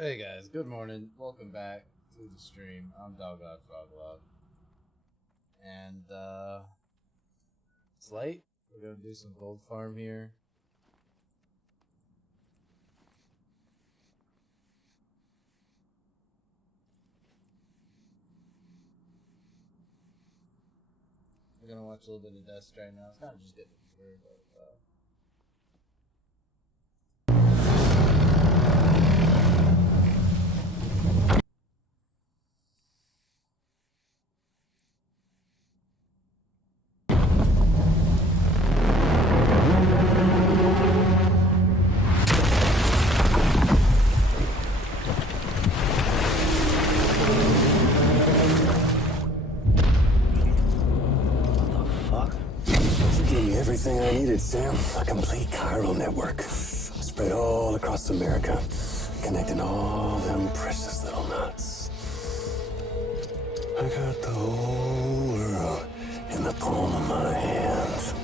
Hey guys, good morning. Welcome back to the stream. I'm Doggod Froglog. And it's late. We're gonna do some gold farm here. We're gonna watch a little bit of Dust right now. It's kind of just getting weird, but everything I needed, Sam. A complete chiral network. Spread all across America. Connecting all them precious little nuts. I got the whole world in the palm of my hand.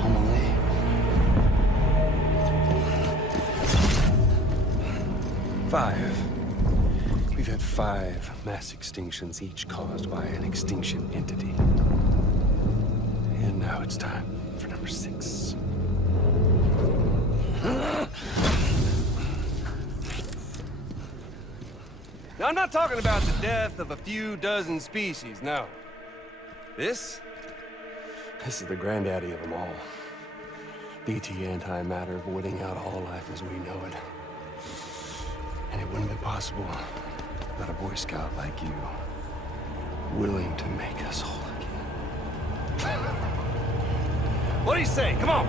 Homily. 5. We've had 5 mass extinctions, each caused by an extinction entity. And now it's time for number 6. Now, I'm not talking about the death of a few dozen species, no. This is the granddaddy of them all. BT antimatter voiding out all life as we know it. And it wouldn't be possible without a Boy Scout like you, willing to make us whole again. What do you say? Come on!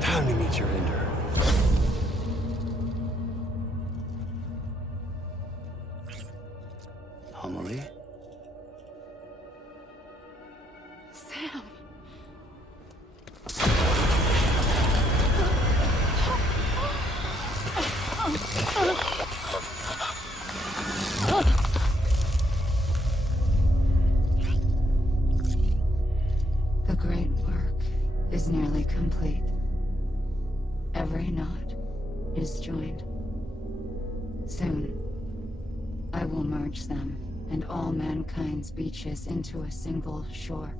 Time to meet your ender. Homily? Sam. The great work is nearly complete. Every knot is joined. Soon, I will merge them and all mankind's beaches into a single shore.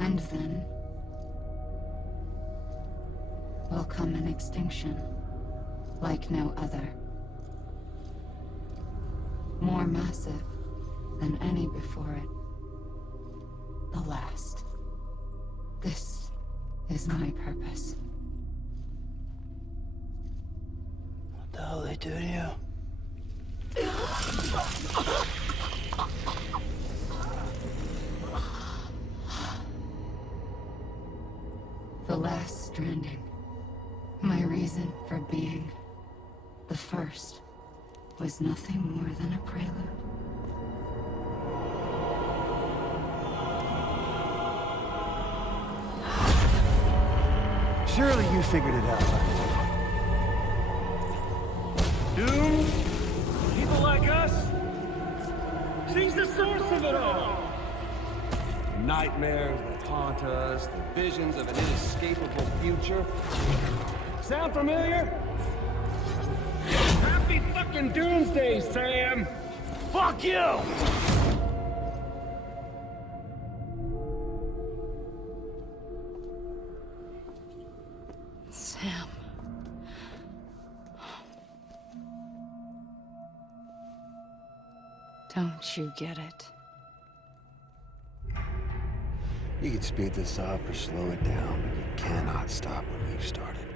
And then will come an extinction like no other. More massive than any before it. The last. This is my purpose. What the hell they do to you? The last stranding. My reason for being. The first was nothing more than a prelude. Surely you figured it out. Doomed? People like us? She's the source of it all! Nightmares that haunt us, the visions of an inescapable future. Sound familiar? Happy fucking doomsday, Sam! Fuck you! Sam. Don't you get it? You can speed this up or slow it down, but you cannot stop what we've started.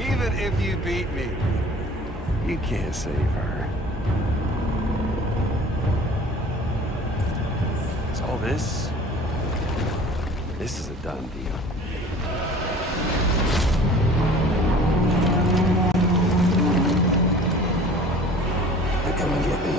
Even if you beat me, you can't save her. So all this is a done deal. Now come and get me.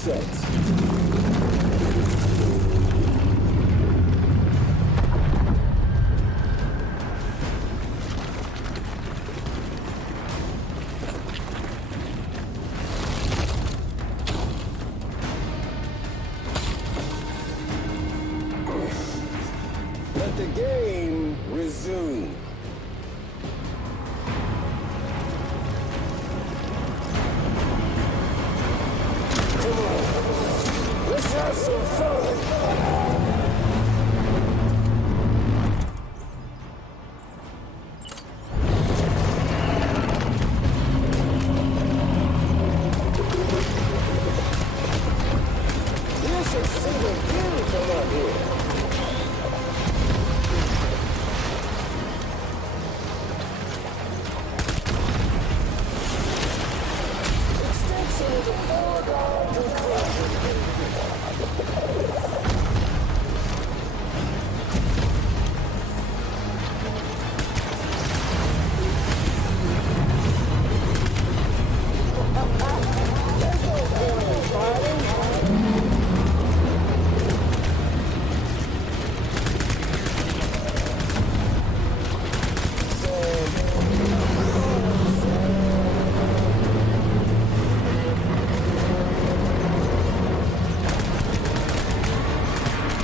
set. Let the game resume. Come on, let's have some fun. You should see the view from up here. Extension is a foregone conclusion. There's no point in fighting.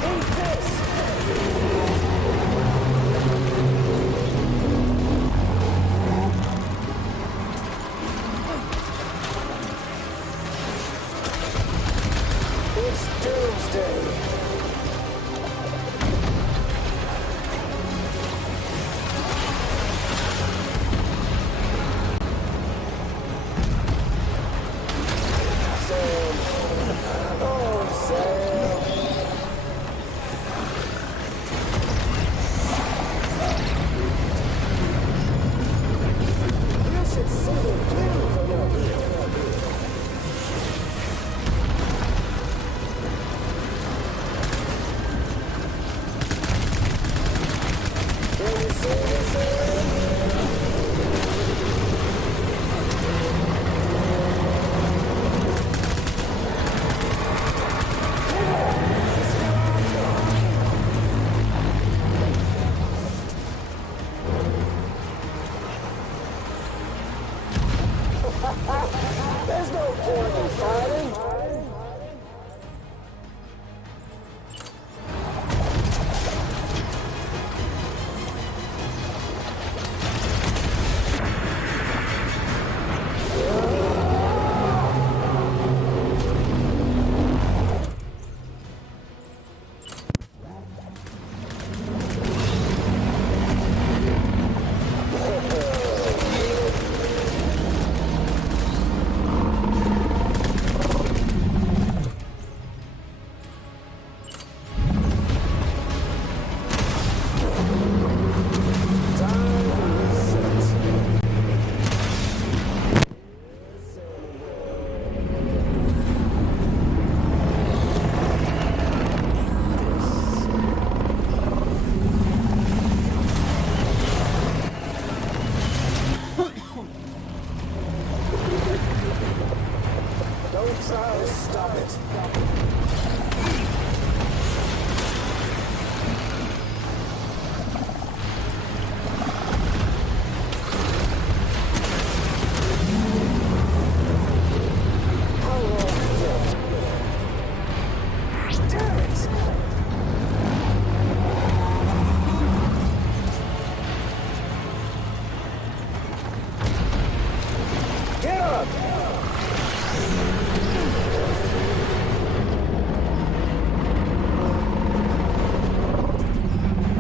Eat this! It's doomsday. Sam. Oh, Sam. You should see the view from up here. Can you see this, Sam? There's no point in fighting. Don't try to stop it. How long is it? Damn it! Get up!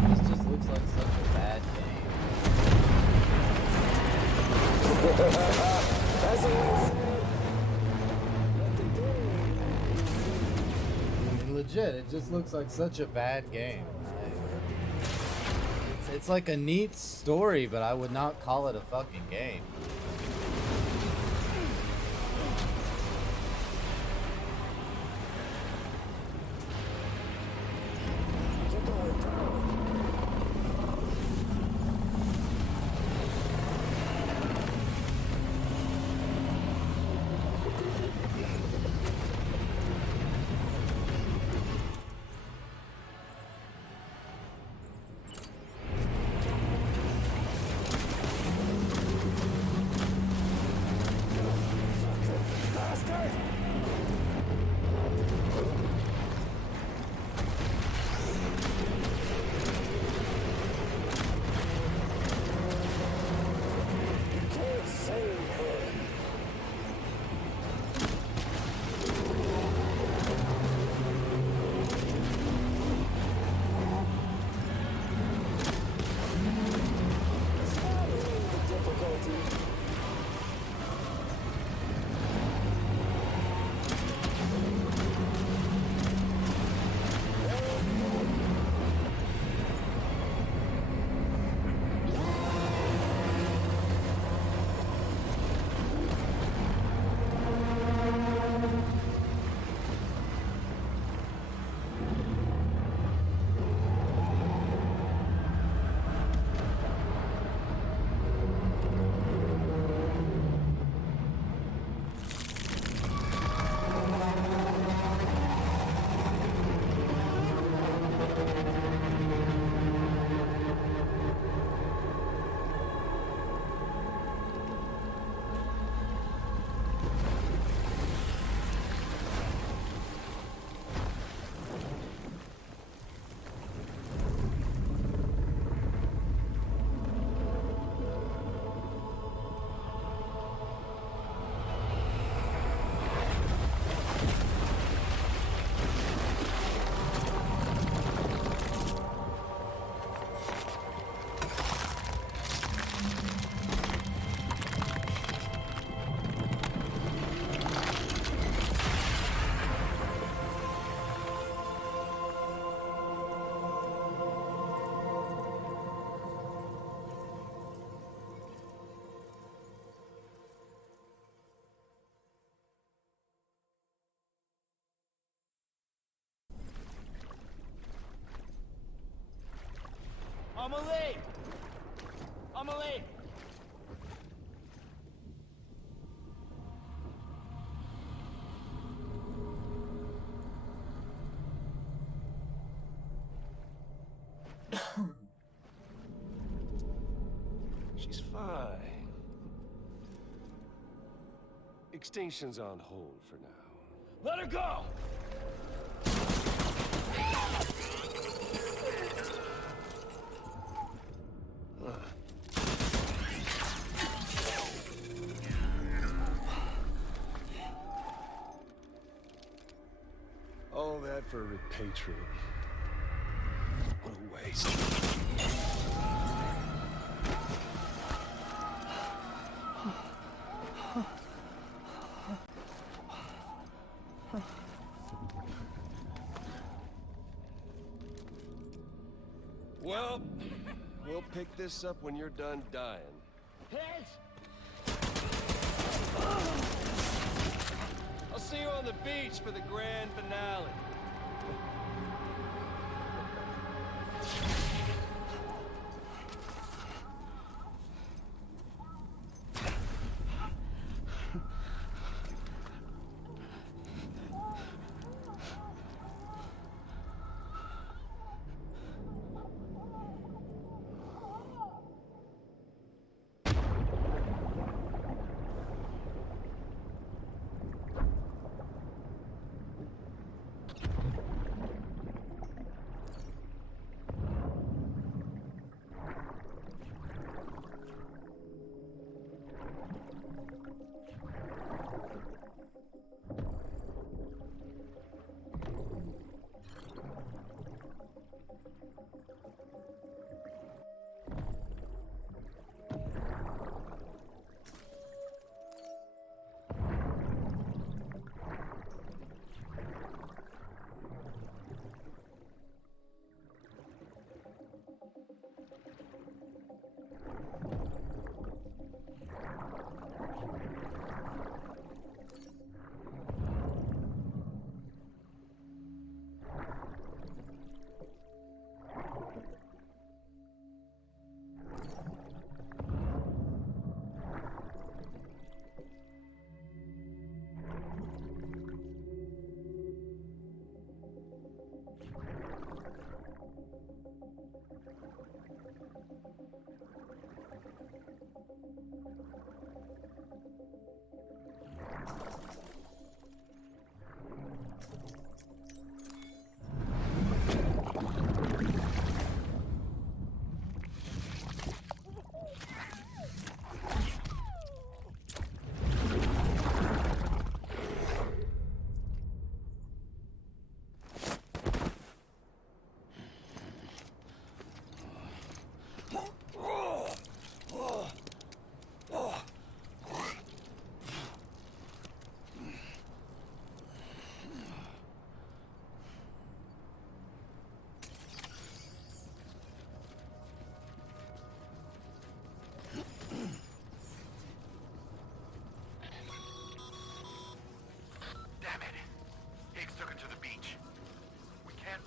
This just looks like such a bad game. That's it. Legit, it just looks like such a bad game. It's like a neat story, but I would not call it a fucking game. Amelie! Amelie! She's fine. Extinction's on hold for now. Let her go! All that for repatriate. What a waste. Well, we'll pick this up when you're done dying. Heads! I'll see you on the beach for the grand finale.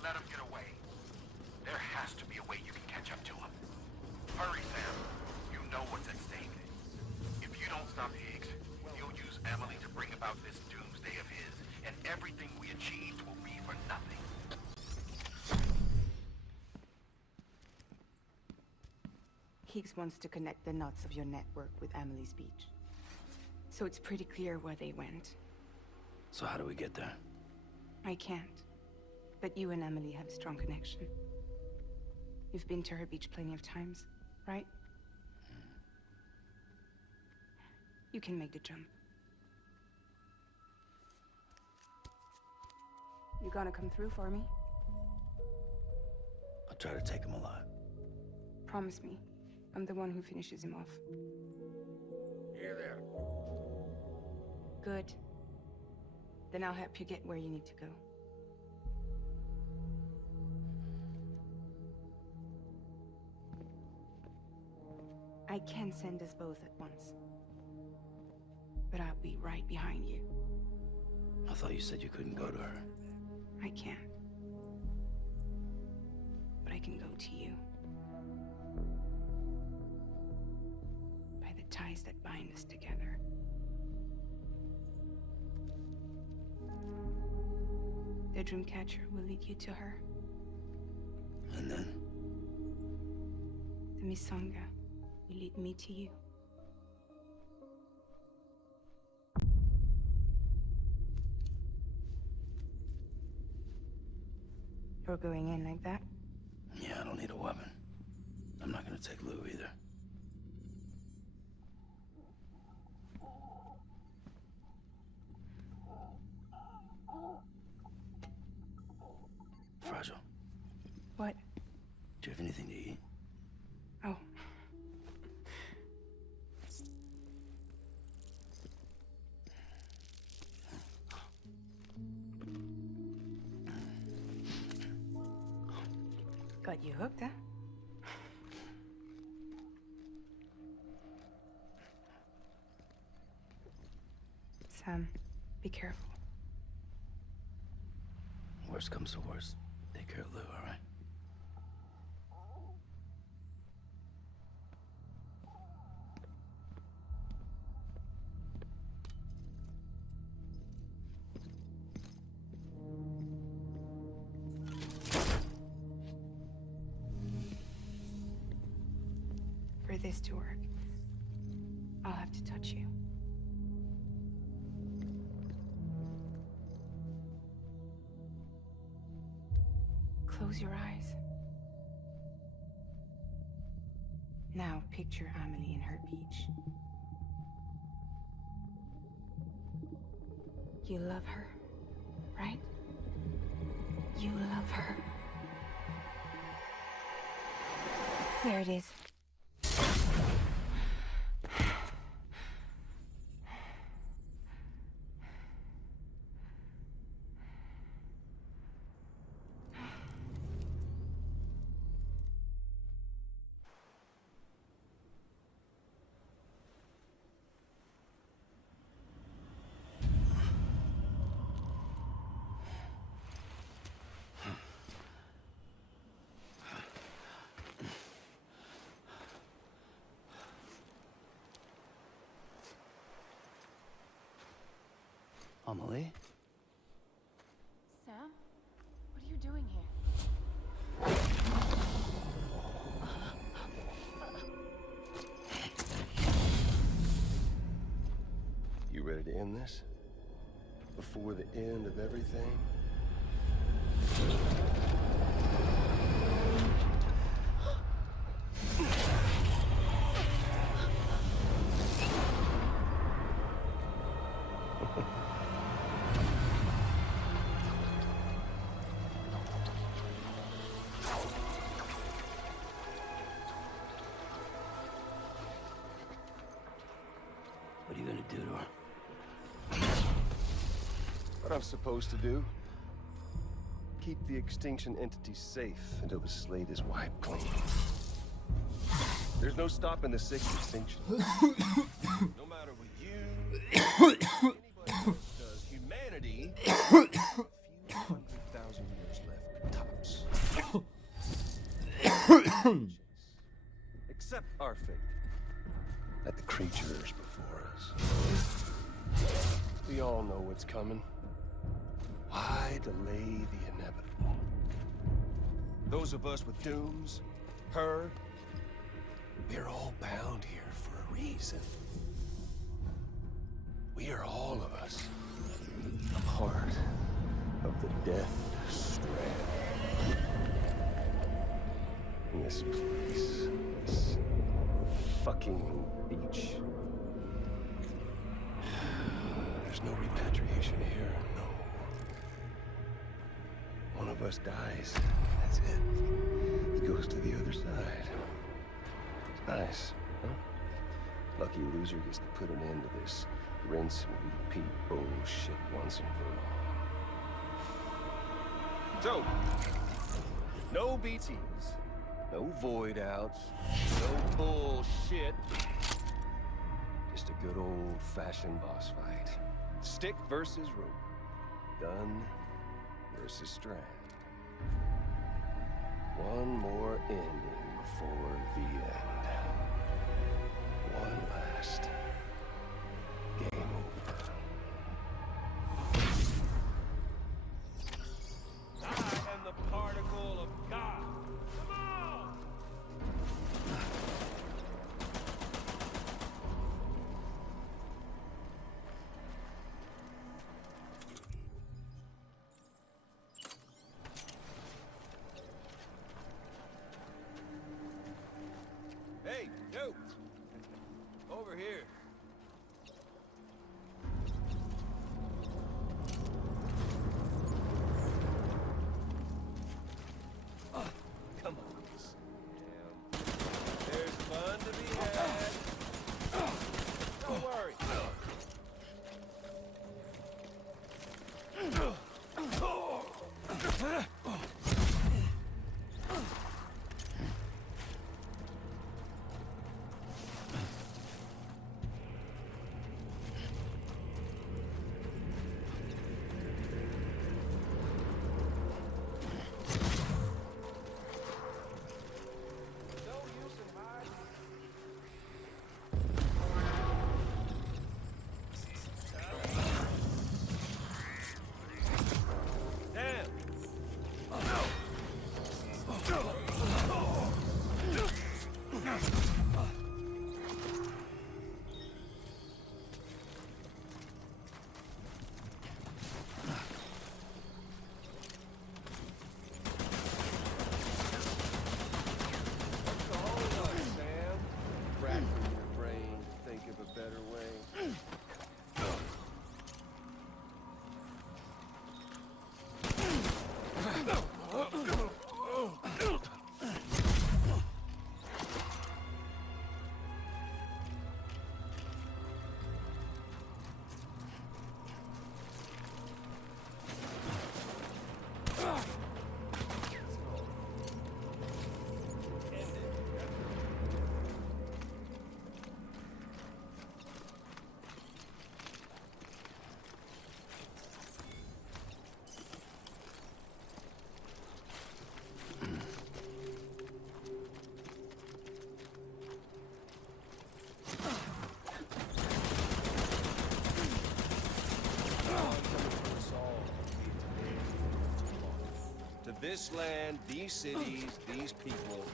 let him get away. There has to be a way you can catch up to him. Hurry, Sam. You know what's at stake. If you don't stop Higgs, you'll use Emily to bring about this doomsday of his, and everything we achieved will be for nothing. Higgs wants to connect the knots of your network with Emily's beach. So it's pretty clear where they went. So how do we get there? I can't. But you and Emily have a strong connection. You've been to her beach plenty of times, right? You can make the jump. You gonna come through for me? I'll try to take him alive. Promise me. I'm the one who finishes him off. Here there. Good. Then I'll help you get where you need to go. I can send us both at once. But I'll be right behind you. I thought you said you couldn't go to her. I can't. But I can go to you. By the ties that bind us together. The Dreamcatcher will lead you to her. And then? The Misanga will lead me to you. You're going in like that? Yeah, I don't need a weapon. I'm not gonna take Lou either. Fragile. What? Do you have anything to eat? Oh. Got you hooked, huh? Sam, be careful. Worst comes to worst. Take care of Lou, all right? For this to work, I'll have to touch you. Close your eyes. Now picture Amelie in her beach. You love her, right? You love her. There it is. Amelie? Sam? What are you doing here? You ready to end this? Before the end of everything? What are you gonna do to her? What I'm supposed to do? Keep the extinction entity safe until the slate is wiped clean. There's no stopping the sixth extinction. No matter what you, anybody else does, humanity, a few 100,000 years left, tops. Accept our fate. Like the creatures before us. We all know what's coming. Why delay the inevitable? Those of us with dooms, her, we're all bound here for a reason. We are all of us a part of the Death Strand. In this place, this fucking beach. There's no repatriation here, no. One of us dies, that's it. He goes to the other side. It's nice, huh? Lucky loser gets to put an end to this rinse and repeat bullshit once and for all. So, no BTs, no void outs, no bullshit. Just a good old-fashioned boss fight. Stick versus rope. Gun versus strand. One more ending before the end. One last game over. I am the particle of God. Come on! Hey, yo! Over here. Come on, Sam. There's fun to be had. Don't worry. This land, these cities, these people,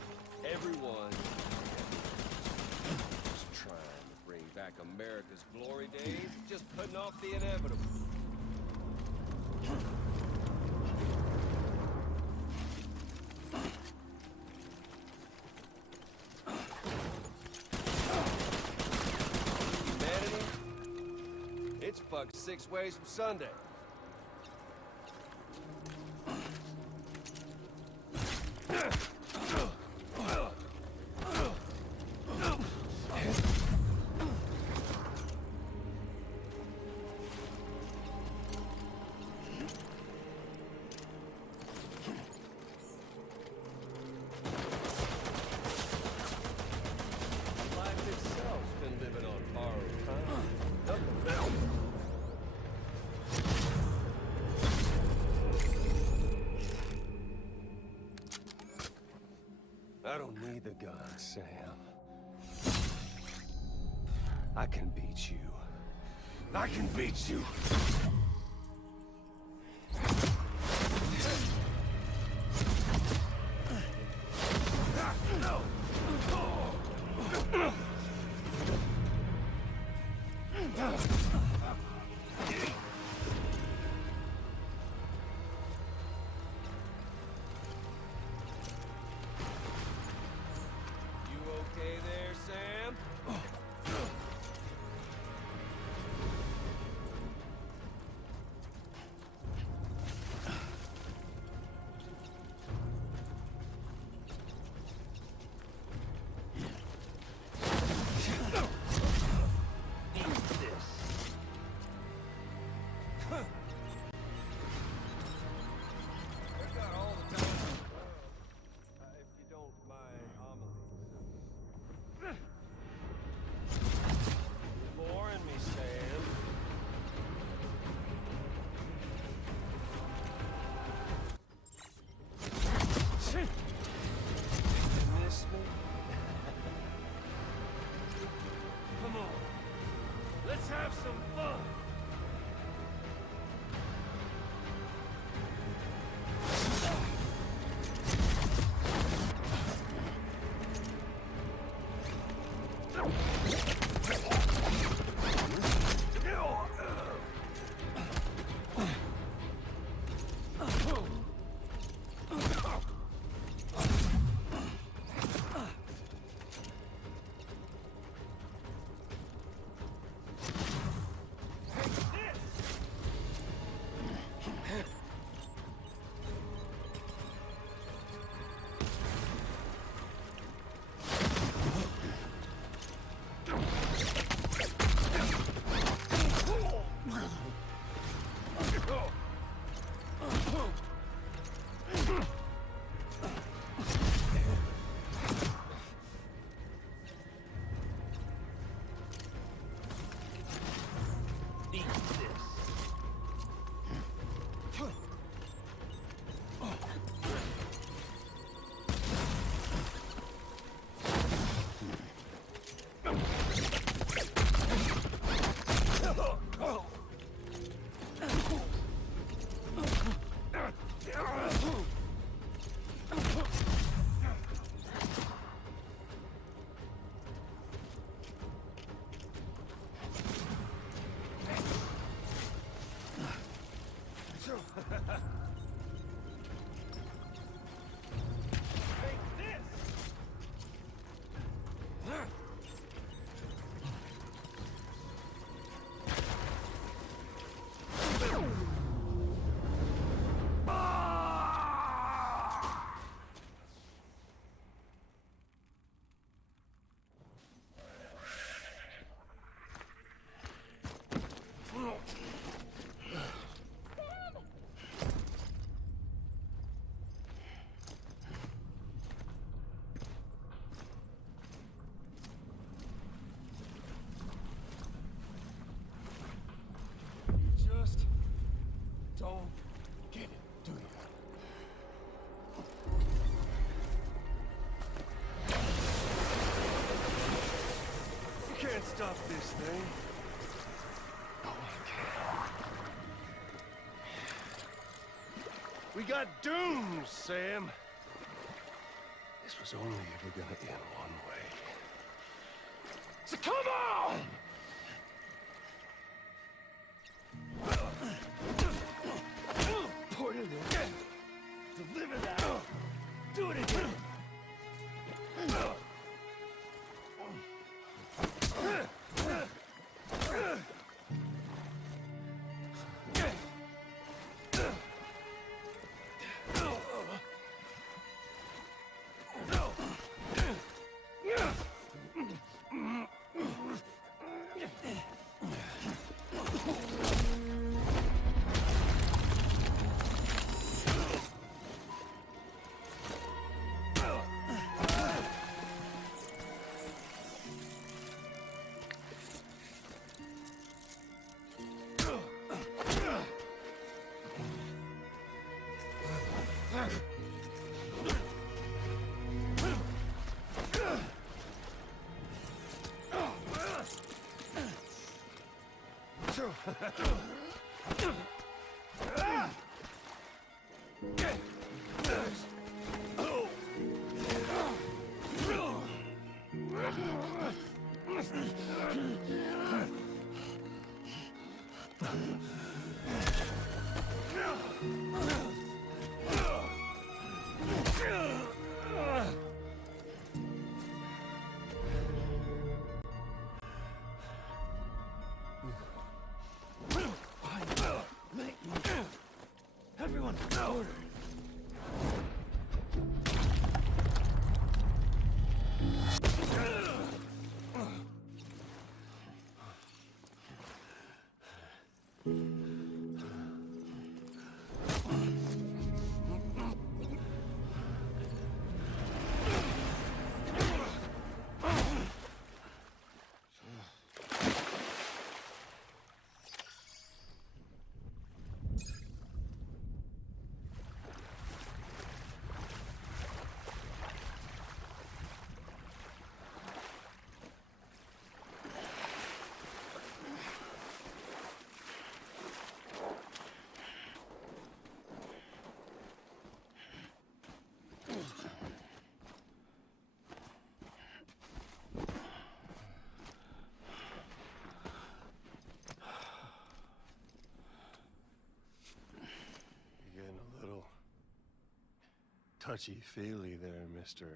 everyone just trying to bring back America's glory days, just putting off the inevitable. Humanity, it's fucked 6 ways from Sunday. I don't need the gun, Sam. I can beat you. I can beat you. Just don't get it, do you? You can't stop this thing. No one can. We got dooms, Sam. This was only ever gonna end one way. So come on! Put it in. Deliver that. Do it again. Everyone, order. Touchy-feely there, Mr.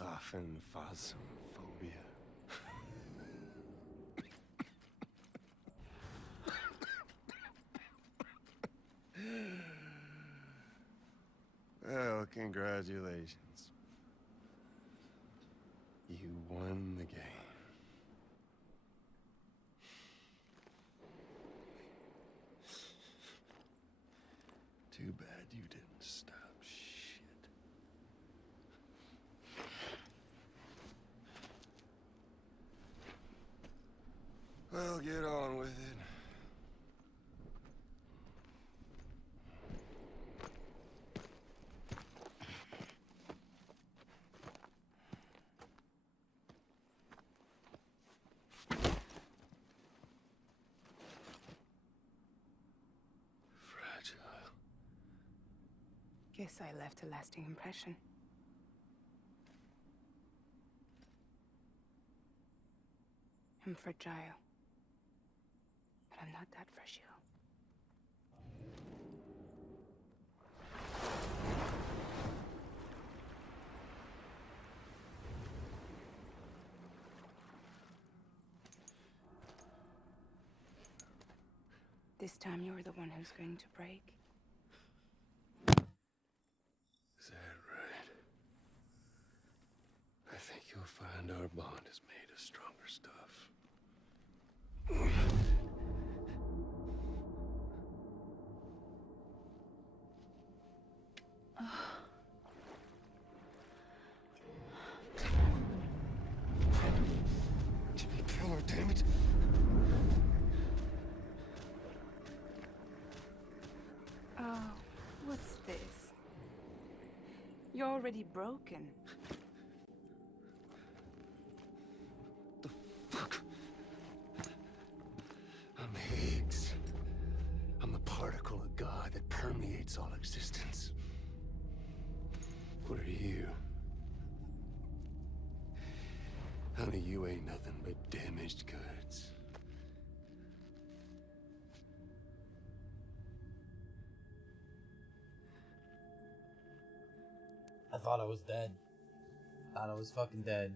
Aphenphasmophobia. Well, congratulations. You won the game. Too bad you didn't stop I'll get on with it. Fragile. Guess I left a lasting impression. I'm fragile. But I'm not that fragile. This time you're the one who's going to break. Is that right? I think you'll find our bond is made of stronger stuff. Jimmy Pillar, damn it! Oh, what's this? You're already broken. Fuck. I'm Higgs. I'm the particle of God that permeates all existence. What are you? Honey, you ain't nothing but damaged goods. I thought I was dead. Thought I was fucking dead.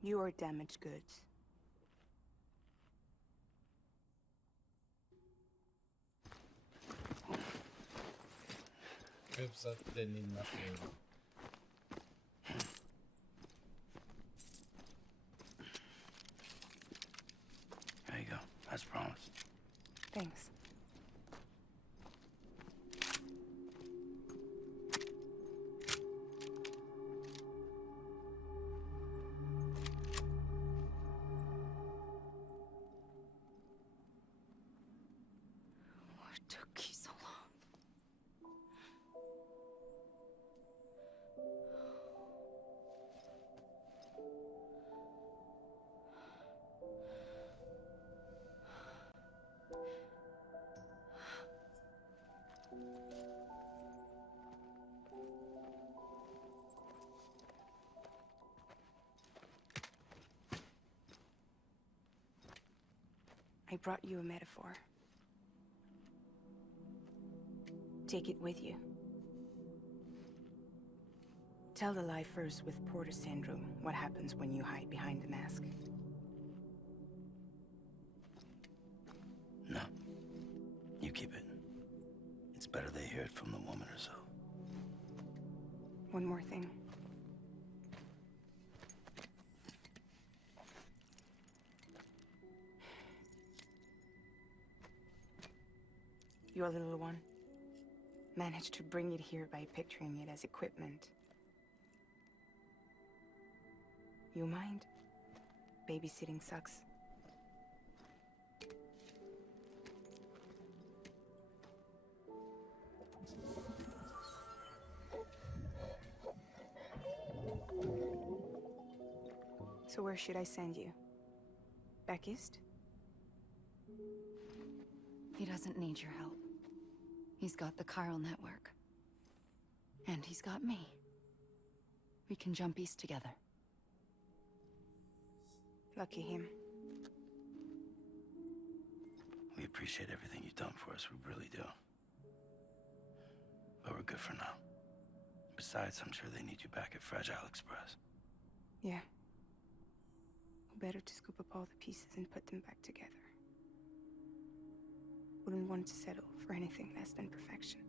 You are damaged goods. Oops, I didn't need enough food. There you go. As promised. Thanks. What took you so long? I brought you a metaphor. Take it with you. Tell the lifers with Porter syndrome what happens when you hide behind the mask. No. You keep it. It's better they hear it from the woman herself. One more thing. Your little one managed to bring it here by picturing it as equipment. You mind? Babysitting sucks. So where should I send you? Back east? He doesn't need your help. He's got the chiral network. And he's got me. We can jump east together. Lucky him. We appreciate everything you've done for us, we really do. But we're good for now. Besides, I'm sure they need you back at Fragile Express. Yeah. Better to scoop up all the pieces and put them back together. Wouldn't want to settle for anything less than perfection.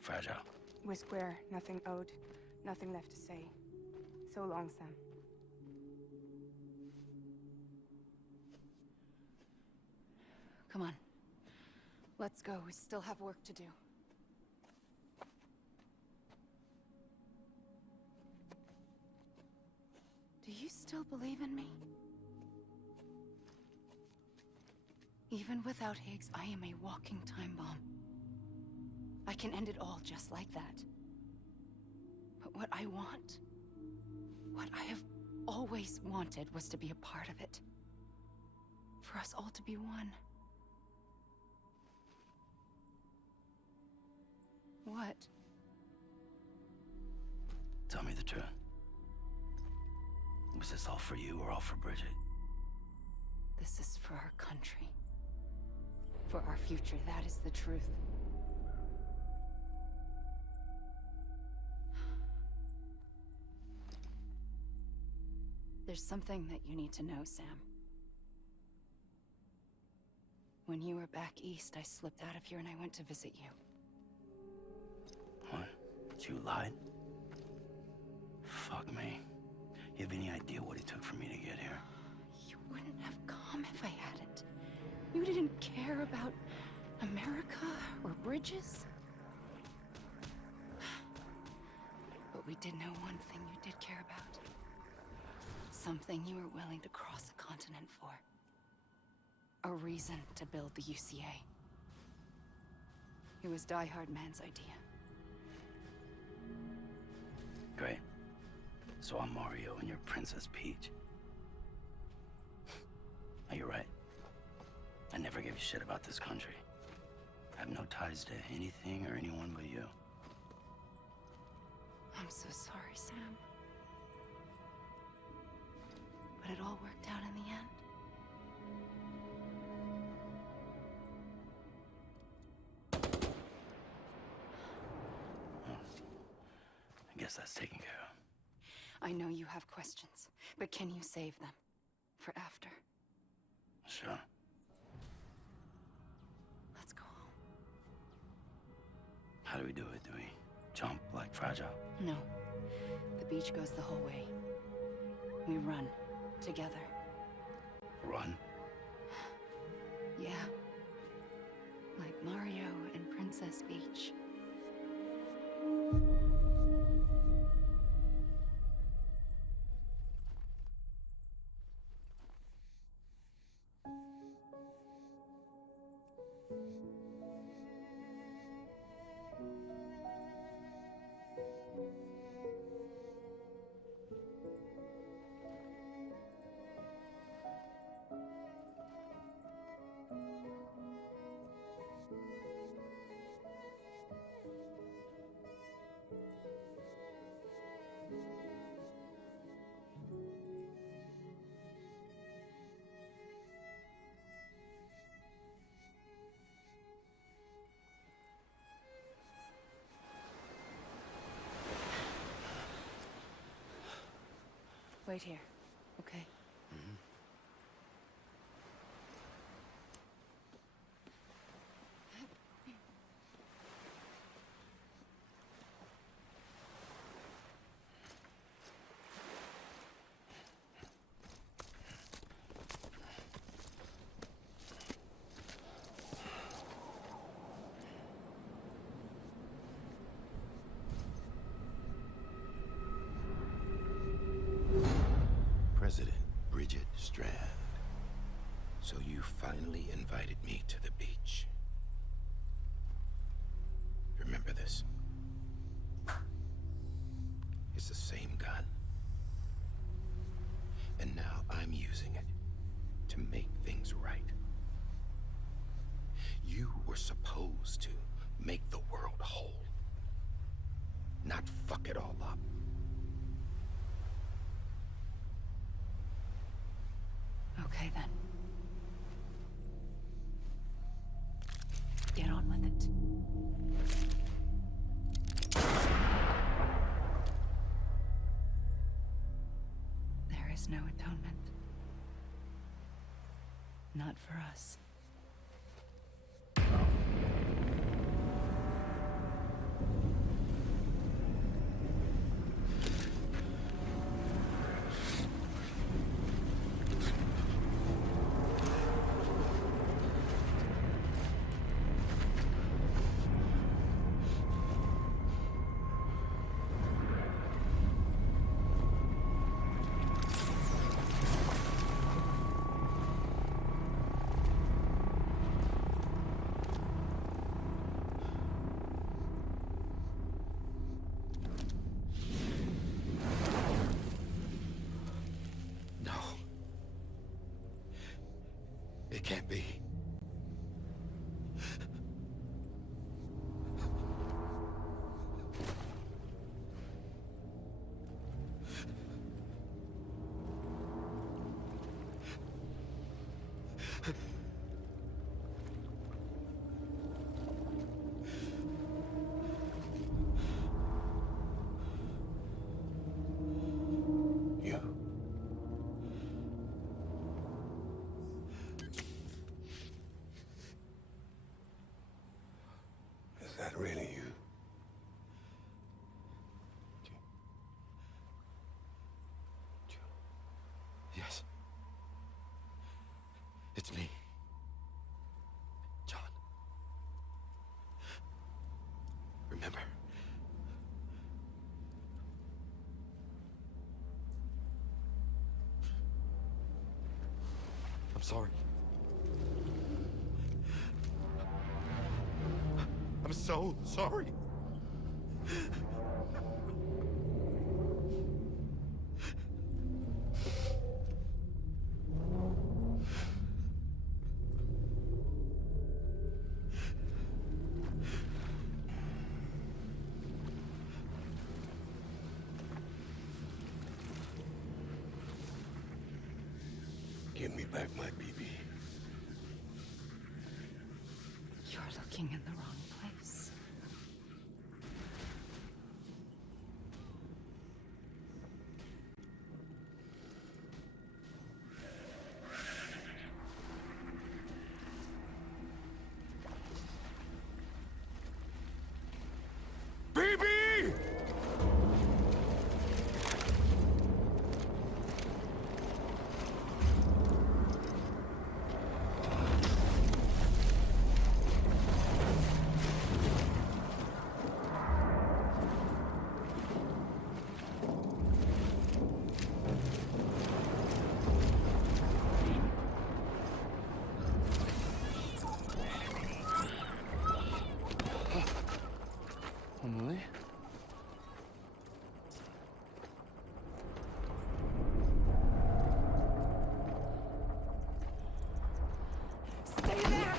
Fragile. We're square, nothing owed, nothing left to say. So long, Sam. Come on. Let's go. We still have work to do. Do you still believe in me? Even without Higgs, I am a walking time bomb. I can end it all just like that. But what I want, what I have always wanted, was to be a part of it. For us all to be one. What? Tell me the truth. Was this all for you or all for Bridget? This is for our country. For our future, that is the truth. There's something that you need to know, Sam. When you were back east, I slipped out of here and I went to visit you. What? You lied? Fuck me. You have any idea what it took for me to get here? You wouldn't have come if I hadn't. You didn't care about America or bridges. But we did know one thing you did care about. Something you were willing to cross a continent for. A reason to build the UCA. It was Die Hard Man's idea. Great. So I'm Mario and you're Princess Peach. Now you're right. I never gave a shit about this country. I have no ties to anything or anyone but you. I'm so sorry, Sam. But it all worked out in the end. Well, I guess that's taken care of. I know you have questions, but can you save them? For after? Sure. Let's go home. How do we do it? Do we jump like Fragile? No. The beach goes the whole way. We run. Together. Run? Yeah. Like Mario and Princess Peach. Wait here, okay? Mm-hmm. President Bridget Strand. So you finally invited me to the beach. Remember this? It's the same gun. And now I'm using it to make things right. You were supposed to make the world whole, not fuck it all up. Okay, then. Get on with it. There is no atonement. Not for us. It can't be. Is that really you? Yes. It's me. John. Remember? I'm sorry. I'm so sorry. Give me back my BB. You're looking in the wrong place. BB! Emily? Stay back!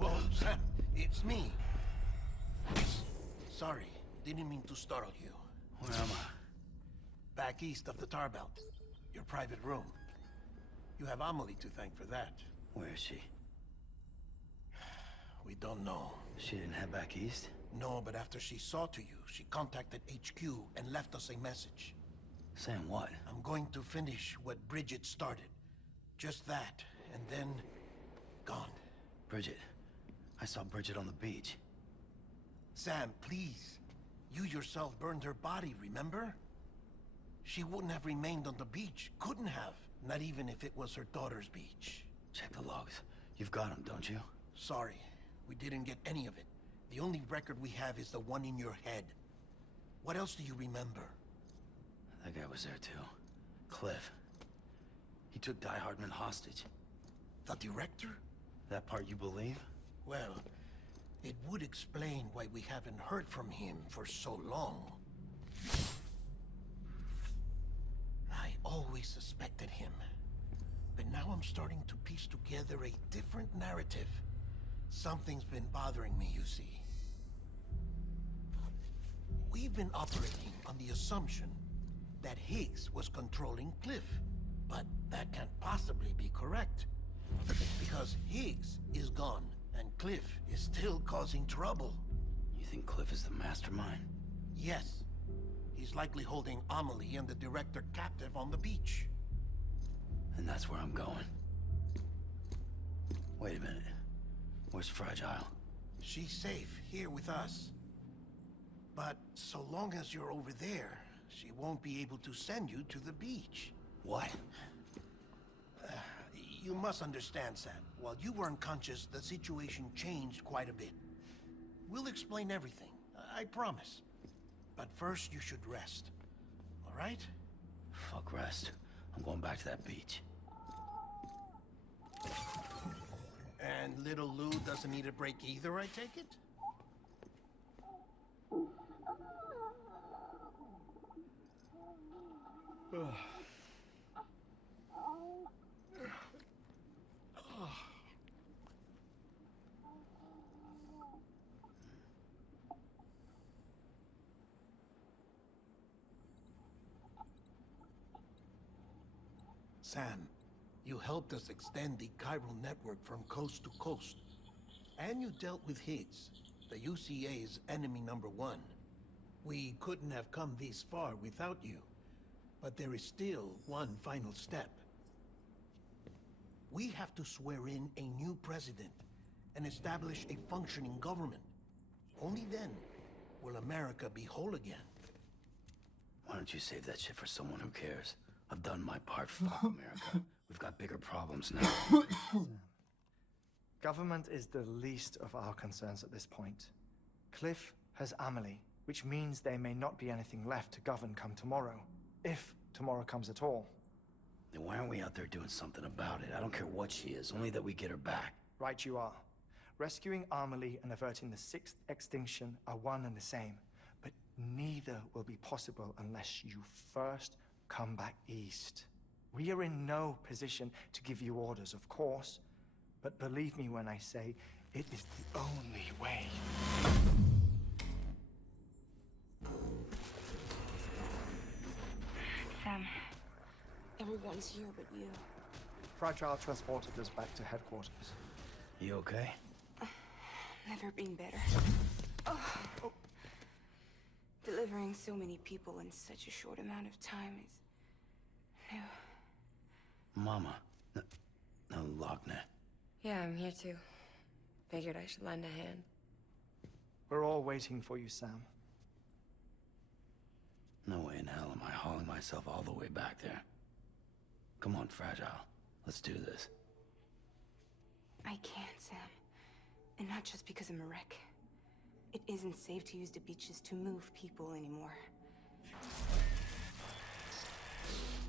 Whoa, Sam, it's me. Sorry, didn't mean to startle you. Where am I? Back east of the tar belt. Your private room. You have Amelie to thank for that. Where is she? We don't know. She didn't head back east? No, but after she saw to you, she contacted HQ and left us a message. Saying what? I'm going to finish what Bridget started. Just that, and then... gone. Bridget. I saw Bridget on the beach. Sam, please. You yourself burned her body, remember? She wouldn't have remained on the beach. Couldn't have. Not even if it was her daughter's beach. Check the logs. You've got them, don't you? Sorry, we didn't get any of it. The only record we have is the one in your head. What else do you remember? That guy was there too. Cliff. He took Die Hardman hostage. The director? That part you believe? Well, it would explain why we haven't heard from him for so long. I always suspected him. But now I'm starting to piece together a different narrative. Something's been bothering me, you see. We've been operating on the assumption that Higgs was controlling Cliff. But that can't possibly be correct. Because Higgs is gone, and Cliff is still causing trouble. You think Cliff is the mastermind? Yes. He's likely holding Amelie and the director captive on the beach. And that's where I'm going. Wait a minute. Where's Fragile? She's safe, here with us. But so long as you're over there, she won't be able to send you to the beach. What? You must understand, Sam. While you were unconscious, the situation changed quite a bit. We'll explain everything, I promise. But first, you should rest. All right? Fuck rest. I'm going back to that beach. And little Lou doesn't need a break either, I take it? Sam, you helped us extend the chiral network from coast to coast. And you dealt with Higgs, the UCA's enemy #1. We couldn't have come this far without you. But there is still one final step. We have to swear in a new president and establish a functioning government. Only then will America be whole again. Why don't you save that shit for someone who cares? I've done my part. Fuck America. We've got bigger problems now. Government is the least of our concerns at this point. Cliff has Amelie, which means there may not be anything left to govern come tomorrow. If tomorrow comes at all. Then why aren't we out there doing something about it? I don't care what she is, only that we get her back. Right you are. Rescuing Amelie and averting the 6th extinction are one and the same. But neither will be possible unless you first come back east. We are in no position to give you orders, of course. But believe me when I say, it is the only way. Sam, everyone's here but you. Fragile transported us back to headquarters. You okay? Never been better. Oh. Delivering so many people in such a short amount of time is new. Mama. No, Lochner. Yeah, I'm here too. Figured I should lend a hand. We're all waiting for you, Sam. No way in hell am I hauling myself all the way back there. Come on, Fragile. Let's do this. I can't, Sam. And not just because I'm a wreck. It isn't safe to use the beaches to move people anymore.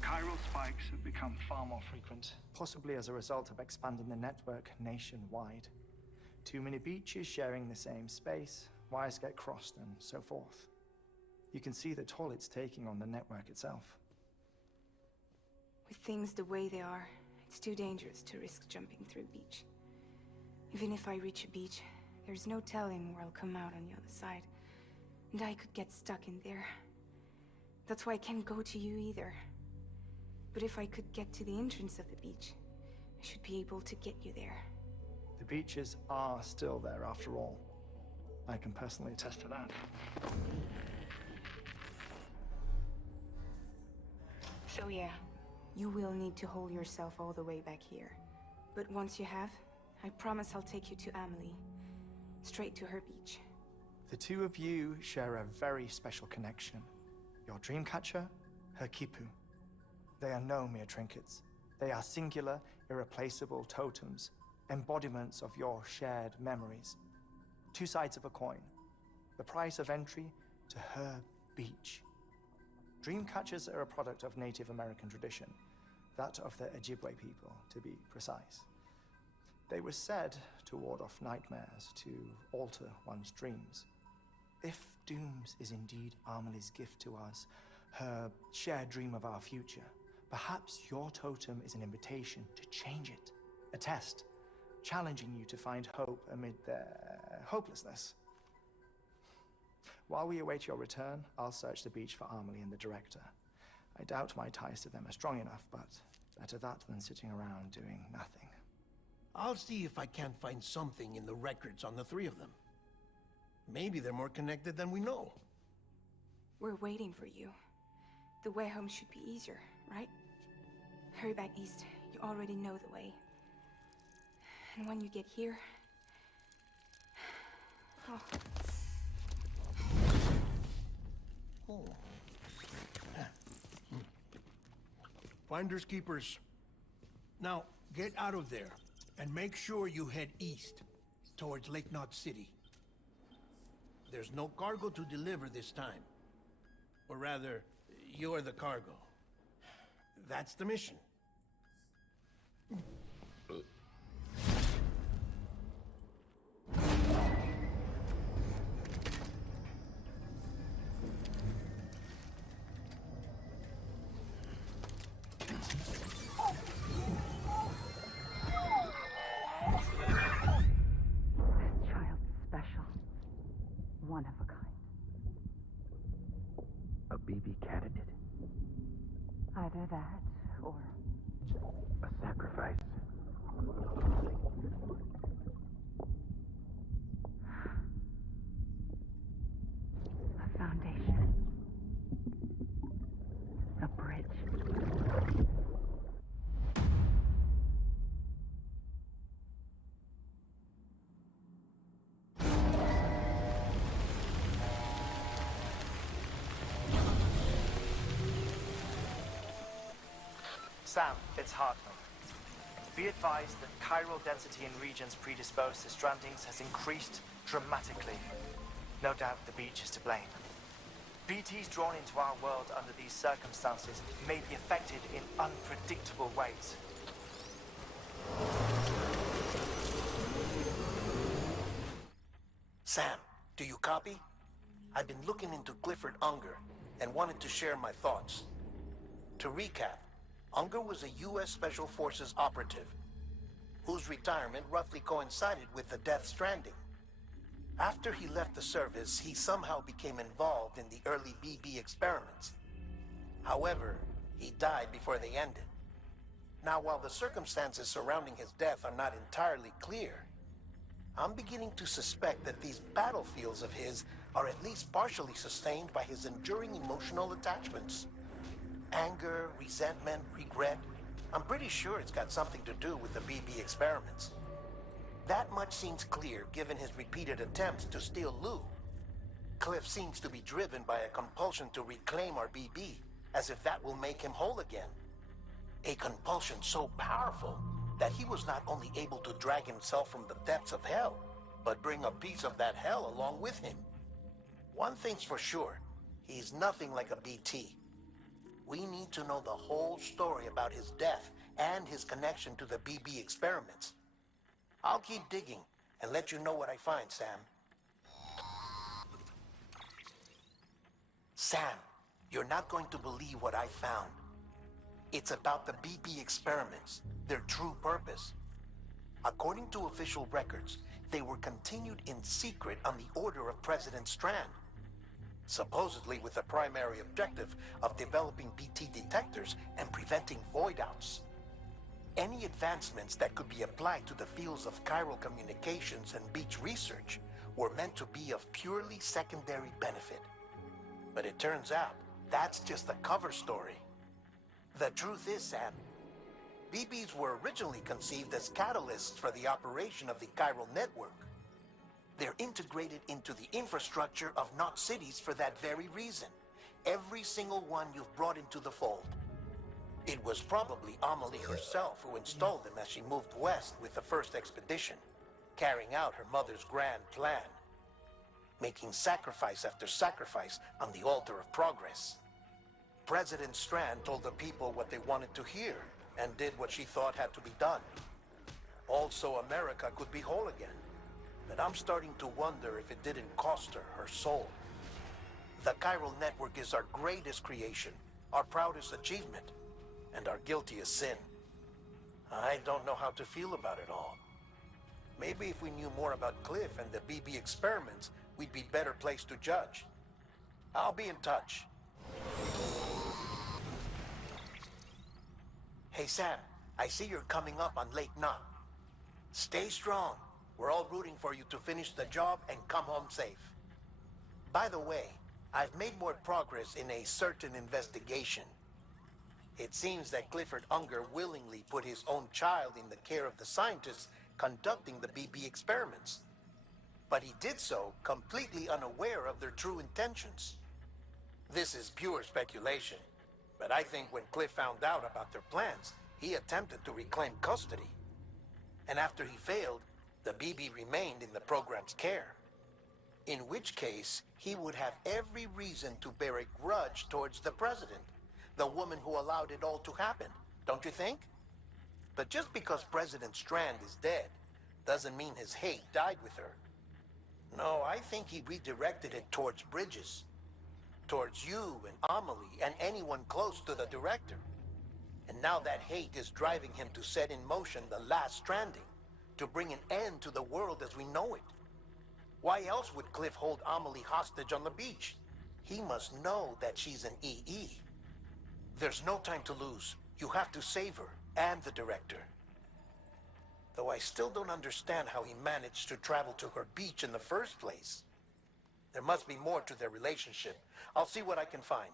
Chiral spikes have become far more frequent, possibly as a result of expanding the network nationwide. Too many beaches sharing the same space, wires get crossed, and so forth. You can see the toll it's taking on the network itself. With things the way they are, it's too dangerous to risk jumping through a beach. Even if I reach a beach, there's no telling where I'll come out on the other side. And I could get stuck in there. That's why I can't go to you either. But if I could get to the entrance of the beach, I should be able to get you there. The beaches are still there after all. I can personally attest to that. So yeah, you will need to hold yourself all the way back here. But once you have, I promise I'll take you to Amelie. Straight to her beach. The two of you share a very special connection. Your dreamcatcher, her Kipu. They are no mere trinkets. They are singular, irreplaceable totems, embodiments of your shared memories. Two sides of a coin. The price of entry to her beach. Dreamcatchers are a product of Native American tradition, that of the Ojibwe people, to be precise. They were said to ward off nightmares, to alter one's dreams. If Dooms is indeed Amelie's gift to us, her shared dream of our future, perhaps your totem is an invitation to change it. A test, challenging you to find hope amid their hopelessness. While we await your return, I'll search the beach for Amelie and the director. I doubt my ties to them are strong enough, but better that than sitting around doing nothing. I'll see if I can't find something in the records on the three of them. Maybe they're more connected than we know. We're waiting for you. The way home should be easier, right? Hurry back east. You already know the way. And when you get here, Oh. Finders keepers. Now, get out of there, and make sure you head east, towards Lake Knot City. There's no cargo to deliver this time. Or rather, you're the cargo. That's the mission. One of a kind. A BB candidate. Either that, or... a sacrifice. A foundation. A bridge. Sam, it's Hartman. Be advised that chiral density in regions predisposed to strandings has increased dramatically. No doubt the beach is to blame. BTs drawn into our world under these circumstances may be affected in unpredictable ways. Sam, do you copy? I've been looking into Clifford Unger and wanted to share my thoughts. To recap, Unger was a U.S. Special Forces operative whose retirement roughly coincided with the Death Stranding. After he left the service, he somehow became involved in the early BB experiments. However, he died before they ended. Now, while the circumstances surrounding his death are not entirely clear, I'm beginning to suspect that these battlefields of his are at least partially sustained by his enduring emotional attachments. Anger, resentment, regret. I'm pretty sure it's got something to do with the BB experiments. That much seems clear given his repeated attempts to steal Lou. Cliff seems to be driven by a compulsion to reclaim our BB, as if that will make him whole again. A compulsion so powerful that he was not only able to drag himself from the depths of hell, but bring a piece of that hell along with him. One thing's for sure, he's nothing like a BT. We need to know the whole story about his death and his connection to the BB experiments. I'll keep digging and let you know what I find, Sam. Sam, you're not going to believe what I found. It's about the BB experiments, their true purpose. According to official records, they were continued in secret on the order of President Strand, supposedly with the primary objective of developing BT detectors and preventing void-outs. Any advancements that could be applied to the fields of chiral communications and beach research were meant to be of purely secondary benefit. But it turns out, that's just a cover story. The truth is, Sam, BBs were originally conceived as catalysts for the operation of the chiral network. They're integrated into the infrastructure of Knot cities for that very reason. Every single one you've brought into the fold. It was probably Amelie herself who installed them as she moved west with the first expedition, carrying out her mother's grand plan, making sacrifice after sacrifice on the altar of progress. President Strand told the people what they wanted to hear and did what she thought had to be done. Also, America could be whole again. But I'm starting to wonder if it didn't cost her her soul. The chiral network is our greatest creation, our proudest achievement, and our guiltiest sin. I don't know how to feel about it all. Maybe if we knew more about Cliff and the BB experiments, we'd be better placed to judge. I'll be in touch. Hey Sam, I see you're coming up on Lake Knot. Stay strong. We're all rooting for you to finish the job and come home safe. By the way, I've made more progress in a certain investigation. It seems that Clifford Unger willingly put his own child in the care of the scientists conducting the BB experiments. But he did so completely unaware of their true intentions. This is pure speculation, but I think when Cliff found out about their plans, he attempted to reclaim custody. And after he failed, the BB remained in the program's care. In which case, he would have every reason to bear a grudge towards the president, the woman who allowed it all to happen, don't you think? But just because President Strand is dead, doesn't mean his hate died with her. No, I think he redirected it towards Bridges. Towards you and Amelie and anyone close to the director. And now that hate is driving him to set in motion the last stranding, to bring an end to the world as we know it. Why else would Cliff hold Amelie hostage on the beach? He must know that she's an EE. There's no time to lose. You have to save her and the director. Though I still don't understand how he managed to travel to her beach in the first place. There must be more to their relationship. I'll see what I can find.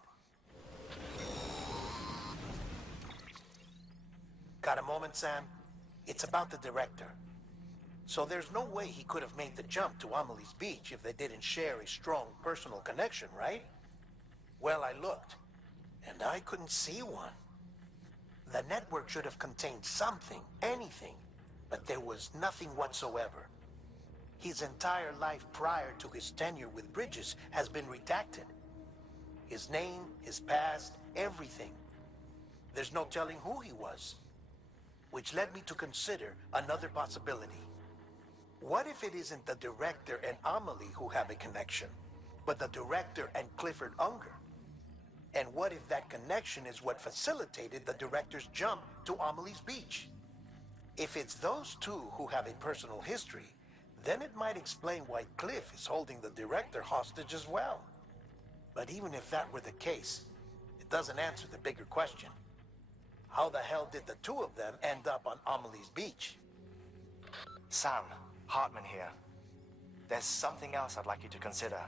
Got a moment, Sam? It's about the director. So there's no way he could have made the jump to Amelie's beach if they didn't share a strong personal connection, right? Well, I looked, and I couldn't see one. The network should have contained something, anything, but there was nothing whatsoever. His entire life prior to his tenure with Bridges has been redacted. His name, his past, everything. There's no telling who he was. Which led me to consider another possibility. What if it isn't the director and Amelie who have a connection, but the director and Clifford Unger? And what if that connection is what facilitated the director's jump to Amelie's beach? If it's those two who have a personal history, then it might explain why Cliff is holding the director hostage as well. But even if that were the case, it doesn't answer the bigger question. How the hell did the two of them end up on Amelie's beach? Sam, Hartman here. There's something else I'd like you to consider.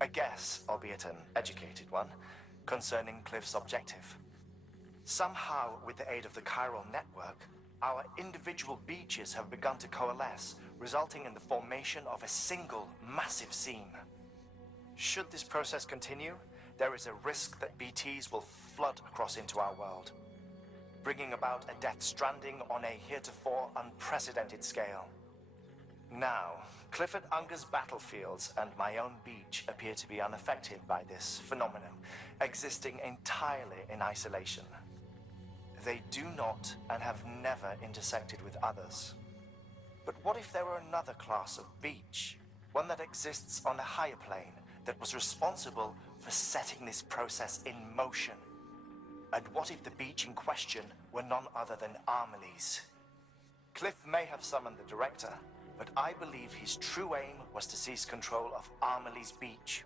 A guess, albeit an educated one, concerning Cliff's objective. Somehow, with the aid of the chiral network, our individual beaches have begun to coalesce, resulting in the formation of a single massive seam. Should this process continue, there is a risk that BTs will flood across into our world, bringing about a death stranding on a heretofore unprecedented scale. Now, Clifford Unger's battlefields and my own beach appear to be unaffected by this phenomenon, existing entirely in isolation. They do not and have never intersected with others. But what if there were another class of beach, one that exists on a higher plane, that was responsible for setting this process in motion? And what if the beach in question were none other than Amelie's? Cliff may have summoned the director, but I believe his true aim was to seize control of Amelie's beach,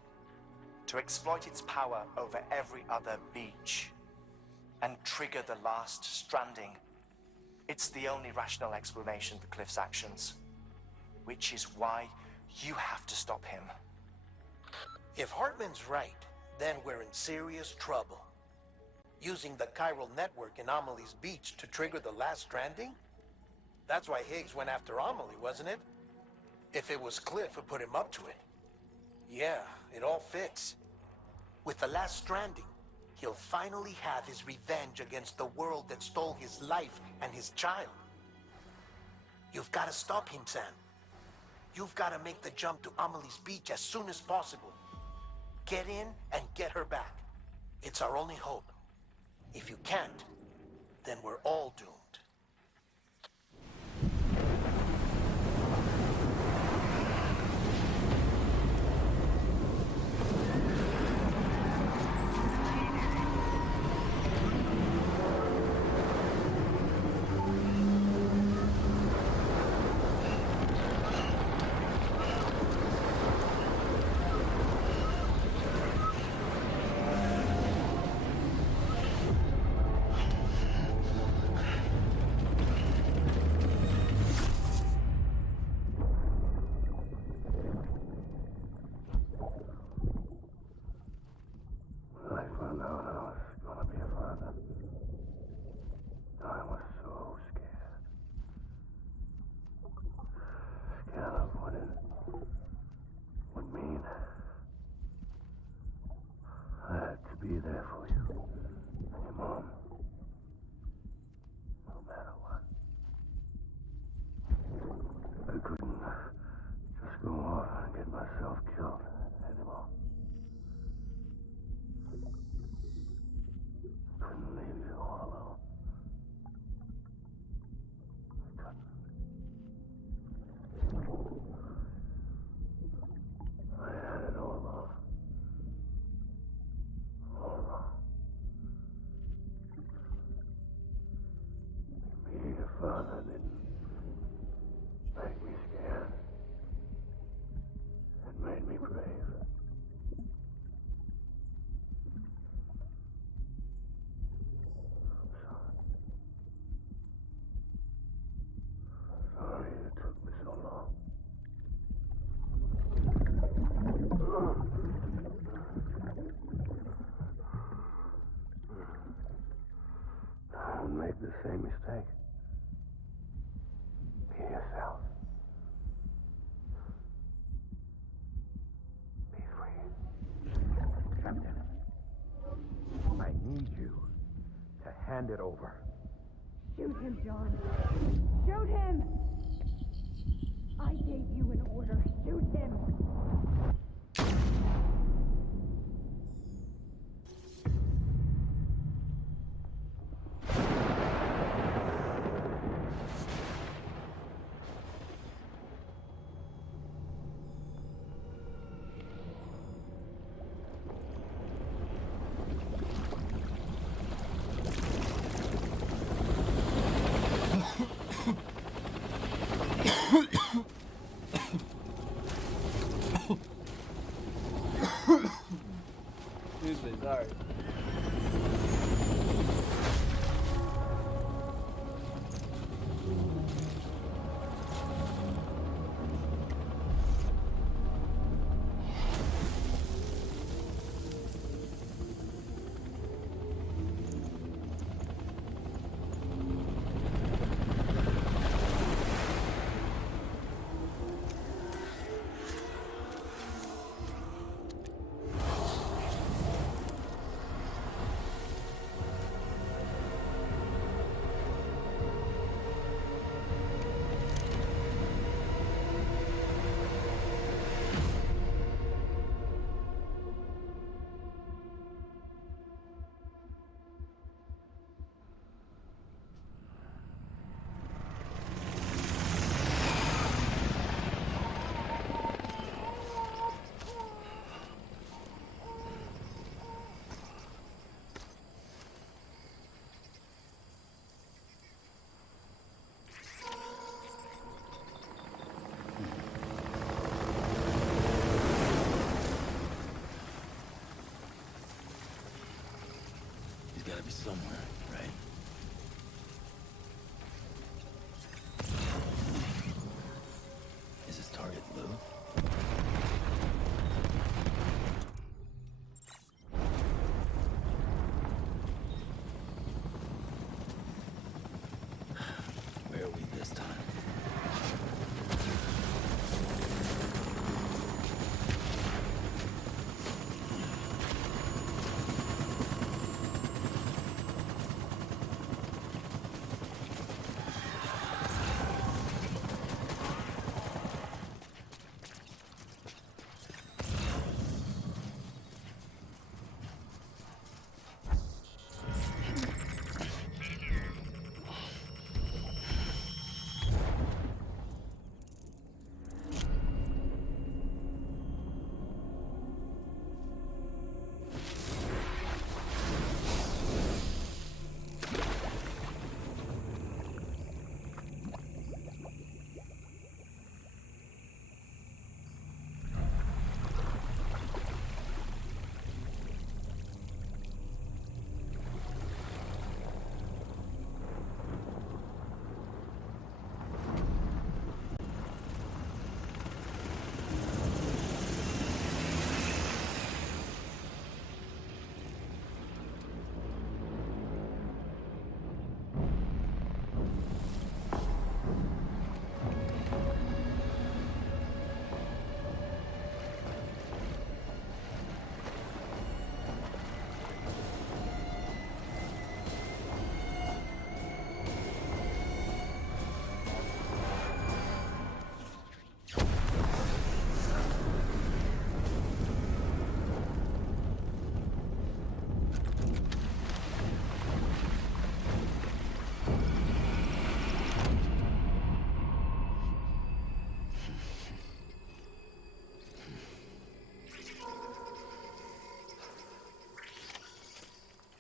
to exploit its power over every other beach, and trigger the last stranding. It's the only rational explanation for Cliff's actions, which is why you have to stop him. If Hartman's right, then we're in serious trouble. Using the chiral network in Amelie's beach to trigger the last stranding? That's why Higgs went after Amelie, wasn't it? If it was Cliff who put him up to it. Yeah, it all fits. With the last stranding, he'll finally have his revenge against the world that stole his life and his child. You've got to stop him, Sam. You've got to make the jump to Amelie's beach as soon as possible. Get in and get her back. It's our only hope. If you can't, then we're all doomed. same mistake. Be yourself. Be free. Captain, I need you to hand it over. Shoot him, John. Shoot him! I gave you an order. Shoot him! Excuse me, sorry. Gotta be somewhere, right? Is his target Lou? Where are we this time?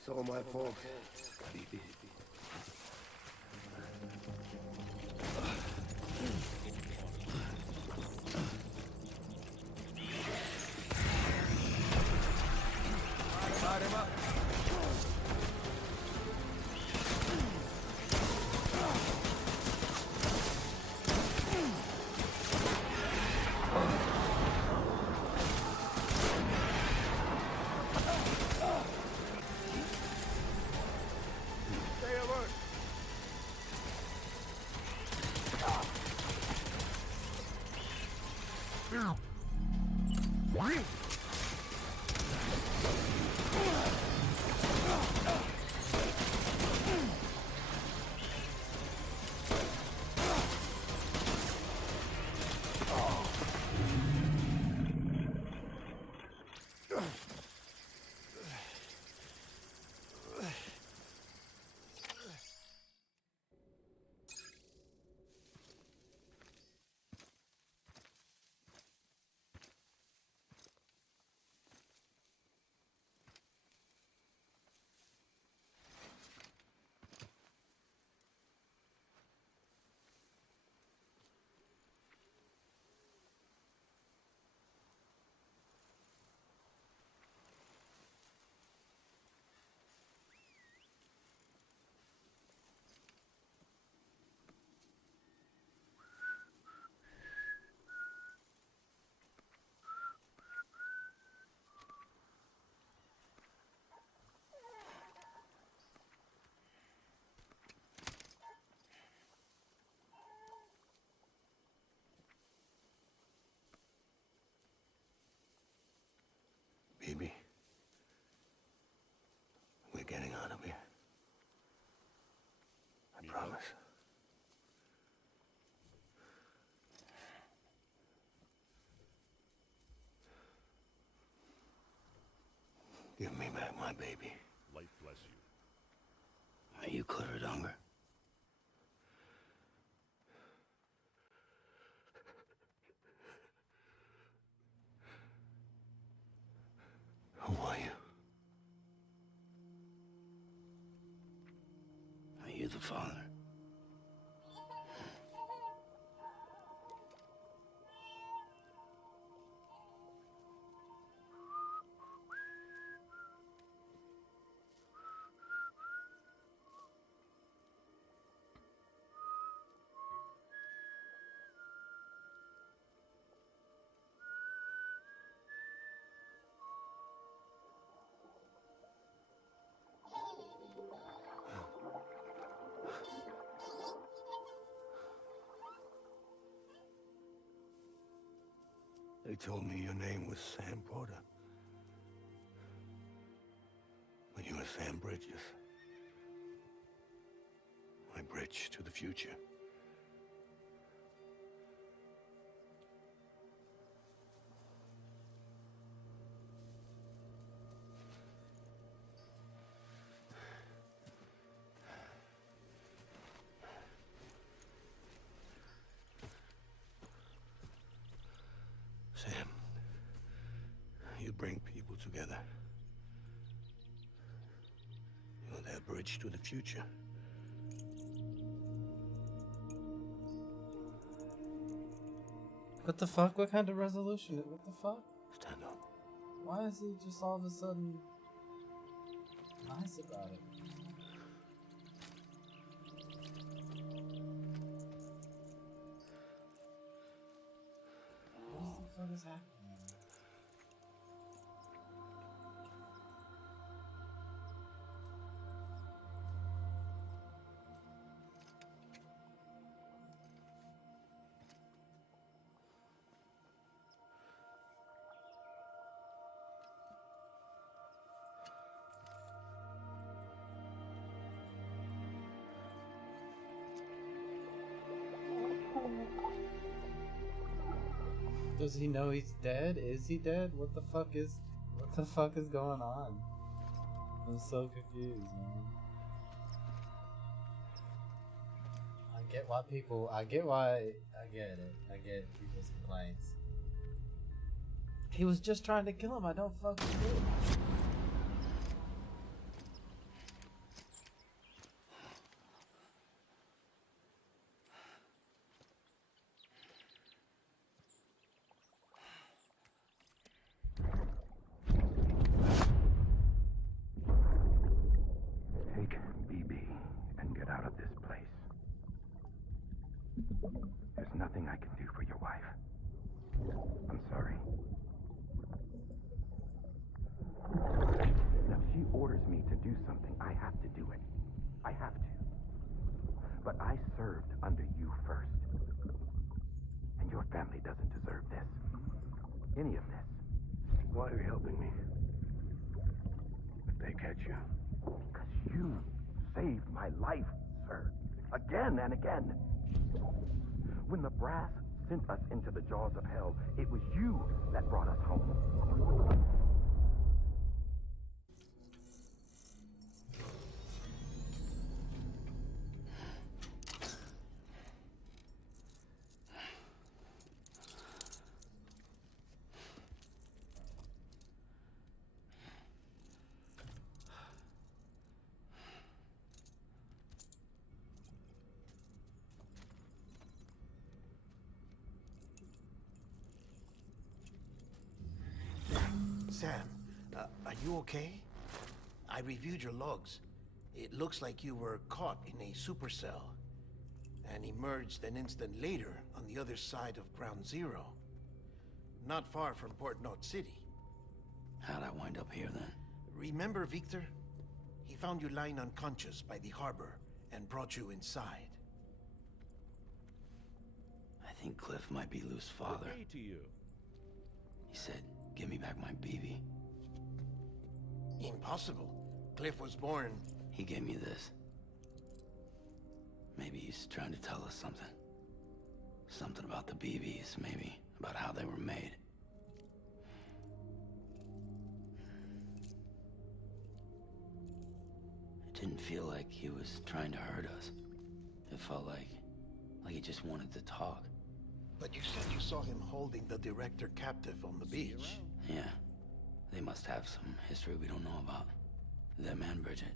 It's all my fault. Light him up. Give me back my baby. Light bless you. Are you Clifford Unger? Who are you? Are you the father? They told me your name was Sam Porter. But you were Sam Bridges. My bridge to the future. Sam, you bring people together. You're their bridge to the future. What the fuck? What kind of resolution? What the fuck? Stand up. Why is he just all of a sudden nice about it? What the fuck is happening? Does he know he's dead? Is he dead? What the fuck is going on? I'm so confused, man. I get it. I get people's complaints. He was just trying to kill him. I don't fucking get it. Take BB and get out of this place. There's nothing I can do for your wife. I'm sorry. Now, if she orders me to do something, I have to do it. I have to. But I served under you first. And your family doesn't deserve this. Any of this. Why are you helping me? If they catch you. Because you saved my life, sir. Again and again. When the brass sent us into the jaws of hell, it was you that brought us home. Sam, are you okay? I reviewed your logs. It looks like you were caught in a supercell and emerged an instant later on the other side of Ground Zero. Not far from Port Knot City. How'd I wind up here then? Remember Victor? He found you lying unconscious by the harbor and brought you inside. I think Cliff might be Lou's father. Hey to you. He said, give me back my BB. Impossible. Cliff was born... He gave me this. Maybe he's trying to tell us something. Something about the BBs, maybe. About how they were made. didn't feel like he was trying to hurt us. It felt like he just wanted to talk. But you said you saw him holding the director captive on the beach. Yeah. They must have some history we don't know about. Them and Bridget.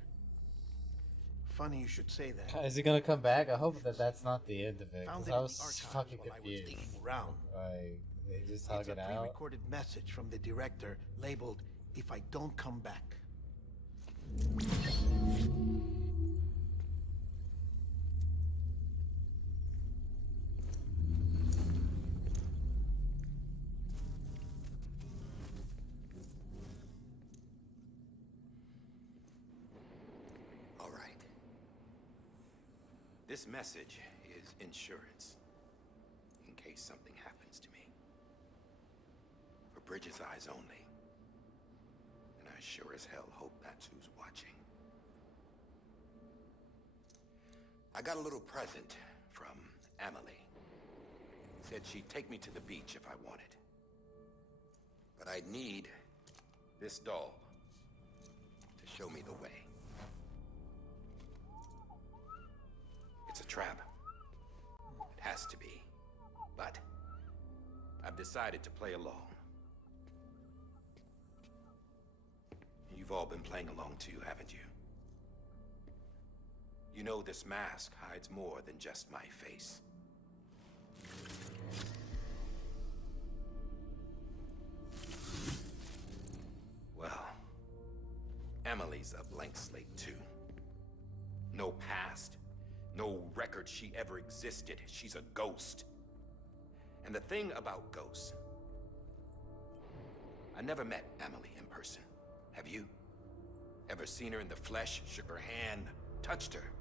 Funny you should say that. Is he gonna come back? I hope that that's not the end of it. Found 'Cause it I in was the archives fucking while I was confused. digging around. Like, they just It's hug a it out. pre-recorded message from the director labeled, "If I don't come back." All right. This message is insurance. In case something happens to me. For Bridget's eyes only. And I sure as hell hope that's who's watching. I got a little present from Emily. Said she'd take me to the beach if I wanted. But I'd need this doll to show me the way. It's a trap. It has to be. But I've decided to play along. You've all been playing along too, haven't you? You know this mask hides more than just my face. Well, Emily's a blank slate too. No past, no record she ever existed. She's a ghost. And the thing about ghosts, I never met Emily in person. Have you? Ever seen her in the flesh, shook her hand, touched her?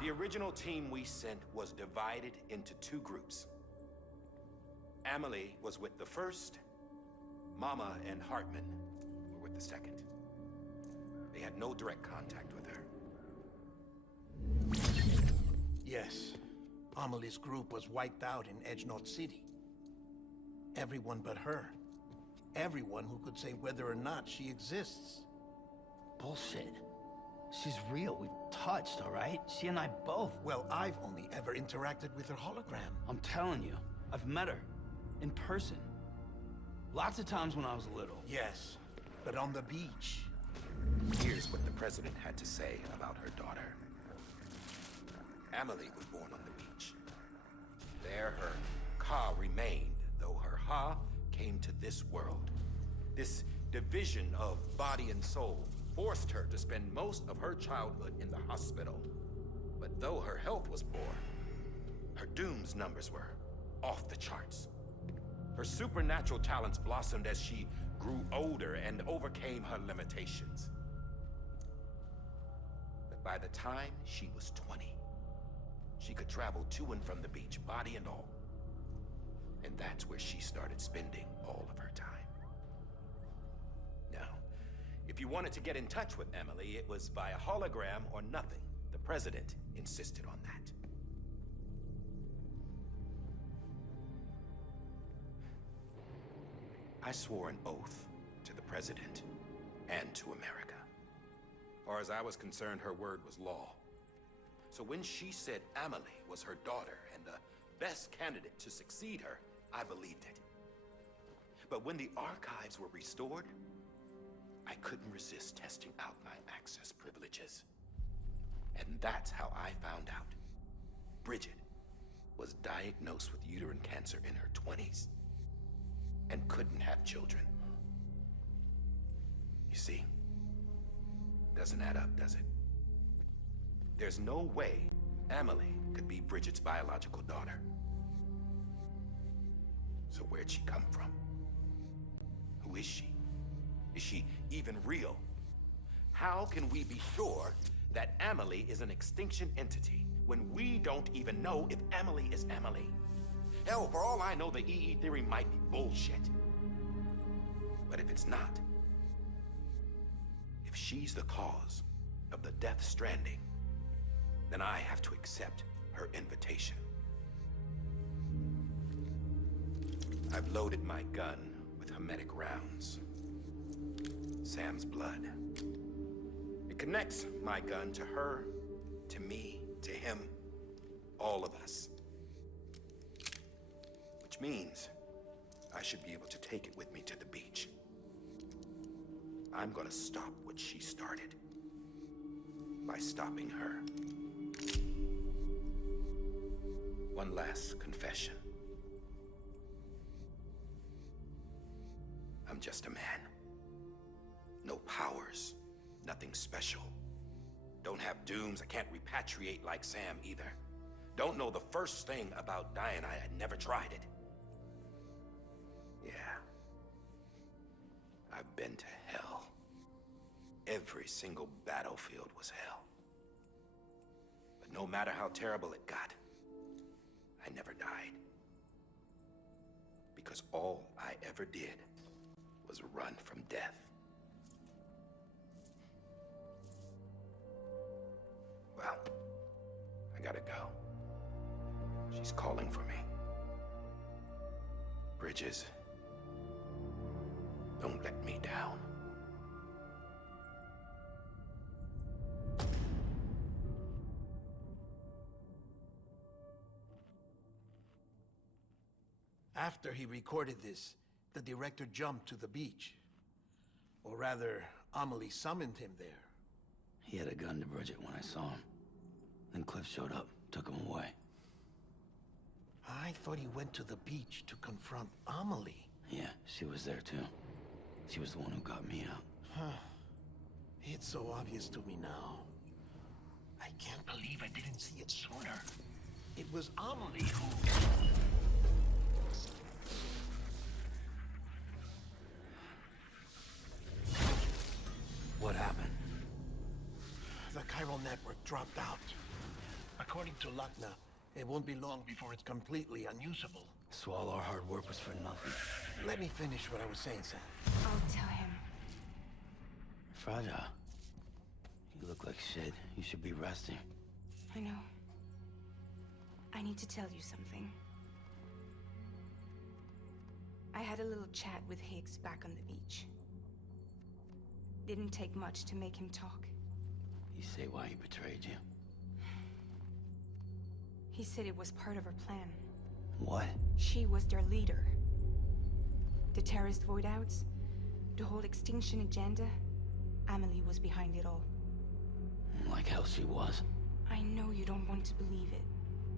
The original team we sent was divided into two groups. Emily was with the first, Mama and Hartman were with the second. They had no direct contact with her. Yes. Amelie's group was wiped out in Edgenorth City. Everyone but her. Everyone who could say whether or not she exists. Bullshit. She's real. We've touched, all right? She and I both. Well, I've only ever interacted with her hologram. I'm telling you, I've met her. In person. Lots of times when I was little. Yes, but on the beach. Here's what the president had to say about her daughter. Emily was born on the beach. There her Ka remained, though her Ha came to this world. This division of body and soul forced her to spend most of her childhood in the hospital. But though her health was poor, her Doom's numbers were off the charts. Her supernatural talents blossomed as she grew older and overcame her limitations. But by the time she was 20, she could travel to and from the beach, body and all. And that's where she started spending all of her time. Now, if you wanted to get in touch with Emily, it was via hologram or nothing. The president insisted on that. I swore an oath to the president and to America. As far as I was concerned, her word was law. So when she said Emily was her daughter and the best candidate to succeed her, I believed it. But when the archives were restored, I couldn't resist testing out my access privileges. And that's how I found out. Bridget was diagnosed with uterine cancer in her 20s and couldn't have children. You see, doesn't add up, does it? There's no way Emily could be Bridget's biological daughter. So where'd she come from? Who is she? Is she even real? How can we be sure that Emily is an extinction entity when we don't even know if Emily is Emily? Hell, for all I know, the EE theory might be bullshit. But if it's not, if she's the cause of the Death Stranding, then I have to accept her invitation. I've loaded my gun with hermetic rounds. Sam's blood. It connects my gun to her, to me, to him, all of us. Which means I should be able to take it with me to the beach. I'm gonna stop what she started by stopping her. One last confession. I'm just a man. No powers, nothing special. Don't have dooms, I can't repatriate like Sam either. Don't know the first thing about dying, I had never tried it. Yeah. I've been to hell. Every single battlefield was hell. But no matter how terrible it got, I never died. Because all I ever did was run from death. Well, I gotta go. She's calling for me. Bridges, don't let me down. After he recorded this, the director jumped to the beach. Or rather, Amelie summoned him there. He had a gun to Bridget when I saw him. Then Cliff showed up, took him away. I thought he went to the beach to confront Amelie. Yeah, she was there too. She was the one who got me out. Huh. It's so obvious to me now. I can't believe I didn't see it sooner. It was Amelie who... What happened? The chiral network dropped out. According to Luckna, it won't be long before it's completely unusable. So all our hard work was for nothing. Let me finish what I was saying, Sam. I'll tell him. Fragile. You look like shit. You should be resting. I know. I need to tell you something. I had a little chat with Higgs back on the beach. Didn't take much to make him talk. You say why he betrayed you? He said it was part of her plan. What? She was their leader. The terrorist voidouts, the whole extinction agenda, Amelie was behind it all. Like hell she was. I know you don't want to believe it,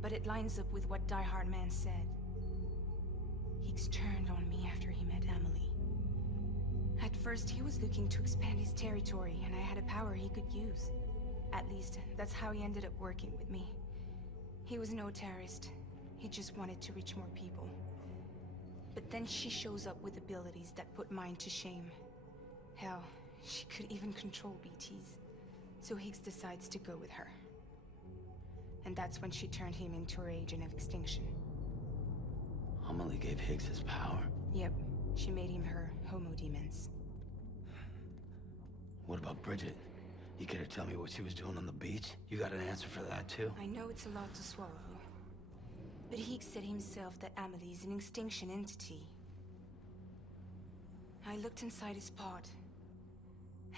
but it lines up with what Die Hard Man said. Higgs turned on me after he met Amelie. At first, he was looking to expand his territory, and I had a power he could use. At least, that's how he ended up working with me. He was no terrorist. He just wanted to reach more people. But then she shows up with abilities that put mine to shame. Hell, she could even control BTs. So Higgs decides to go with her. And that's when she turned him into her agent of extinction. Amelie gave Higgs his power. Yep, she made him her homo demons. What about Bridget? You care to tell me what she was doing on the beach? You got an answer for that too? I know it's a lot to swallow. But Higgs said himself that Amelie is an extinction entity. I looked inside his pod,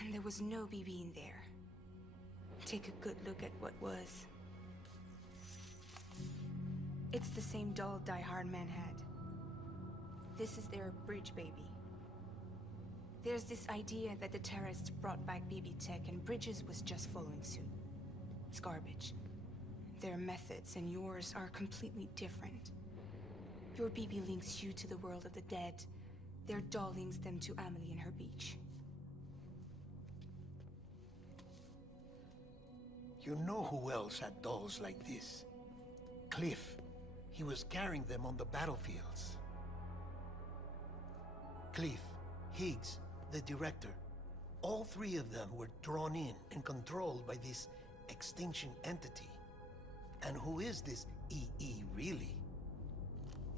and there was no BB in there. Take a good look at what was. It's the same doll Die Hard Man had. This is their bridge baby. There's this idea that the terrorists brought back BB tech and Bridges was just following suit. It's garbage. Their methods and yours are completely different. Your BB links you to the world of the dead. Their doll links them to Amelie and her beach. You know who else had dolls like this? Cliff. He was carrying them on the battlefields. Cliff, Higgs, the director. All three of them were drawn in and controlled by this extinction entity. And who is this EE really?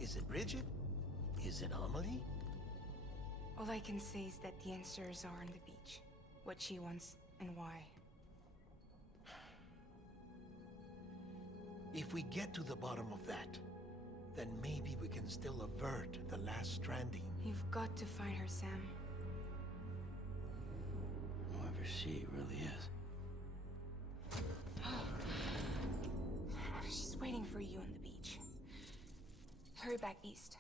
Is it Bridget? Is it Amelie? All I can say is that the answers are on the beach. What she wants and why. If we get to the bottom of that, then maybe we can still avert the last stranding. You've got to find her, Sam. Whoever she really is. headed back east.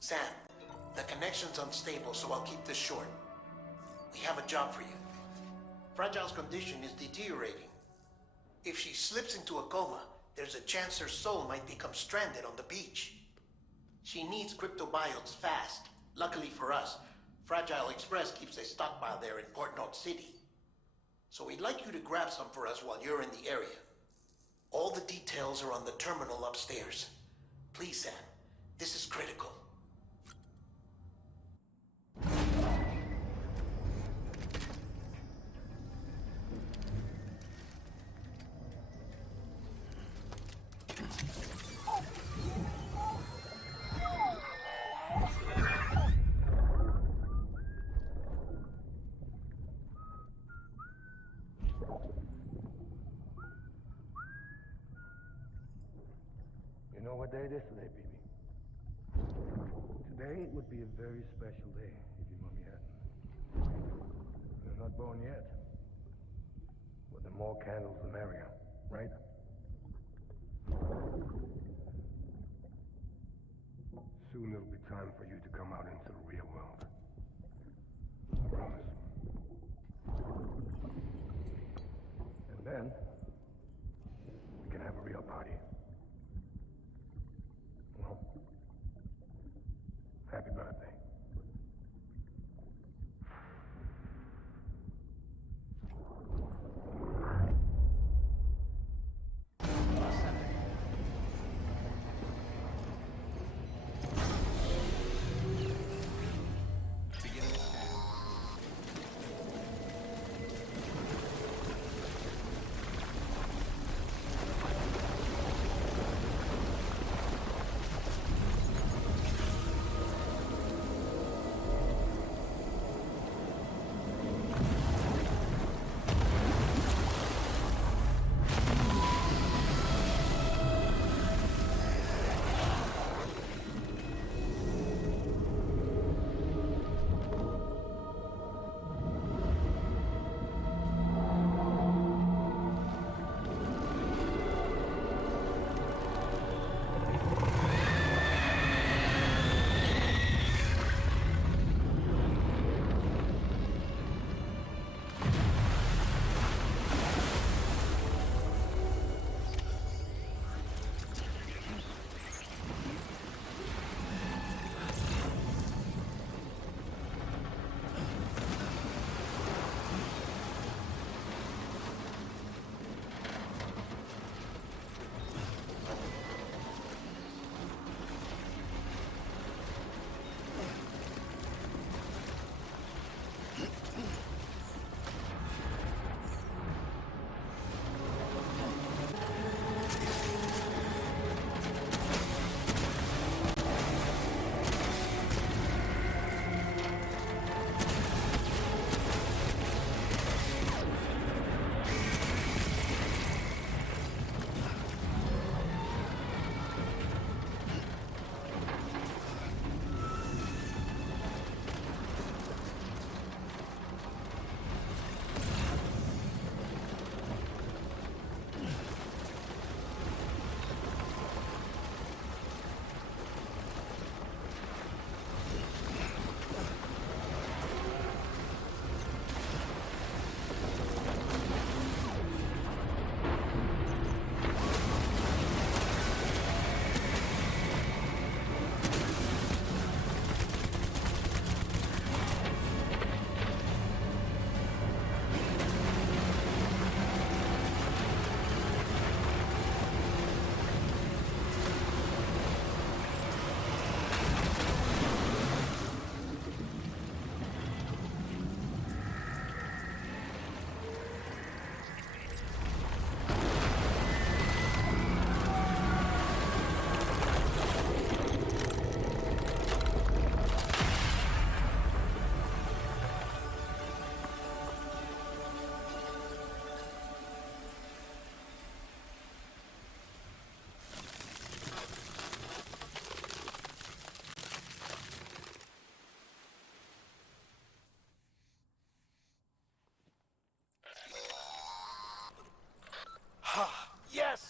Sam, the connection's unstable, so I'll keep this short. We have a job for you. Fragile's condition is deteriorating. If she slips into a coma, there's a chance her soul might become stranded on the beach. She needs cryptobiotes fast. Luckily for us, Fragile Express keeps a stockpile there in Port North City. So we'd like you to grab some for us while you're in the area. All the details are on the terminal upstairs. Please, Sam, this is critical. You know what day it is today, BB? Today would be a very special day if your mommy hadn't. You're not born yet. But the more candles, the merrier, right? Soon it'll be time for you to come out into the real world. I promise. And then, we can have a real party. Well, happy birthday.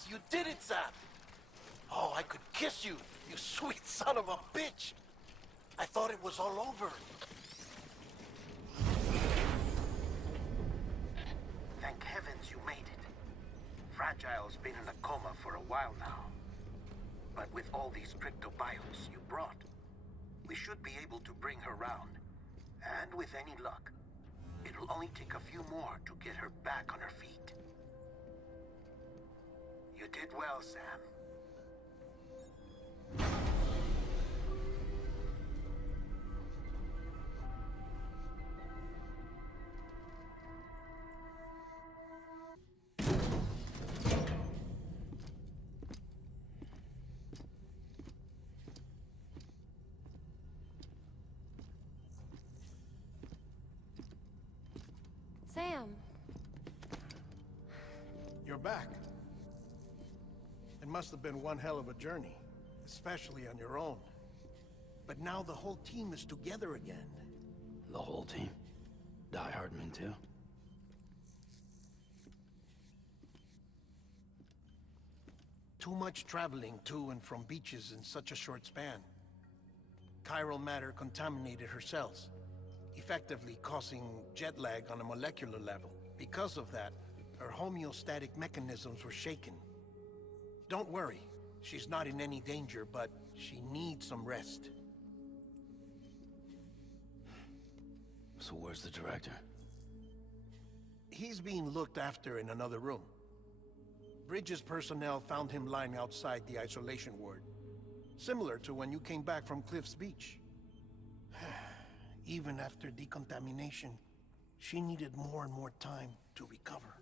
You did it, Sam! Oh, I could kiss you, you sweet son of a bitch! I thought it was all over. Thank heavens you made it. Fragile's been in a coma for a while now. But with all these cryptobiotes you brought, we should be able to bring her round. And with any luck, it'll only take a few more to get her back on her feet. You did well, Sam. Sam. You're back. It must have been one hell of a journey, especially on your own. But now the whole team is together again. The whole team? Die Hardman too? Too much traveling to and from beaches in such a short span. Chiral matter contaminated her cells, effectively causing jet lag on a molecular level. Because of that, her homeostatic mechanisms were shaken. Don't worry, she's not in any danger, but she needs some rest. So where's the director? He's being looked after in another room. Bridges personnel found him lying outside the isolation ward. Similar to when you came back from Cliff's Beach. Even after decontamination, she needed more and more time to recover.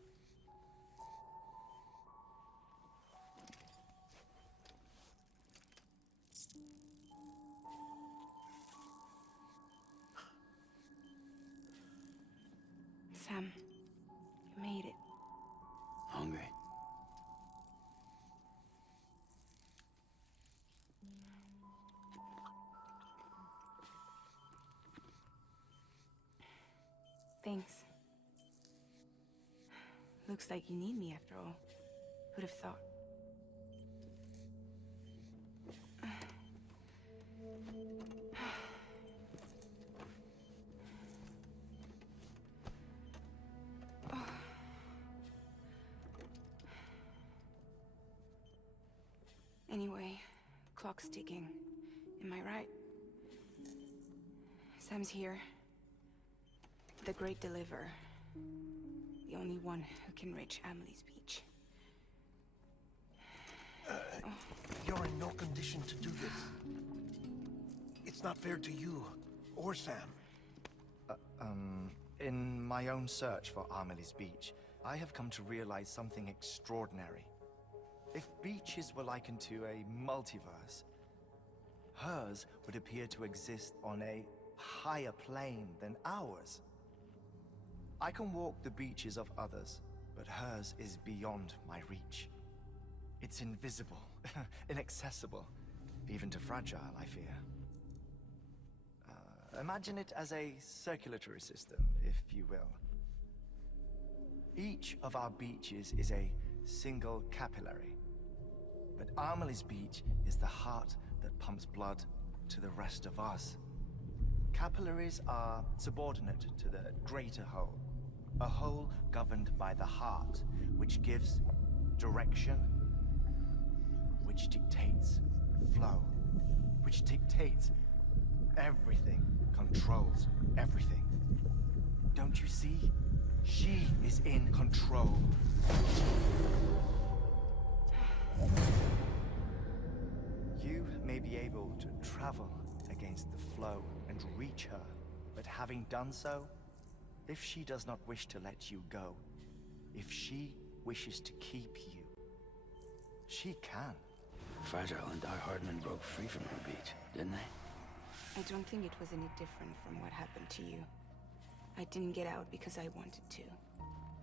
Sam, you made it. Hungry? Thanks. Looks like you need me after all. Who'd have thought? Anyway, clock's ticking. Am I right? Sam's here. The Great Deliverer. The only one who can reach Amelie's Beach. You're in no condition to do this. It's not fair to you, or Sam. In my own search for Amelie's Beach, I have come to realize something extraordinary. If beaches were likened to a multiverse, hers would appear to exist on a higher plane than ours. I can walk the beaches of others, but hers is beyond my reach. It's invisible, inaccessible, even to Fragile, I fear. Imagine it as a circulatory system, if you will. Each of our beaches is a single capillary, but Amelie's Beach is the heart that pumps blood to the rest of us. Capillaries are subordinate to the greater whole, a whole governed by the heart, which gives direction, which dictates flow, which dictates everything, controls everything. Don't you see? She is in control. You may be able to travel against the flow and reach her, but having done so, if she does not wish to let you go, if she wishes to keep you, she can. Fragile and Die Hardman broke free from her beach, didn't they? I don't think it was any different from what happened to you. I didn't get out because I wanted to.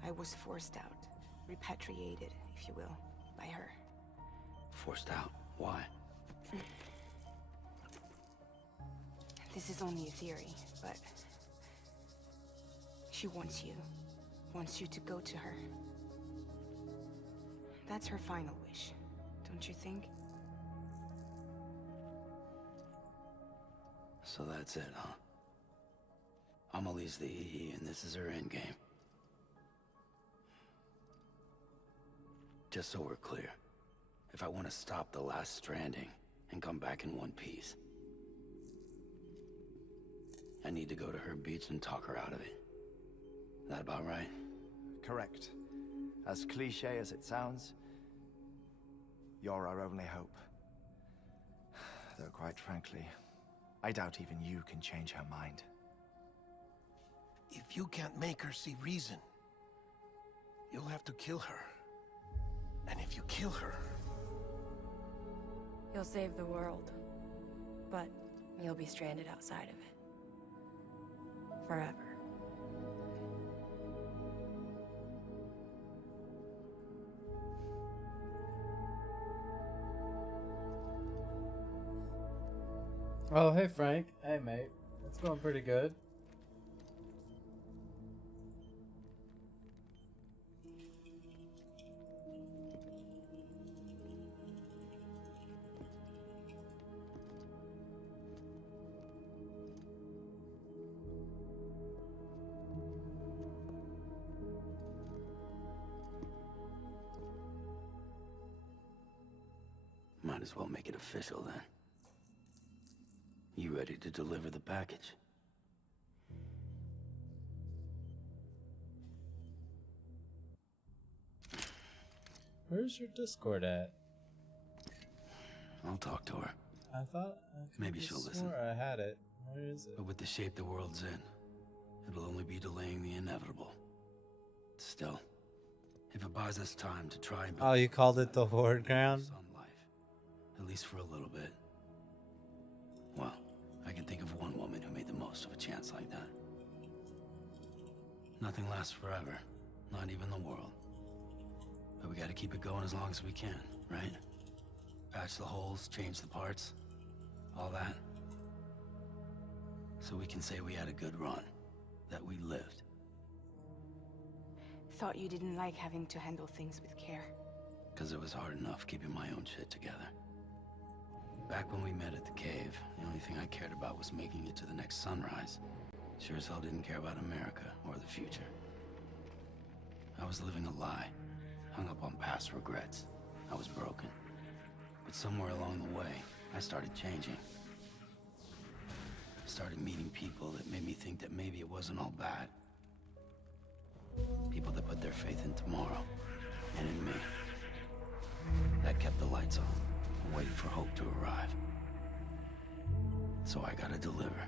I was forced out, repatriated, if you will, by her. Forced out? Why? This is only a theory, but she wants you to go to her. That's her final wish, don't you think? So that's it, huh? Amelie's the EE, and this is her endgame. Just so we're clear, if I want to stop the last stranding and come back in one piece, I need to go to her beach and talk her out of it. That about right? Correct. As cliche as it sounds, you're our only hope. Though quite frankly, I doubt even you can change her mind. If you can't make her see reason, you'll have to kill her. And if you kill her... You'll save the world, but you'll be stranded outside of it. Forever. Oh, hey Frank. Hey mate. It's going pretty good. Might as well make it official then. You ready to deliver the package? Where's your Discord at? I'll talk to her. I thought Maybe she'll listen. I had it. Where is it? But with the shape the world's in, it'll only be delaying the inevitable. Still, if it buys us time to try and... Oh, you called it the Horde Ground? At least for a little bit. Well, I can think of one woman who made the most of a chance like that. Nothing lasts forever, not even the world. But we gotta keep it going as long as we can, right? Patch the holes, change the parts, all that. So we can say we had a good run, that we lived. Thought you didn't like having to handle things with care. 'Cause it was hard enough keeping my own shit together. Back when we met at the cave, the only thing I cared about was making it to the next sunrise. Sure as hell didn't care about America or the future. I was living a lie, hung up on past regrets. I was broken. But somewhere along the way, I started changing. Started meeting people that made me think that maybe it wasn't all bad. People that put their faith in tomorrow, and in me. That kept the lights on. Waiting for hope to arrive. So I gotta deliver,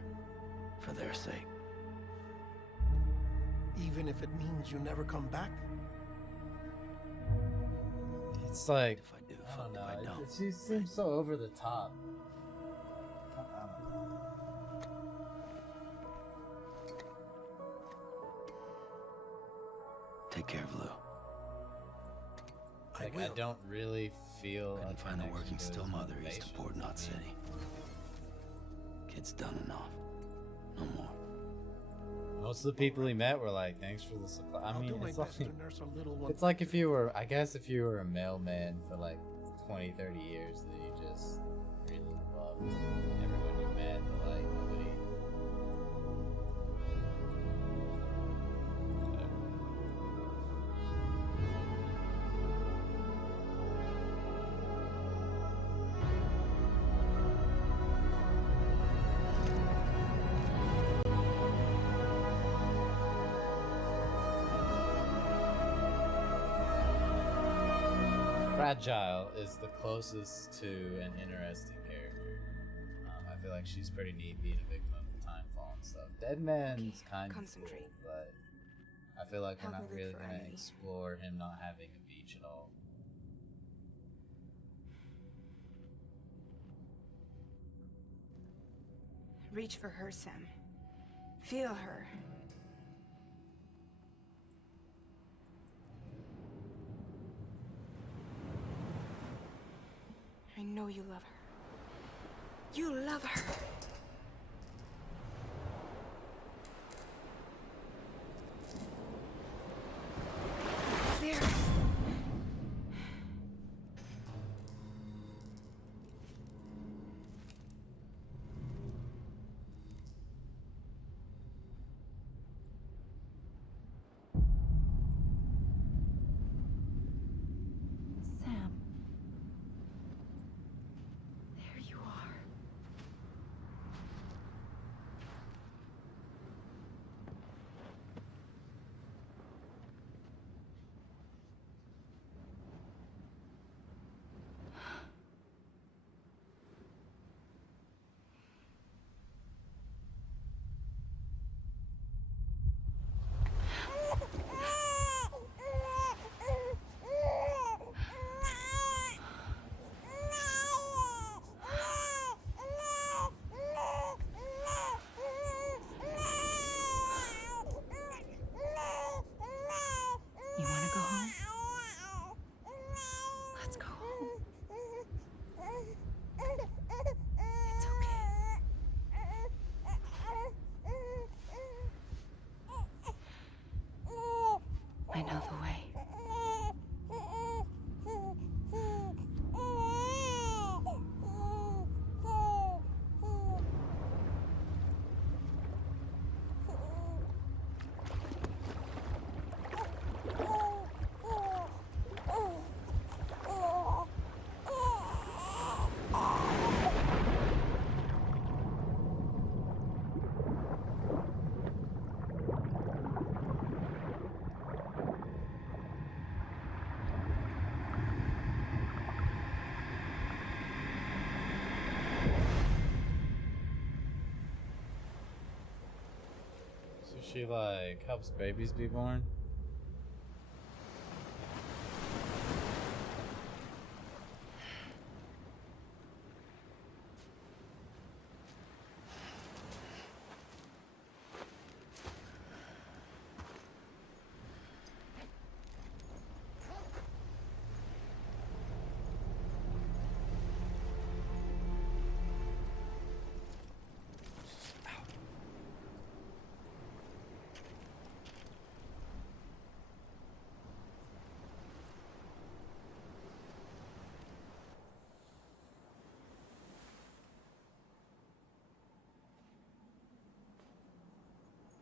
for their sake. Even if it means you never come back? It's like, if I do, I don't know. if I don't. She seems so over the top. Take care of Lou. Like, I don't really feel. Couldn't find a working still mother east of Port Knot City. Kid's done enough. No more. Most of the people he met were like, "Thanks for the supply." I mean, it's like if you were, I guess, if you were a mailman for like 20, 30 years, that you just really loved everyone you met, but like nobody. Fragile is the closest to an interesting character. I feel like she's pretty neat, being a victim of the timefall and stuff. Deadman's kind of cool, but I feel like we're not really gonna explore him not having a beach at all. Reach for her, Sam. Feel her. I know you love her. You love her. There. So she like helps babies be born?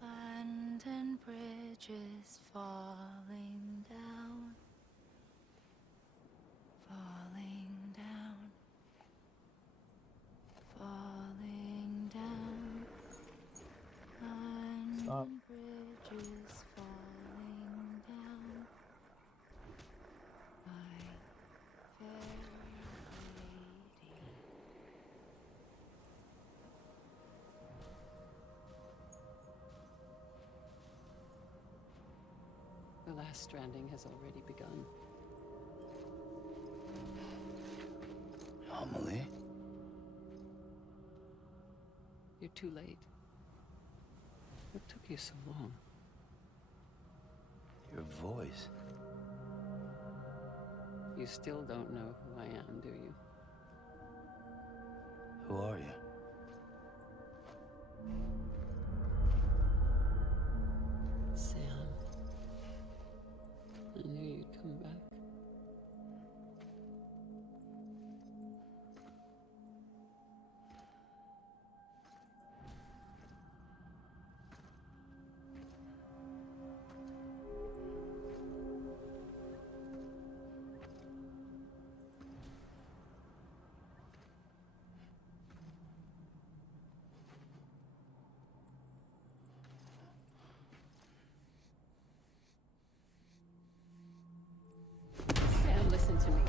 Abandoned bridges falling down, falling down, falling down. Stop. Abandoned bridges falling down. My fair lady. The last stranding has already begun. Amelie? You're too late. What took you so long? Your voice. You still don't know who I am, do you? Who are you? Sam. I knew you'd come back. Sam, listen to me.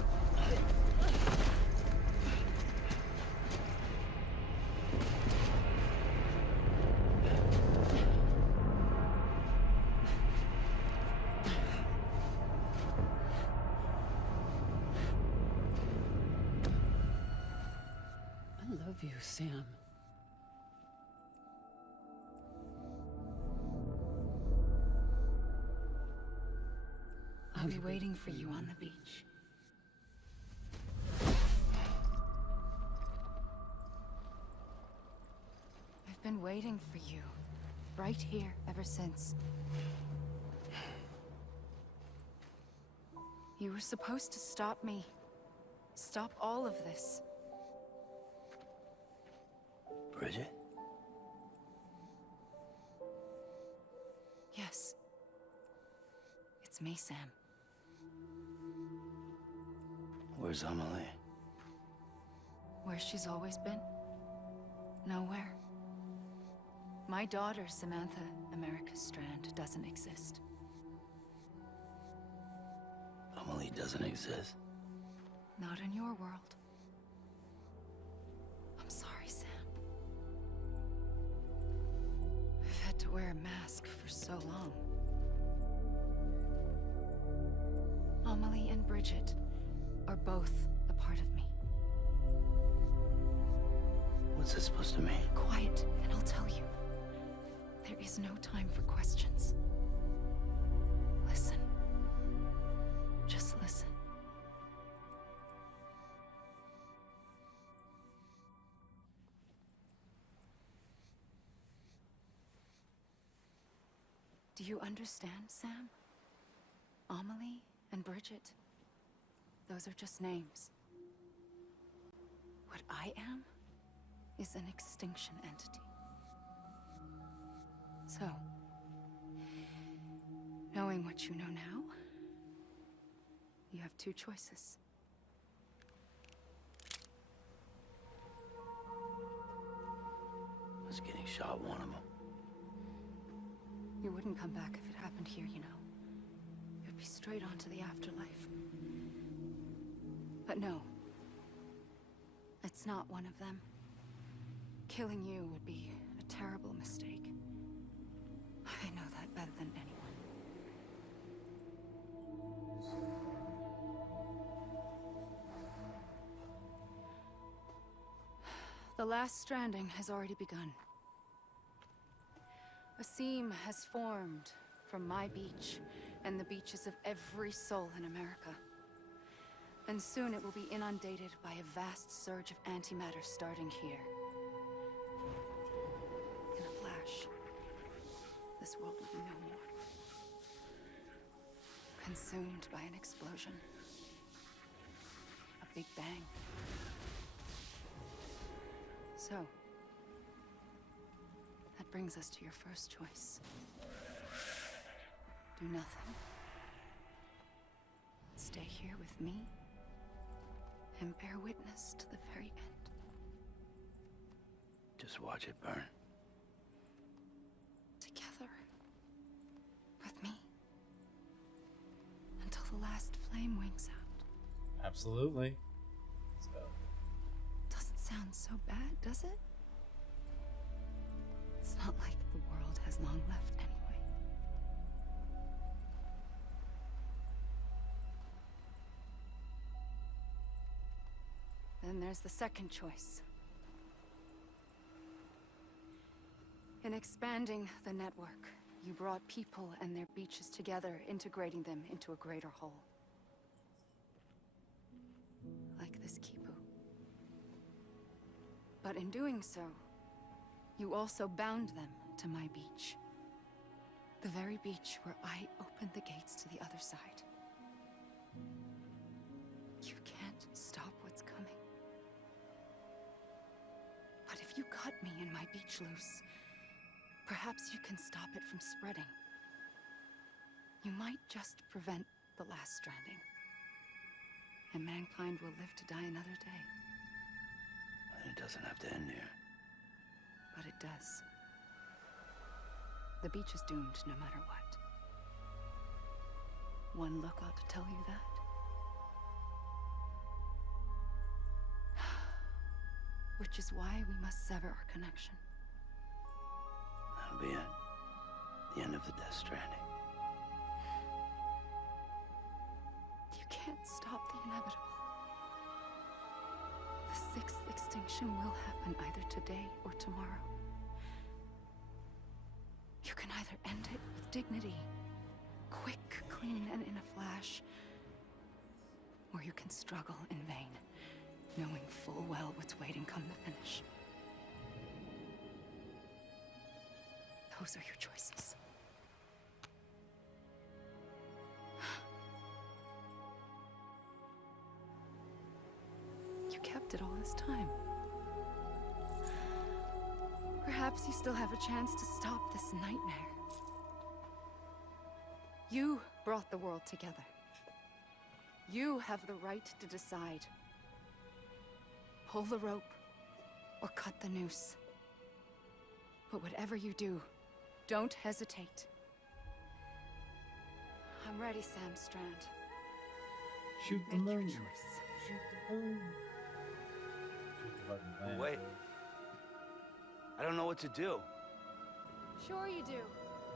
I love you, Sam. I'll be waiting for you on the beach. I've been waiting for you, right here, ever since. You were supposed to stop me. Stop all of this. Bridget? Yes. It's me, Sam. Where's Amelie? Where she's always been. Nowhere. My daughter, Samantha America Strand, doesn't exist. Amelie doesn't exist. Not in your world. I'm sorry, Sam. I've had to wear a mask for so long. Amelie and Bridget are both a part of me. What's this supposed to mean? Quiet, and I'll tell you. There is no time for questions. Listen. Just listen. Do you understand, Sam? Amelie and Bridget, those are just names. What I am is an extinction entity. So, knowing what you know now, you have two choices. Was getting shot one of them. You wouldn't come back if it happened here, you know. You'd be straight on to the afterlife. But no. It's not one of them. Killing you would be a terrible mistake. The last stranding has already begun. A seam has formed from my beach and the beaches of every soul in America. And soon it will be inundated by a vast surge of antimatter starting here. In a flash, this world will be no more. Consumed by an explosion. A big bang. So, that brings us to your first choice. Do nothing. Stay here with me and bear witness to the very end. Just watch it burn. Together. With me. Until the last flame winks out. Absolutely. Let's go. Doesn't sound so bad, does it? It's not like the world has long left anyway. Then there's the second choice. In expanding the network, you brought people and their beaches together, integrating them into a greater whole. Like this Kipu. But in doing so, you also bound them to my beach. The very beach where I opened the gates to the other side. You can't stop what's coming. But if you cut me and my beach loose, perhaps you can stop it from spreading. You might just prevent the last stranding. And mankind will live to die another day. And it doesn't have to end here. But it does. The beach is doomed no matter what. One look ought to tell you that. Which is why we must sever our connection. That'll be it. The end of the Death Stranding. You can't stop the inevitable. The sixth extinction will happen either today or tomorrow. You can either end it with dignity, quick, clean, and in a flash, or you can struggle in vain, knowing full well what's waiting come the finish. Those are your choices. You kept it all this time. Perhaps you still have a chance to stop this nightmare. You brought the world together. You have the right to decide. Pull the rope or cut the noose. But whatever you do, don't hesitate. I'm ready, Sam Strand. Shoot the Make your moon. choice. Shoot the moon. Shoot the fucking planet. Wait. I don't know what to do. Sure you do.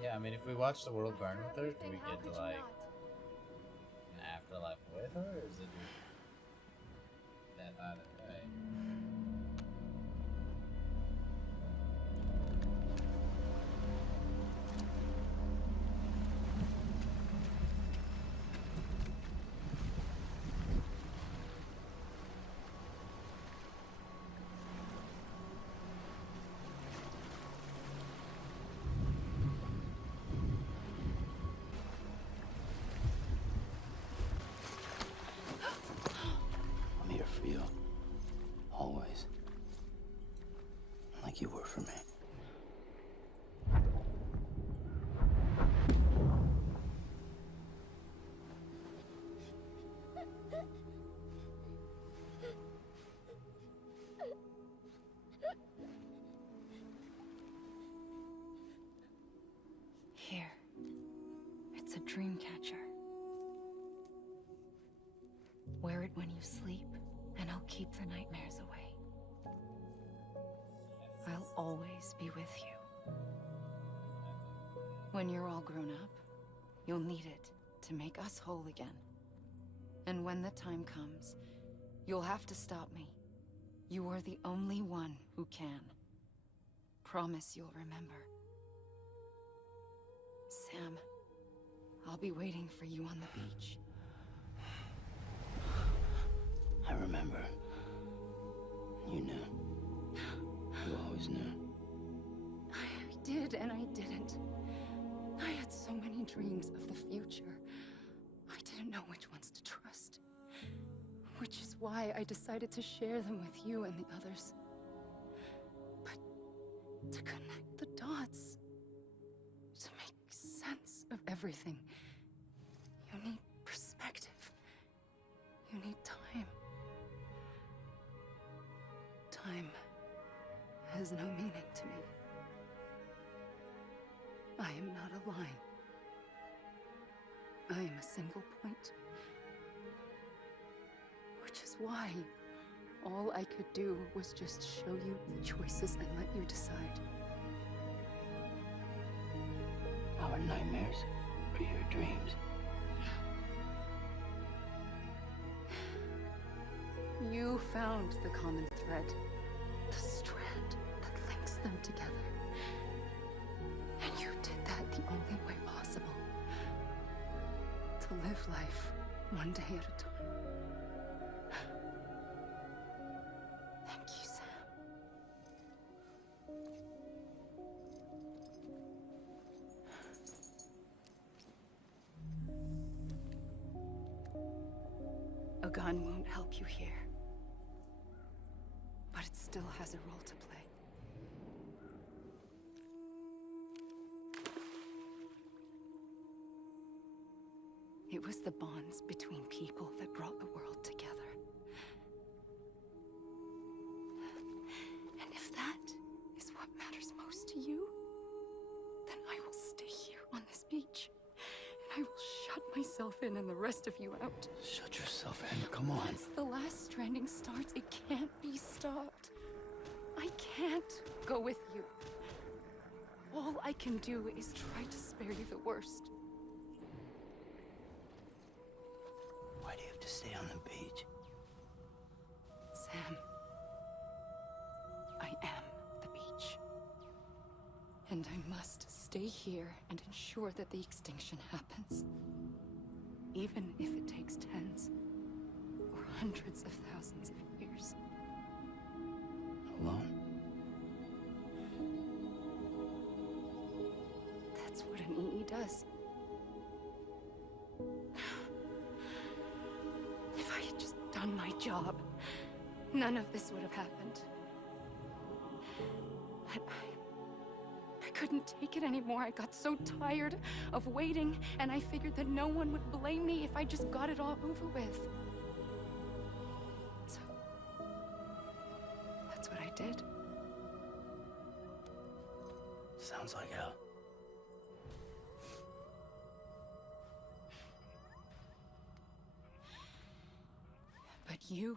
Yeah, I mean, if we watch the world burn with her, do we How get could to you like not? an afterlife with her, or is it just death either way? I'm here for you. Always. Like you were for me. Here. It's a dream catcher. Wear it when you sleep, and I'll keep the nightmares away. I'll always be with you. When you're all grown up, you'll need it to make us whole again. And when the time comes, you'll have to stop me. You are the only one who can. Promise you'll remember. Sam, I'll be waiting for you on the beach. I remember. You knew. You always knew. I did and I didn't. I had so many dreams of the future. I didn't know which ones to trust. Which is why I decided to share them with you and the others. But to connect the dots, to make sense of everything, you need perspective. You need time. Time has no meaning to me. I am not a line. I am a single point. Which is why all I could do was just show you the choices and let you decide. Our nightmares are your dreams. You found the common thread, the strand that links them together. And you did that the only way possible. To live life one day at a time. Thank you, Sam. A gun won't help you here. But it still has a role to play. It was the bonds between people that brought the world together. And if that is what matters most to you, then I will stay here on this beach. And I will shut myself in and the rest of you out. Shut yourself in, come on. Once the last stranding starts, it can't be stopped. I can't go with you. All I can do is try to spare you the worst. Why do you have to stay on the beach? Sam, I am the beach. And I must stay here and ensure that the extinction happens. Even if it takes tens or hundreds of thousands of years. Alone? That's what an EE does. If I had just done my job, none of this would have happened. But I couldn't take it anymore. I got so tired of waiting, and I figured that no one would blame me if I just got it all over with. So, that's what I did. Sounds like hell. But you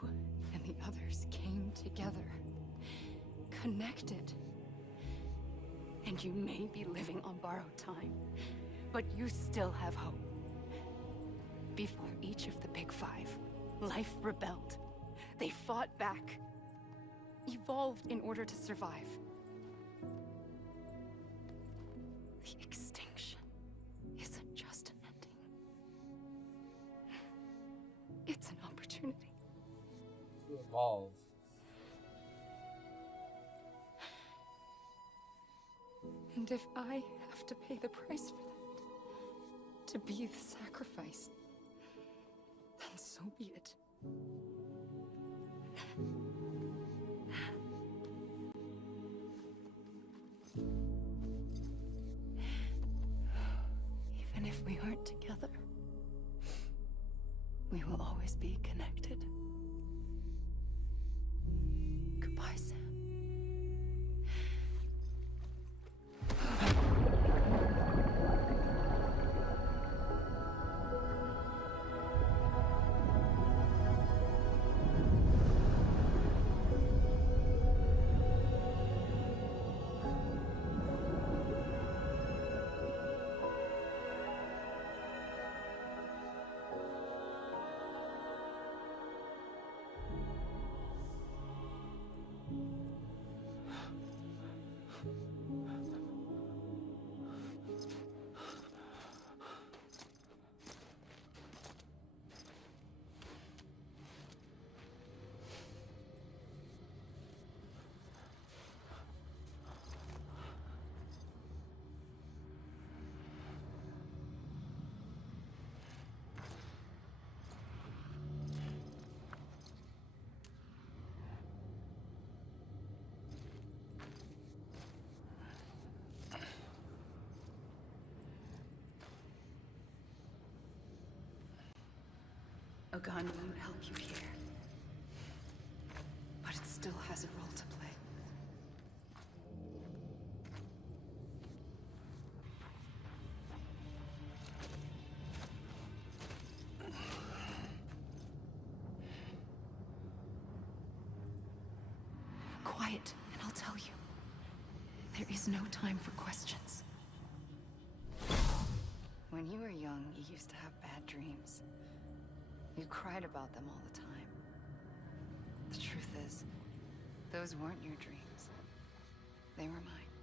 and the others came together, connected. And you may be living on borrowed time, but you still have hope. Before each of the Big Five, life rebelled. They fought back, evolved in order to survive. The extinction isn't just an ending. It's an opportunity. To evolve. And if I have to pay the price for that, to be the sacrifice, then so be it. Even if we aren't together, we will always be connected. Goodbye, Sam. A gun won't help you here. But it still has a role to play. Quiet, and I'll tell you. There is no time for questions. When you were young, you used to have bad dreams. You cried about them all the time. The truth is, those weren't your dreams. They were mine.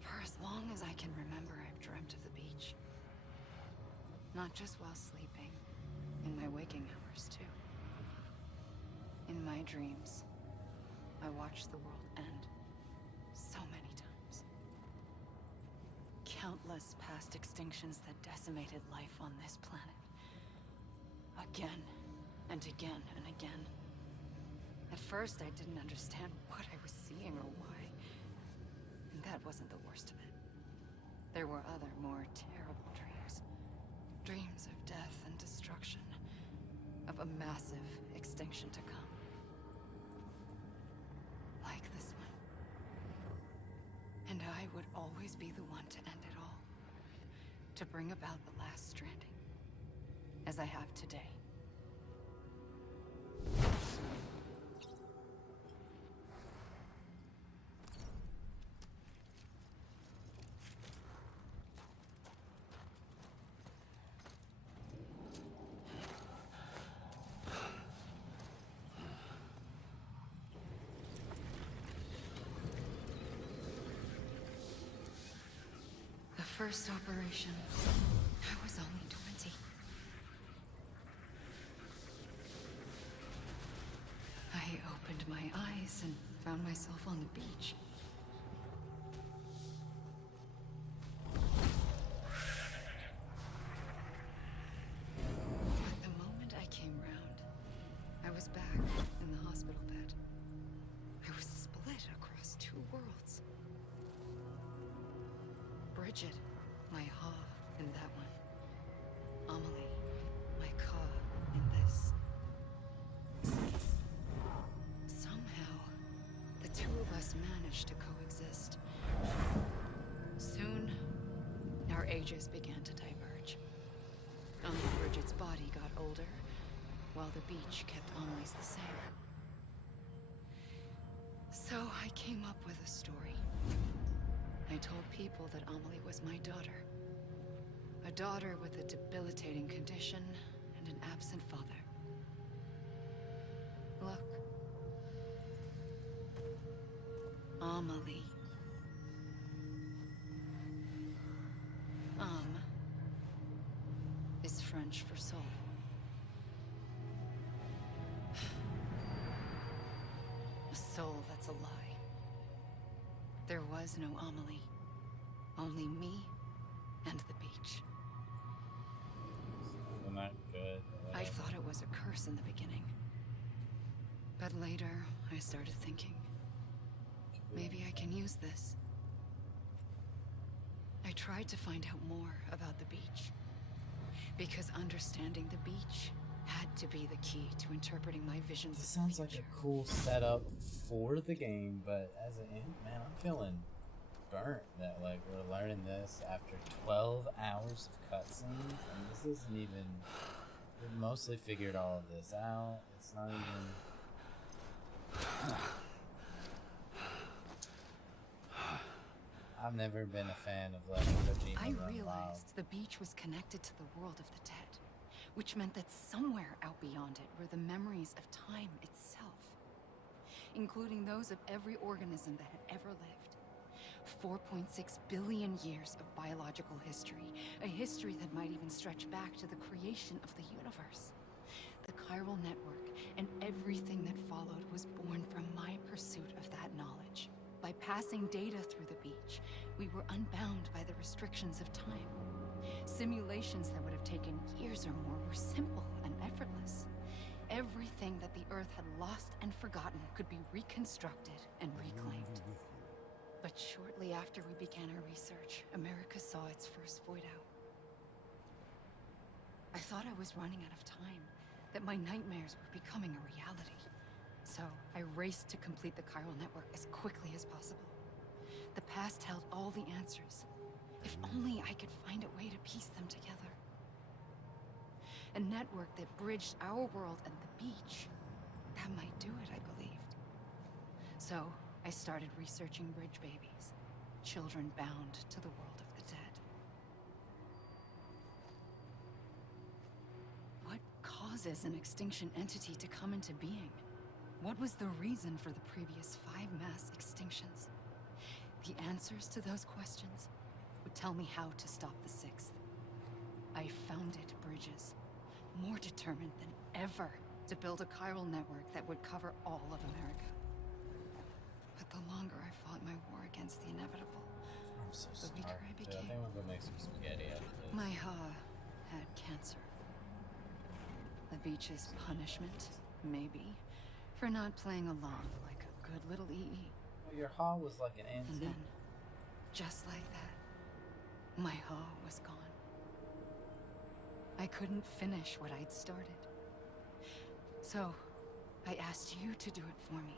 For as long as I can remember, I've dreamt of the beach. Not just while sleeping, in my waking hours too. In my dreams, I watched the world end so many times. Countless past extinctions that decimated life on this planet. Again, and again, and again. At first, I didn't understand what I was seeing or why. And that wasn't the worst of it. There were other, more terrible dreams. Dreams of death and destruction. Of a massive extinction to come. Like this one. And I would always be the one to end it all. To bring about the last stranding. As I have today. The first operation, I was only 20. I opened my eyes and found myself on the beach. But the moment I came round, I was back in the hospital bed. I was split across two worlds. Bridget, my Ha in that one. Amelie, my Ka in this. Somehow, the two of us managed to coexist. Soon, our ages began to diverge. Only Bridget's body got older, while the beach kept Amelie's the same. So I came up with a story. I told people that Amelie was my daughter. A daughter with a debilitating condition and an absent father. Look. Amelie. Is French for soul. A soul that's a lie. There was no Amelie. Only me and the beach. Isn't that good? I thought it was a curse in the beginning. But later, I started thinking, maybe I can use this. I tried to find out more about the beach. Because understanding the beach had to be the key to interpreting my visions. This sounds like a cool setup for the game, but as an end, man, I'm feeling burnt that like we're learning this after 12 hours of cutscenes, and this isn't even. We've mostly figured all of this out. It's not even. I've never been a fan of letting Kojima I run realized wild. the beach was connected to the world of the dead, which meant that somewhere out beyond it were the memories of time itself, including those of every organism that had ever lived. 4.6 billion years of biological history, a history that might even stretch back to the creation of the universe. The chiral network and everything that followed was born from my pursuit of that knowledge. By passing data through the beach, we were unbound by the restrictions of time. Simulations that would have taken years or more were simple and effortless. Everything that the Earth had lost and forgotten could be reconstructed and reclaimed. But shortly after we began our research, America saw its first void out. I thought I was running out of time, that my nightmares were becoming a reality. So I raced to complete the chiral network as quickly as possible. The past held all the answers. If only I could find a way to piece them together. A network that bridged our world and the beach. That might do it, I believed. So I started researching bridge babies, children bound to the world of the dead. What causes an extinction entity to come into being? What was the reason for the previous 5 mass extinctions? The answers to those questions would tell me how to stop the 6th. I founded bridges, more determined than ever to build a chiral network that would cover all of America. But the longer I fought my war against the inevitable, I'm so the weaker I starved. became. I think we'll go make some spaghetti after this. My Ha had cancer. The beach's punishment, maybe, for not playing along like a good little EE. Well, your Ha was like an And antique. then, just like that, my Ha was gone. I couldn't finish what I'd started. So, I asked you to do it for me.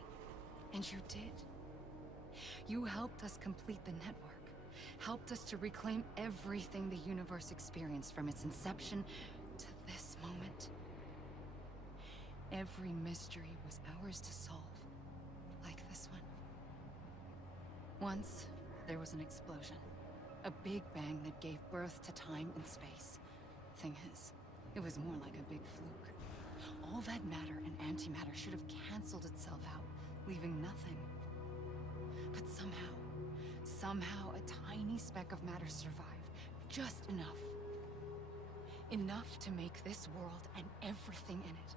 And you did. You helped us complete the network. Helped us to reclaim everything the universe experienced from its inception to this moment. Every mystery was ours to solve. Like this one. Once, there was an explosion. A big bang that gave birth to time and space. Thing is, it was more like a big fluke. All that matter and antimatter should have canceled itself out, leaving nothing. But somehow a tiny speck of matter survived. Just enough. Enough to make this world and everything in it.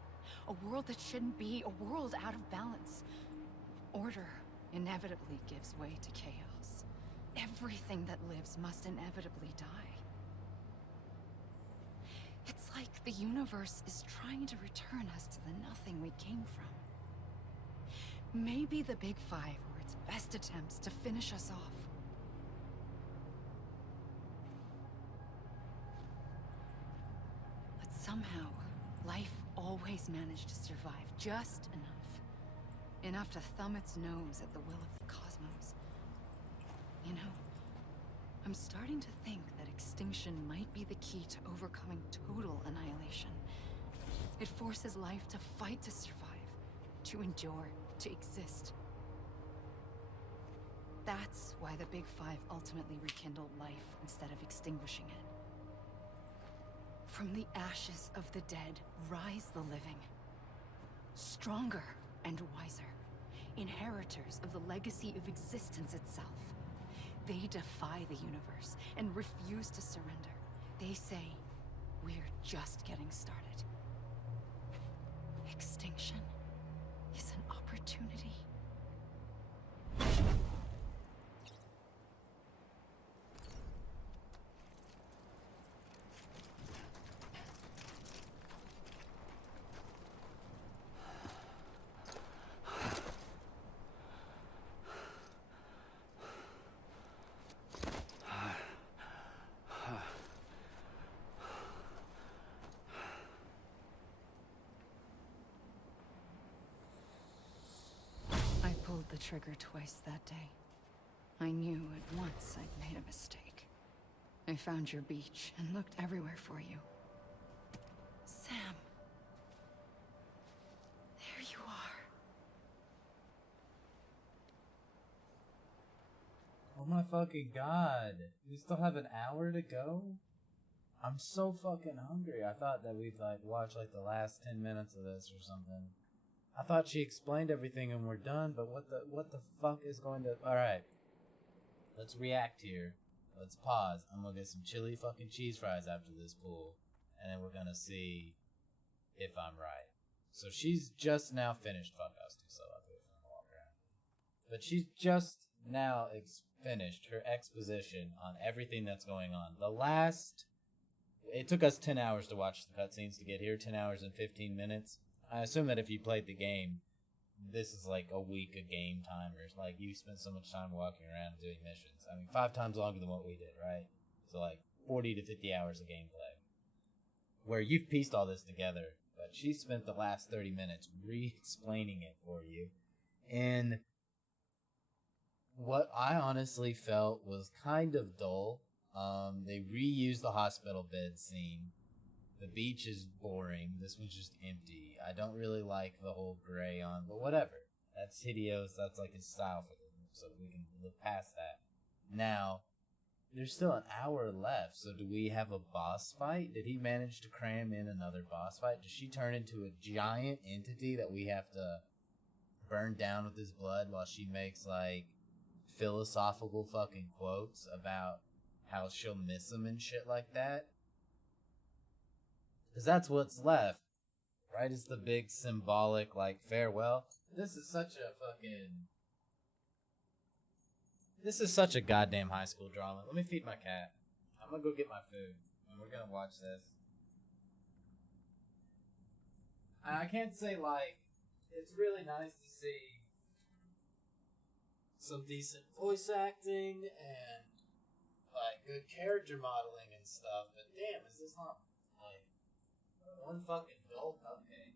A world that shouldn't be, a world out of balance. Order inevitably gives way to chaos. Everything that lives must inevitably die. It's like the universe is trying to return us to the nothing we came from. Maybe the Big Five were its best attempts to finish us off. But somehow, life always managed to survive just enough. Enough to thumb its nose at the will of the cosmos. You know, I'm starting to think that extinction might be the key to overcoming total annihilation. It forces life to fight to survive, to endure, to exist. That's why the Big Five ultimately rekindled life instead of extinguishing it. From the ashes of the dead, rise the living. Stronger and wiser. Inheritors of the legacy of existence itself. They defy the universe and refuse to surrender. They say, we're just getting started. Extinction is an opportunity. I pulled the trigger twice that day. I knew at once I'd made a mistake. I found your beach and looked everywhere for you. Sam. There you are. Oh my fucking god. We still have an hour to go? I'm so fucking hungry. I thought that we'd like watch like the last 10 minutes of this or something. I thought she explained everything and we're done, but what the fuck is going to... Alright. Let's react here. Let's pause. I'm gonna get some chili fucking cheese fries after this pool. And then we're gonna see if I'm right. So she's just now finished. Fuck, I was too slow out there for walk around. But she's just now finished her exposition on everything that's going on. The last... It took us 10 hours to watch the cutscenes to get here. 10 hours and 15 minutes. I assume that if you played the game, this is like a week of game time, or like you spent so much time walking around doing missions. I mean, 5 times longer than what we did, right? So like 40 to 50 hours of gameplay. where you've pieced all this together, but she spent the last 30 minutes re-explaining it for you. And what I honestly felt was kind of dull. They reused the hospital bed scene. The beach is boring. This one's just empty. I don't really like the whole gray on, but whatever. That's Hideo's. That's like his style for them, so we can look past that. Now, there's still an hour left, so do we have a boss fight? Did he manage to cram in another boss fight? Does she turn into a giant entity that we have to burn down with his blood while she makes, like, philosophical fucking quotes about how she'll miss him and shit like that? Because that's what's left, right? Is the big symbolic, like, farewell. This is such a goddamn high school drama. Let me feed my cat. I'm gonna go get my food, and we're gonna watch this. I can't say, like, it's really nice to see some decent voice acting and, like, good character modeling and stuff, but damn, is this not, like, one fucking dull cupcake?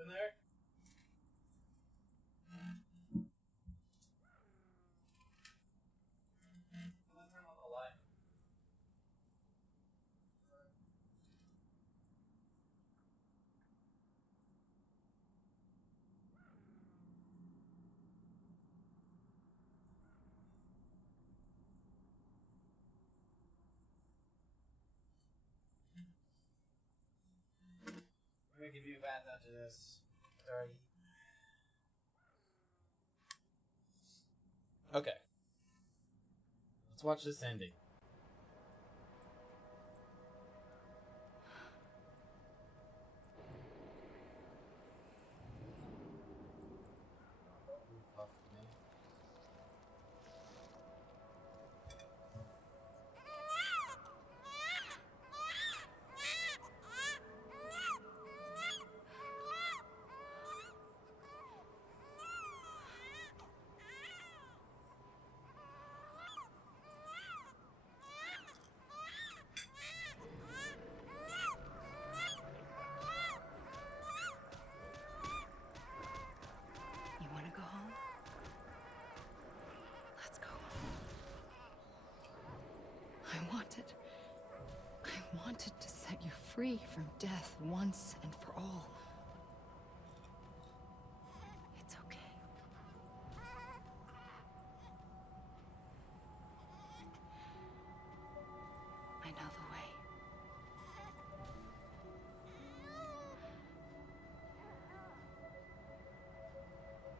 in there? Turn on the light. I'm gonna give you a bath after this. Sorry. Okay. Let's watch this ending. You want to go home? Let's go. I wanted to set you free from death once and for all. It's okay. I know the way.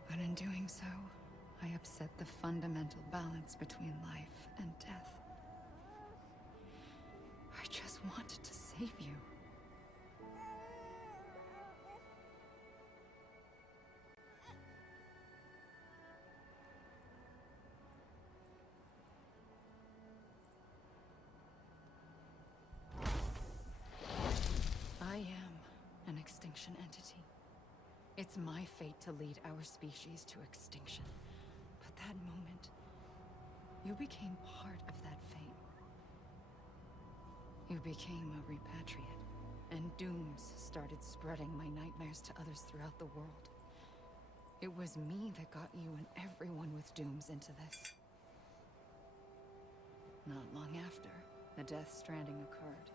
But in doing so, I upset the fundamental balance between life and death. I just wanted to save you. I am an extinction entity. It's my fate to lead our species to extinction. But that moment, you became part of that fate. You became a repatriate, and dooms started spreading my nightmares to others throughout the world. It was me that got you and everyone with dooms into this. Not long after, the Death Stranding occurred.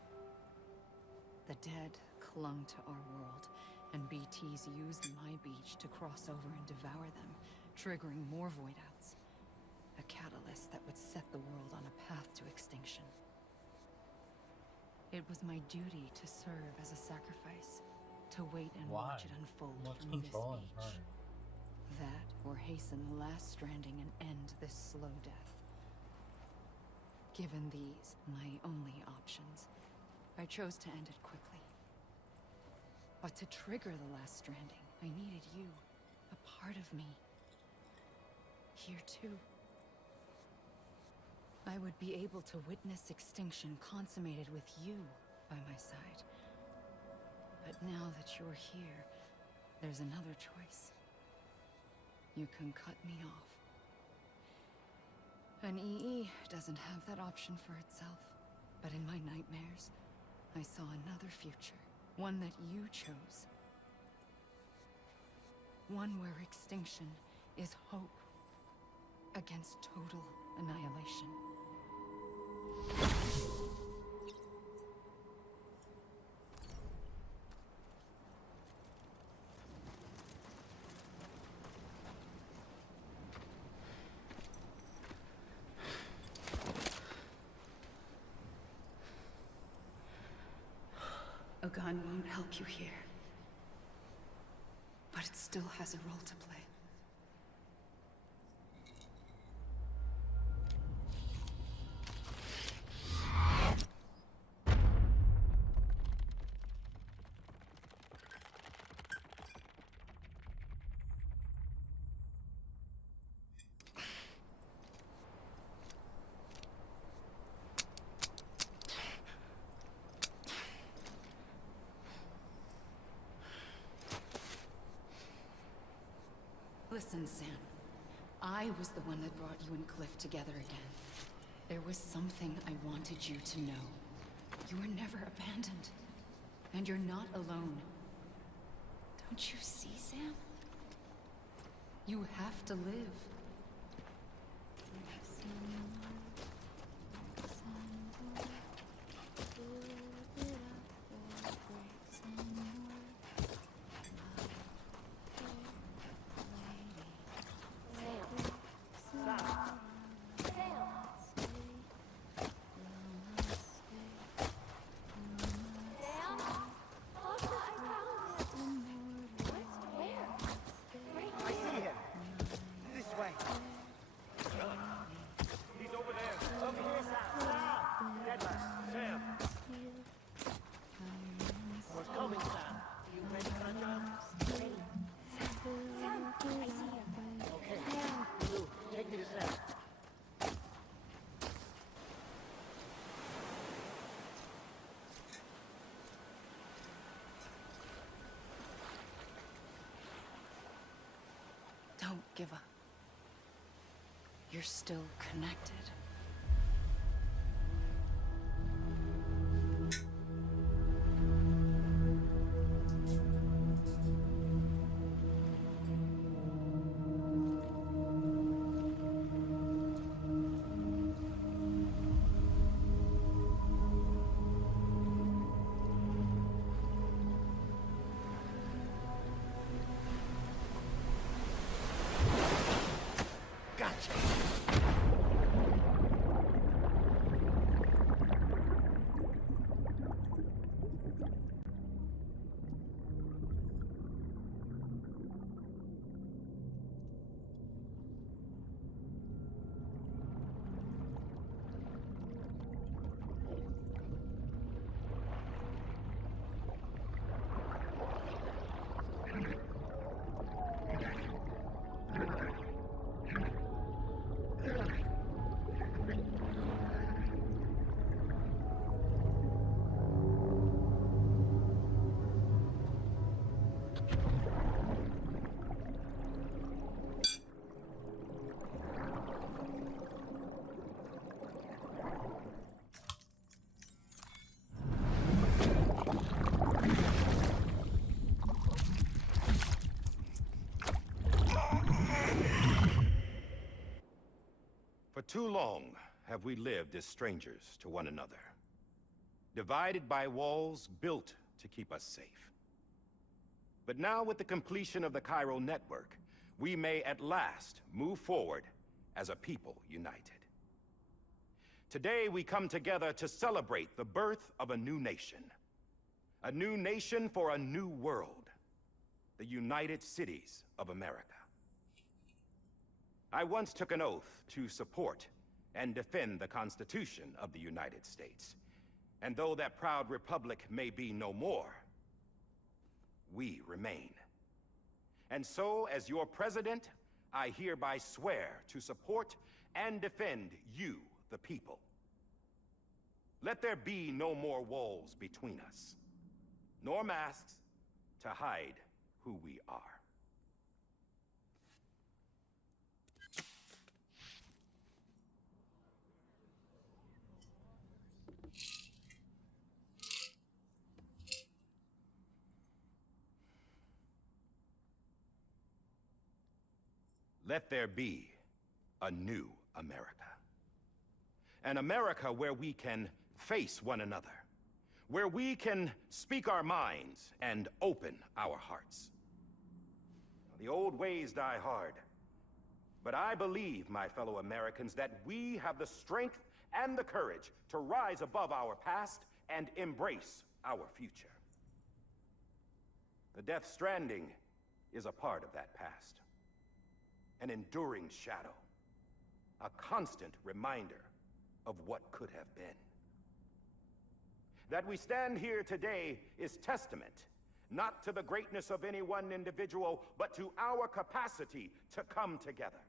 The dead clung to our world, and BTs used my beach to cross over and devour them, triggering more void-outs. A catalyst that would set the world on a path to extinction. It was my duty to serve as a sacrifice, to wait and watch it unfold from this beach. That, or hasten the last stranding and end this slow death. Given these, my only options, I chose to end it quickly. But to trigger the last stranding, I needed you, a part of me. Here too. I would be able to witness extinction consummated with you by my side. But now that you're here, there's another choice. You can cut me off. An EE doesn't have that option for itself. But in my nightmares, I saw another future. One that you chose. One where extinction is hope against total annihilation. A gun won't help you here. But it still has a role to play. Listen, Sam. I was the one that brought you and Cliff together again. There was something I wanted you to know. You were never abandoned. And you're not alone. Don't you see, Sam? You have to live. Don't give up. You're still connected. For too long have we lived as strangers to one another, divided by walls built to keep us safe. But now, with the completion of the chiral network, we may at last move forward as a people united. Today, we come together to celebrate the birth of a new nation. A new nation for a new world. The United Cities of America. I once took an oath to support and defend the Constitution of the United States. And though that proud republic may be no more, we remain. And so, as your president, I hereby swear to support and defend you, the people. Let there be no more walls between us, nor masks to hide who we are. Let there be a new America. An America where we can face one another, where we can speak our minds and open our hearts. The old ways die hard, but I believe, my fellow Americans, that we have the strength and the courage to rise above our past and embrace our future. The Death Stranding is a part of that past. An enduring shadow, a constant reminder of what could have been. That we stand here today is testament, not to the greatness of any one individual, but to our capacity to come together,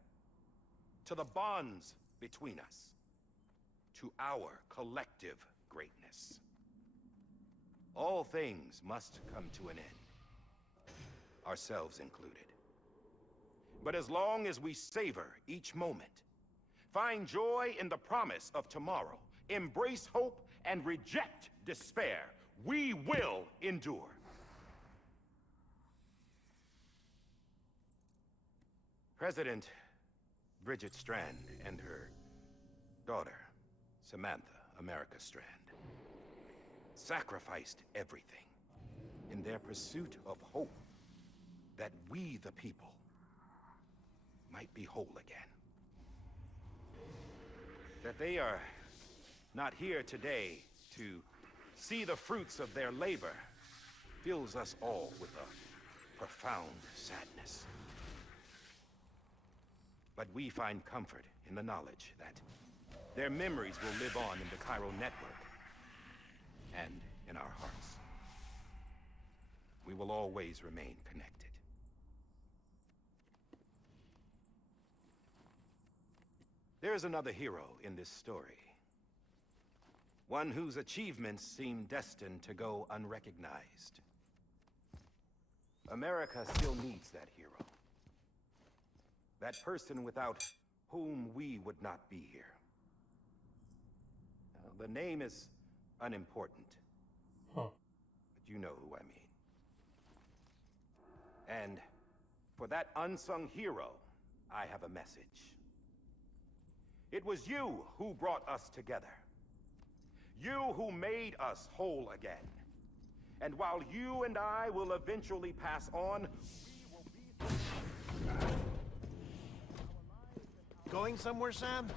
to the bonds between us, to our collective greatness. All things must come to an end, ourselves included. But as long as we savor each moment, find joy in the promise of tomorrow, embrace hope, and reject despair, we will endure. President Bridget Strand and her daughter, Samantha America Strand, sacrificed everything in their pursuit of hope that we, the people, might be whole again. That they are not here today to see the fruits of their labor fills us all with a profound sadness. But we find comfort in the knowledge that their memories will live on in the chiral network and in our hearts. We will always remain connected. There is another hero in this story. One whose achievements seem destined to go unrecognized. America still needs that hero. That person without whom we would not be here. The name is unimportant. But you know who I mean. And for that unsung hero, I have a message. It was you who brought us together. You who made us whole again. And while you and I will eventually pass on, we will be... Going somewhere, Sam?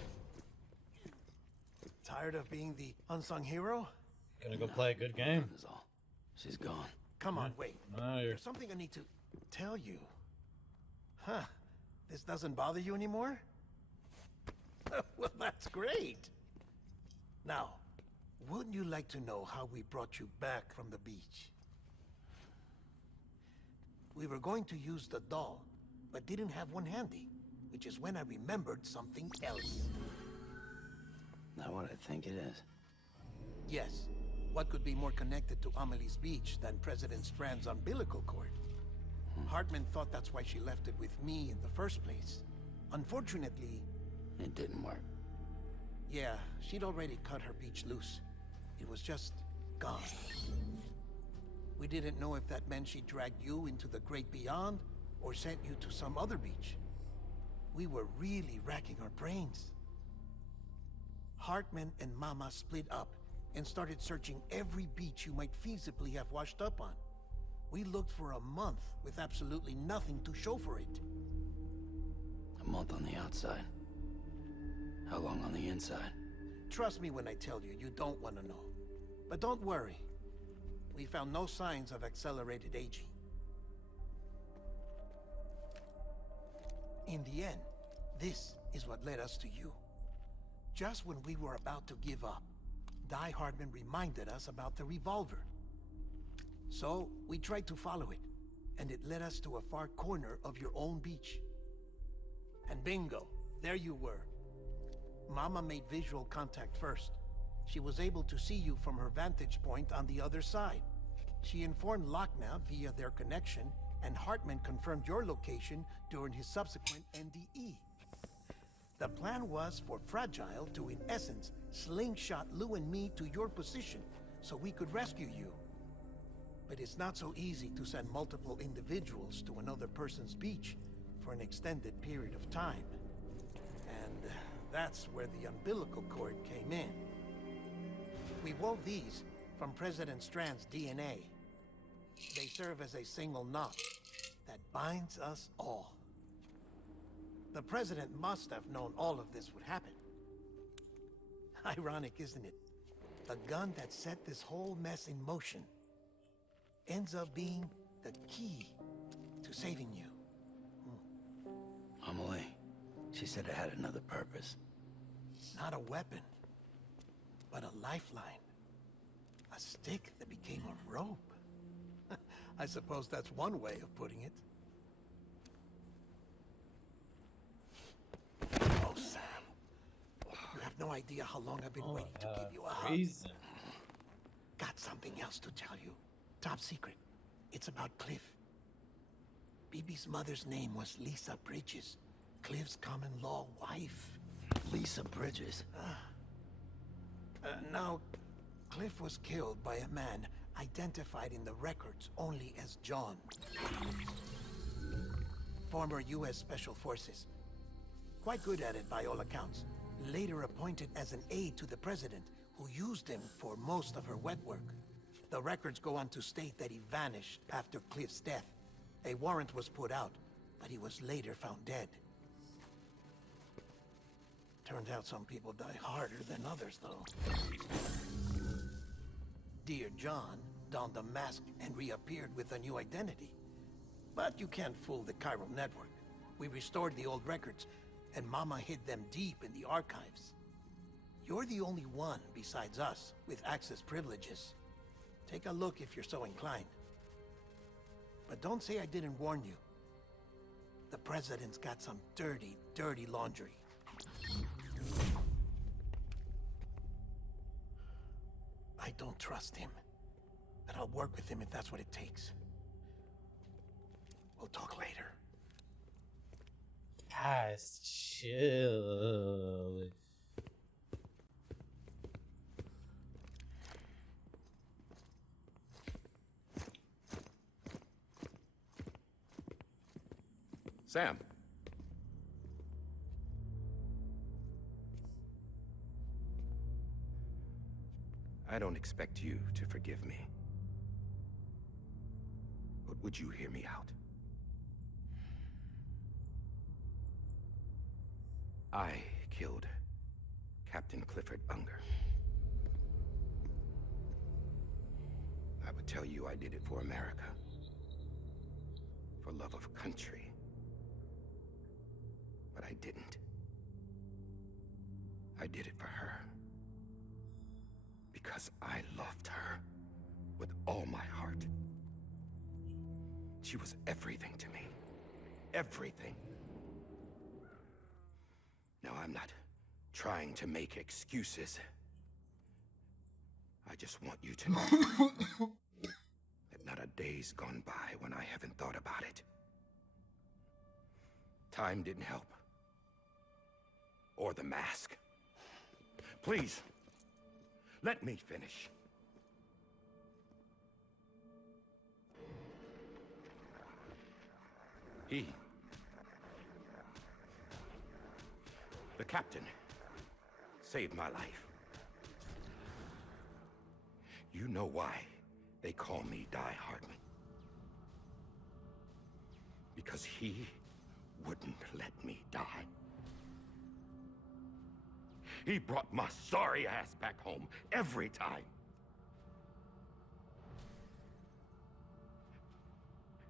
Tired of being the unsung hero? Gonna go play a good game. That is all. She's gone. Come on, wait. No, There's something I need to tell you. Huh. This doesn't bother you anymore? Well, that's great. Now, wouldn't you like to know how we brought you back from the beach? We were going to use the doll, but didn't have one handy, which is when I remembered something else. Not what I think it is. Yes. What could be more connected to Amelie's beach than President Strand's umbilical cord? Hartman thought that's why she left it with me in the first place. Unfortunately... It didn't work. Yeah, she'd already cut her beach loose. It was just gone. We didn't know if that meant she dragged you into the great beyond, or sent you to some other beach. We were really racking our brains. Hartman and Mama split up and started searching every beach you might feasibly have washed up on. We looked for a month with absolutely nothing to show for it. A month on the outside. How long on the inside? Trust me when I tell you, you don't want to know. But don't worry. We found no signs of accelerated aging. In the end, this is what led us to you. Just when we were about to give up, Die Hartman reminded us about the revolver. So, we tried to follow it, and it led us to a far corner of your own beach. And bingo, there you were. Mama made visual contact first. She was able to see you from her vantage point on the other side. She informed Lochna via their connection, and Hartman confirmed your location during his subsequent NDE. The plan was for Fragile to, in essence, slingshot Lou and me to your position so we could rescue you. But it's not so easy to send multiple individuals to another person's beach for an extended period of time. And that's where the umbilical cord came in. We wove these from President Strand's DNA. They serve as a single knot that binds us all. The President must have known all of this would happen. Ironic, isn't it? The gun that set this whole mess in motion ends up being the key to saving you. Amelie, she said it had another purpose. Not a weapon, but a lifeline. A stick that became a rope. I suppose that's one way of putting it. Oh, Sam. You have no idea how long I've been waiting to give you a hug. Got something else to tell you. Top secret. It's about Cliff. BiBi's mother's name was Lisa Bridges. Cliff's common-law wife. Lisa Bridges? Now, Cliff was killed by a man identified in the records only as John. former U.S. Special Forces. Quite good at it by all accounts. Later appointed as an aide to the president, who used him for most of her wet work. The records go on to state that he vanished after Cliff's death. A warrant was put out, but he was later found dead. Turns out some people die harder than others, though. Dear John donned a mask and reappeared with a new identity. But you can't fool the chiral network. We restored the old records, and Mama hid them deep in the archives. You're the only one besides us with access privileges. Take a look if you're so inclined. But don't say I didn't warn you. The president's got some dirty, dirty laundry. I don't trust him, but I'll work with him if that's what it takes. We'll talk later. Guys, chill. Sam. I don't expect you to forgive me. But would you hear me out? I killed Captain Clifford Unger. I would tell you I did it for America. For love of country. But I didn't. I did it for her. Because I loved her with all my heart. She was everything to me. Everything. Now, I'm not trying to make excuses. I just want you to know that not a day's gone by when I haven't thought about it. Time didn't help. Or the mask. Please, let me finish. The captain, saved my life. You know why they call me Die Hardman? Because he wouldn't let me die. He brought my sorry ass back home every time.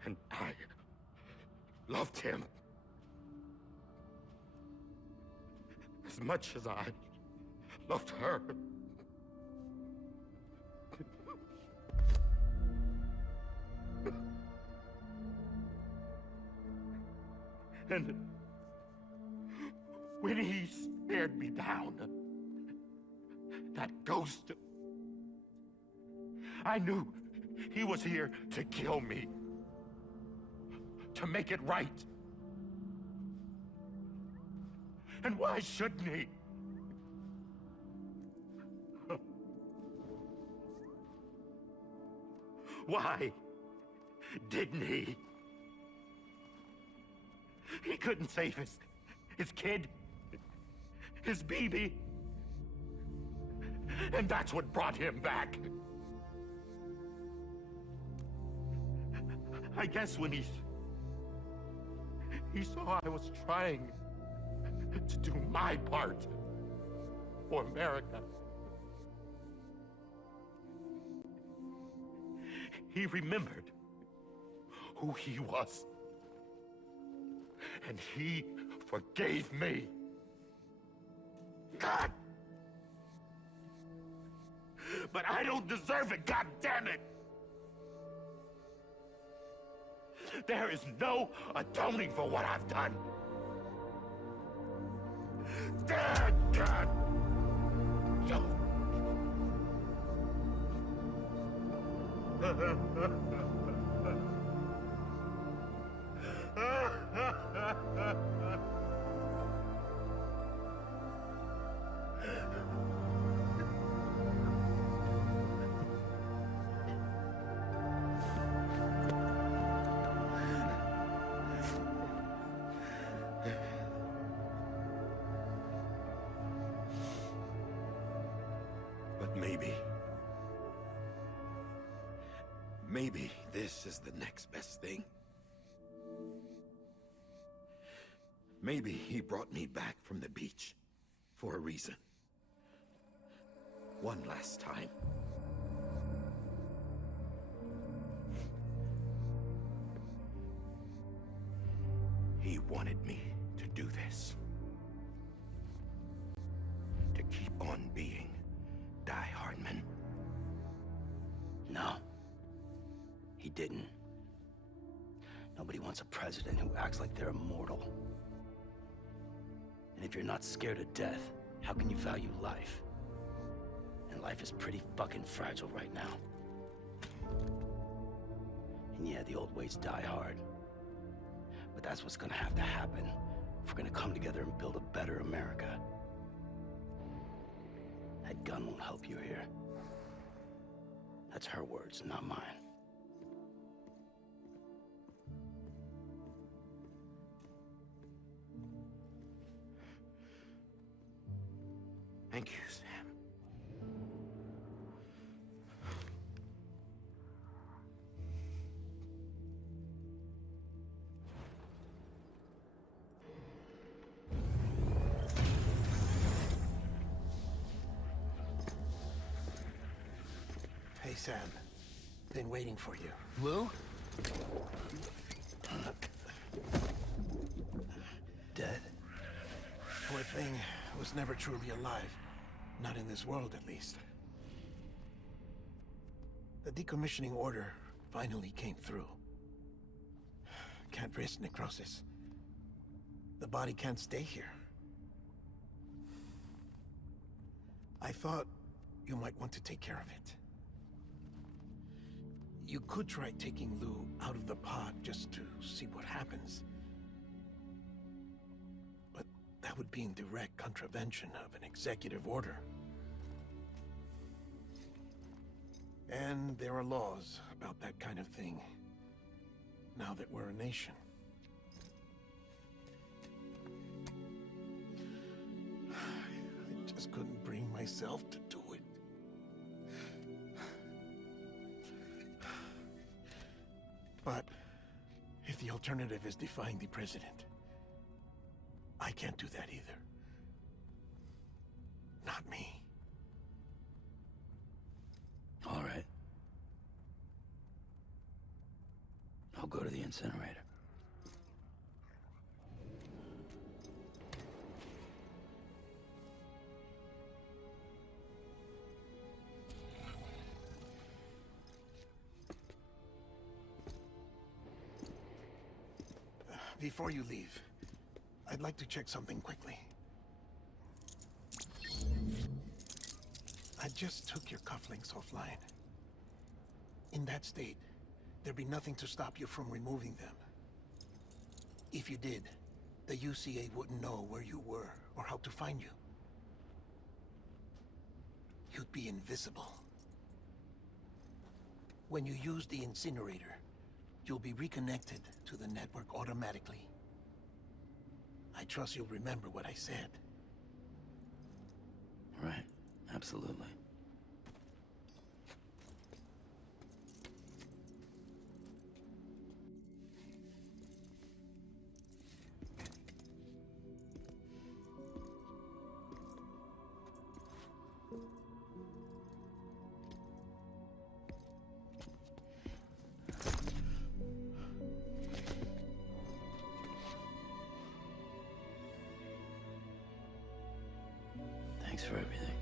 And I loved him as much as I loved her. And when he stared me down, that ghost, I knew he was here to kill me, to make it right. And why shouldn't he? Why didn't he? He couldn't save his kid, his baby. And that's what brought him back. I guess when he saw I was trying to do my part for America, he remembered who he was. And he forgave me. God! But I don't deserve it, God damn it! There is no atoning for what I've done. God! Maybe this is the next best thing. Maybe he brought me back from the beach for a reason. One last time. He wanted me to do this. To keep on being Die Hardman. No. He didn't. Nobody wants a president who acts like they're immortal. And if you're not scared of death, how can you value life? And life is pretty fucking fragile right now. And yeah, the old ways die hard. But that's what's gonna have to happen if we're gonna come together and build a better America. That gun won't help you here. That's her words, not mine. Thank you, Sam. Hey, Sam. Been waiting for you. Lou? Dead? Poor thing was never truly alive. Not in this world, at least. The decommissioning order finally came through. Can't risk necrosis. The body can't stay here. I thought you might want to take care of it. You could try taking Lou out of the pod just to see what happens. But that would be in direct contravention of an executive order. And there are laws about that kind of thing, now that we're a nation. I just couldn't bring myself to do it. But if the alternative is defying the president, I can't do that either. Not me. All right. I'll go to the incinerator. Before you leave, I'd like to check something quickly. I just took your cufflinks offline. In that state, there'd be nothing to stop you from removing them. If you did, the UCA wouldn't know where you were or how to find you. You'd be invisible. When you use the incinerator, you'll be reconnected to the network automatically. I trust you'll remember what I said. Right, absolutely. Thanks for everything.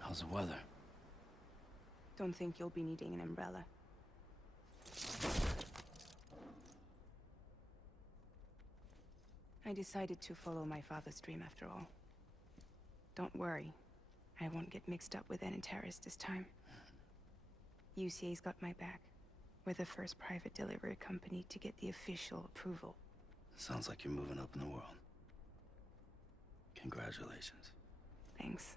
How's the weather? Don't think you'll be needing an umbrella. I decided to follow my father's dream after all. Don't worry. I won't get mixed up with any terrorists this time. UCA's got my back. We're the first private delivery company to get the official approval. Sounds like you're moving up in the world. Congratulations. Thanks.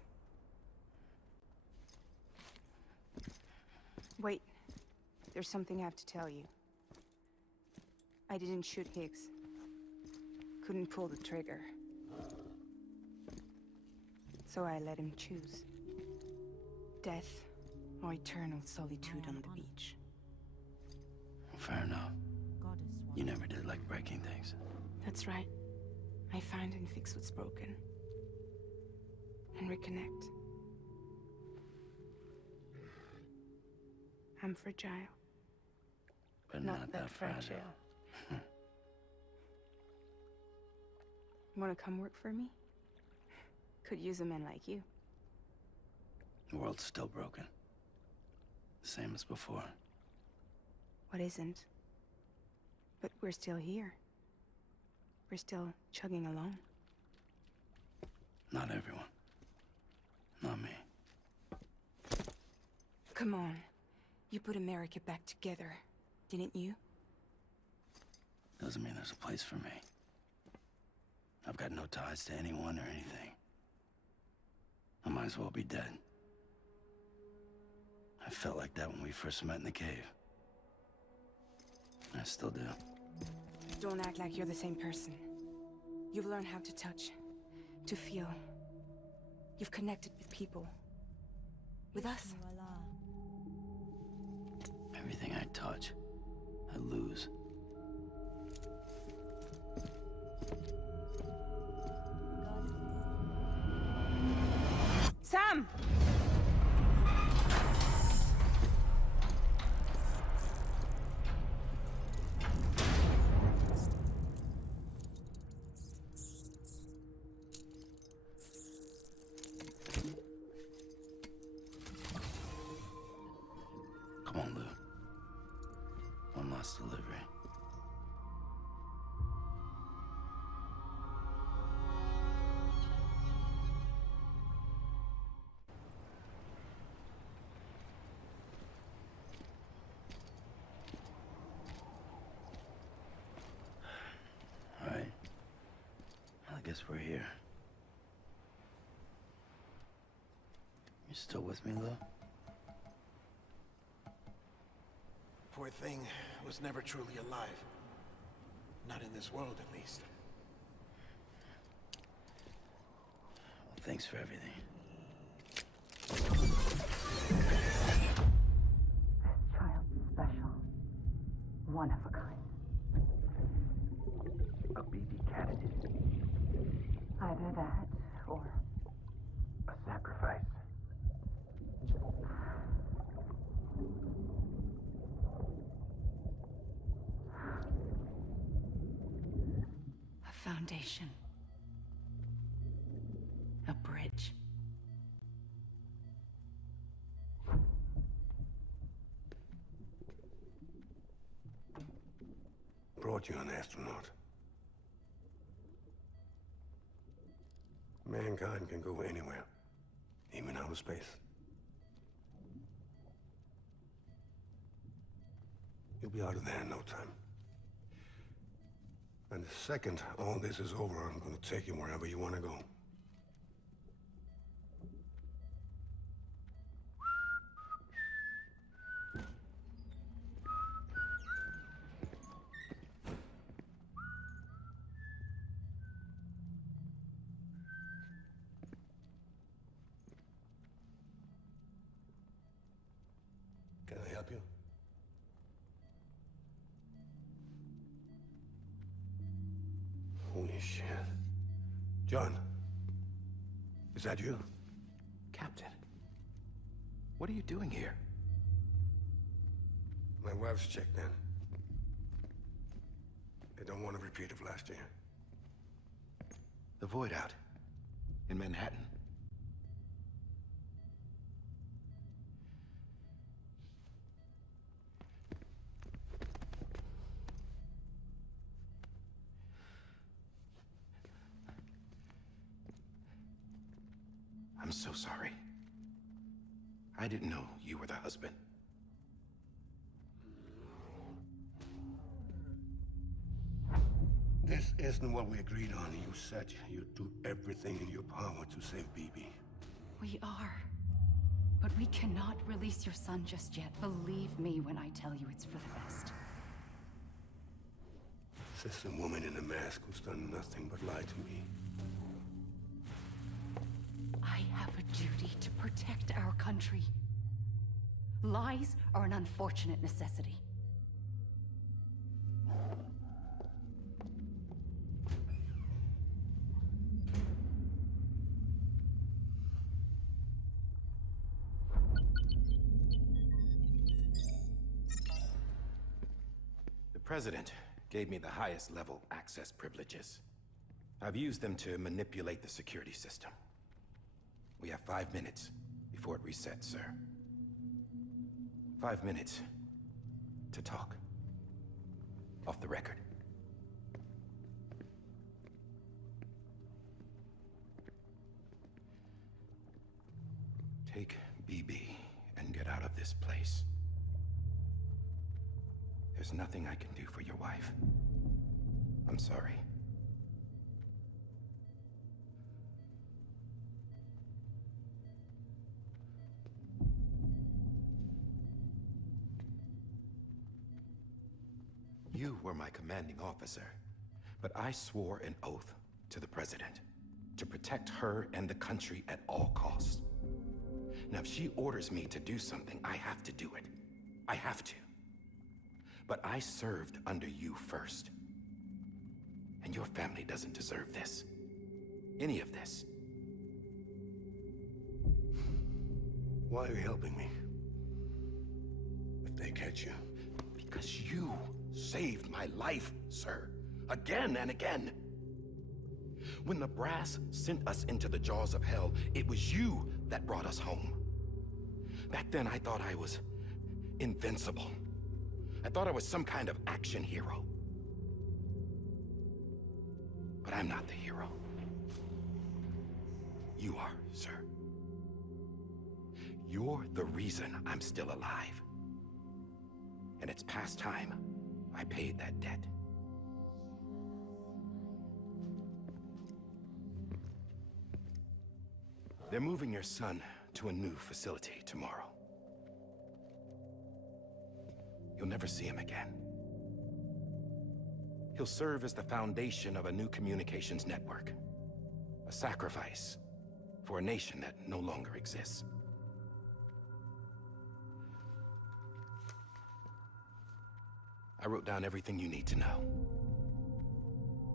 Wait. There's something I have to tell you. I didn't shoot Higgs. Couldn't pull the trigger. So I let him choose. Death or eternal solitude on the beach. Fair enough. You never did like breaking things. That's right. I find and fix what's broken. And reconnect. I'm fragile. But not that fragile. You wanna come work for me? Could use a man like you. The world's still broken. Same as before. What isn't? But we're still here. We're still chugging along. Not everyone. Not me. Come on. You put America back together, didn't you? Doesn't mean there's a place for me. I've got no ties to anyone or anything. I might as well be dead. I felt like that when we first met in the cave. I still do. Don't act like you're the same person. You've learned how to touch, to feel. You've connected with people. With us. Everything I touch, I lose. Sam! Come on, Lou. One last delivery. All right. Well, I guess we're here. You still with me, Lou? Poor thing was never truly alive. Not in this world, at least. Well, thanks for everything. Child's special. One of a kind. A BB candidate. Either that, or A sacrifice. A foundation. A bridge. Brought you an astronaut. Mankind can go anywhere, even outer space. You'll be out of there in no time. And the second all this is over, I'm gonna take you wherever you want to go. Can I help you? Holy shit. John, is that you? Captain, what are you doing here? My wife's checked in. They don't want a repeat of last year. The Void out in Manhattan. I'm so sorry. I didn't know you were the husband. This isn't what we agreed on. You said you'd do everything in your power to save BB. We are. But we cannot release your son just yet. Believe me when I tell you it's for the best. This woman in a mask who's done nothing but lie to me. I have a duty to protect our country. Lies are an unfortunate necessity. The President gave me the highest level access privileges. I've used them to manipulate the security system. We have 5 minutes before it resets, sir. 5 minutes to talk. Off the record. Take BB and get out of this place. There's nothing I can do for your wife. I'm sorry. You were my commanding officer, but I swore an oath to the President to protect her and the country at all costs. Now, if she orders me to do something, I have to do it. I have to. But I served under you first. And your family doesn't deserve this. Any of this. Why are you helping me? If they catch you. Because you saved my life, sir. Again and again. When the brass sent us into the jaws of hell, it was you that brought us home. Back then, I thought I was invincible. I thought I was some kind of action hero. But I'm not the hero. You are, sir. You're the reason I'm still alive. And it's past time I paid that debt. They're moving your son to a new facility tomorrow. You'll never see him again. He'll serve as the foundation of a new communications network. A sacrifice for a nation that no longer exists. I wrote down everything you need to know.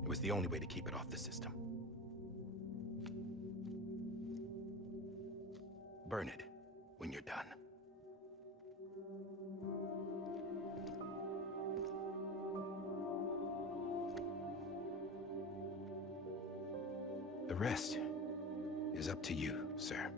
It was the only way to keep it off the system. Burn it when you're done. The rest is up to you, sir.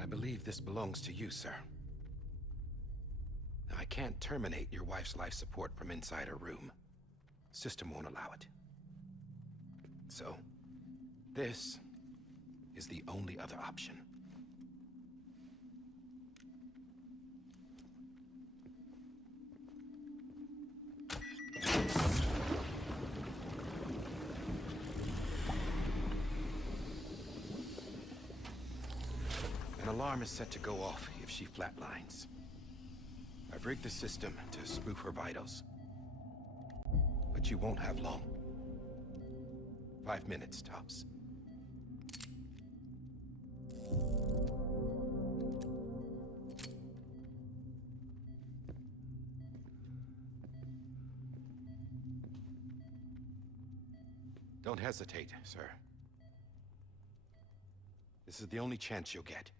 I believe this belongs to you, sir. Now, I can't terminate your wife's life support from inside her room. System won't allow it. So, this is the only other option. An alarm is set to go off if she flatlines. I've rigged the system to spoof her vitals. But you won't have long. 5 minutes, tops. Don't hesitate, sir. This is the only chance you'll get.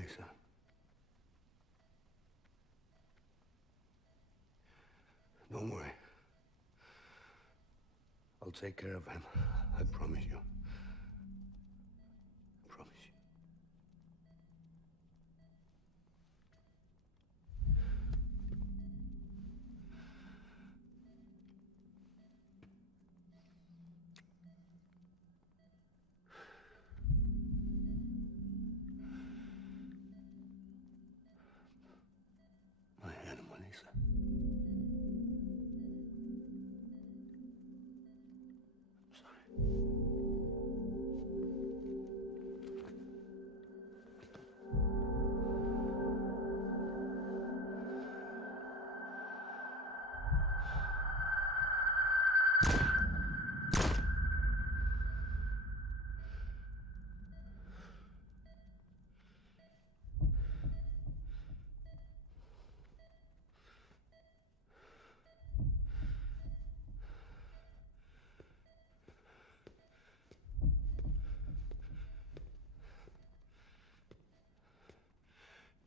Lisa. Don't worry. I'll take care of him. I promise you. I promise you. My animal, Lisa.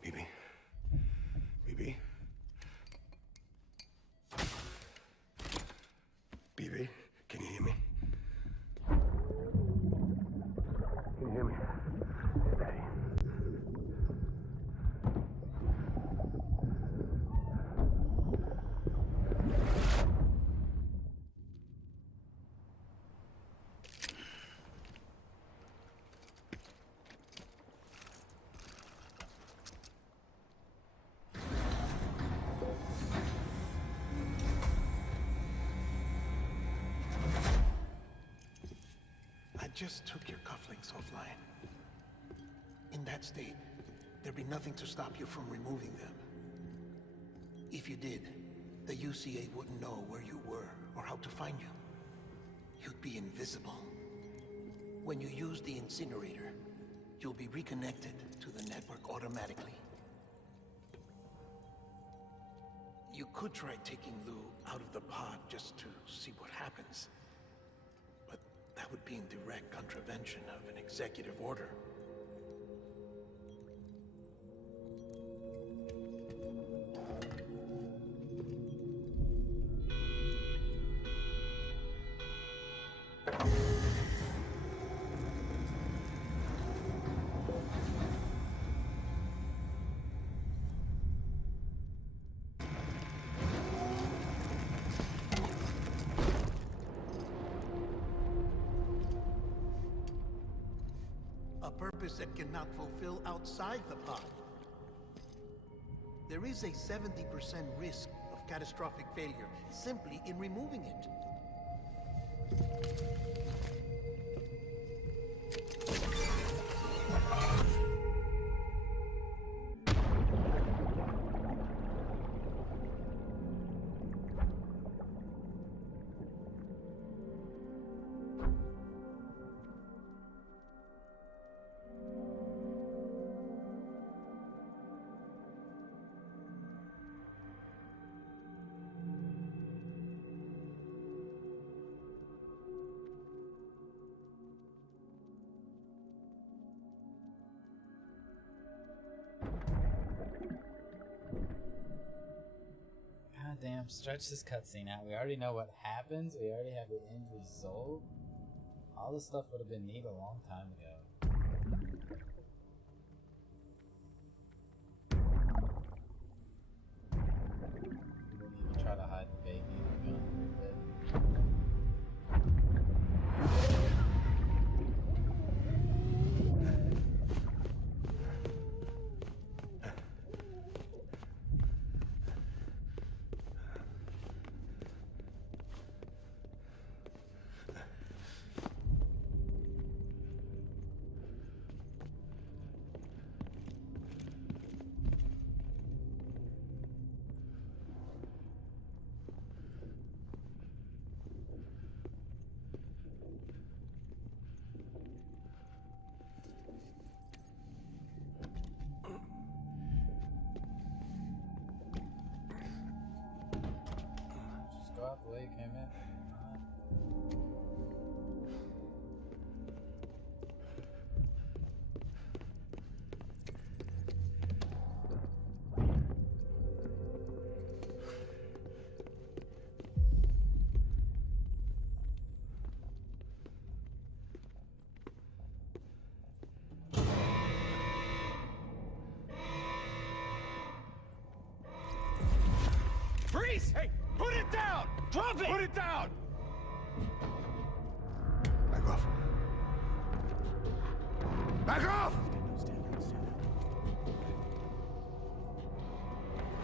BB. BB. BB, can you hear me? Can you hear me? Steady. I just took your cufflinks offline. In that state, there'd be nothing to stop you from removing them. If you did, the UCA wouldn't know where you were or how to find you. You'd be invisible. When you use the incinerator, you'll be reconnected to the network automatically. You could try taking Lou out of the pod just to see what happens. But that would be in direct contravention of an executive order. A purpose that cannot fulfill outside the pod. There is a 70% risk of catastrophic failure simply in removing it. God damn, stretch this cutscene out. We already know what happens. We already have the end result. All this stuff would have been neat a long time ago. You didn't even try to hide the baby in the gun a little bit. Back off!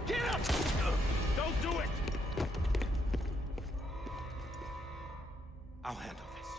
Get up! Don't do it! I'll handle this.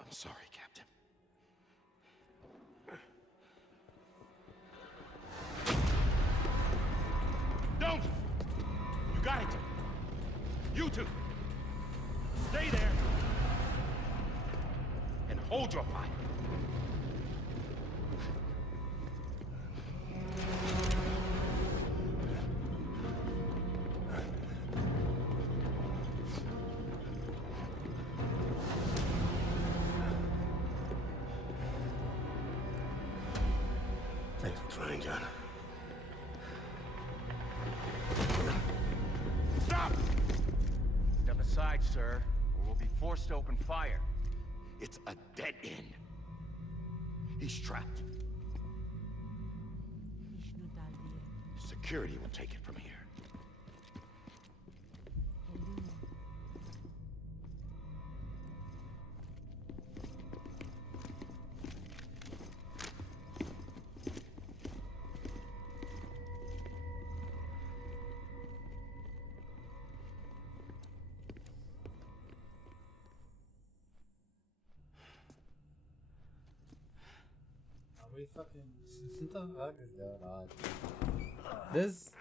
I'm sorry, Captain. Don't! You got it! You two! Stay there! And hold your fire! Thanks for trying, John. Stop! Step aside, sir, or we'll be forced to open fire. It's a dead end. He's trapped. Security will take it from here. We fucking what the fuck is going on? This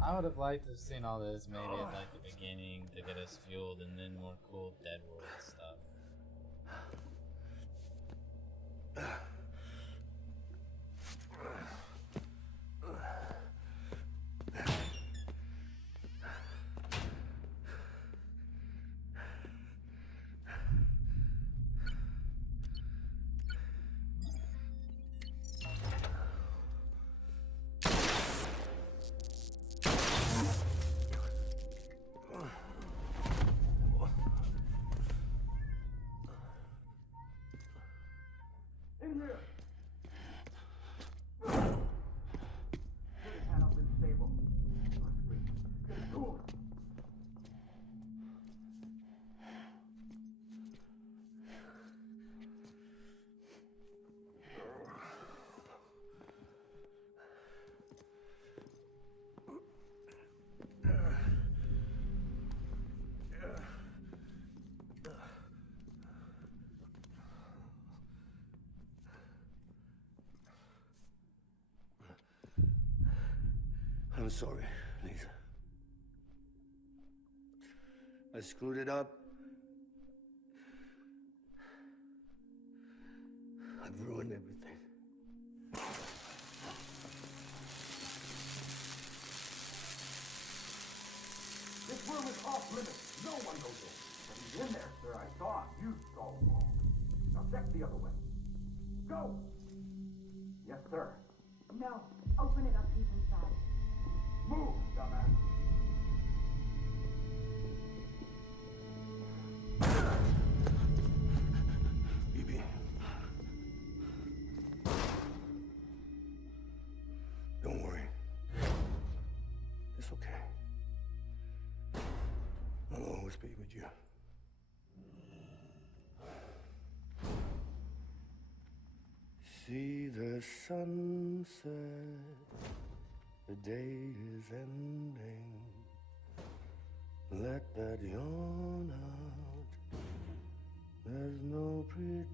I would have liked to have seen all this maybe at like the beginning to get us fueled and then more cool Dead World stuff. In here! Panel's unstable. Get cool. I'm sorry, Lisa. I screwed it up. I've ruined everything. This room is off limits. No one goes in. But he's in there, sir. I saw him. You saw him all. Now check the other way. Go! Yes, sir. No. Open it up. He's inside. Move, dumbass. BB. Don't worry. It's okay. I'll always be with you. See the sunset, the day is ending. Let that yawn out, there's no pretending.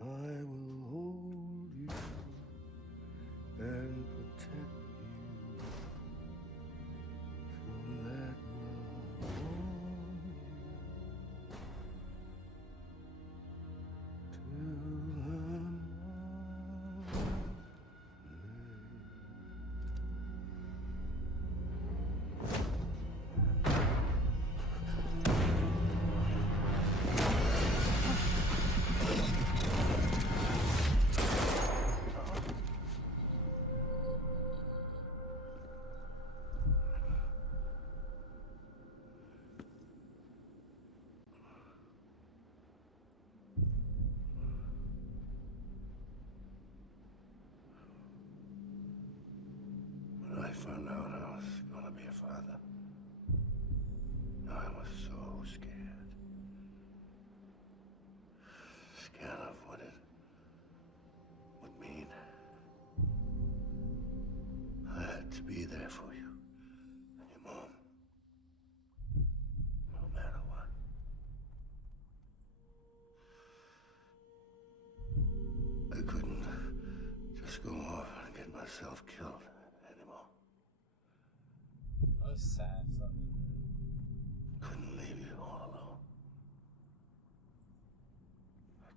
I will hold you and protect you, so let love warm you till the morning.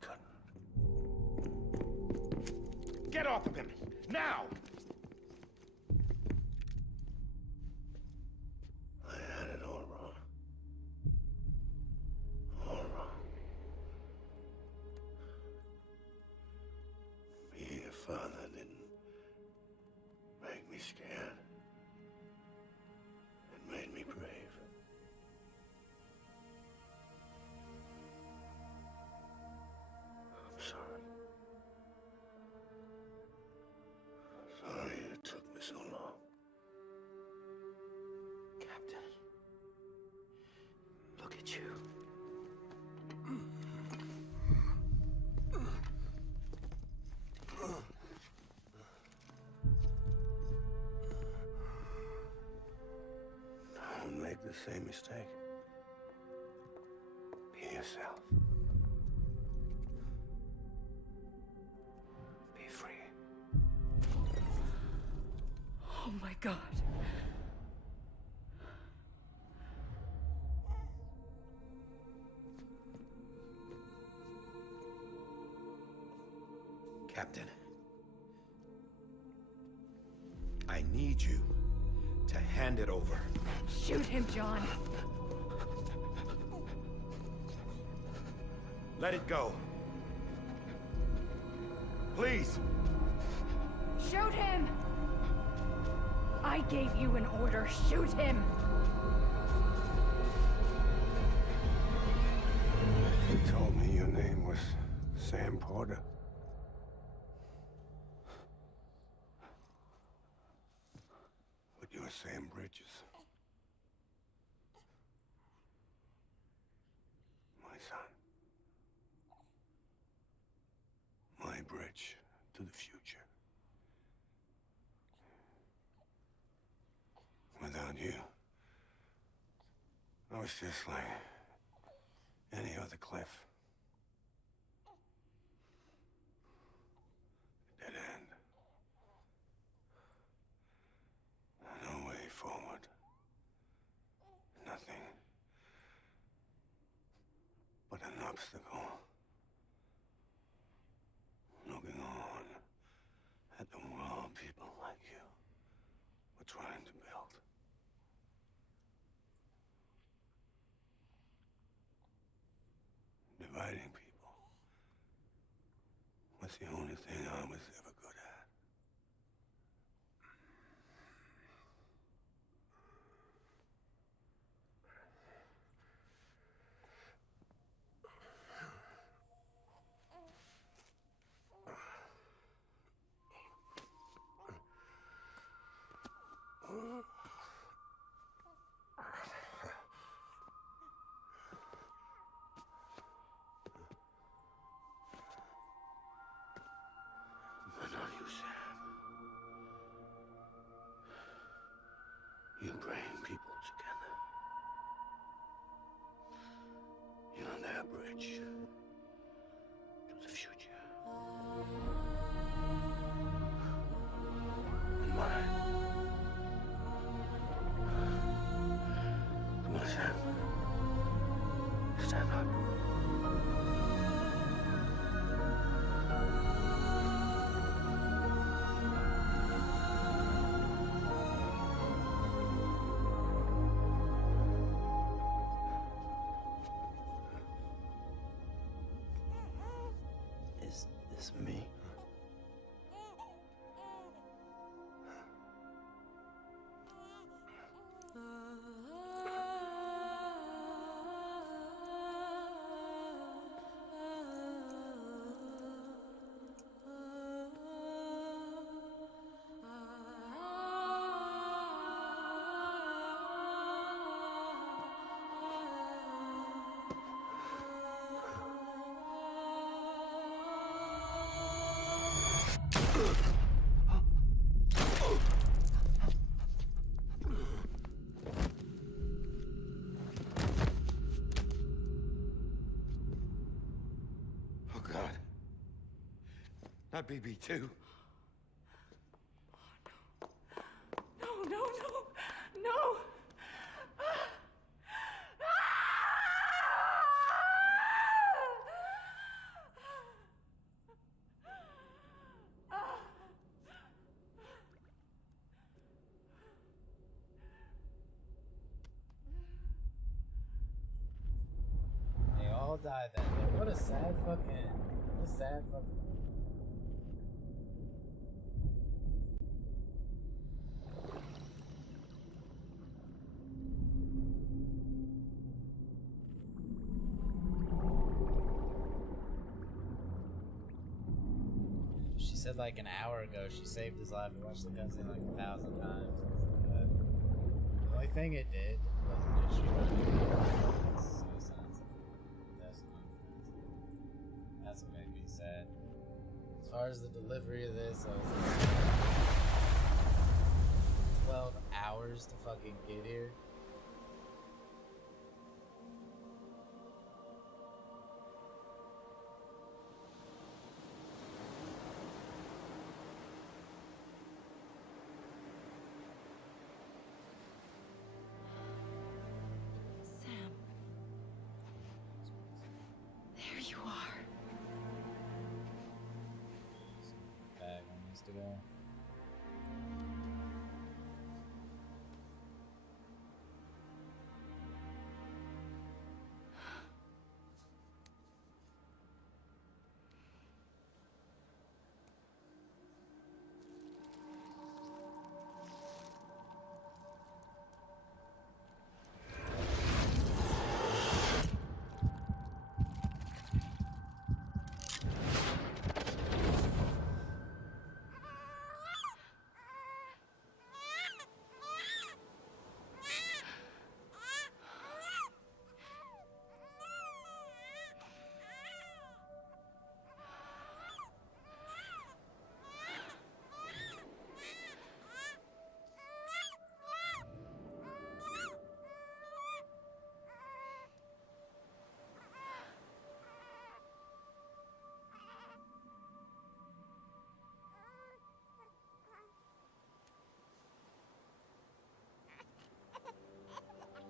couldn't. Get off of him! Now! I had it all wrong. All wrong. Being a father didn't make me scared. It made me brave. I'm sorry. Sorry it took me so long. Captain, look at you. Don't make the same mistake. Be yourself. Be free. Oh my God. Captain, I need you to hand it over. Shoot him, John. Let it go. Please! Shoot him! I gave you an order. Shoot him! You told me your name was Sam Porter. But you're Sam Bridges. My son. My bridge to the future. Without you, I was just like any other Cliff. Dead end. No way forward. Nothing but an obstacle. Looking on at the world people like you were trying to build. Dividing people was the only thing I was ever good at. But not you, Sam. You bring people together. You're their bridge to the future. And mine. Come on, Sam. Stand up. Is this me? Oh, God. Not BB2. No, no, no, no! inside that though. What a sad fucking. What a sad fucking. She said like an hour ago she saved his life and watched the cutscene like 1,000 times. The only thing it did was just suicides. That's what made me sad. As far as the delivery of this, I was like 12 hours to fucking get here. To go.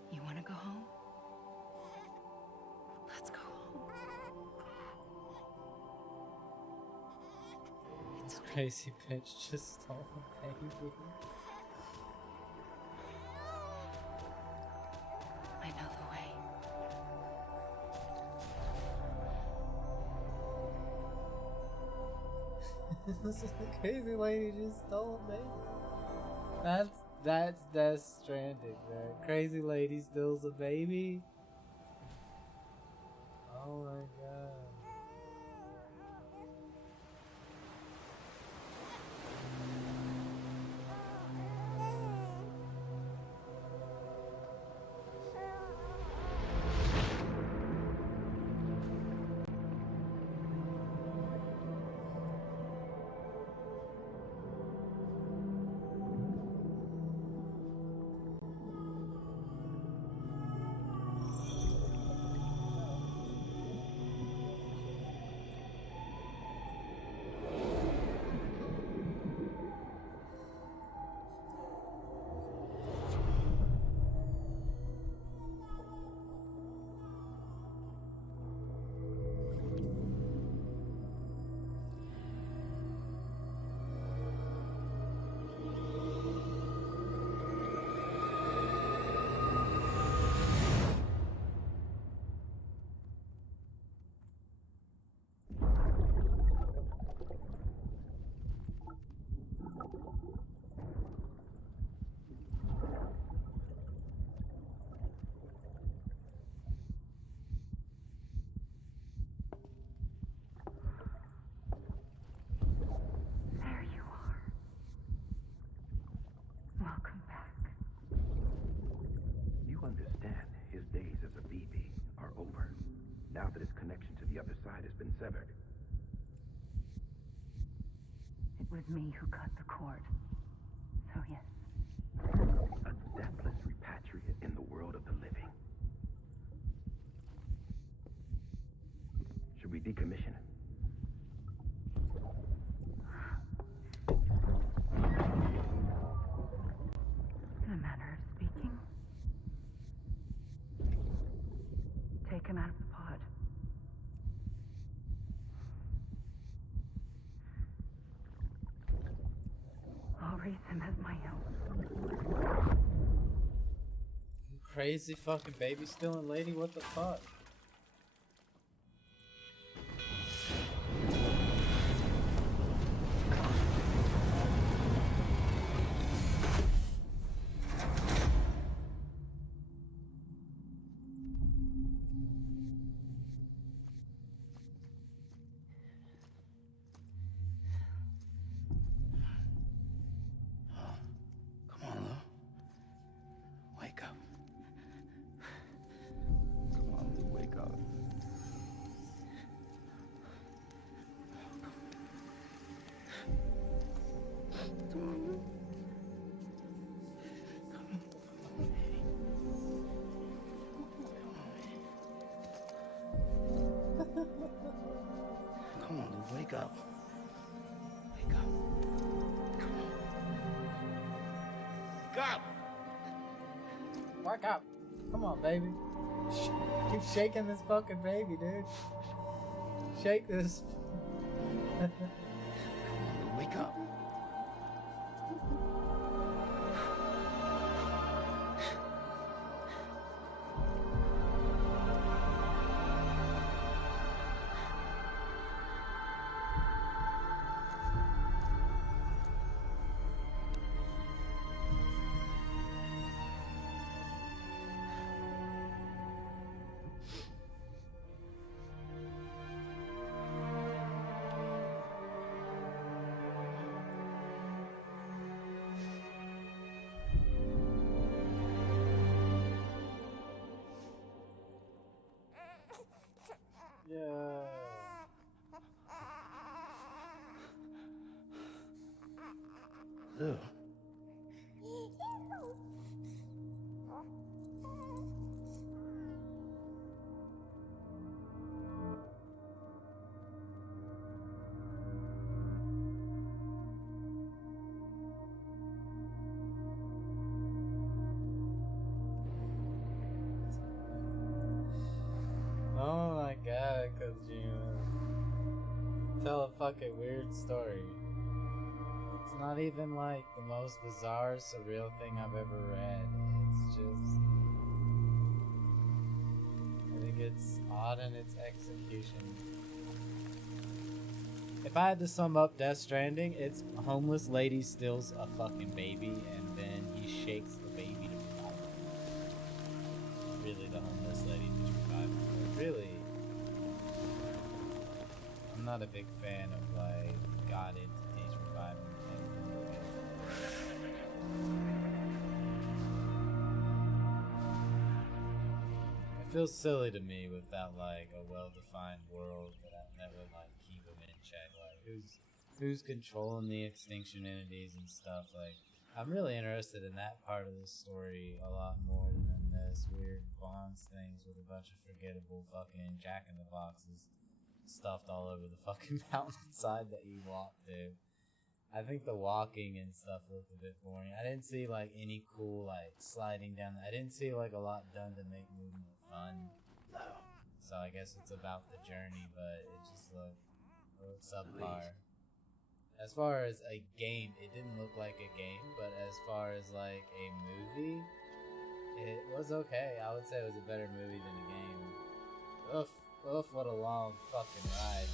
You want to go home? Let's go home. It's crazy bitch just stole a baby. I know the way. This crazy lady just stole a baby. That's Death Stranding, man. Crazy lady steals a baby. Oh my god. Now that his connection to the other side has been severed. It was me who cut the cord. So yes. A deathless repatriate in the world of the living. Should we decommission it? In a manner of speaking. Take him out of the pod. I'll raise him as my own. You crazy fucking baby stealing lady, what the fuck? Come on, dude, wake up. Wake up. Come on. Wake up! Wake up. Come on, baby. Keep shaking this fucking baby, dude. Shake this. Wake up. Yeah. Ew. Oh my god, Kojima. Tell a fucking weird story. It's not even like the most bizarre, surreal thing I've ever read. It's just... I think it's odd in its execution. If I had to sum up Death Stranding, it's a homeless lady steals a fucking baby and then he shakes the baby to revive it. Really, the homeless lady just revived it. Really, I'm not a big fan of like god entities reviving things in movies. It feels silly to me without like a well-defined world that would like keep them in check. Like who's controlling the extinction entities and stuff. Like I'm really interested in that part of the story a lot more than this weird Bonds things with a bunch of forgettable fucking jack-in-the-boxes stuffed all over the fucking mountainside that you walk to. I think the walking and stuff looked a bit boring. I didn't see like any cool like sliding down. I didn't see like a lot done to make movement fun. So I guess it's about the journey, but it just looked subpar. As far as a game, it didn't look like a game, but as far as like a movie, it was okay. I would say it was a better movie than a game. Oof, what a long fucking ride.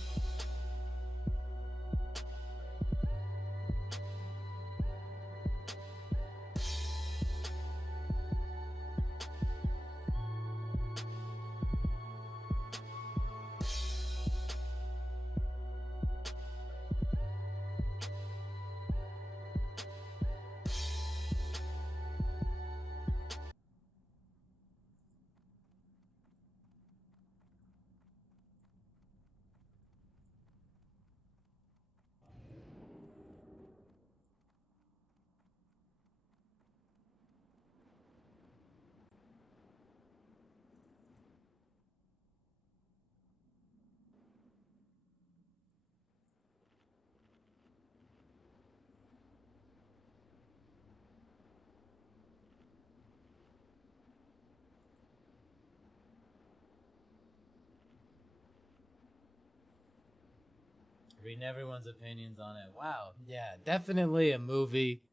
Reading everyone's opinions on it. Wow, yeah, definitely a movie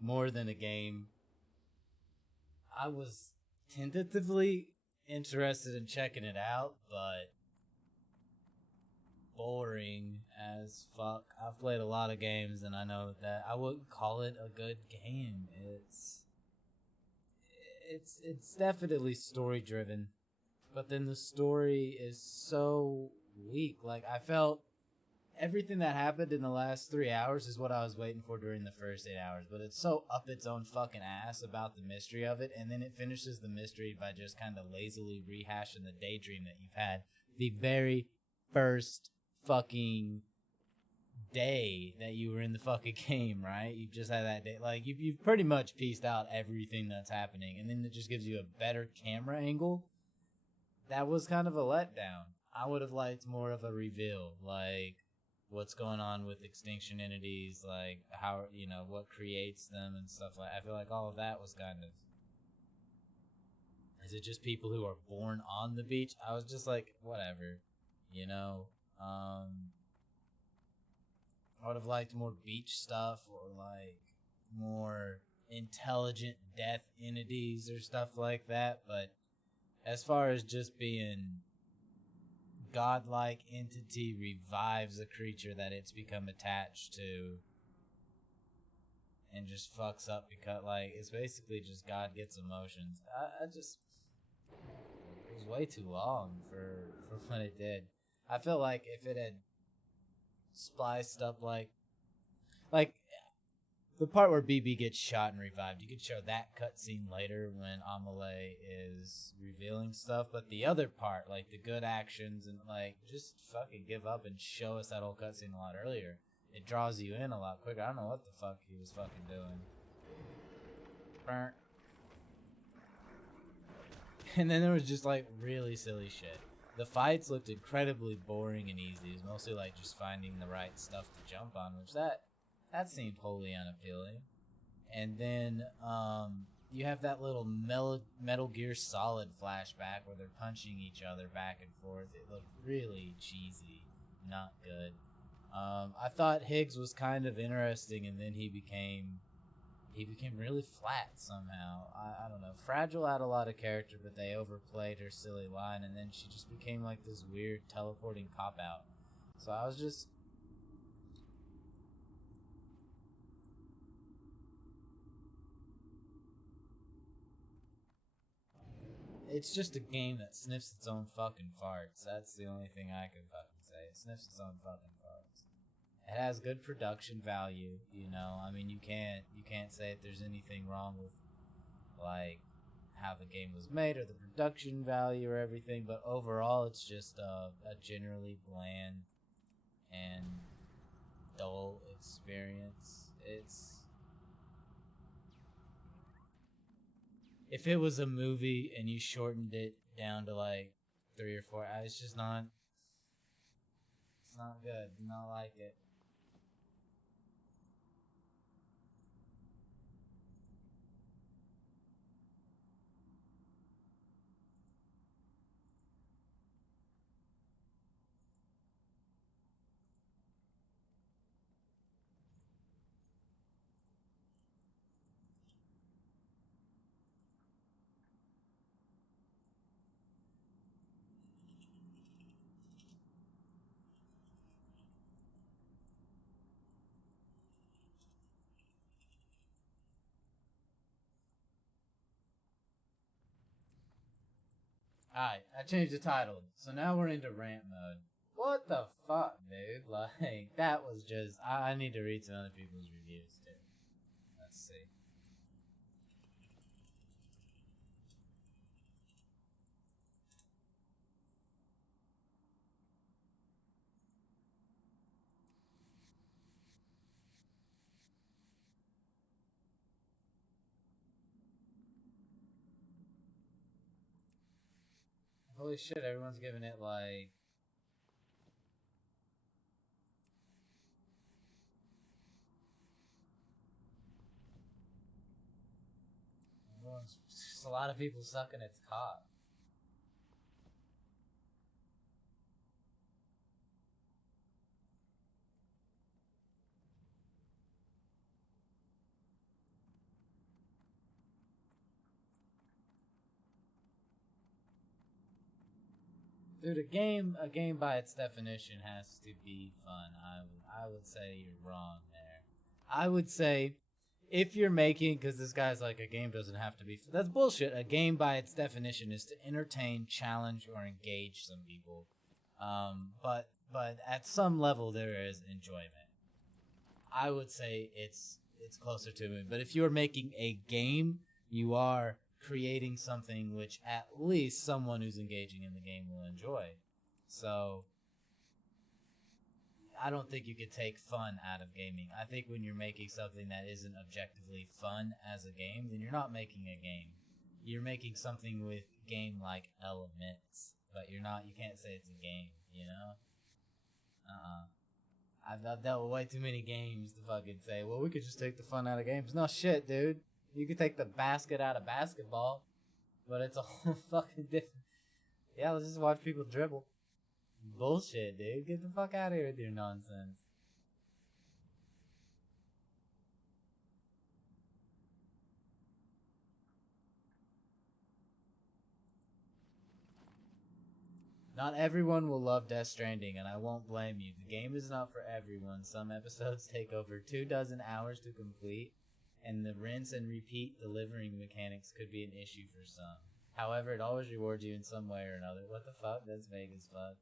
more than a game. I was tentatively interested in checking it out, but boring as fuck. I've played a lot of games and I know that I wouldn't call it a good game. It's definitely story driven, but then the story is so weak. Like I felt everything that happened in the last 3 hours is what I was waiting for during the first 8 hours, but it's so up its own fucking ass about the mystery of it, and then it finishes the mystery by just kind of lazily rehashing the daydream that you've had the very first fucking day that you were in the fucking game, right? You've just had that day. Like, you've pretty much pieced out everything that's happening, and then it just gives you a better camera angle. That was kind of a letdown. I would have liked more of a reveal, like what's going on with extinction entities, like how, you know, what creates them and stuff like. I feel like all of that was kind of. Is it just people who are born on the beach? I was just like, whatever, you know. I would have liked more beach stuff, or like more intelligent death entities or stuff like that. But as far as just being godlike entity revives a creature that it's become attached to and just fucks up, because like it's basically just God gets emotions. I just, it was way too long for what it did. I feel like if it had spliced up like the part where BB gets shot and revived, you could show that cutscene later when Amelie is revealing stuff. But the other part, like the good actions and like just fucking give up and show us that whole cutscene a lot earlier. It draws you in a lot quicker. I don't know what the fuck he was fucking doing. Burnt. And then there was just like really silly shit. The fights looked incredibly boring and easy. It was mostly like just finding the right stuff to jump on, which that seemed wholly unappealing. And then you have that little Metal Gear Solid flashback where they're punching each other back and forth. It looked really cheesy, not good. I thought Higgs was kind of interesting, and then he became really flat somehow. I don't know. Fragile had a lot of character, but they overplayed her silly line, and then she just became like this weird teleporting cop-out. So I was just... It's just a game that sniffs its own fucking farts. That's the only thing I can fucking say. It sniffs its own fucking farts. It has good production value, you know. I mean, you can't say that there's anything wrong with like how the game was made or the production value or everything, but overall it's just a generally bland and dull experience. If it was a movie and you shortened it down to like 3 or 4 hours, it's not good. Do not like it. Alright, I changed the title. So now we're into rant mode. What the fuck, dude? Like, that was just... I need to read some other people's reviews, too. Let's see. Holy shit, everyone's giving it, like... Just a lot of people sucking its cock. Dude, a game by its definition has to be fun. I would say you're wrong there. I would say if you're making, because this guy's like, a game doesn't have to be... That's bullshit. A game by its definition is to entertain, challenge, or engage some people. But at some level there is enjoyment. I would say it's closer to it. But if you're making a game, you are creating something which at least someone who's engaging in the game will enjoy. So I don't think you could take fun out of gaming. I think when you're making something that isn't objectively fun as a game, then you're not making a game. You're making something with game-like elements. but you can't say it's a game, you know? I've dealt with way too many games to fucking say, well, we could just take the fun out of games. No shit, dude. You could take the basket out of basketball, but it's a whole fucking different... Yeah, let's just watch people dribble. Bullshit, dude. Get the fuck out of here with your nonsense. Not everyone will love Death Stranding, and I won't blame you. The game is not for everyone. Some episodes take over 24 hours to complete, and the rinse and repeat delivering mechanics could be an issue for some. However, it always rewards you in some way or another. What the fuck? That's vague as fuck.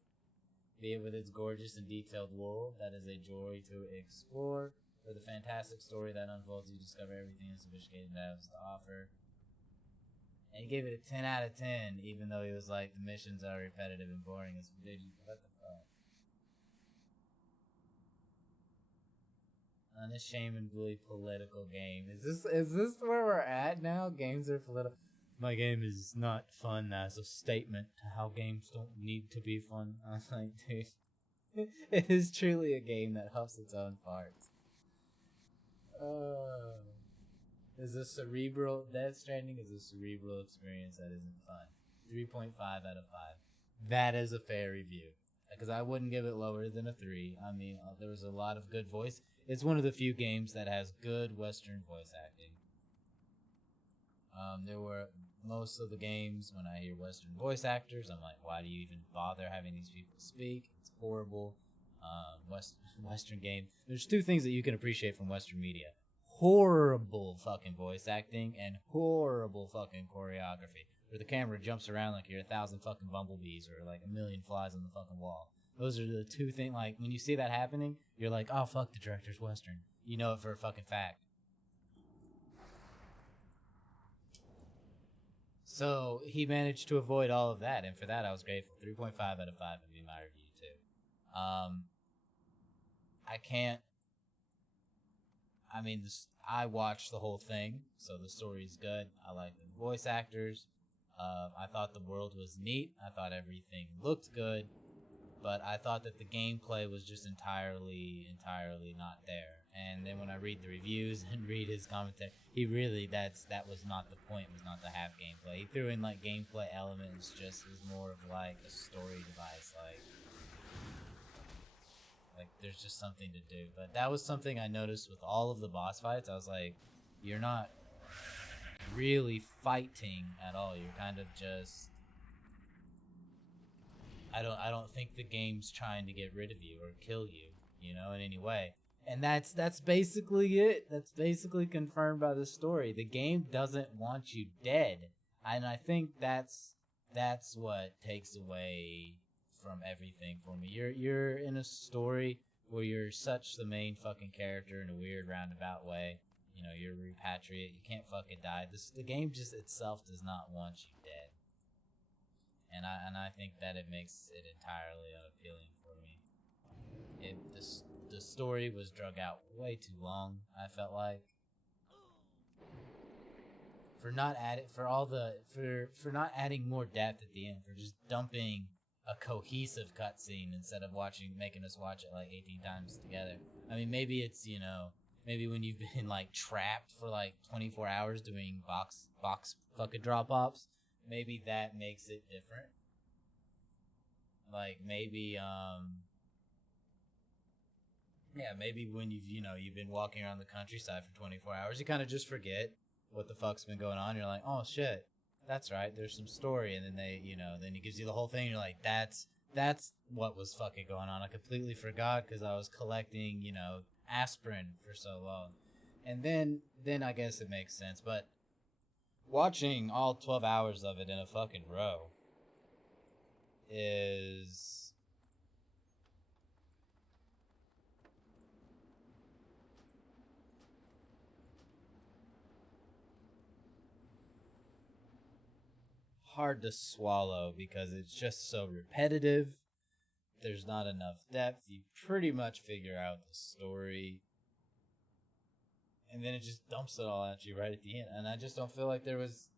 Be it with its gorgeous and detailed world that is a joy to explore, or the fantastic story that unfolds, you discover everything a sophisticated has to offer. And he gave it a 10 out of 10, even though he was like, the missions are repetitive and boring as what the fuck? Unashamedly political game. Is this where we're at now? Games are political. My game is not fun as a statement to how games don't need to be fun. I was like, dude, it is truly a game that huffs its own farts. Is a cerebral... Death Stranding is a cerebral experience that isn't fun. 3.5 out of 5. That is a fair review. Because I wouldn't give it lower than a 3. I mean, there was a lot of good voice. It's one of the few games that has good Western voice acting. There were... Most of the games, when I hear Western voice actors, I'm like, why do you even bother having these people speak? It's horrible. Western game. There's two things that you can appreciate from Western media. Horrible fucking voice acting and horrible fucking choreography, where the camera jumps around like you're 1,000 fucking bumblebees or like 1,000,000 flies on the fucking wall. Those are the two things. Like, when you see that happening, you're like, oh fuck, the director's Western. You know it for a fucking fact. So he managed to avoid all of that, and for that I was grateful. 3.5 out of 5 would be my review too. I watched the whole thing, so the story's good. I like the voice actors. I thought the world was neat. I thought everything looked good, but I thought that the gameplay was just entirely not there. And then when I read the reviews and read his commentary, that was not the point, was not to have gameplay. He threw in like gameplay elements just as more of like a story device, like there's just something to do. But that was something I noticed with all of the boss fights. I was like, you're not really fighting at all. You're kind of just... I don't think the game's trying to get rid of you or kill you, you know, in any way. And that's basically it. That's basically confirmed by the story. The game doesn't want you dead. And I think that's what takes away from everything for me. You're in a story where you're such the main fucking character in a weird roundabout way. You know, you're a repatriate. You can't fucking die. The game just itself does not want you dead. And I think that it makes it entirely unappealing for me. The story was drug out way too long, I felt like. For not adding more depth at the end, for just dumping a cohesive cutscene instead of making us watch it like 18 times together. I mean, maybe it's, you know, maybe when you've been like trapped for like 24 hours doing box fucking drop-offs, maybe that makes it different. Like maybe maybe when you've been walking around the countryside for 24 hours, you kind of just forget what the fuck's been going on. You're like, oh shit, that's right, there's some story. And then then he gives you the whole thing. You're like, that's what was fucking going on. I completely forgot because I was collecting, aspirin for so long. And then I guess it makes sense. But watching all 12 hours of it in a fucking row is... hard to swallow because it's just so repetitive. There's not enough depth. You pretty much figure out the story, and then it just dumps it all at you right at the end. And I just don't feel like there was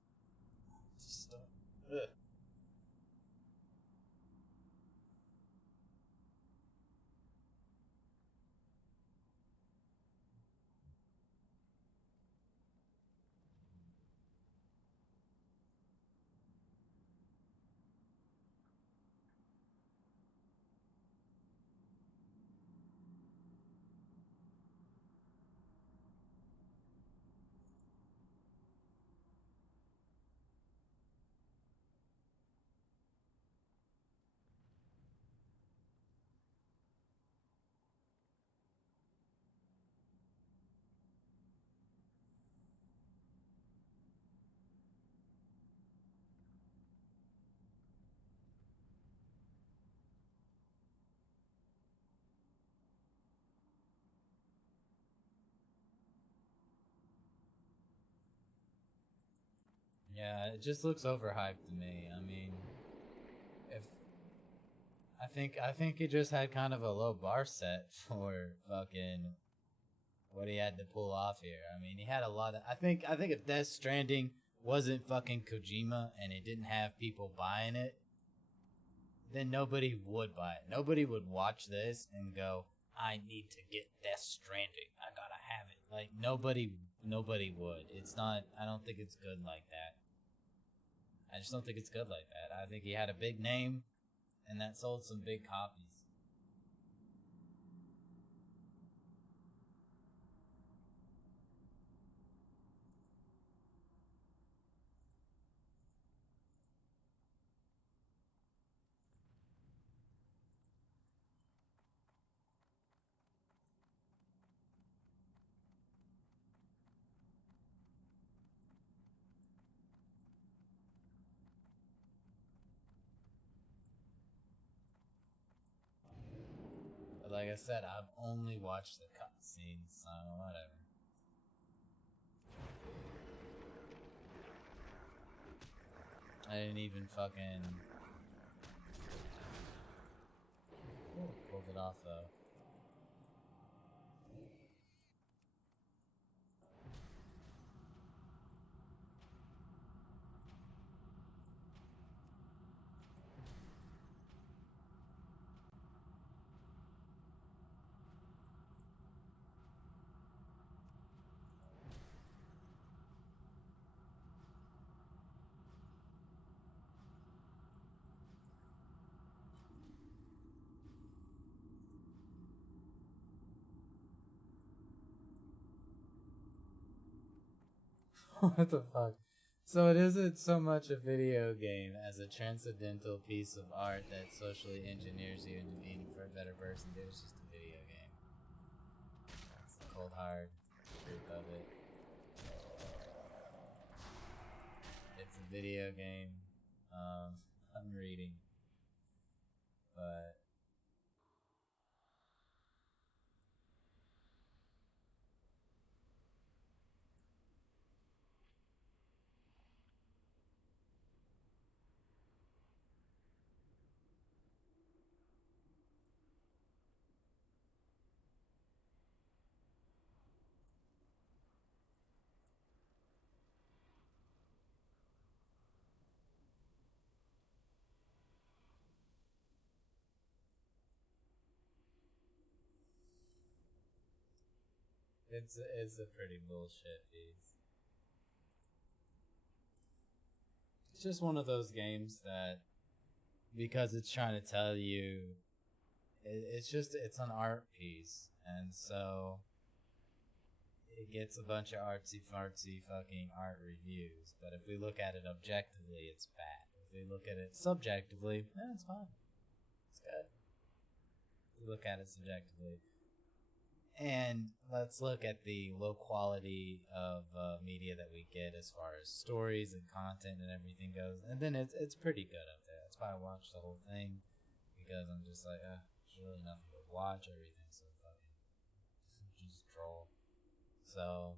Yeah, it just looks overhyped to me. I mean, if I think it just had kind of a low bar set for fucking what he had to pull off here. I mean, he had a lot of. I think if Death Stranding wasn't fucking Kojima and it didn't have people buying it, then nobody would buy it. Nobody would watch this and go, "I need to get Death Stranding. I gotta have it." Like nobody would. It's not. I don't think it's good like that. I just don't think it's good like that. I think he had a big name, and that sold some big copies. But like I said, I've only watched the cutscenes, so whatever. I didn't even fucking... Ooh, pulled it off though. What the fuck? So it isn't so much a video game as a transcendental piece of art that socially engineers you into being a better person. Dude, it's just a video game. That's the cold hard truth of it. It's a video game. I'm reading. But... It's a pretty bullshit piece. It's just one of those games that, because it's trying to tell you, it's an art piece, and so it gets a bunch of artsy fartsy fucking art reviews. But if we look at it objectively, it's bad. If we look at it subjectively, it's fine. It's good. If we look at it subjectively. And let's look at the low quality of media that we get as far as stories and content and everything goes. And then it's pretty good up there. That's why I watched the whole thing, because I'm just like, there's really nothing to watch. Everything's so fucking just troll. So...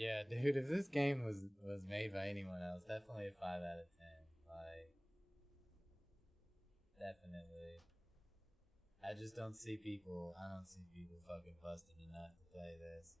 Yeah, dude, if this game was made by anyone else, definitely a 5 out of 10. Like, definitely. I don't see people fucking busting a nut to play this.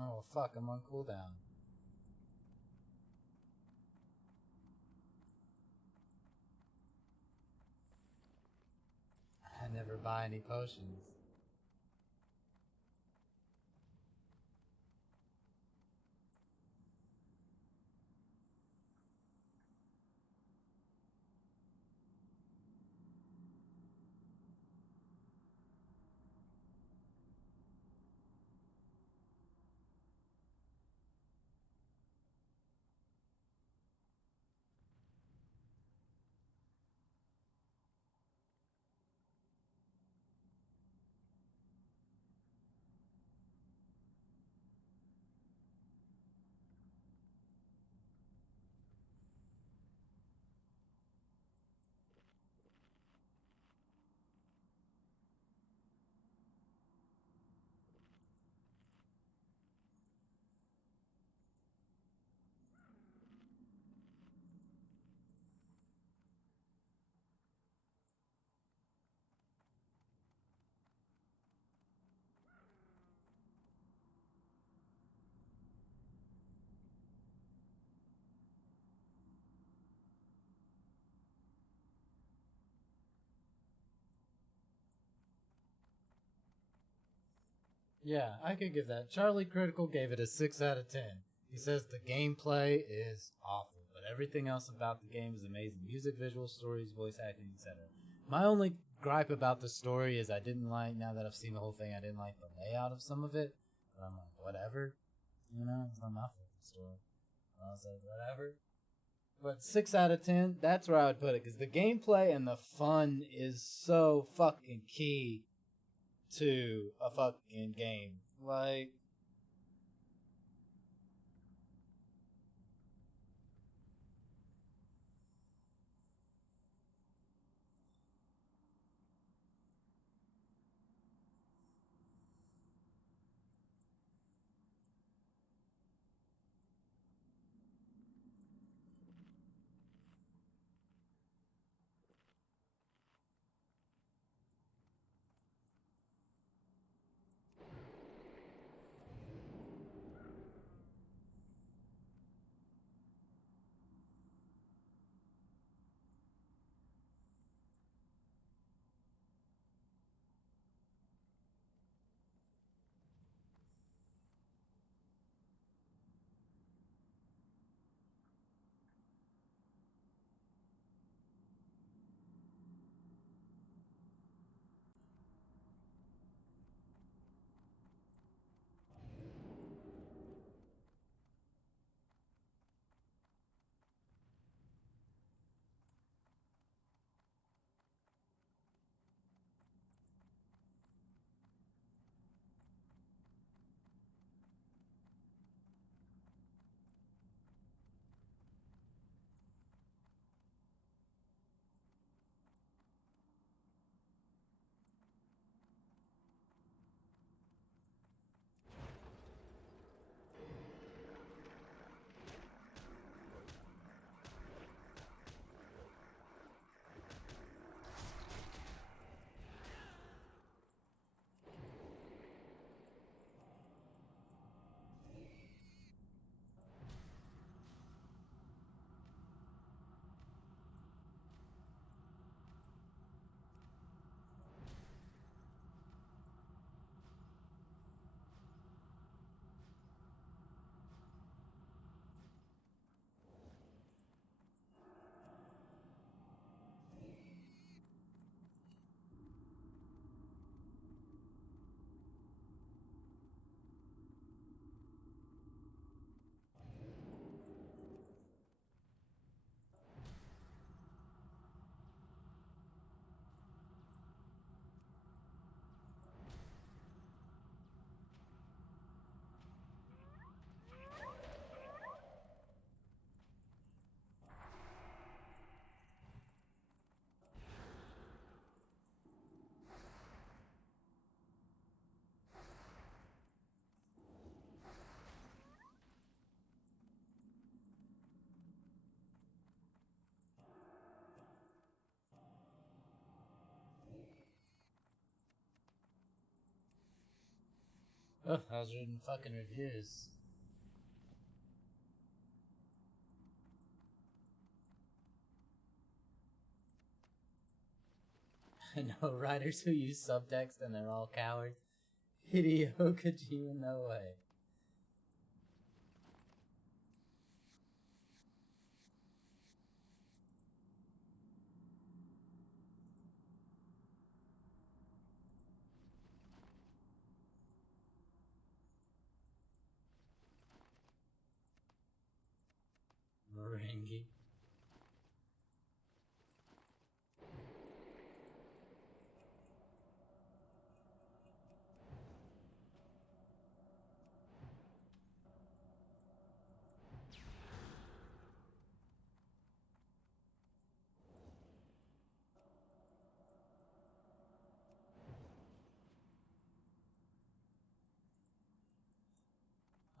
Oh fuck, I'm on cooldown. I never buy any potions. Yeah, I could give that. Charlie Critical gave it a 6 out of 10. He says the gameplay is awful, but everything else about the game is amazing. Music, visual, stories, voice acting, etc. My only gripe about the story is I didn't like, now that I've seen the whole thing, I didn't like the layout of some of it. But I'm like, whatever. You know, it's not my fucking story. I was like, whatever. But 6 out of 10, that's where I would put it, because the gameplay and the fun is so fucking key to a fucking game. Like, Oh, I was reading fucking reviews. I know writers who use subtext and they're all cowards. Hideo Kojima, no way. Meringue.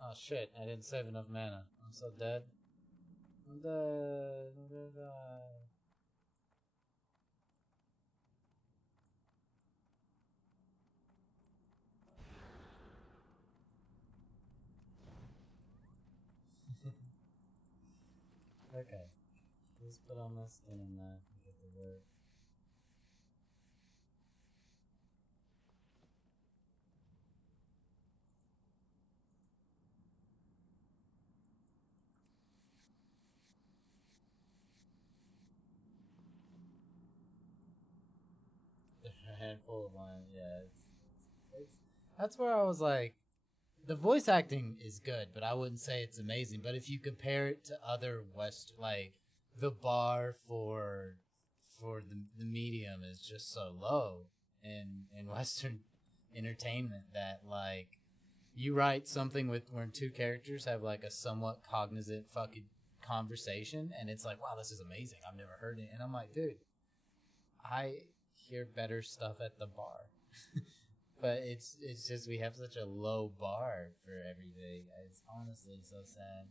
Oh shit, I didn't save enough mana. I'm so dead. I'm dead. I'm gonna die. Okay. Let's put on my skin and knife and get to work. A handful of mine, yeah. It's that's where I was like, the voice acting is good, but I wouldn't say it's amazing. But if you compare it to other West, like the bar for the medium is just so low in Western entertainment that like you write something with where two characters have like a somewhat cognizant fucking conversation, and it's like, wow, this is amazing. I've never heard it, and I'm like, dude, I hear better stuff at the bar. But it's just we have such a low bar for everything. It's honestly so sad.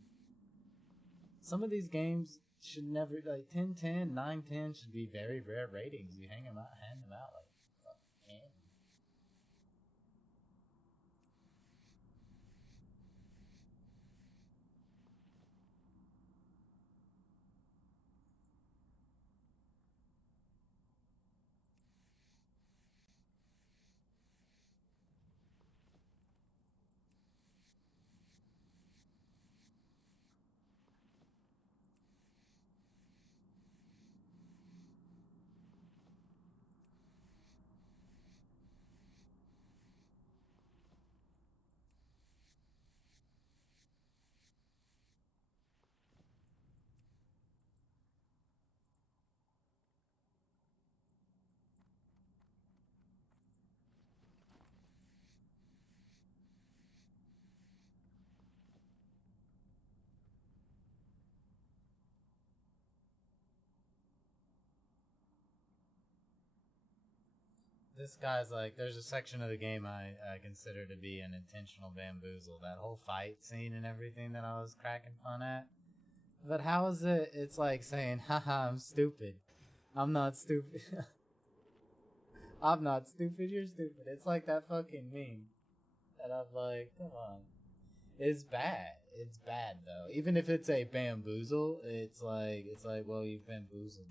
Some of these games should never, like 10/10, 9/10 should be very rare ratings. You hand them out like fucking candy. This guy's like, there's a section of the game I consider to be an intentional bamboozle. That whole fight scene and everything that I was cracking fun at. But how is it? It's like saying, haha, I'm stupid. I'm not stupid. I'm not stupid, you're stupid. It's like that fucking meme. And I'm like, come on. It's bad. It's bad though. Even if it's a bamboozle, it's like, well, you've bamboozled.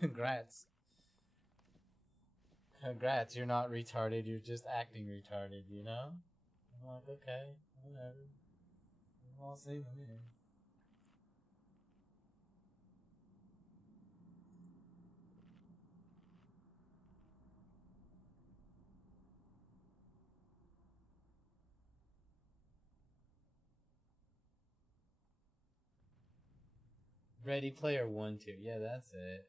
Congrats. Congrats, you're not retarded, you're just acting retarded, you know? I'm like, okay, whatever. We've all seen the meme. Ready Player 1, 2. Yeah, that's it.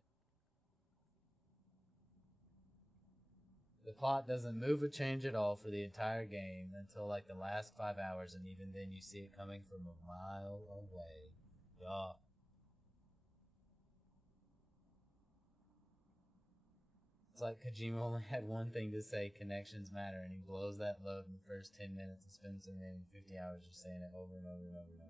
The plot doesn't move or change at all for the entire game until like the last 5 hours, and even then you see it coming from a mile away. Yup. It's like Kojima only had one thing to say, connections matter, and he blows that load in the first 10 minutes and spends the remaining 50 hours just saying it over and over and over and over.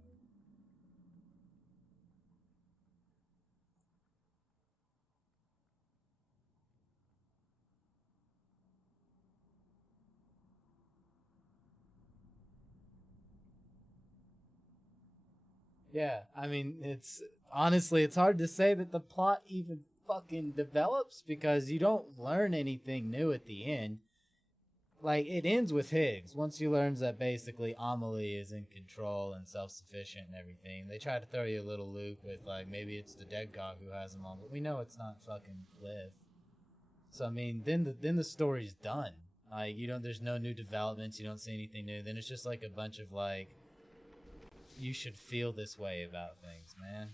Yeah, I mean, it's honestly, it's hard to say that the plot even fucking develops because you don't learn anything new at the end. Like, it ends with Higgs. Once he learns that basically Amelie is in control and self-sufficient and everything, they try to throw you a little loop with, like, maybe it's the dead god who has them all, but we know it's not fucking Cliff. So, I mean, then the story's done. Like, there's no new developments, you don't see anything new. Then it's just like a bunch of, like, you should feel this way about things, man.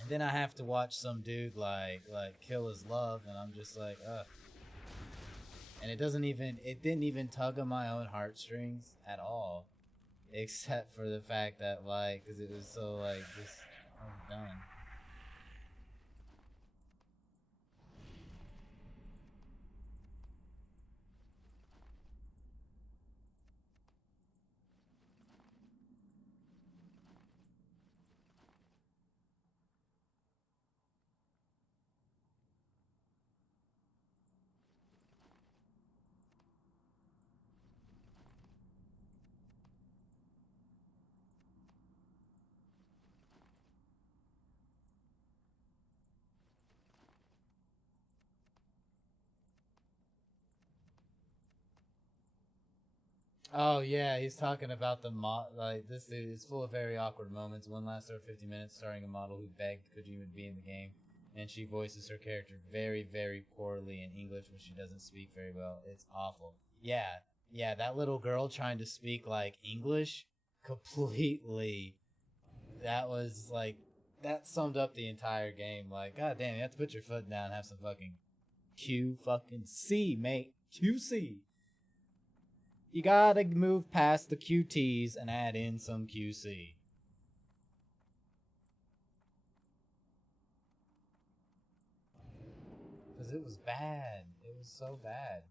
And then I have to watch some dude, like kill his love, and I'm just like, ugh. And it didn't even tug on my own heartstrings at all. Except for the fact that, like, because it was so, like, just done. Oh yeah, he's talking about the like this is full of very awkward moments. One lasts over 50 minutes, starring a model who begged could even be in the game, and she voices her character very, very poorly in English, which she doesn't speak very well. It's awful. Yeah, that little girl trying to speak like English completely. That was like that summed up the entire game. Like, god damn, you have to put your foot down, and have some fucking QC, mate. QC. You gotta move past the QTs and add in some QC. Because it was bad. It was so bad.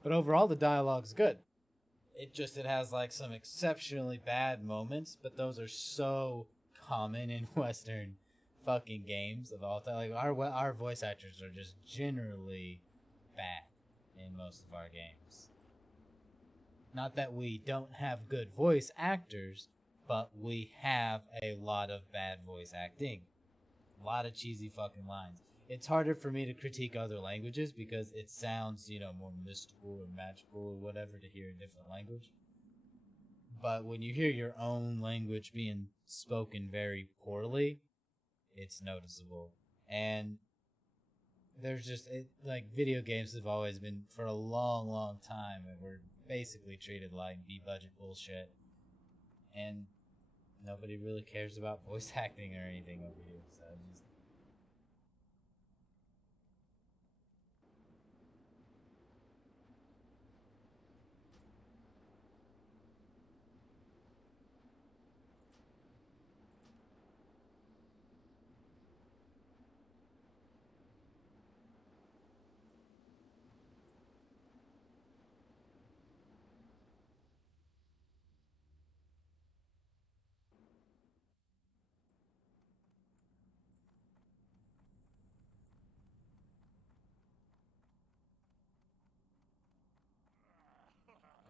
But overall, the dialogue's good. It has like some exceptionally bad moments, but those are so common in Western fucking games of all time. Like our voice actors are just generally bad in most of our games. Not that we don't have good voice actors, but we have a lot of bad voice acting. A lot of cheesy fucking lines. It's harder for me to critique other languages because it sounds, more mystical or magical or whatever to hear a different language. But when you hear your own language being spoken very poorly, it's noticeable. And there's just, video games have always been, for a long, long time, we're basically treated like B-budget bullshit. And nobody really cares about voice acting or anything over here, so just...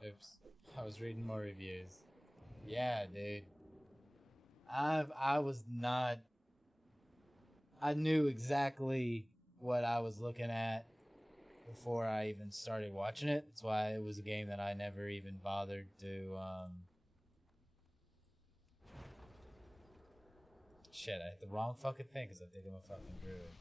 Oops. I was reading more reviews. Yeah, dude. I was not... I knew exactly what I was looking at before I even started watching it. That's why it was a game that I never even bothered to, Shit, I hit the wrong fucking thing because I think I'm a fucking druid.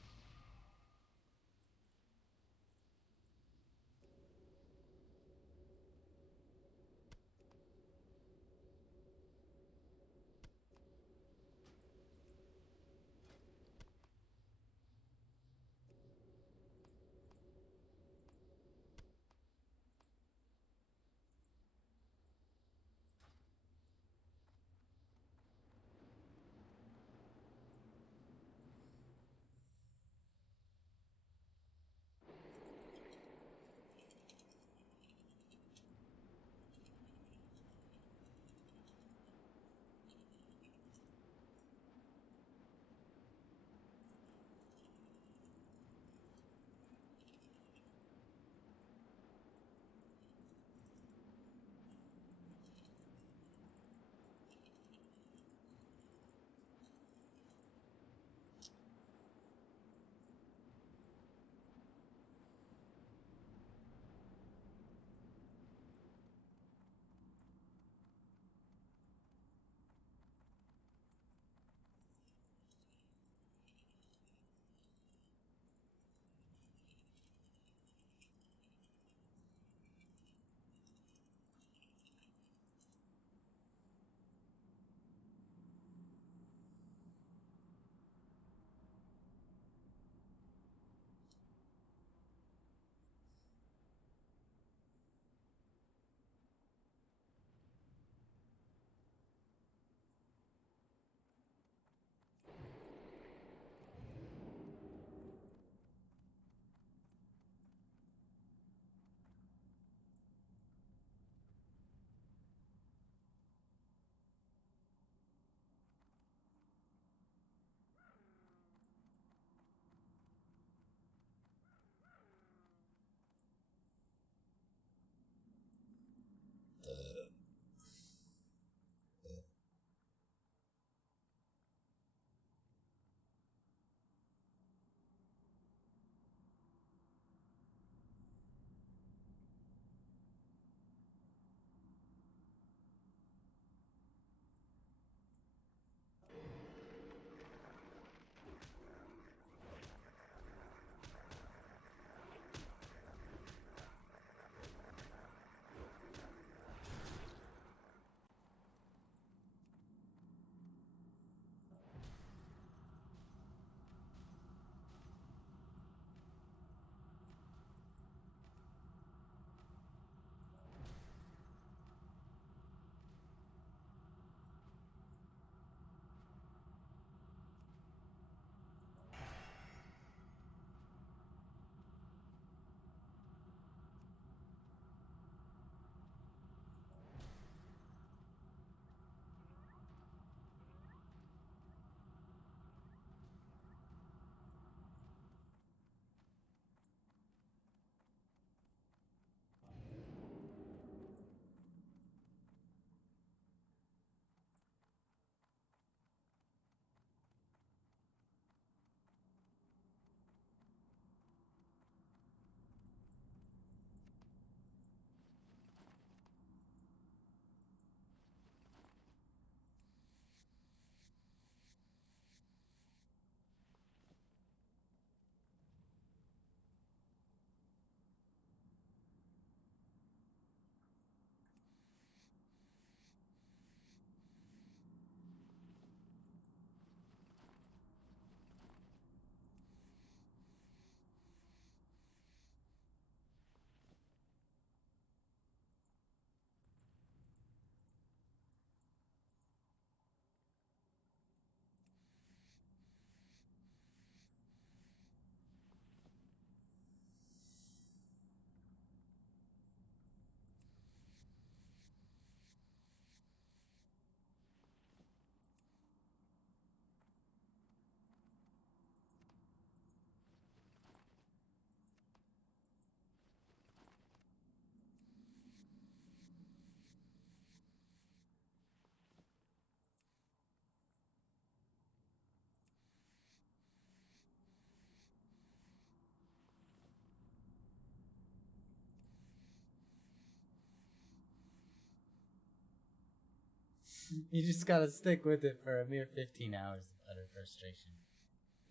You just gotta stick with it for a mere 15 hours of utter frustration.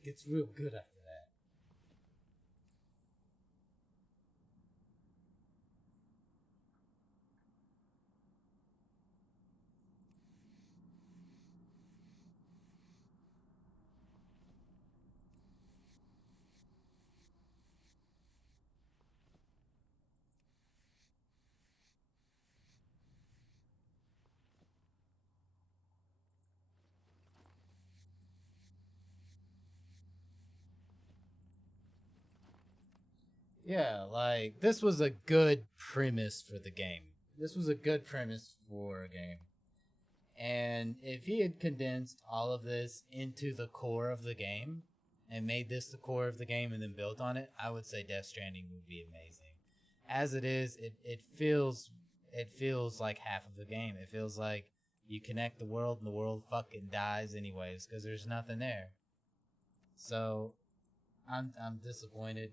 It gets real good after that. Yeah, like, this was a good premise for the game. This was a good premise for a game. And if he had condensed all of this into the core of the game, and made this the core of the game and then built on it, I would say Death Stranding would be amazing. As it is, it feels like half of the game. It feels like you connect the world and the world fucking dies anyways, because there's nothing there. So, I'm disappointed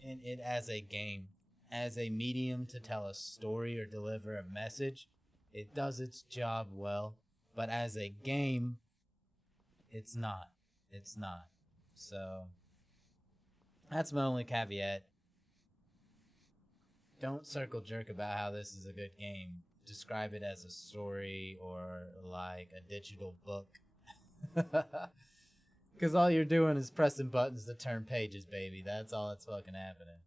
in it as a game. As a medium to tell a story or deliver a message, it does its job well. But as a game, it's not. It's not. So, that's my only caveat. Don't circle jerk about how this is a good game. Describe it as a story or like a digital book. Because all you're doing is pressing buttons to turn pages, baby. That's all that's fucking happening.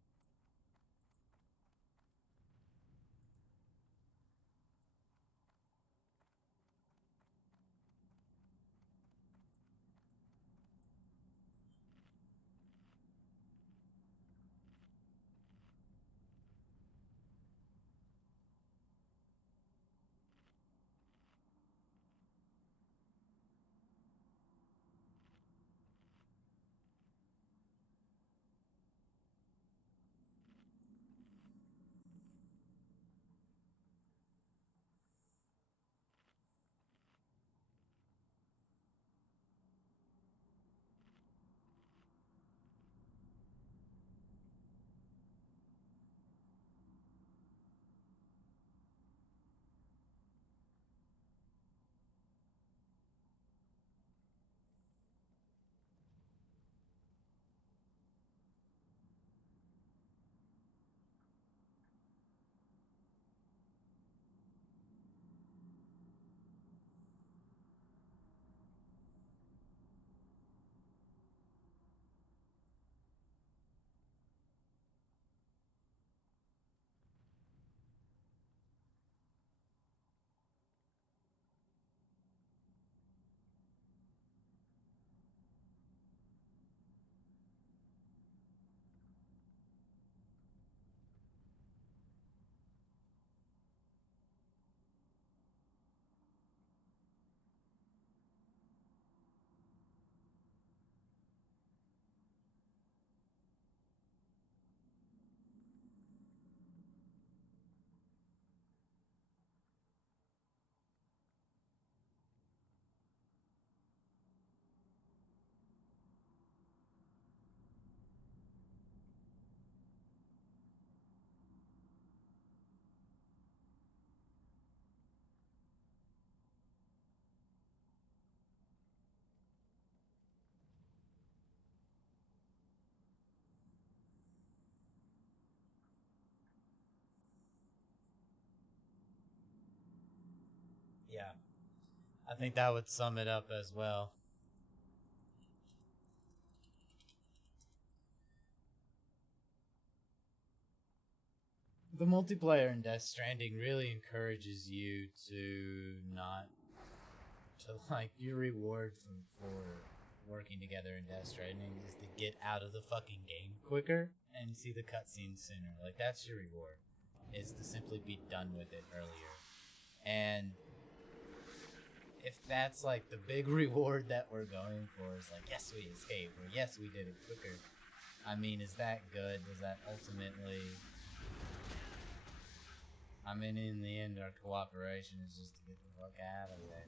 Yeah. I think that would sum it up as well. The multiplayer in Death Stranding really encourages you to not like your reward for working together in Death Stranding is to get out of the fucking game quicker and see the cutscenes sooner. Like, that's your reward, is to simply be done with it earlier. And if that's like the big reward that we're going for, is like, yes, we escaped, or yes, we did it quicker. I mean, is that good? Does that ultimately... I mean, in the end, our cooperation is just to get the fuck out of there.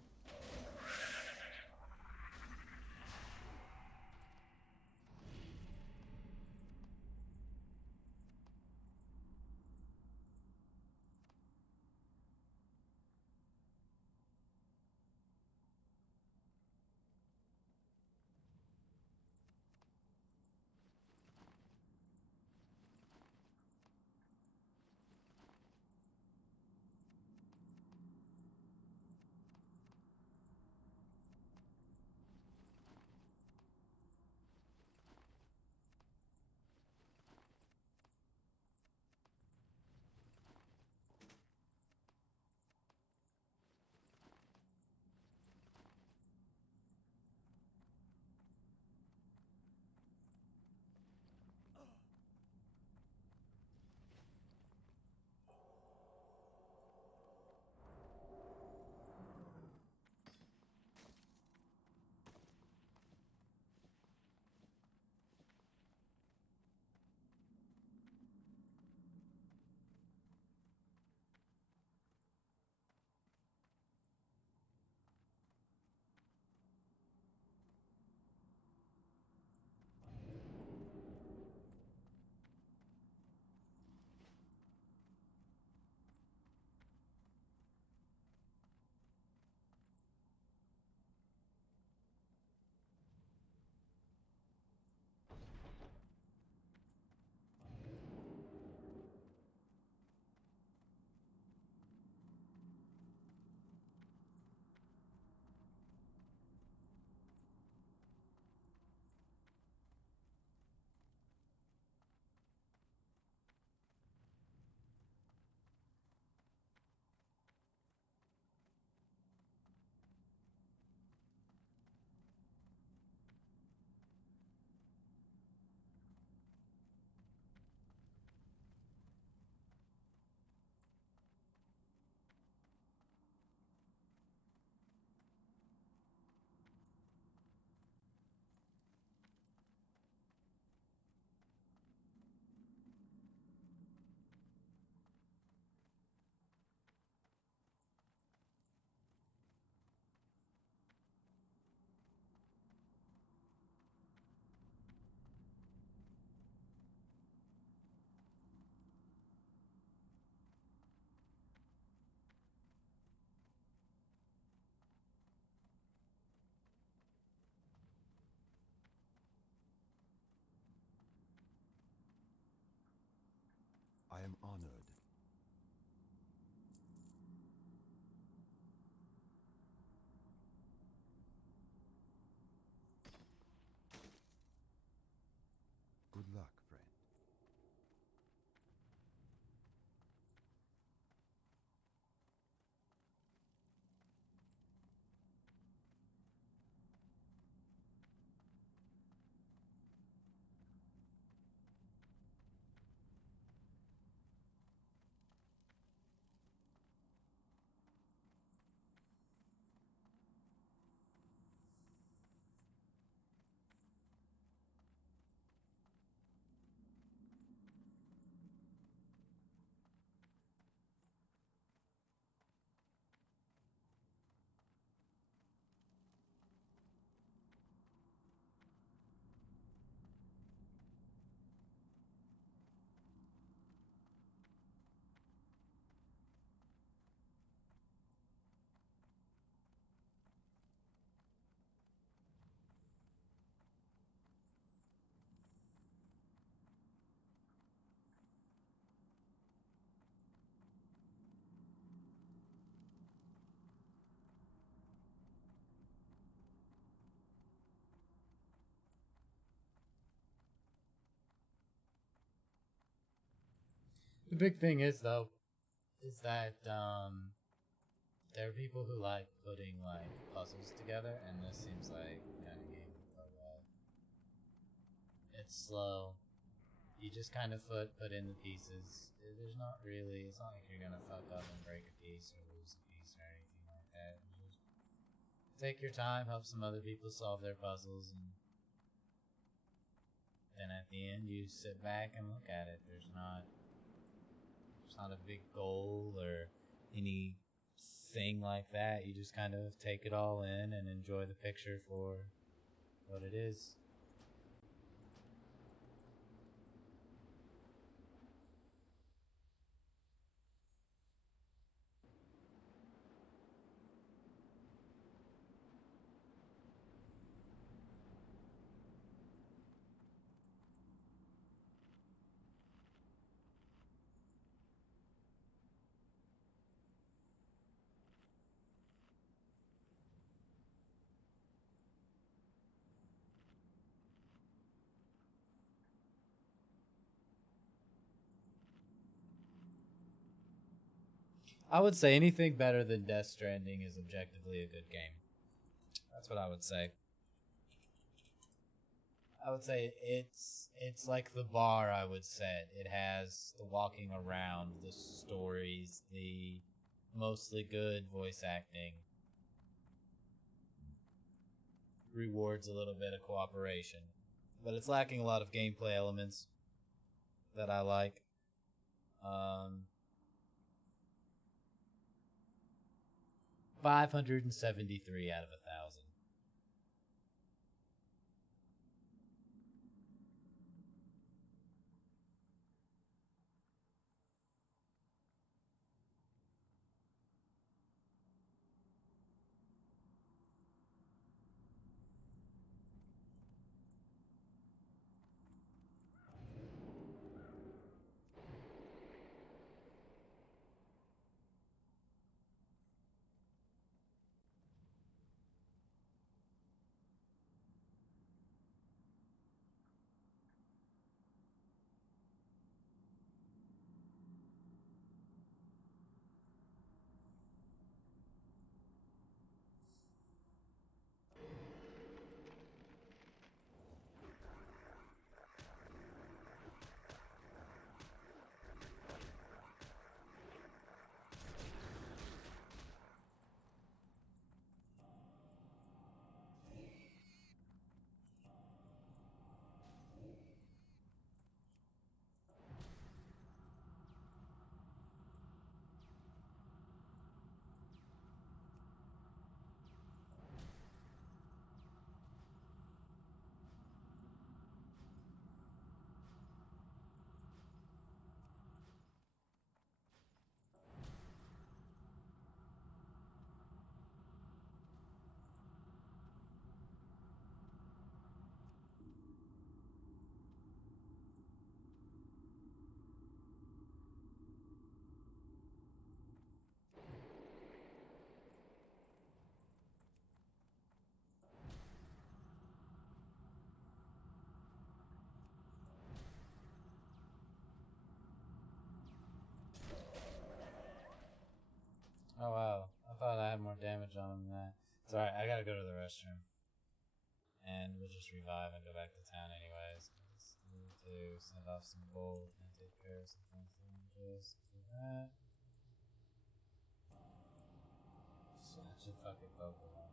The big thing is though, is that there are people who like putting like puzzles together, and this seems like the kind of game to play well. It's slow. You just kind of put in the pieces. There's not really. It's not like you're gonna fuck up and break a piece or lose a piece or anything like that. You just take your time, help some other people solve their puzzles, and then at the end you sit back and look at it. There's not a big goal or anything like that. You just kind of take it all in and enjoy the picture for what it is. I would say anything better than Death Stranding is objectively a good game. That's what I would say. I would say it's like the bar I would set. It has the walking around, the stories, the mostly good voice acting. Rewards a little bit of cooperation. But it's lacking a lot of gameplay elements that I like. 573 out of 1,000. Oh wow, I thought I had more damage on him than that. It's alright, I gotta go to the restroom. And we'll just revive and go back to town anyways. Just need to send off some gold and take care of some things. Just do that. Such a fucking Pokemon.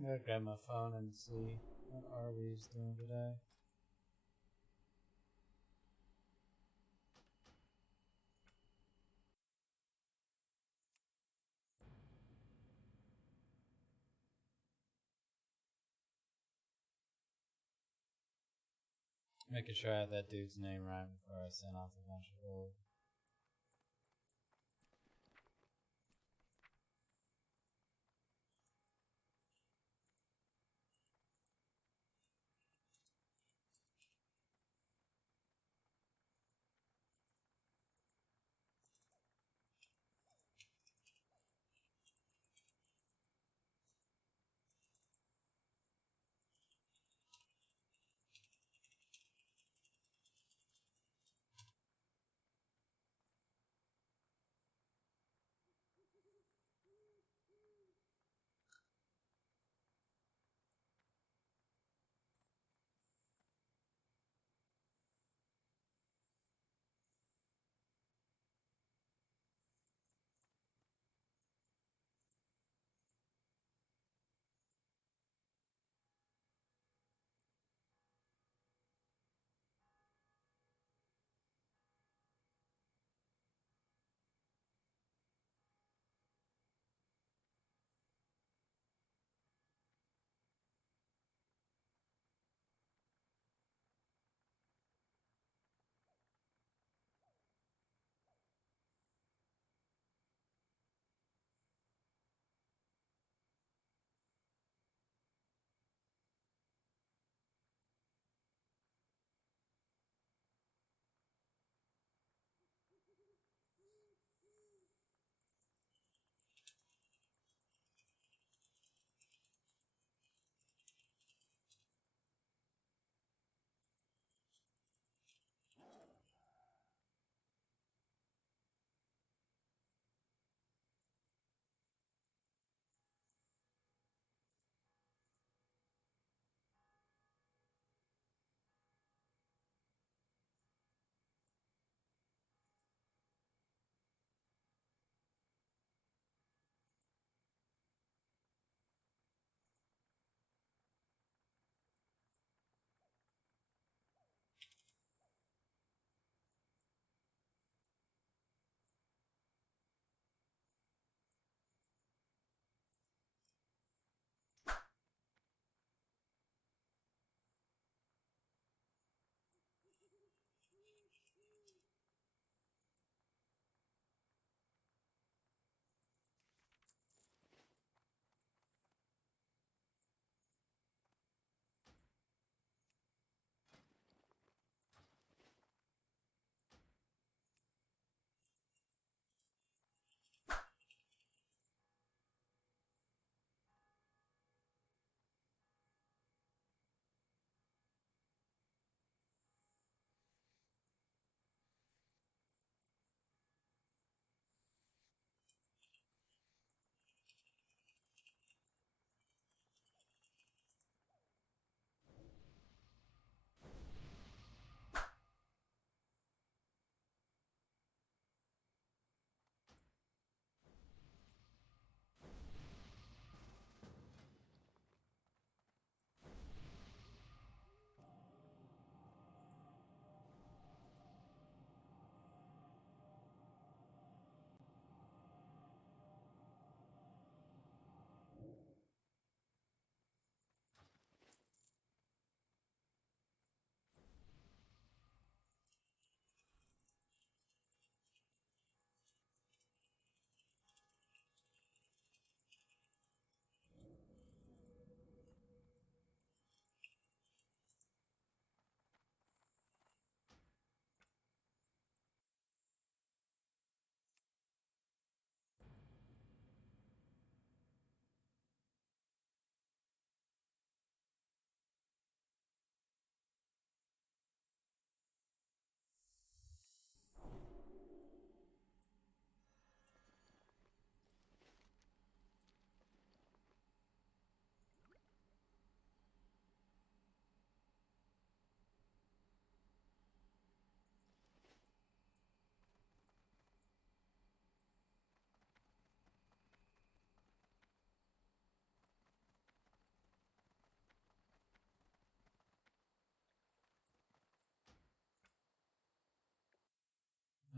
I'm gonna grab my phone and see what Arby's doing today. Making sure I have that dude's name right before I send off a bunch of gold.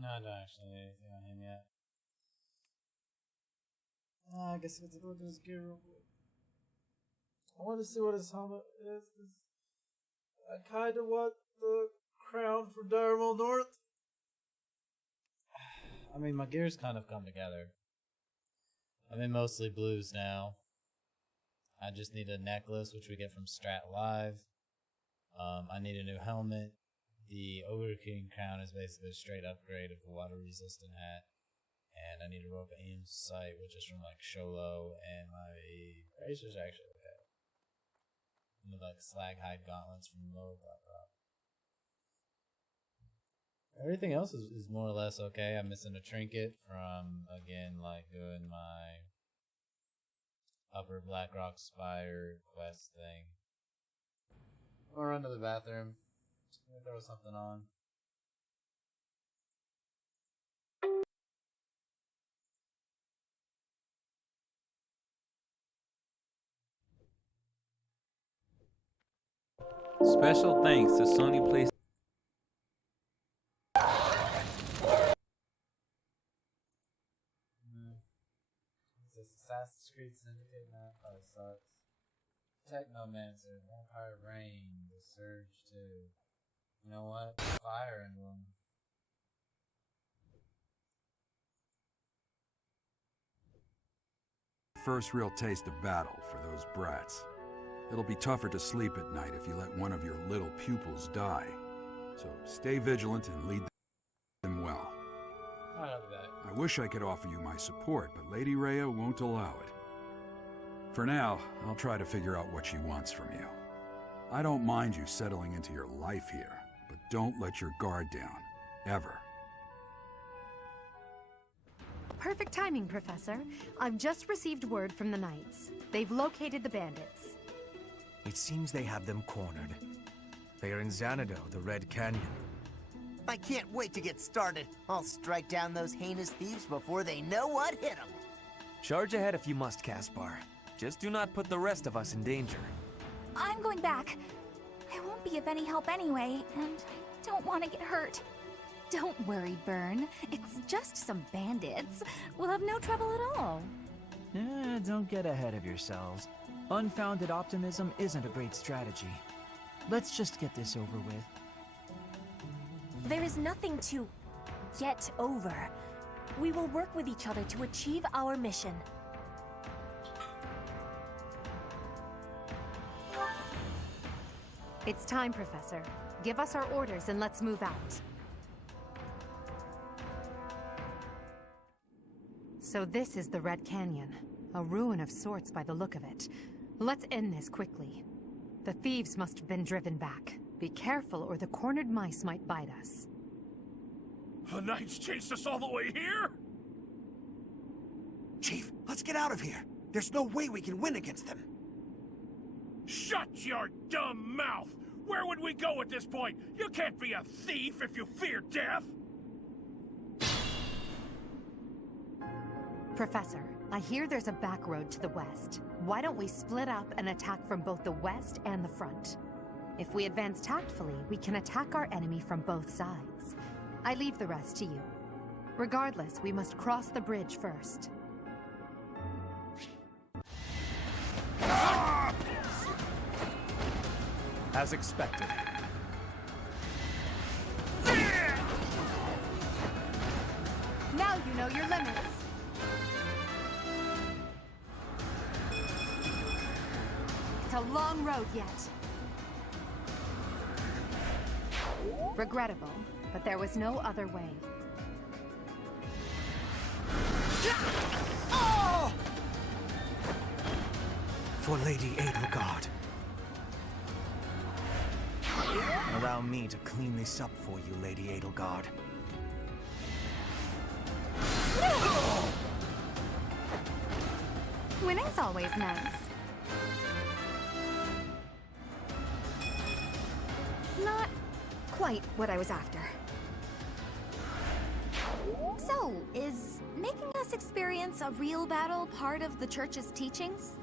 No, I don't actually need anything on him yet. I guess I have to look at his gear real quick. I want to see what his helmet is. I kind of want the crown for Direwolf North. I mean, my gear's kind of come together. I'm in mostly blues now. I just need a necklace, which we get from Strat Live. I need a new helmet. The Ogre King crown is basically a straight upgrade of the water resistant hat. And I need a rope of aim sight, which is from like Sholo, and my bracers actually okay. And like slag hide gauntlets from Low Black Rock. Everything else is more or less okay. I'm missing a trinket from, again, like doing my Upper Black Rock Spire quest thing. I'll run to the bathroom. Let me throw something on. Special thanks to Sony PlayStation. This Assassin's Creed Syndicate map probably sucks. Technomancer, Vampire Rain, The Surge 2. You know what? Fire Emblem. First real taste of battle for those brats. It'll be tougher to sleep at night if you let one of your little pupils die. So stay vigilant and lead them well. I'll do that. I wish I could offer you my support, but Lady Rhea won't allow it. For now, I'll try to figure out what she wants from you. I don't mind you settling into your life here, but don't let your guard down. Ever. Perfect timing, Professor. I've just received word from the Knights. They've located the bandits. It seems they have them cornered. They are in Xanadu, the Red Canyon. I can't wait to get started. I'll strike down those heinous thieves before they know what hit them. Charge ahead if you must, Caspar. Just do not put the rest of us in danger. I'm going back. I won't be of any help anyway, and I don't want to get hurt. Don't worry, Byrne. It's just some bandits. We'll have no trouble at all. Don't get ahead of yourselves. Unfounded optimism isn't a great strategy. Let's just get this over with. There is nothing to get over. We will work with each other to achieve our mission. It's time, Professor. Give us our orders and let's move out. So this is the Red Canyon. A ruin of sorts by the look of it. Let's end this quickly. The thieves must have been driven back. Be careful or the cornered mice might bite us. The Knights chased us all the way here? Chief, let's get out of here. There's no way we can win against them. Shut your dumb mouth! Where would we go at this point? You can't be a thief if you fear death! Professor, I hear there's a back road to the west. Why don't we split up and attack from both the west and the front? If we advance tactfully, we can attack our enemy from both sides. I leave the rest to you. Regardless, we must cross the bridge first. As expected. Now you know your limits. It's a long road yet. Regrettable, but there was no other way. Oh! For Lady Edelgard. Allow me to clean this up for you, Lady Edelgard. Winning's always nice. Not quite what I was after. So, is making us experience a real battle part of the Church's teachings?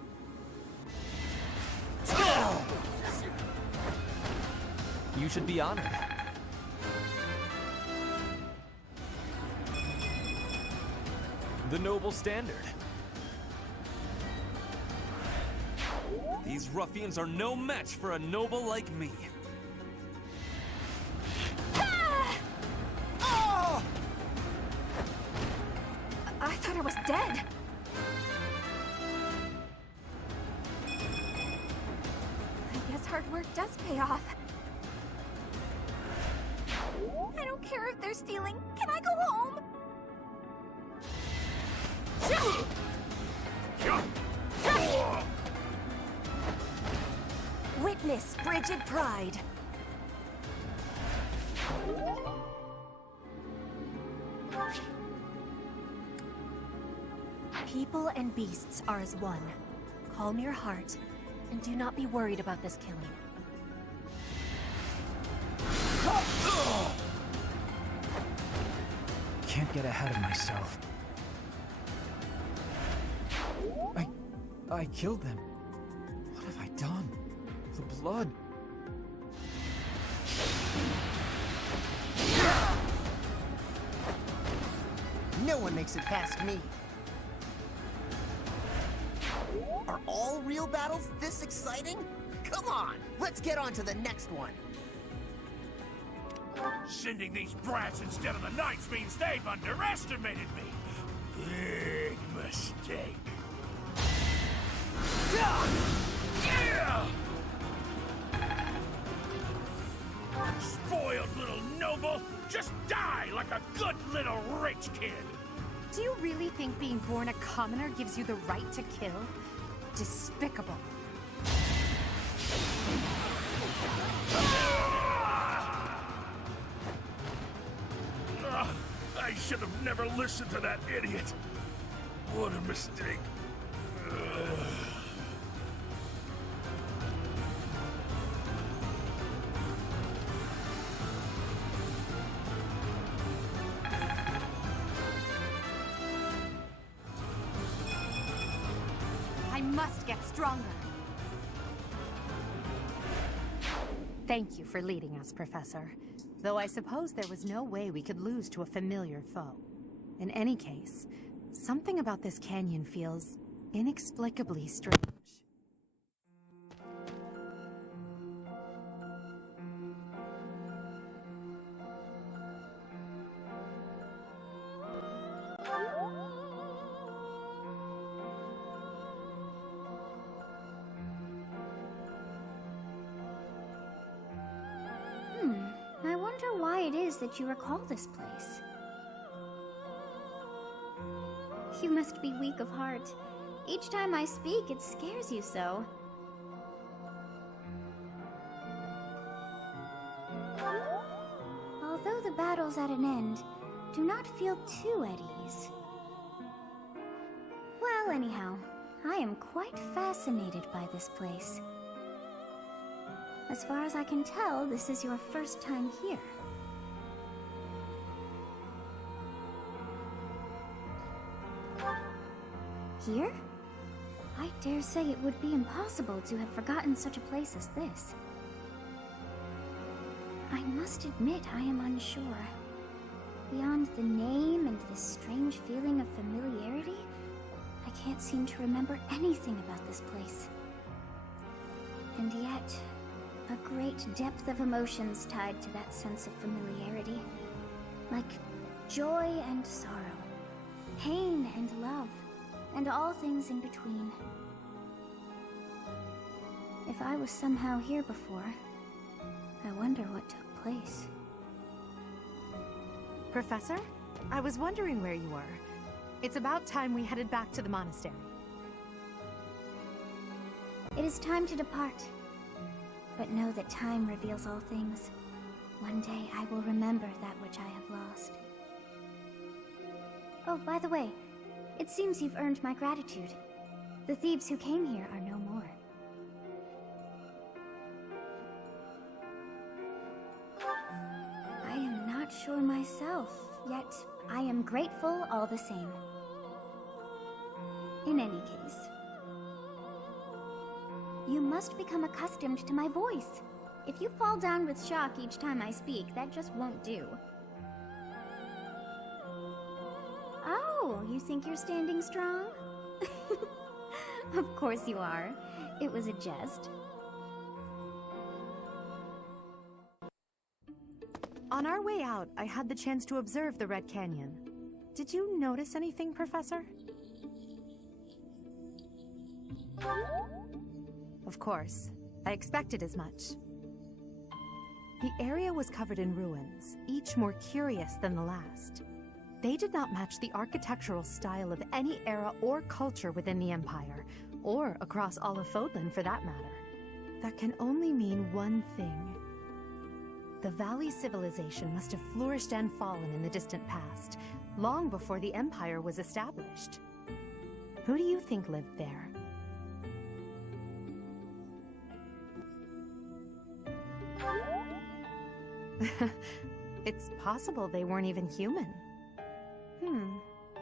You should be honored. the noble standard. These ruffians are no match for a noble like me. Oh! I thought I was dead. I guess hard work does pay off. I don't care if they're stealing. Can I go home? Witness frigid pride. People and beasts are as one. Calm your heart, and do not be worried about this killing. Can't get ahead of myself. I killed them. What have I done? The blood. No one makes it past me. Are all real battles this exciting? Come on, let's get on to the next one. Sending these brats instead of the knights means they've underestimated me. Big mistake. Spoiled little noble! Just die like a good little rich kid! Do you really think being born a commoner gives you the right to kill? Despicable. I should have never listened to that idiot. What a mistake. I must get stronger. Thank you for leading us, Professor. Though I suppose there was no way we could lose to a familiar foe. In any case, something about this canyon feels inexplicably strange. I wonder why it is that you recall this place. You must be weak of heart. Each time I speak, it scares you so. Although the battle's at an end, do not feel too at ease. Well, anyhow, I am quite fascinated by this place. As far as I can tell, this is your first time here. Here? I dare say it would be impossible to have forgotten such a place as this. I must admit I am unsure. Beyond the name and this strange feeling of familiarity, I can't seem to remember anything about this place. And yet, a great depth of emotions tied to that sense of familiarity. Like joy and sorrow, pain and love, and all things in between. If I was somehow here before, I wonder what took place. Professor, I was wondering where you were. It's about time we headed back to the monastery. It is time to depart. But know that time reveals all things. One day I will remember that which I have lost. Oh, by the way, it seems you've earned my gratitude. The thieves who came here are no more. I am not sure myself, yet I am grateful all the same. In any case, you must become accustomed to my voice. If you fall down with shock each time I speak, that just won't do. Oh, you think you're standing strong? Of course you are. It was a jest. On our way out, I had the chance to observe the Red Canyon. Did you notice anything, Professor? Of course. I expected as much. The area was covered in ruins, each more curious than the last. They did not match the architectural style of any era or culture within the Empire, or across all of Fodlan for that matter. That can only mean one thing. The Valley civilization must have flourished and fallen in the distant past, long before the Empire was established. Who do you think lived there? It's possible they weren't even human.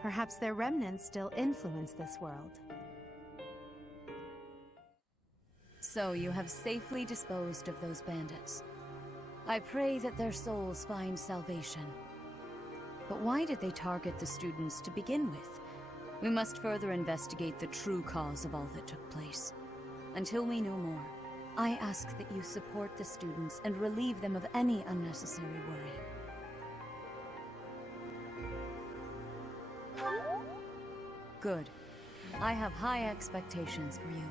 Perhaps their remnants still influence this world. So you have safely disposed of those bandits. I pray that their souls find salvation. But why did they target the students to begin with? We must further investigate the true cause of all that took place. Until we know more, I ask that you support the students and relieve them of any unnecessary worry. Good. I have high expectations for you.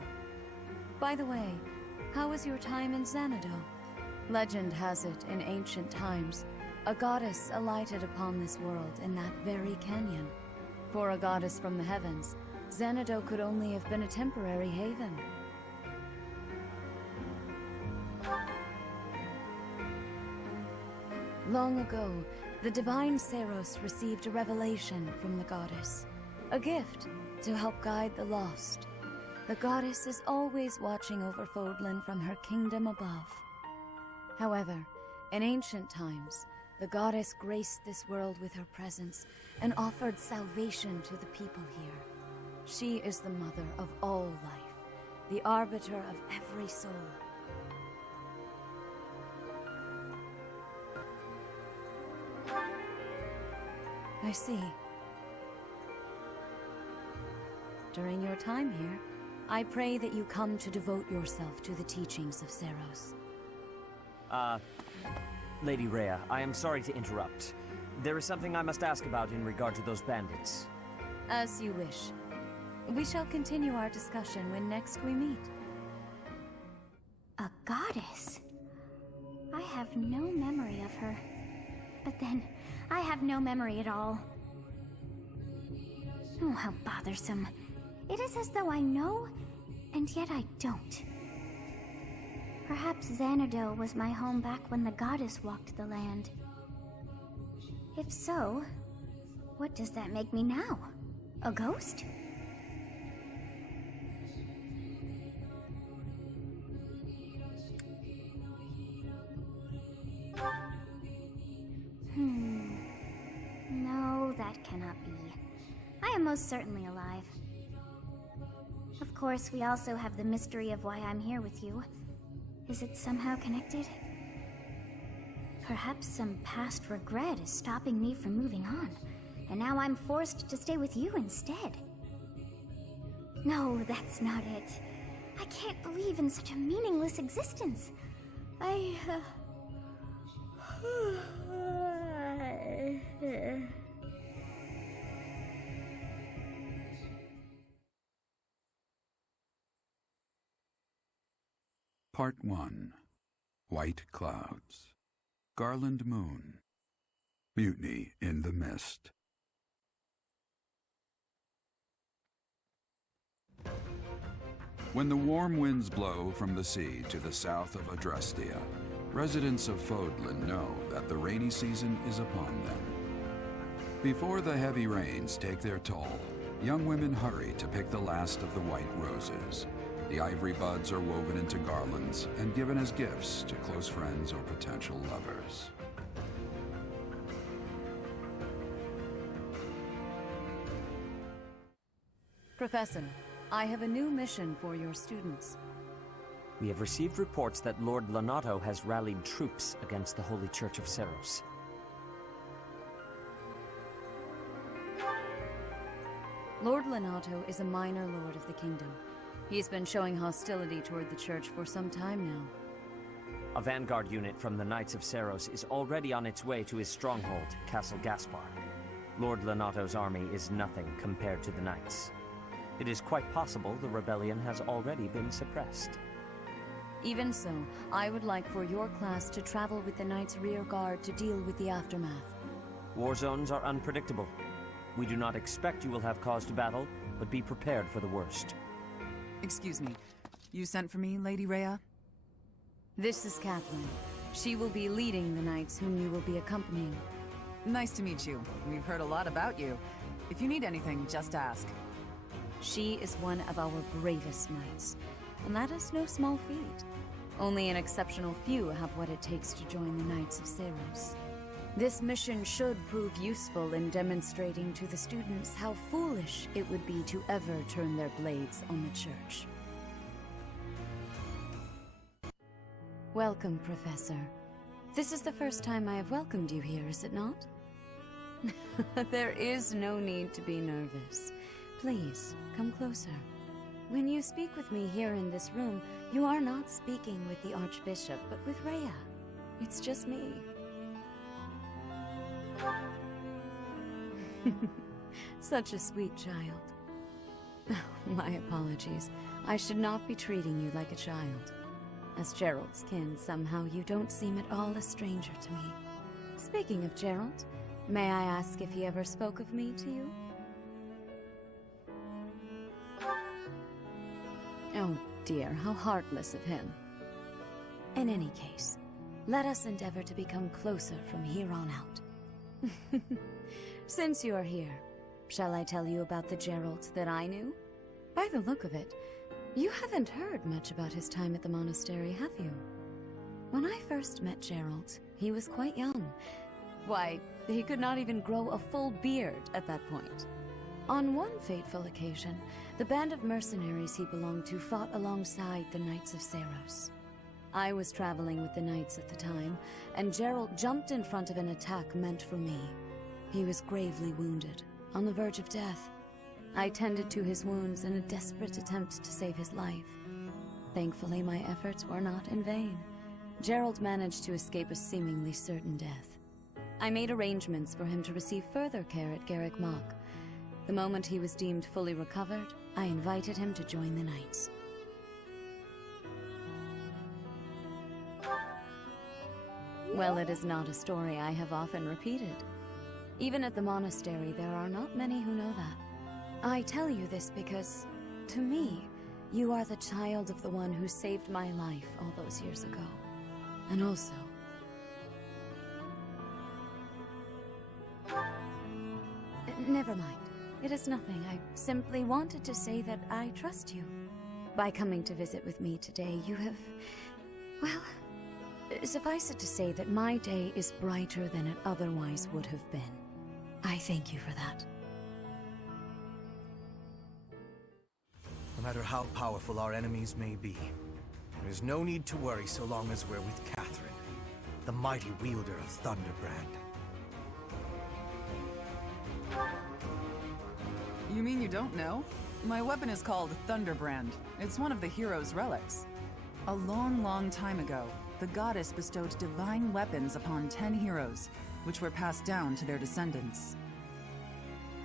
By the way, how was your time in Xanadu? Legend has it, in ancient times, a goddess alighted upon this world in that very canyon. For a goddess from the heavens, Xanadu could only have been a temporary haven. Long ago, the divine Seros received a revelation from the goddess. A gift to help guide the lost. The goddess is always watching over Fodlan from her kingdom above. However, in ancient times, the goddess graced this world with her presence and offered salvation to the people here. She is the mother of all life, the arbiter of every soul. I see. During your time here, I pray that you come to devote yourself to the teachings of Seros. Lady Rhea, I am sorry to interrupt. There is something I must ask about in regard to those bandits. As you wish. We shall continue our discussion when next we meet. A goddess? I have no memory of her. But then, I have no memory at all. Oh, how bothersome. It is as though I know, and yet I don't. Perhaps Xanadu was my home back when the goddess walked the land. If so, what does that make me now? A ghost? No, that cannot be. I am most certainly alive. Of course, we also have the mystery of why I'm here with you. Is it somehow connected? Perhaps some past regret is stopping me from moving on, and now I'm forced to stay with you instead. No, that's not it. I can't believe in such a meaningless existence. Part 1. White Clouds. Garland Moon. Mutiny in the Mist. When the warm winds blow from the sea to the south of Adrastia, residents of Fodlan know that the rainy season is upon them. Before the heavy rains take their toll, young women hurry to pick the last of the white roses. The ivory buds are woven into garlands and given as gifts to close friends or potential lovers. Professor, I have a new mission for your students. We have received reports that Lord Lonato has rallied troops against the Holy Church of Seros. Lord Lenato is a minor lord of the kingdom. He's been showing hostility toward the church for some time now. A vanguard unit from the Knights of Seiros is already on its way to his stronghold, Castle Gaspar. Lord Lenato's army is nothing compared to the Knights. It is quite possible the rebellion has already been suppressed. Even so, I would like for your class to travel with the Knights' rear guard to deal with the aftermath. War zones are unpredictable. We do not expect you will have cause to battle, but be prepared for the worst. Excuse me. You sent for me, Lady Rhea? This is Catherine. She will be leading the Knights whom you will be accompanying. Nice to meet you. We've heard a lot about you. If you need anything, just ask. She is one of our bravest Knights, and that is no small feat. Only an exceptional few have what it takes to join the Knights of Seiros. This mission should prove useful in demonstrating to the students how foolish it would be to ever turn their blades on the Church. Welcome, Professor. This is the first time I have welcomed you here, is it not? There is no need to be nervous. Please, come closer. When you speak with me here in this room, you are not speaking with the Archbishop, but with Rhea. It's just me. Such a sweet child. My apologies. I should not be treating you like a child. As Gerald's kin, somehow you don't seem at all a stranger to me. Speaking of Gerald, may I ask if he ever spoke of me to you? Oh dear, how heartless of him. In any case, let us endeavor to become closer from here on out. Since you are here, shall I tell you about the Gerald that I knew? By the look of it, you haven't heard much about his time at the monastery, have you? When I first met Gerald, he was quite young. Why, he could not even grow a full beard at that point. On one fateful occasion, the band of mercenaries he belonged to fought alongside the Knights of Seiros. I was traveling with the Knights at the time, and Gerald jumped in front of an attack meant for me. He was gravely wounded, on the verge of death. I tended to his wounds in a desperate attempt to save his life. Thankfully, my efforts were not in vain. Gerald managed to escape a seemingly certain death. I made arrangements for him to receive further care at Garrick Mach. The moment he was deemed fully recovered, I invited him to join the Knights. Well, it is not a story I have often repeated. Even at the monastery, there are not many who know that. I tell you this because, to me, you are the child of the one who saved my life all those years ago. And also... Never mind. It is nothing. I simply wanted to say that I trust you. By coming to visit with me today, you have... well... suffice it to say that my day is brighter than it otherwise would have been. I thank you for that. No matter how powerful our enemies may be, there is no need to worry so long as we're with Catherine, the mighty wielder of Thunderbrand. You mean you don't know? My weapon is called Thunderbrand. It's one of the hero's relics. A long, long time ago, the goddess bestowed divine weapons upon 10 heroes, which were passed down to their descendants.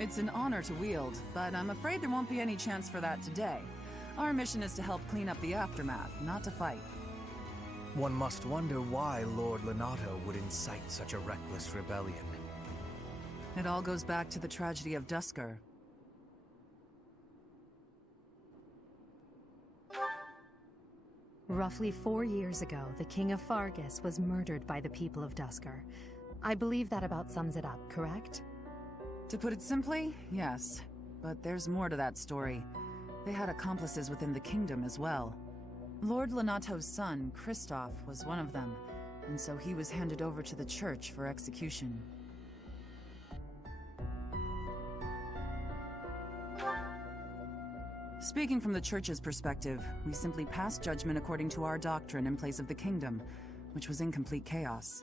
It's an honor to wield, but I'm afraid there won't be any chance for that today. Our mission is to help clean up the aftermath, not to fight. One must wonder why Lord Lenato would incite such a reckless rebellion. It all goes back to the tragedy of Duscur. Roughly 4 years ago, the King of Fargus was murdered by the people of Duscur. I believe that about sums it up, correct? To put it simply, yes. But there's more to that story. They had accomplices within the kingdom as well. Lord Lenato's son, Kristoff, was one of them, and so he was handed over to the church for execution. Speaking from the church's perspective, we simply passed judgment according to our doctrine in place of the kingdom, which was in complete chaos.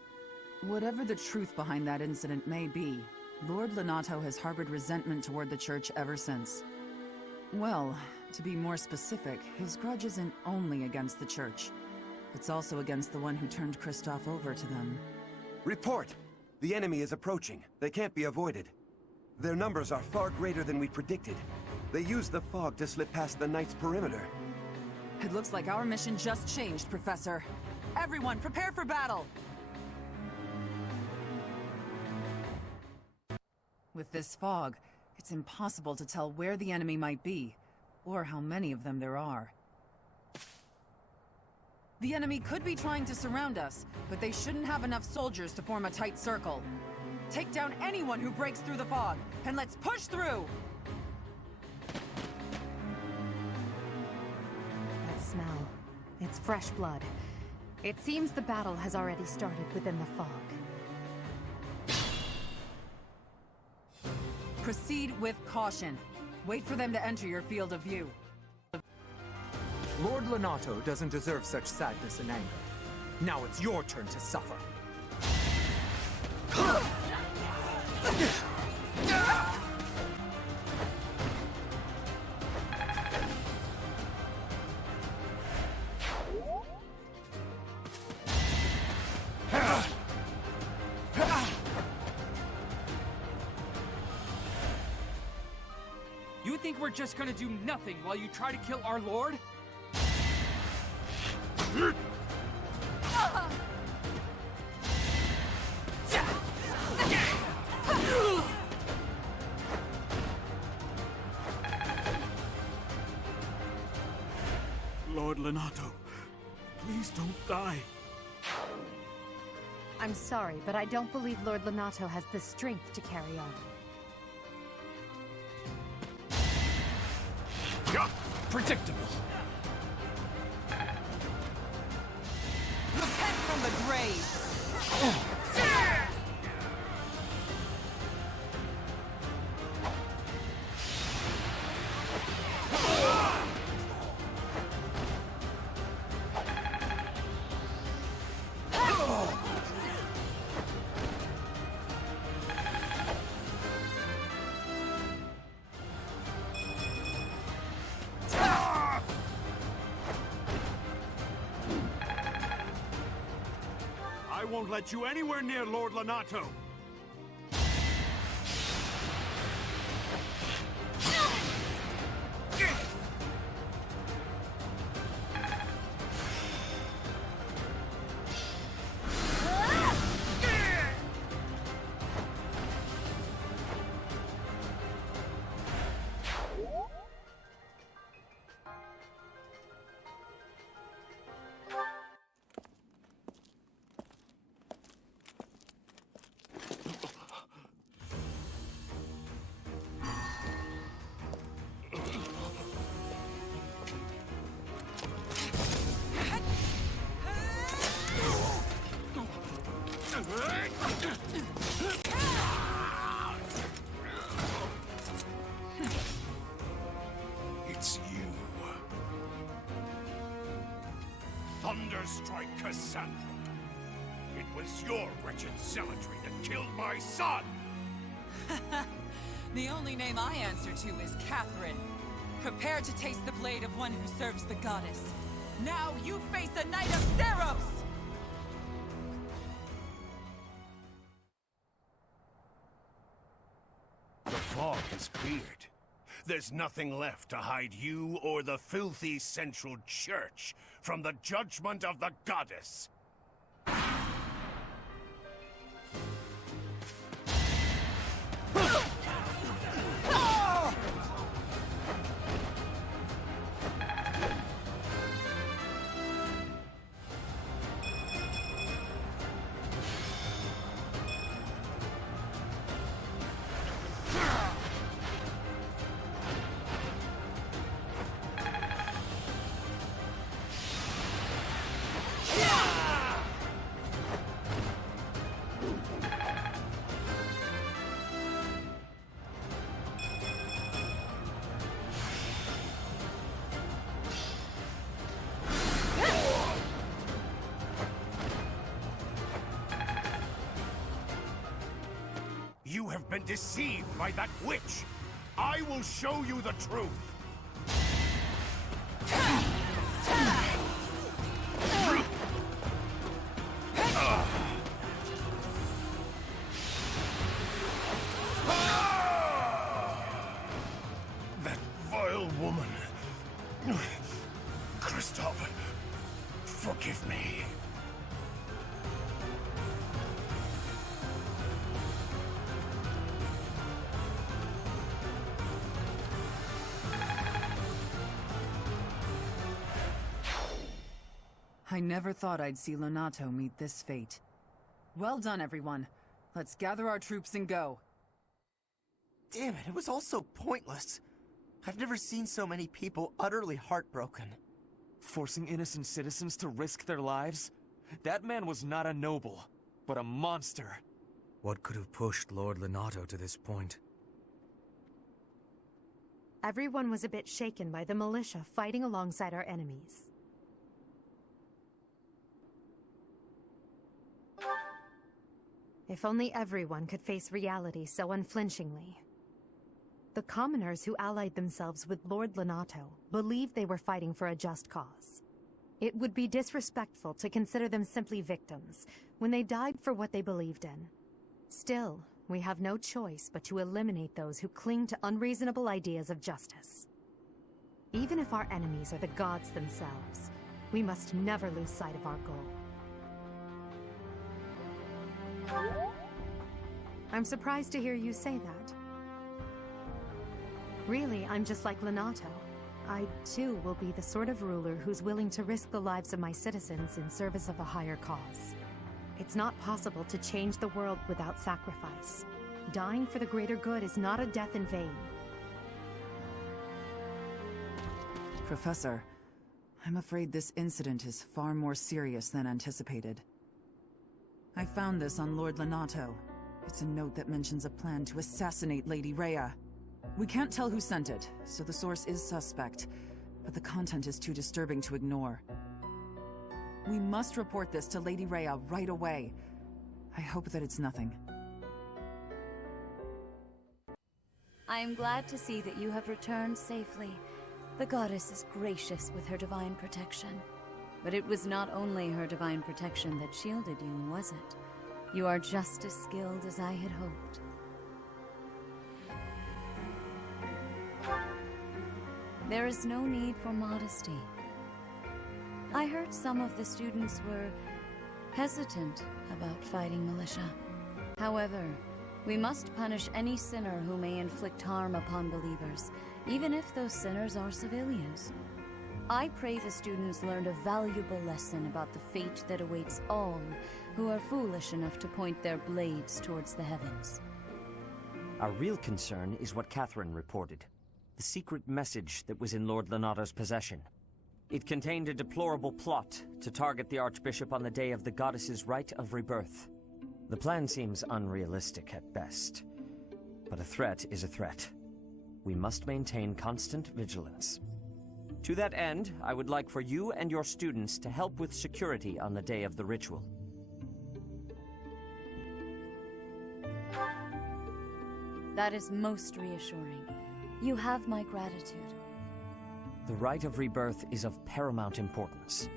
Whatever the truth behind that incident may be, Lord Lonato has harbored resentment toward the Church ever since. Well, to be more specific, his grudge isn't only against the Church. It's also against the one who turned Kristoff over to them. Report! The enemy is approaching. They can't be avoided. Their numbers are far greater than we predicted. They used the fog to slip past the Knight's perimeter. It looks like our mission just changed, Professor. Everyone, prepare for battle! With this fog, it's impossible to tell where the enemy might be, or how many of them there are. The enemy could be trying to surround us, but they shouldn't have enough soldiers to form a tight circle. Take down anyone who breaks through the fog, and let's push through! That smell. It's fresh blood. It seems the battle has already started within the fog. Proceed with caution. Wait for them to enter your field of view. Lord Lonato doesn't deserve such sadness and anger. Now it's your turn to suffer. You think we're just gonna do nothing while you try to kill our lord? Lord Lonato, please don't die. I'm sorry, but I don't believe Lord Lonato has the strength to carry on. Predictable. Repent from the grave! I won't let you anywhere near Lord Lonato. It's you. Thunderstrike Cassandra. It was your wretched zealotry that killed my son! The only name I answer to is Catherine. Prepare to taste the blade of one who serves the goddess. Now you face a Knight of Theros! The fog is cleared. There's nothing left to hide you or the filthy Central Church from the judgment of the goddess. Yeah! deceived by that witch. I will show you the truth. That vile woman. Christoph, forgive me. I never thought I'd see Lonato meet this fate. Well done, everyone. Let's gather our troops and go. Damn it was all so pointless. I've never seen so many people utterly heartbroken. Forcing innocent citizens to risk their lives? That man was not a noble, but a monster. What could have pushed Lord Lonato to this point? Everyone was a bit shaken by the militia fighting alongside our enemies. If only everyone could face reality so unflinchingly. The commoners who allied themselves with Lord Lonato believed they were fighting for a just cause. It would be disrespectful to consider them simply victims when they died for what they believed in. Still, we have no choice but to eliminate those who cling to unreasonable ideas of justice. Even if our enemies are the gods themselves, we must never lose sight of our goal. I'm surprised to hear you say that. Really, I'm just like Lonato. I, too, will be the sort of ruler who's willing to risk the lives of my citizens in service of a higher cause. It's not possible to change the world without sacrifice. Dying for the greater good is not a death in vain. Professor, I'm afraid this incident is far more serious than anticipated. I found this on Lord Lonato. It's a note that mentions a plan to assassinate Lady Rhea. We can't tell who sent it, so the source is suspect, but the content is too disturbing to ignore. We must report this to Lady Rhea right away. I hope that it's nothing. I am glad to see that you have returned safely. The goddess is gracious with her divine protection. But it was not only her divine protection that shielded you, was it? You are just as skilled as I had hoped. There is no need for modesty. I heard some of the students were hesitant about fighting militia. However, we must punish any sinner who may inflict harm upon believers, even if those sinners are civilians. I pray the students learned a valuable lesson about the fate that awaits all who are foolish enough to point their blades towards the heavens. Our real concern is what Catherine reported. The secret message that was in Lord Lonato's possession. It contained a deplorable plot to target the Archbishop on the day of the goddess's rite of rebirth. The plan seems unrealistic at best, but a threat is a threat. We must maintain constant vigilance. To that end, I would like for you and your students to help with security on the day of the ritual. That is most reassuring. You have my gratitude. The rite of rebirth is of paramount importance.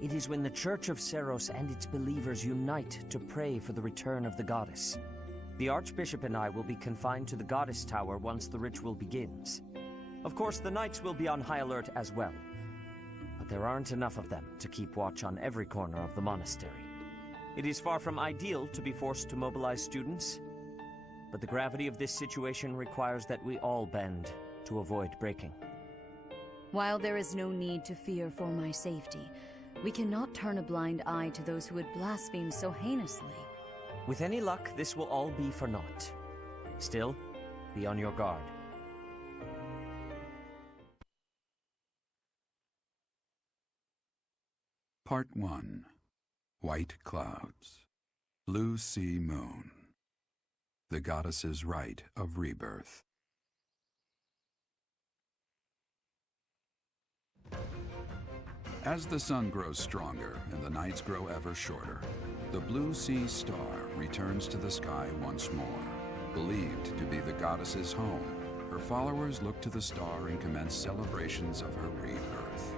It is when the Church of Seiros and its believers unite to pray for the return of the goddess. The Archbishop and I will be confined to the Goddess Tower once the ritual begins. Of course, the Knights will be on high alert as well. But there aren't enough of them to keep watch on every corner of the monastery. It is far from ideal to be forced to mobilize students, but the gravity of this situation requires that we all bend to avoid breaking. While there is no need to fear for my safety, we cannot turn a blind eye to those who would blaspheme so heinously. With any luck, this will all be for naught. Still, be on your guard. Part 1. White Clouds. Blue Sea Moon. The Goddess's Rite of Rebirth. As the sun grows stronger and the nights grow ever shorter, the Blue Sea Star returns to the sky once more. Believed to be the goddess's home, her followers look to the star and commence celebrations of her rebirth.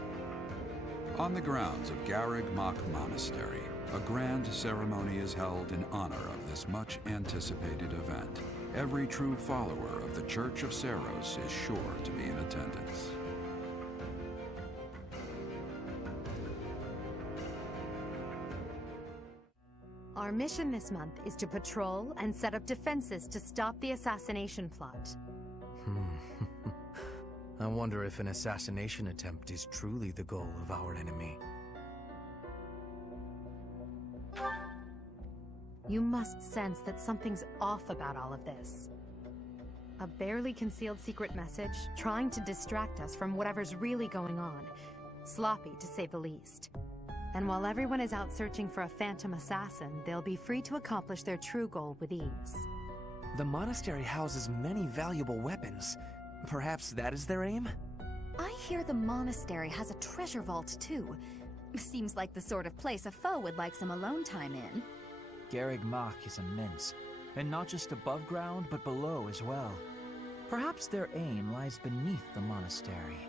On the grounds of Garreg Mach Monastery, a grand ceremony is held in honor of this much-anticipated event. Every true follower of the Church of Seiros is sure to be in attendance. Our mission this month is to patrol and set up defenses to stop the assassination plot. I wonder if an assassination attempt is truly the goal of our enemy. You must sense that something's off about all of this. A barely concealed secret message trying to distract us from whatever's really going on. Sloppy, to say the least. And while everyone is out searching for a phantom assassin, they'll be free to accomplish their true goal with ease. The monastery houses many valuable weapons. Perhaps that is their aim? I hear the monastery has a treasure vault, too. Seems like the sort of place a foe would like some alone time in. Garreg Mach is immense, and not just above ground, but below as well. Perhaps their aim lies beneath the monastery.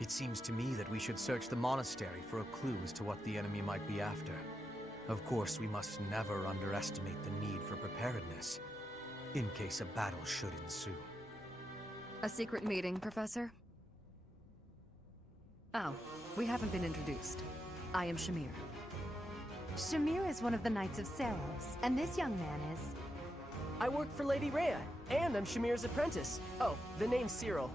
It seems to me that we should search the monastery for a clue as to what the enemy might be after. Of course, we must never underestimate the need for preparedness, in case a battle should ensue. A secret meeting, Professor? Oh, we haven't been introduced. I am Shamir. Shamir is one of the Knights of Seiros, and this young man is... I work for Lady Rhea, and I'm Shamir's apprentice. Oh, the name's Cyril.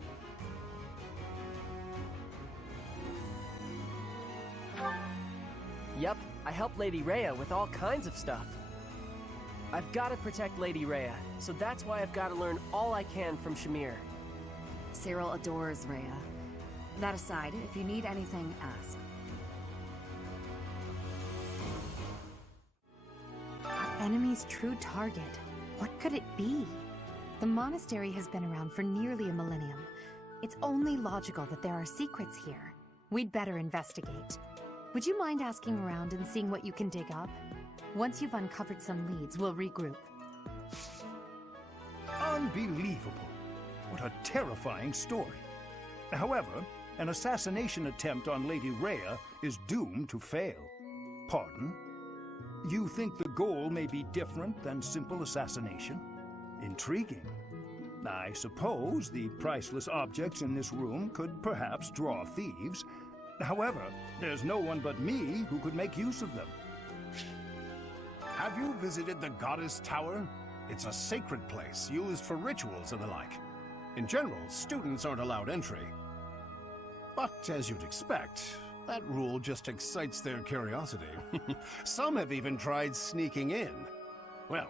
Yep, I help Lady Rhea with all kinds of stuff. I've got to protect Lady Rhea, so that's why I've got to learn all I can from Shamir. Cyril adores Rhea. That aside, if you need anything, ask. Our enemy's true target. What could it be? The monastery has been around for nearly a millennium. It's only logical that there are secrets here. We'd better investigate. Would you mind asking around and seeing what you can dig up? Once you've uncovered some leads, we'll regroup. Unbelievable. What a terrifying story. However, an assassination attempt on Lady Rhea is doomed to fail. Pardon? You think the goal may be different than simple assassination? Intriguing. I suppose the priceless objects in this room could perhaps draw thieves. However, there's no one but me who could make use of them. Have you visited the Goddess Tower? It's a sacred place used for rituals and the like. In general, students aren't allowed entry. But as you'd expect, that rule just excites their curiosity. Some have even tried sneaking in. Well,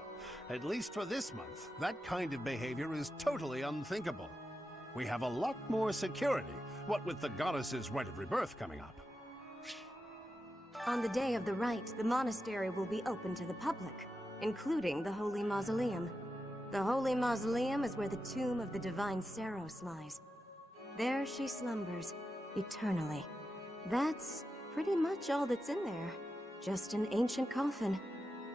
at least for this month, that kind of behavior is totally unthinkable. We have a lot more security, what with the goddess's rite of rebirth coming up. On the day of the rite, the monastery will be open to the public, including the Holy Mausoleum. The Holy Mausoleum is where the tomb of the divine Seiros lies. There she slumbers, eternally. That's pretty much all that's in there. Just an ancient coffin.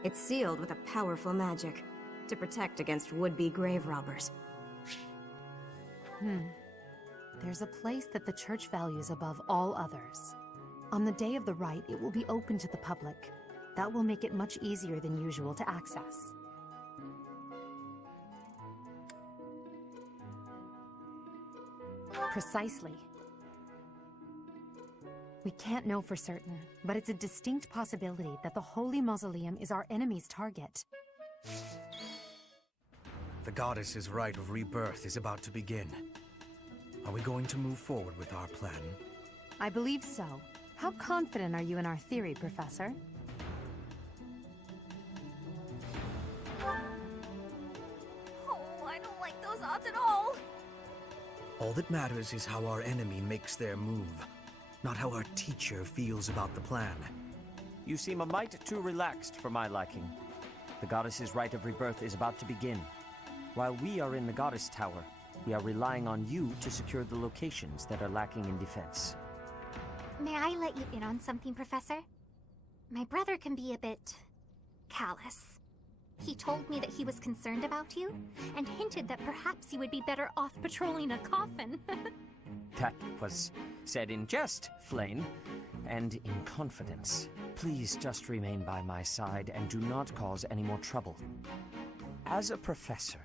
It's sealed with a powerful magic to protect against would-be grave robbers. There's a place that the church values above all others. On the day of the rite, it will be open to the public. That will make it much easier than usual to access. Precisely. We can't know for certain, but it's a distinct possibility that the Holy Mausoleum is our enemy's target. The goddess's rite of rebirth is about to begin. Are we going to move forward with our plan? I believe so. How confident are you in our theory, Professor? Oh, I don't like those odds at all! All that matters is how our enemy makes their move, not how our teacher feels about the plan. You seem a mite too relaxed for my liking. The goddess's rite of rebirth is about to begin. While we are in the Goddess Tower, we are relying on you to secure the locations that are lacking in defense. May I let you in on something, Professor? My brother can be a bit callous. He told me that he was concerned about you, and hinted that perhaps you would be better off patrolling a coffin. That was said in jest, Flame, and in confidence. Please just remain by my side and do not cause any more trouble. As a professor,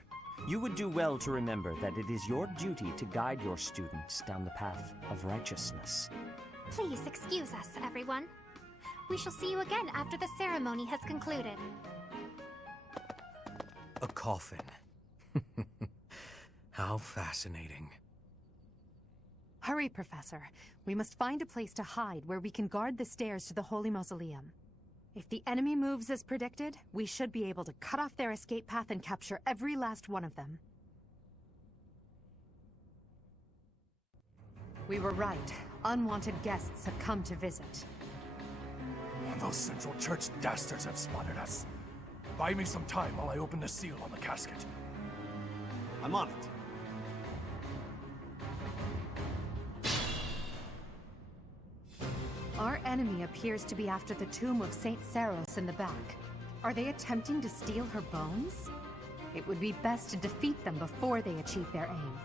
you would do well to remember that it is your duty to guide your students down the path of righteousness. Please excuse us, everyone. We shall see you again after the ceremony has concluded. A coffin. How fascinating. Hurry, Professor. We must find a place to hide where we can guard the stairs to the Holy Mausoleum. If the enemy moves as predicted, we should be able to cut off their escape path and capture every last one of them. We were right. Unwanted guests have come to visit. Those Central Church dastards have spotted us. Buy me some time while I open the seal on the casket. I'm on it. Our enemy appears to be after the tomb of Saint Saros in the back. Are they attempting to steal her bones? It would be best to defeat them before they achieve their aim.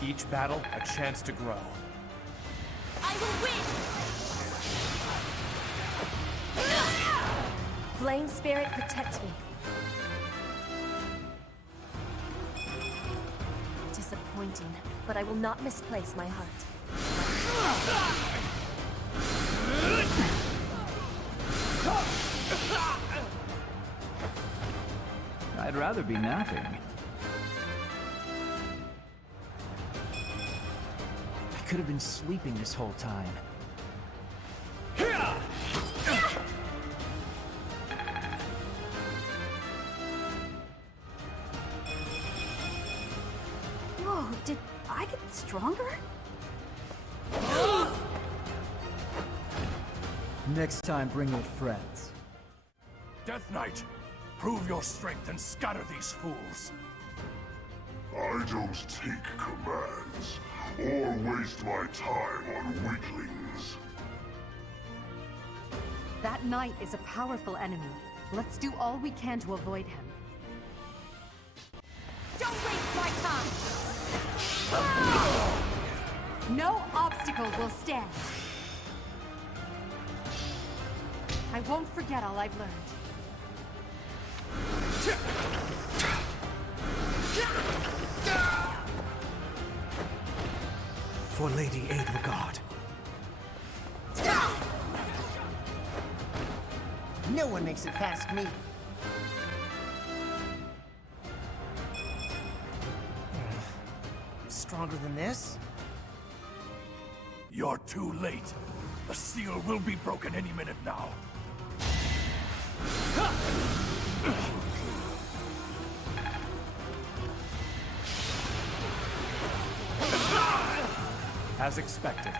Each battle, a chance to grow. I will win! Flame Spirit, protect me. Disappointing, but I will not misplace my heart. I'd rather be napping. I could have been sleeping this whole time. Whoa, did I get stronger? Next time, bring your friends. Death Knight, prove your strength and scatter these fools. I don't take commands, or waste my time on weaklings. That knight is a powerful enemy. Let's do all we can to avoid him. Don't waste my time! No obstacle will stand. I won't forget all I've learned. For Lady Aidregard. No one makes it past me. Stronger than this? You're too late. The seal will be broken any minute now. As expected.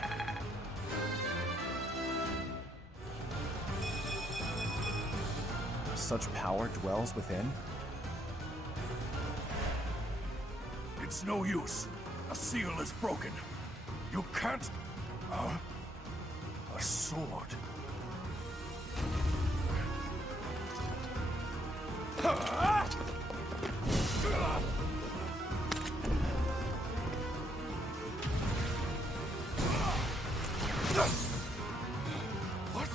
Such power dwells within? It's no use. A seal is broken. You can't... a sword. What?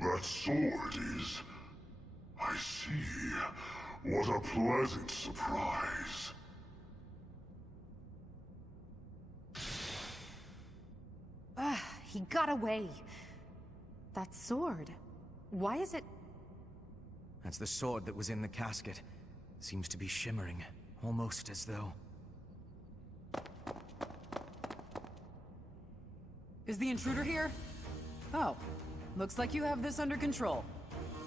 That sword is see. What a pleasant surprise. He got away. That sword. Why is it... That's the sword that was in the casket. Seems to be shimmering, almost as though... Is the intruder here? Oh, looks like you have this under control.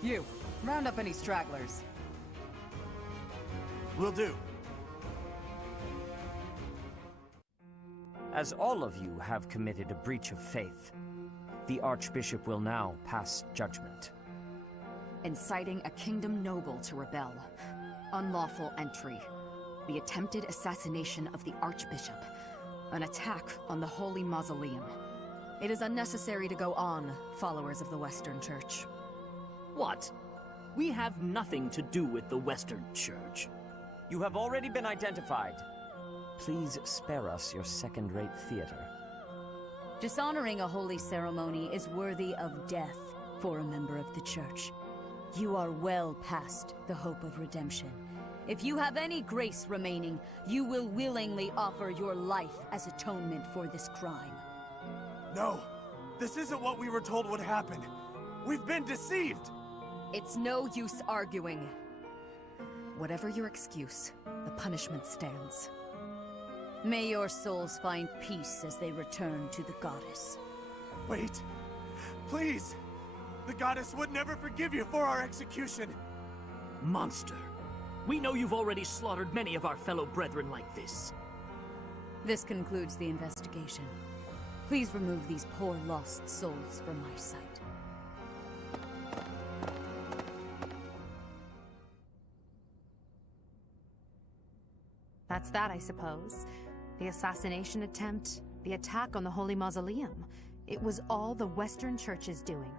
You, round up any stragglers. Will do. As all of you have committed a breach of faith, the Archbishop will now pass judgment. Inciting a kingdom noble to rebel. Unlawful entry. The attempted assassination of the Archbishop. An attack on the Holy Mausoleum. It is unnecessary to go on, followers of the Western Church. What? We have nothing to do with the Western Church. You have already been identified. Please spare us your second-rate theater. Dishonoring a holy ceremony is worthy of death for a member of the Church. You are well past the hope of redemption. If you have any grace remaining, you will willingly offer your life as atonement for this crime. No, this isn't what we were told would happen. We've been deceived! It's no use arguing. Whatever your excuse, the punishment stands. May your souls find peace as they return to the goddess. Wait, please! The goddess would never forgive you for our execution! Monster. We know you've already slaughtered many of our fellow brethren like this. This concludes the investigation. Please remove these poor lost souls from my sight. That's that, I suppose. The assassination attempt, the attack on the Holy Mausoleum. It was all the Western Church's doing.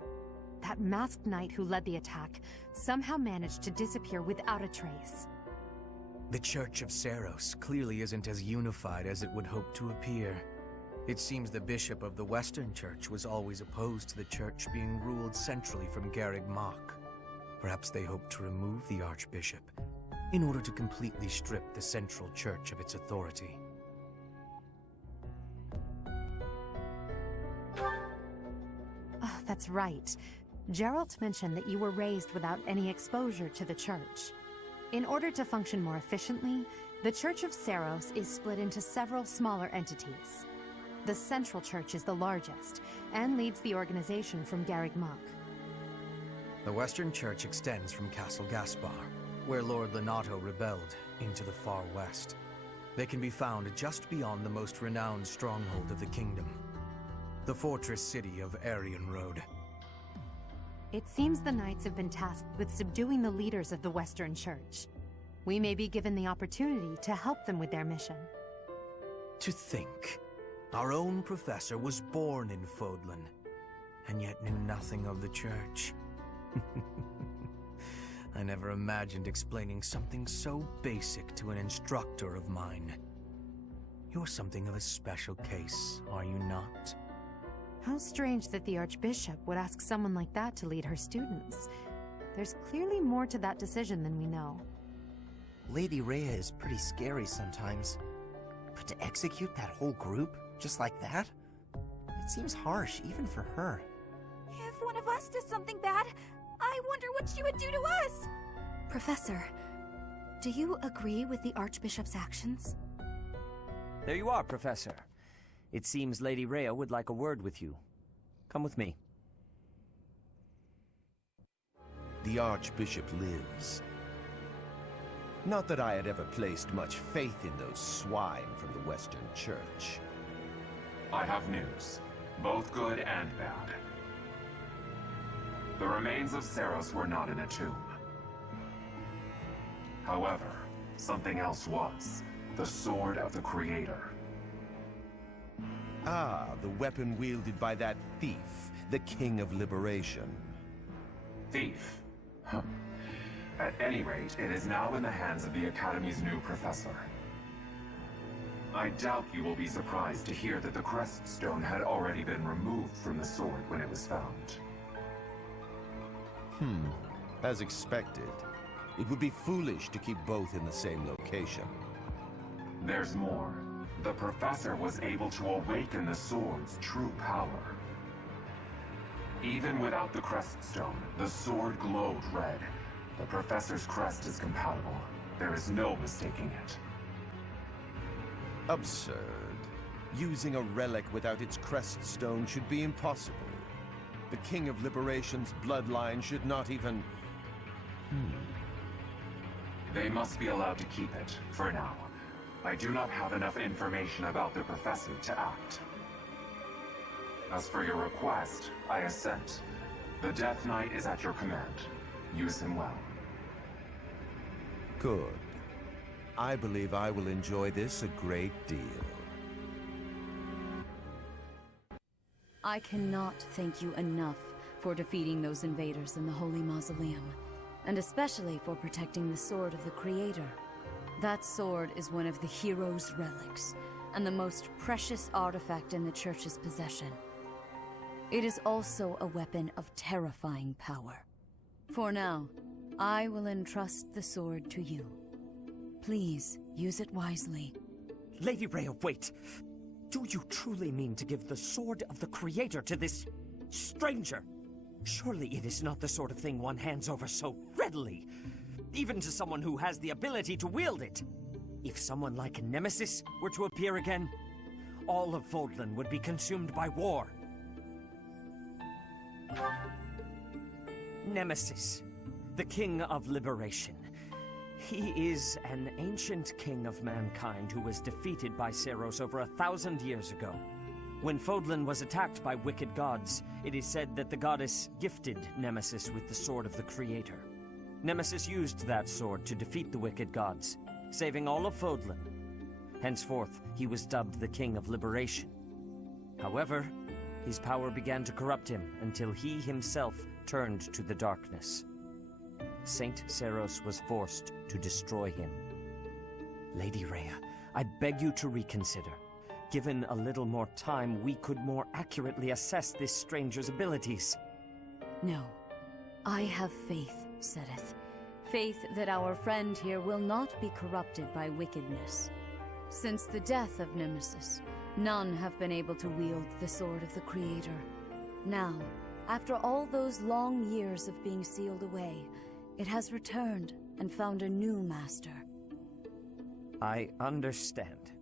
That masked knight who led the attack somehow managed to disappear without a trace. The Church of Seros clearly isn't as unified as it would hope to appear. It seems the Bishop of the Western Church was always opposed to the Church being ruled centrally from Garreg Mach. Perhaps they hope to remove the Archbishop in order to completely strip the Central Church of its authority. Oh, that's right. Geralt mentioned that you were raised without any exposure to the Church. In order to function more efficiently, the Church of Seros is split into several smaller entities. The Central Church is the largest, and leads the organization from Garreg Mach. The Western Church extends from Castle Gaspar, where Lord Lonato rebelled, into the far west. They can be found just beyond the most renowned stronghold of the kingdom, the fortress city of Arian Road. It seems the Knights have been tasked with subduing the leaders of the Western Church. We may be given the opportunity to help them with their mission. To think, our own professor was born in Fodlan, and yet knew nothing of the Church. I never imagined explaining something so basic to an instructor of mine. You're something of a special case, are you not? How strange that the Archbishop would ask someone like that to lead her students. There's clearly more to that decision than we know. Lady Rhea is pretty scary sometimes. But to execute that whole group, just like that? It seems harsh, even for her. If one of us does something bad, I wonder what she would do to us! Professor, do you agree with the Archbishop's actions? There you are, Professor. It seems Lady Rhea would like a word with you. Come with me. The Archbishop lives. Not that I had ever placed much faith in those swine from the Western Church. I have news, both good and bad. The remains of Seros were not in a tomb. However, something else was. The Sword of the Creator. Ah, the weapon wielded by that thief, the King of Liberation. Thief? Huh. At any rate, it is now in the hands of the Academy's new professor. I doubt you will be surprised to hear that the crest stone had already been removed from the sword when it was found. As expected, it would be foolish to keep both in the same location. There's more. The Professor was able to awaken the sword's true power. Even without the Creststone, the sword glowed red. The Professor's crest is compatible. There is no mistaking it. Absurd. Using a relic without its Creststone should be impossible. The King of Liberation's bloodline should not even... They must be allowed to keep it, for now. I do not have enough information about the Professor to act. As for your request, I assent. The Death Knight is at your command. Use him well. Good. I believe I will enjoy this a great deal. I cannot thank you enough for defeating those invaders in the Holy Mausoleum, and especially for protecting the Sword of the Creator. That sword is one of the hero's relics, and the most precious artifact in the Church's possession. It is also a weapon of terrifying power. For now, I will entrust the sword to you. Please, use it wisely. Lady Rhea, wait! Do you truly mean to give the Sword of the Creator to this stranger? Surely it is not the sort of thing one hands over so readily, even to someone who has the ability to wield it. If someone like Nemesis were to appear again, all of Fodlan would be consumed by war. Nemesis, the King of Liberation. He is an ancient king of mankind who was defeated by Seiros over 1,000 years ago. When Fodlan was attacked by wicked gods, it is said that the goddess gifted Nemesis with the Sword of the Creator. Nemesis used that sword to defeat the wicked gods, saving all of Fodlan. Henceforth, he was dubbed the King of Liberation. However, his power began to corrupt him until he himself turned to the darkness. Saint Seiros was forced to destroy him. Lady Rhea, I beg you to reconsider. Given a little more time, we could more accurately assess this stranger's abilities. No. I have faith, Seteth. Faith that our friend here will not be corrupted by wickedness. Since the death of Nemesis, none have been able to wield the Sword of the Creator. Now, after all those long years of being sealed away, it has returned and found a new master. I understand.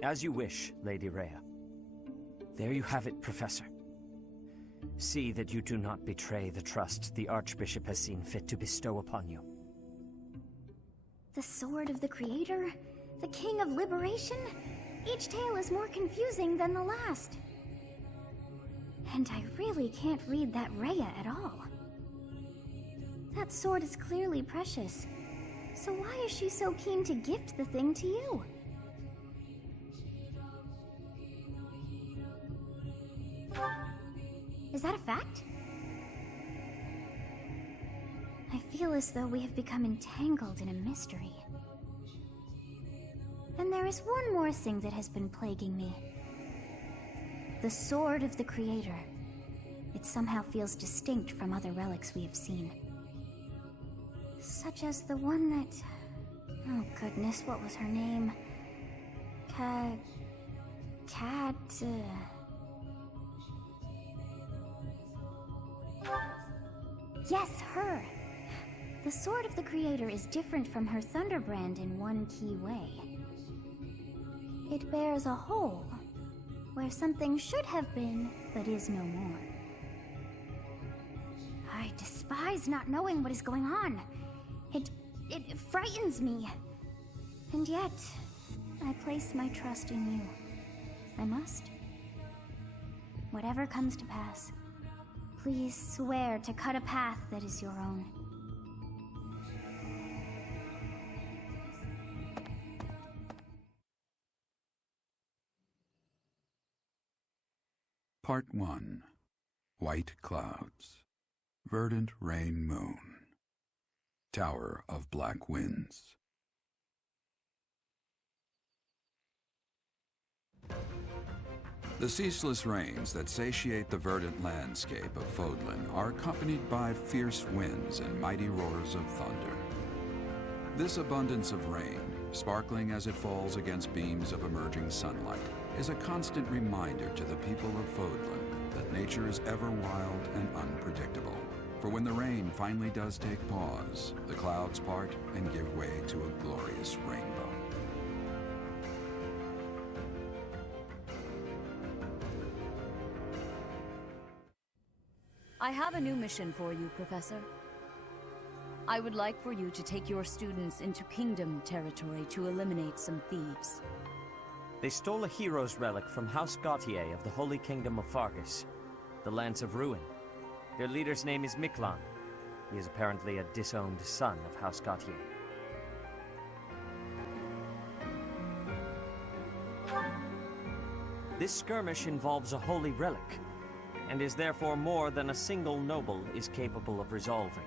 As you wish, Lady Rhea. There you have it, Professor. See that you do not betray the trust the Archbishop has seen fit to bestow upon you. The Sword of the Creator? The King of Liberation? Each tale is more confusing than the last. And I really can't read that Rhea at all. That sword is clearly precious. So why is she so keen to gift the thing to you? Is that a fact? I feel as though we have become entangled in a mystery. And there is one more thing that has been plaguing me. The Sword of the Creator. It somehow feels distinct from other relics we have seen. Such as the one that... Oh goodness, what was her name? Yes, her! The Sword of the Creator is different from her Thunderbrand in one key way. It bears a hole, where something should have been, but is no more. I despise not knowing what is going on. It frightens me. And yet, I place my trust in you. I must. Whatever comes to pass, please swear to cut a path that is your own. Part 1. White Clouds. Verdant Rain Moon. Tower of Black Winds. The ceaseless rains that satiate the verdant landscape of Fodlan are accompanied by fierce winds and mighty roars of thunder. This abundance of rain, sparkling as it falls against beams of emerging sunlight, is a constant reminder to the people of Fodlan that nature is ever wild and unpredictable. For when the rain finally does take pause, the clouds part and give way to a glorious rainbow. I have a new mission for you, Professor. I would like for you to take your students into Kingdom territory to eliminate some thieves. They stole a hero's relic from House Gautier of the Holy Kingdom of Fargus, the Lance of Ruin. Their leader's name is Miklan. He is apparently a disowned son of House Gautier. This skirmish involves a holy relic, and is therefore more than a single noble is capable of resolving.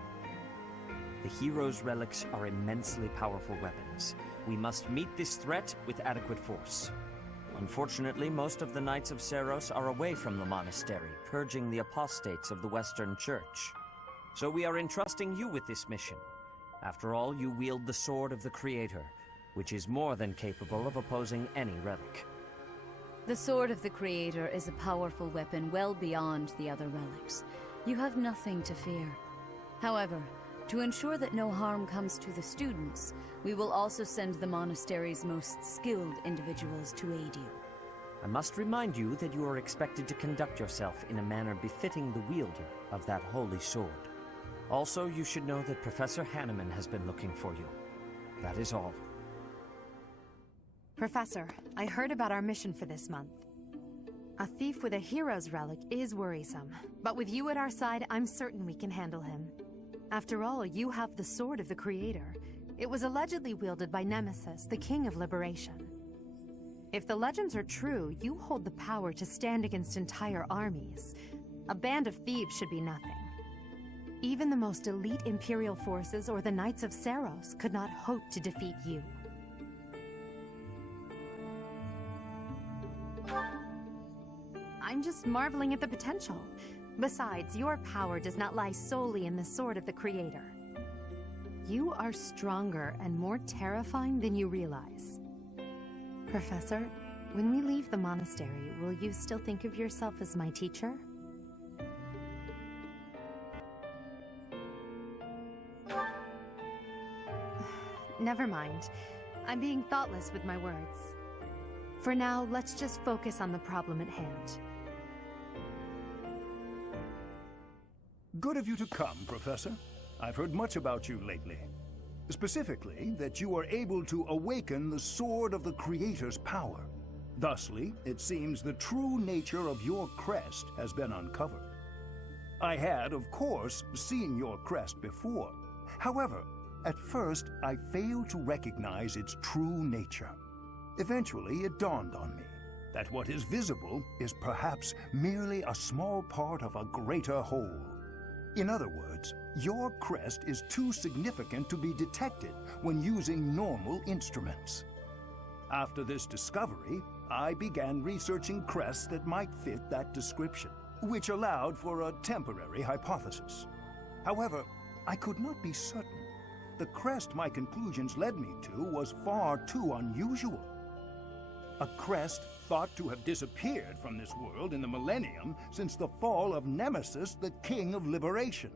The hero's relics are immensely powerful weapons. We must meet this threat with adequate force. Unfortunately, most of the Knights of Seiros are away from the monastery, purging the apostates of the Western Church. So we are entrusting you with this mission. After all, you wield the Sword of the Creator, which is more than capable of opposing any relic. The Sword of the Creator is a powerful weapon well beyond the other relics. You have nothing to fear. However, to ensure that no harm comes to the students, we will also send the monastery's most skilled individuals to aid you. I must remind you that you are expected to conduct yourself in a manner befitting the wielder of that holy sword. Also, you should know that Professor Hanneman has been looking for you. That is all. Professor, I heard about our mission for this month. A thief with a hero's relic is worrisome, but with you at our side, I'm certain we can handle him. After all, you have the Sword of the Creator. It was allegedly wielded by Nemesis, the King of Liberation. If the legends are true, you hold the power to stand against entire armies. A band of thieves should be nothing. Even the most elite Imperial forces or the Knights of Seiros could not hope to defeat you. I'm just marveling at the potential. Besides, your power does not lie solely in the Sword of the Creator. You are stronger and more terrifying than you realize. Professor, when we leave the monastery, will you still think of yourself as my teacher? Never mind. I'm being thoughtless with my words. For now, let's just focus on the problem at hand. Good of you to come, Professor. I've heard much about you lately. Specifically, that you are able to awaken the Sword of the Creator's power. Thusly, it seems the true nature of your crest has been uncovered. I had, of course, seen your crest before. However, at first, I failed to recognize its true nature. Eventually, it dawned on me that what is visible is perhaps merely a small part of a greater whole. In other words, your crest is too significant to be detected when using normal instruments. After this discovery, I began researching crests that might fit that description, which allowed for a temporary hypothesis. However, I could not be certain. The crest my conclusions led me to was far too unusual. A crest thought to have disappeared from this world in the millennium since the fall of Nemesis, the King of Liberation.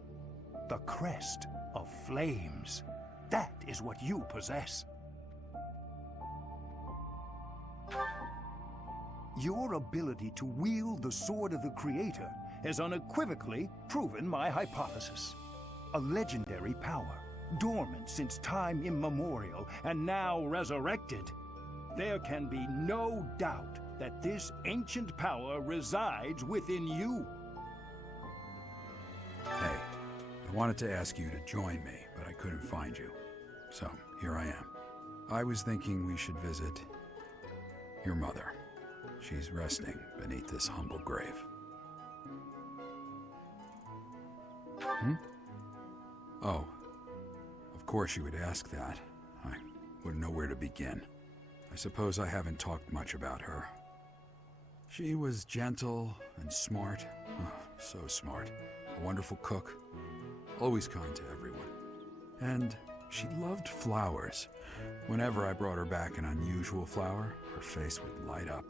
The crest of flames. That is what you possess. Your ability to wield the Sword of the Creator has unequivocally proven my hypothesis. A legendary power, dormant since time immemorial, and now resurrected. There can be no doubt that this ancient power resides within you. Hey, I wanted to ask you to join me, but I couldn't find you. So, here I am. I was thinking we should visit your mother. She's resting beneath this humble grave. Oh, of course you would ask that. I wouldn't know where to begin. I suppose I haven't talked much about her. She was gentle and smart. Oh, so smart. A wonderful cook. Always kind to everyone. And she loved flowers. Whenever I brought her back an unusual flower, her face would light up.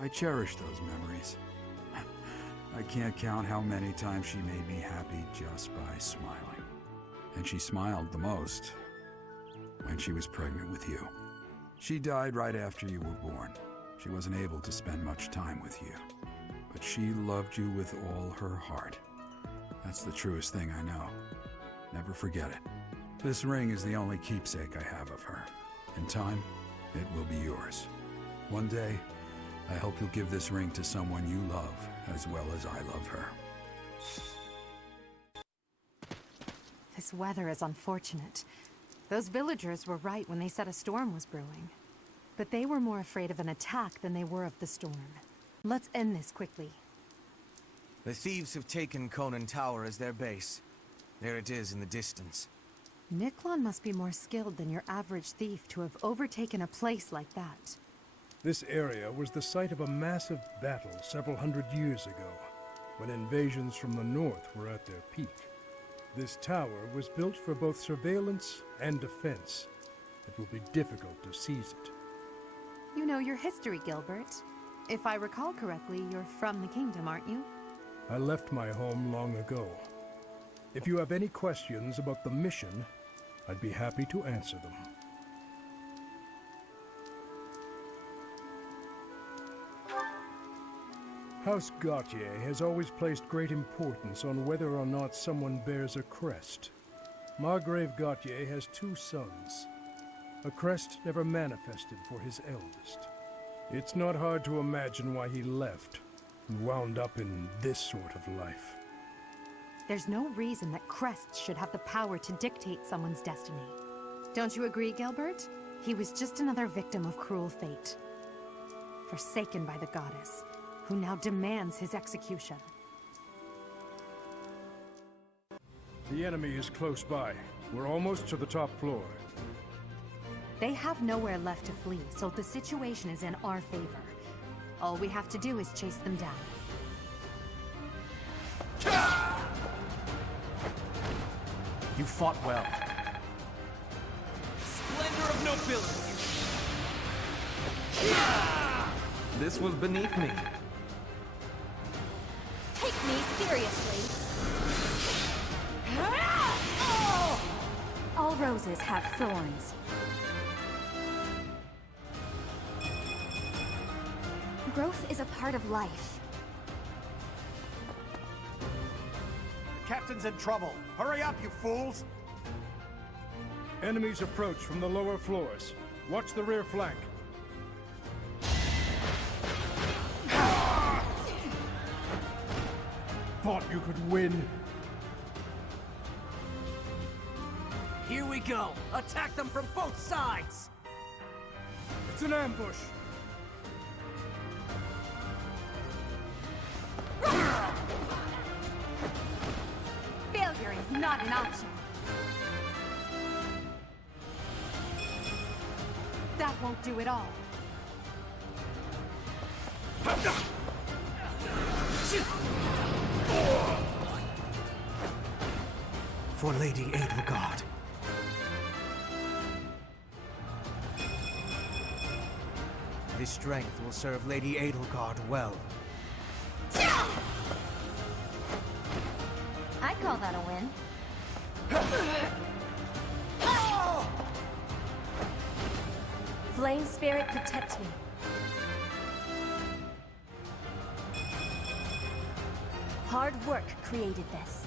I cherish those memories. I can't count how many times she made me happy just by smiling. And she smiled the most when she was pregnant with you. She died right after you were born. She wasn't able to spend much time with you. But she loved you with all her heart. That's the truest thing I know. Never forget it. This ring is the only keepsake I have of her. In time, it will be yours. One day, I hope you'll give this ring to someone you love as well as I love her. This weather is unfortunate. Those villagers were right when they said a storm was brewing. But they were more afraid of an attack than they were of the storm. Let's end this quickly. The thieves have taken Conan Tower as their base. There it is in the distance. Niklon must be more skilled than your average thief to have overtaken a place like that. This area was the site of a massive battle several hundred years ago, when invasions from the north were at their peak. This tower was built for both surveillance and defense. It will be difficult to seize it. You know your history, Gilbert. If I recall correctly, you're from the kingdom, aren't you? I left my home long ago. If you have any questions about the mission, I'd be happy to answer them. House Gautier has always placed great importance on whether or not someone bears a crest. Margrave Gautier has 2 sons. A crest never manifested for his eldest. It's not hard to imagine why he left and wound up in this sort of life. There's no reason that crests should have the power to dictate someone's destiny. Don't you agree, Gilbert? He was just another victim of cruel fate. Forsaken by the goddess, who now demands his execution. The enemy is close by. We're almost to the top floor. They have nowhere left to flee, so the situation is in our favor. All we have to do is chase them down. You fought well. Splendor of nobility! This was beneath me. Take me seriously. All roses have thorns. Growth is a part of life. The captain's in trouble. Hurry up, you fools! Enemies approach from the lower floors. Watch the rear flank. Thought you could win. Here we go! Attack them from both sides! It's an ambush! Failure is not an option. That won't do it all. For Lady Edelgard. This strength will serve Lady Edelgard well. I call that a win. Flame spirit protects me. Hard work created this.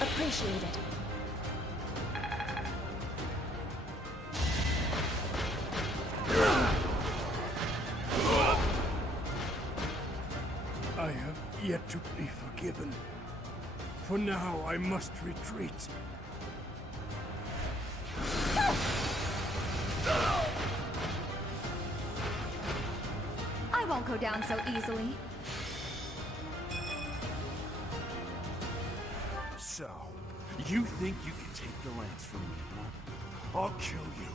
Appreciated. I have yet to be forgiven. For now, I must retreat. I won't go down so easily. So, you think you can take the lance from me, huh? I'll kill you.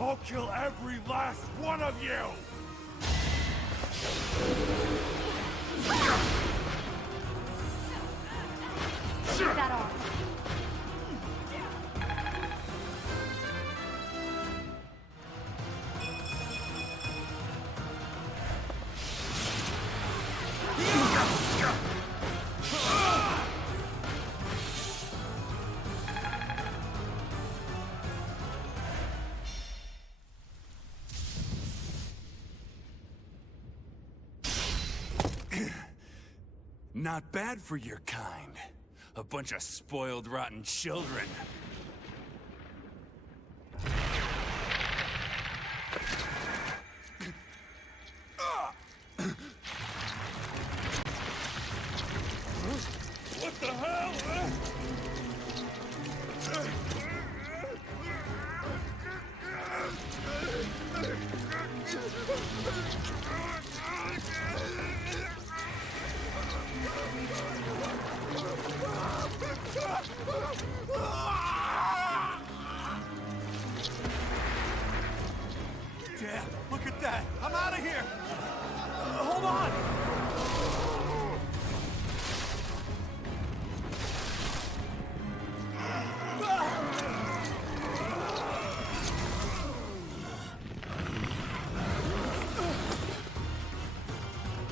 I'll kill every last one of you! Keep that on. Not bad for your kind. A bunch of spoiled, rotten children. What the hell? Dad, look at that! I'm out of here! Hold on!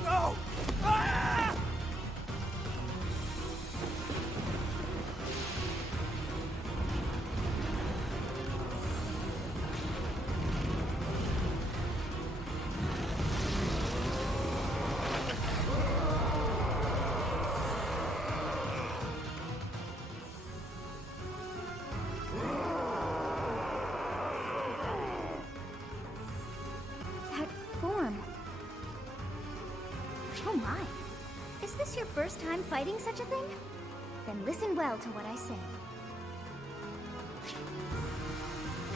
No! Ah! That form. Oh my. Is this your first time fighting such a thing? Then listen well to what I say.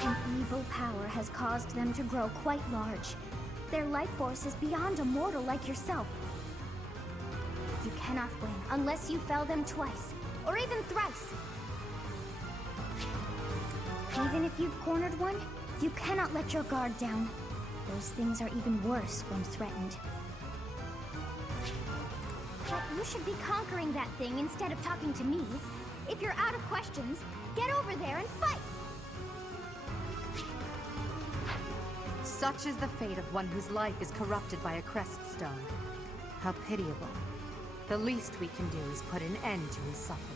An evil power has caused them to grow quite large. Their life force is beyond a mortal like yourself. You cannot win unless you fell them twice, or even thrice. Even if you've cornered one, you cannot let your guard down. Those things are even worse when threatened. But you should be conquering that thing instead of talking to me. If you're out of questions, get over there and fight! Such is the fate of one whose life is corrupted by a crest stone. How pitiable. The least we can do is put an end to his suffering.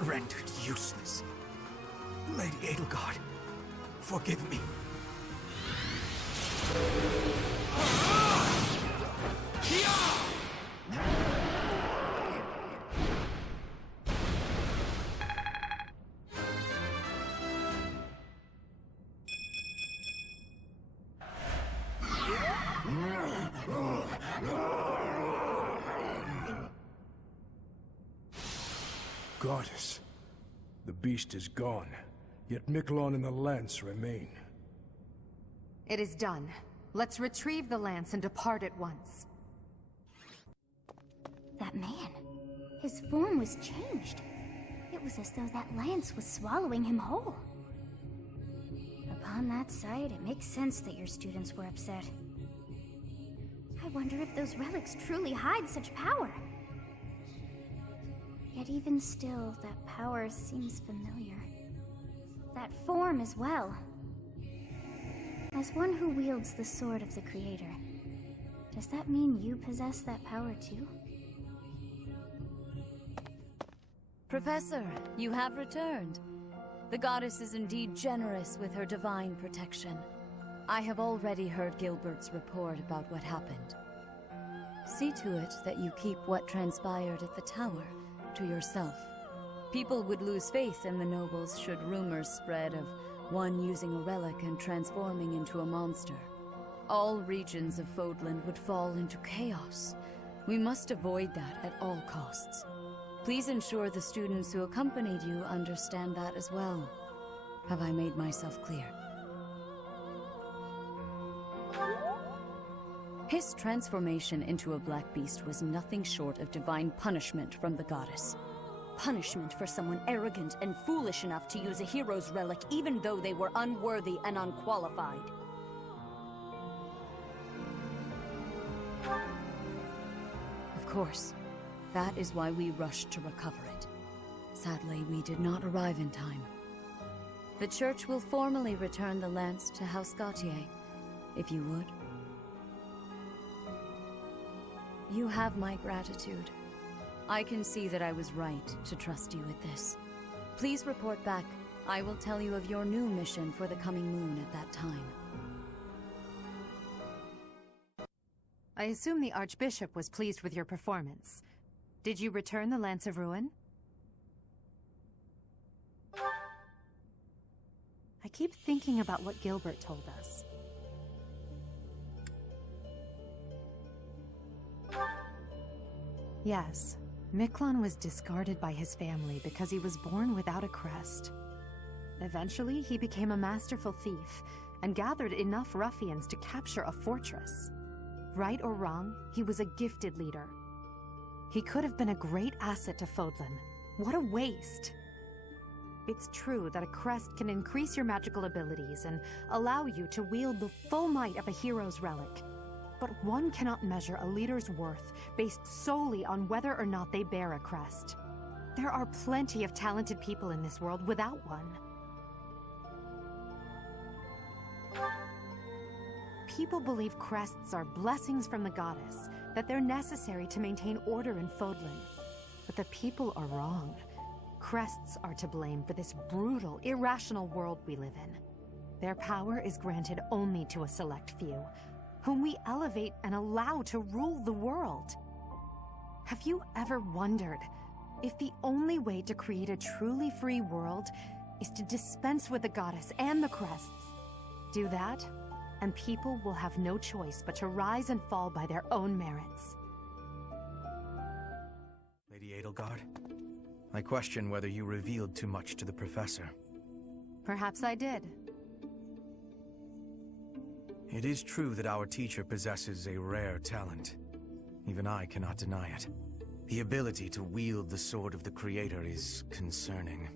Rendered useless. Lady Edelgard, forgive me. Goddess, the beast is gone, yet Miquelon and the lance remain. It is done. Let's retrieve the lance and depart at once. That man, his form was changed. It was as though that lance was swallowing him whole. On that side, it makes sense that your students were upset. I wonder if those relics truly hide such power. Yet even still, that power seems familiar. That form as well. As one who wields the sword of the Creator, does that mean you possess that power too? Professor, you have returned. The goddess is indeed generous with her divine protection. I have already heard Gilbert's report about what happened. See to it that you keep what transpired at the tower to yourself. People would lose faith in the nobles should rumors spread of one using a relic and transforming into a monster. All regions of Fodlan would fall into chaos. We must avoid that at all costs. Please ensure the students who accompanied you understand that as well. Have I made myself clear? His transformation into a black beast was nothing short of divine punishment from the goddess. Punishment for someone arrogant and foolish enough to use a hero's relic even though they were unworthy and unqualified. Of course, that is why we rushed to recover it. Sadly, we did not arrive in time. The church will formally return the lance to House Gautier, if you would. You have my gratitude. I can see that I was right to trust you with this. Please report back. I will tell you of your new mission for the coming moon at that time. I assume the Archbishop was pleased with your performance. Did you return the Lance of Ruin? I keep thinking about what Gilbert told us. Yes, Miklon was discarded by his family because he was born without a crest. Eventually, he became a masterful thief and gathered enough ruffians to capture a fortress. Right or wrong, he was a gifted leader. He could have been a great asset to Fodlan. What a waste! It's true that a crest can increase your magical abilities and allow you to wield the full might of a hero's relic. But one cannot measure a leader's worth based solely on whether or not they bear a crest. There are plenty of talented people in this world without one. People believe crests are blessings from the goddess, that they're necessary to maintain order in Fodlan. But the people are wrong. Crests are to blame for this brutal, irrational world we live in. Their power is granted only to a select few, whom we elevate and allow to rule the world. Have you ever wondered if the only way to create a truly free world is to dispense with the goddess and the crests? Do that, and people will have no choice but to rise and fall by their own merits. Lady Edelgard, I question whether you revealed too much to the Professor. Perhaps I did. It is true that our teacher possesses a rare talent. Even I cannot deny it. The ability to wield the sword of the Creator is concerning.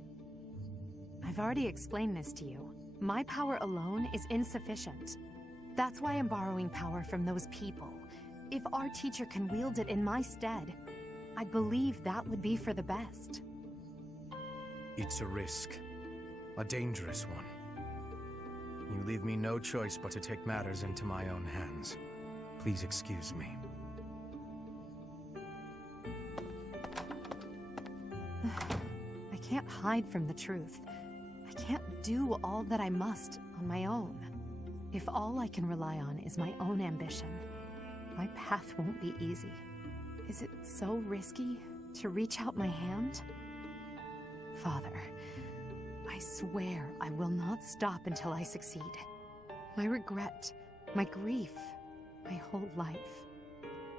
I've already explained this to you. My power alone is insufficient. That's why I'm borrowing power from those people. If our teacher can wield it in my stead, I believe that would be for the best. It's a risk. A dangerous one. You leave me no choice but to take matters into my own hands. Please excuse me. I can't hide from the truth. I can't do all that I must on my own. If all I can rely on is my own ambition, my path won't be easy. Is it so risky to reach out my hand? Father, I swear I will not stop until I succeed. My regret, my grief, my whole life,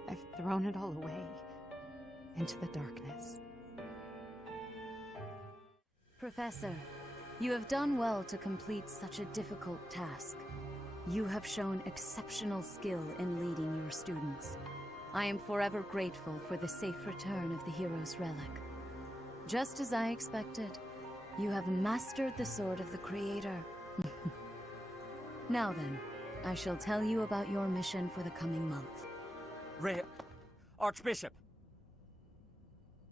I've thrown it all away into the darkness. Professor, you have done well to complete such a difficult task. You have shown exceptional skill in leading your students. I am forever grateful for the safe return of the hero's relic. Just as I expected, you have mastered the sword of the Creator. Now then, I shall tell you about your mission for the coming month. Archbishop!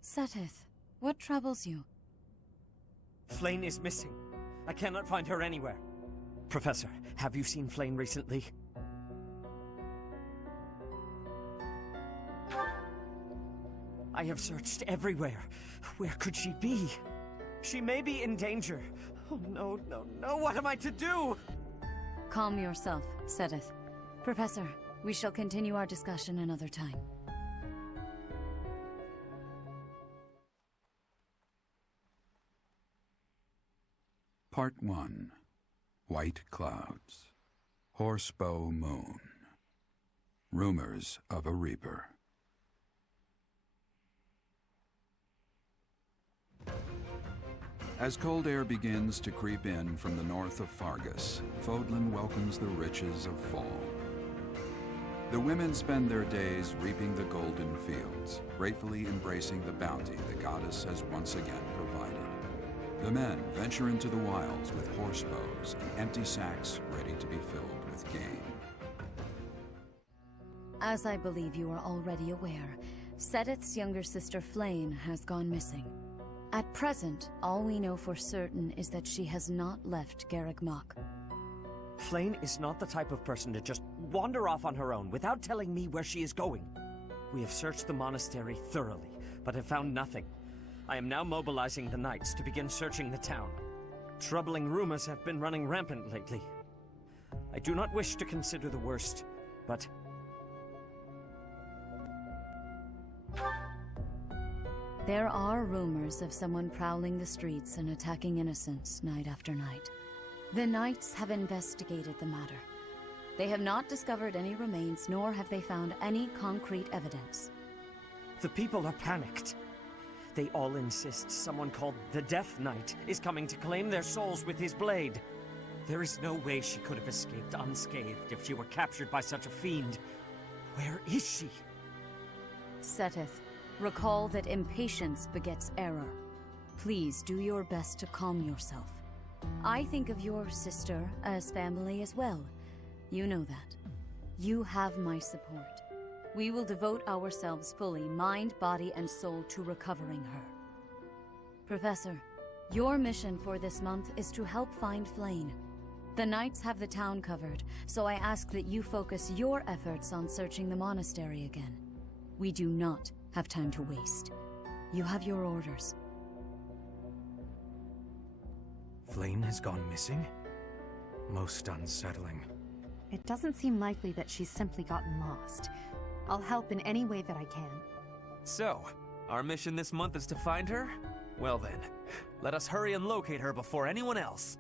Seteth, what troubles you? Flayn is missing. I cannot find her anywhere. Professor, have you seen Flayn recently? I have searched everywhere. Where could she be? She may be in danger. Oh no, no, no, what am I to do? Calm yourself, Seteth. Professor, we shall continue our discussion another time. Part 1. White Clouds. Horsebow Moon. Rumors of a Reaper. As cold air begins to creep in from the north of Fargus, Fodlan welcomes the riches of fall. The women spend their days reaping the golden fields, gratefully embracing the bounty the goddess has once again provided. The men venture into the wilds with horse bows and empty sacks ready to be filled with game. As I believe you are already aware, Seteth's younger sister Flayn has gone missing. At present, all we know for certain is that she has not left Garreg Mach. Flayn is not the type of person to just wander off on her own without telling me where she is going. We have searched the monastery thoroughly, but have found nothing. I am now mobilizing the knights to begin searching the town. Troubling rumors have been running rampant lately. I do not wish to consider the worst, but... There are rumors of someone prowling the streets and attacking innocents night after night. The knights have investigated the matter. They have not discovered any remains, nor have they found any concrete evidence. The people are panicked. They all insist someone called the Death Knight is coming to claim their souls with his blade. There is no way she could have escaped unscathed if she were captured by such a fiend. Where is she? Seteth, recall that impatience begets error. Please do your best to calm yourself. I think of your sister as family as well. You know that. You have my support. We will devote ourselves fully, mind, body, and soul to recovering her. Professor, your mission for this month is to help find Flayn. The knights have the town covered, so I ask that you focus your efforts on searching the monastery again. We do not have time to waste. You have your orders. Flayn has gone missing? Most unsettling. It doesn't seem likely that she's simply gotten lost. I'll help in any way that I can. So, our mission this month is to find her? Well then, let us hurry and locate her before anyone else.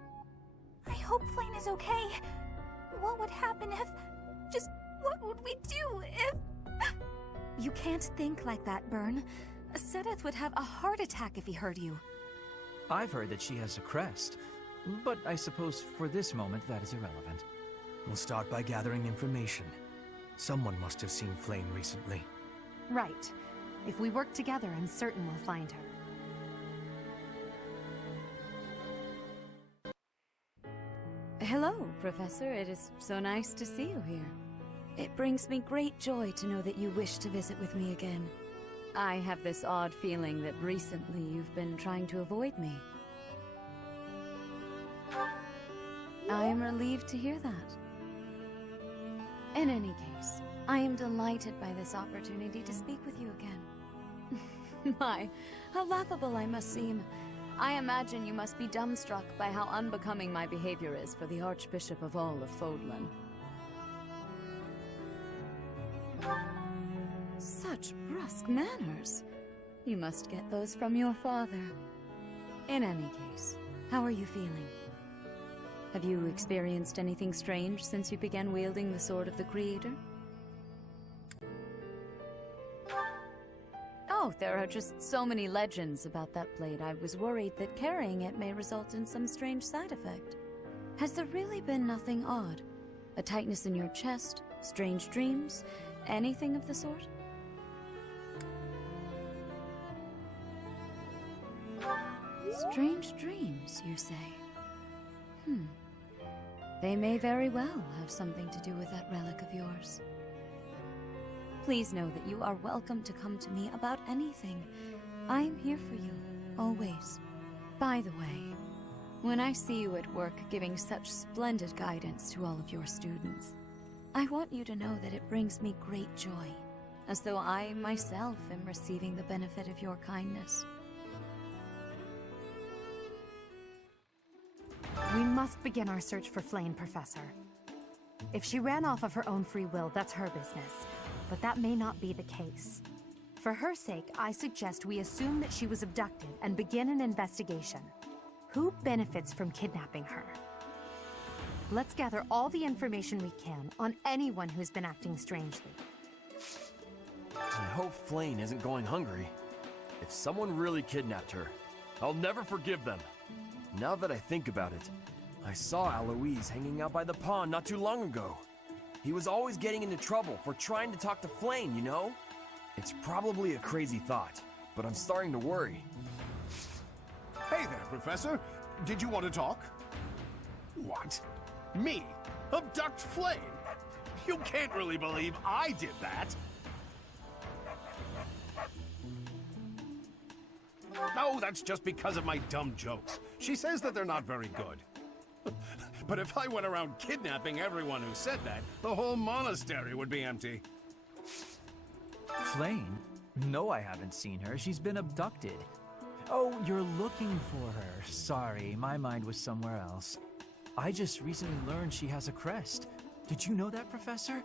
I hope Flayn is okay. What would happen if... Just what would we do if... You can't think like that, Byrne. Seteth would have a heart attack if he heard you. I've heard that she has a crest, but I suppose for this moment that is irrelevant. We'll start by gathering information. Someone must have seen Flayn recently. Right. If we work together, I'm certain we'll find her. Hello, Professor. It is so nice to see you here. It brings me great joy to know that you wish to visit with me again. I have this odd feeling that recently you've been trying to avoid me. I am relieved to hear that. In any case, I am delighted by this opportunity to speak with you again. My, how laughable I must seem. I imagine you must be dumbstruck by how unbecoming my behavior is for the Archbishop of all of Fodlan. Such brusque manners. You must get those from your father. In any case, how are you feeling? Have you experienced anything strange since you began wielding the Sword of the Creator? Oh, there are just so many legends about that blade. I was worried that carrying it may result in some strange side effect. Has there really been nothing odd? A tightness in your chest? Strange dreams? Anything of the sort? Strange dreams, you say? They may very well have something to do with that relic of yours. Please know that you are welcome to come to me about anything. I am here for you, always. By the way, when I see you at work giving such splendid guidance to all of your students, I want you to know that it brings me great joy, as though I myself am receiving the benefit of your kindness. We must begin our search for Flame, Professor. If she ran off of her own free will, that's her business. But that may not be the case. For her sake, I suggest we assume that she was abducted and begin an investigation. Who benefits from kidnapping her? Let's gather all the information we can on anyone who's been acting strangely. I hope Flame isn't going hungry. If someone really kidnapped her, I'll never forgive them. Now that I think about it, I saw Alois hanging out by the pond not too long ago. He was always getting into trouble for trying to talk to Flame, you know? It's probably a crazy thought, but I'm starting to worry. Hey there, Professor. Did you want to talk? What? Me? Abduct Flame? You can't really believe I did that. No, that's just because of my dumb jokes. She says that they're not very good. But if I went around kidnapping everyone who said that, the whole monastery would be empty. Flame? No, I haven't seen her. She's been abducted. Oh, you're looking for her. Sorry, my mind was somewhere else. I just recently learned she has a crest. Did you know that, Professor?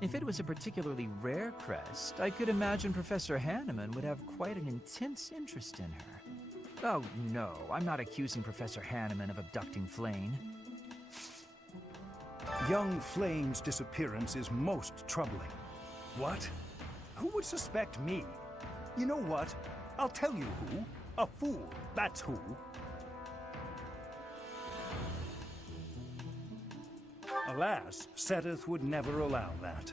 If it was a particularly rare crest, I could imagine Professor Hanneman would have quite an intense interest in her. Oh, no, I'm not accusing Professor Hanneman of abducting Flame. Young Flame's disappearance is most troubling. What? Who would suspect me? You know what? I'll tell you who. A fool, that's who. Alas, Seteth would never allow that.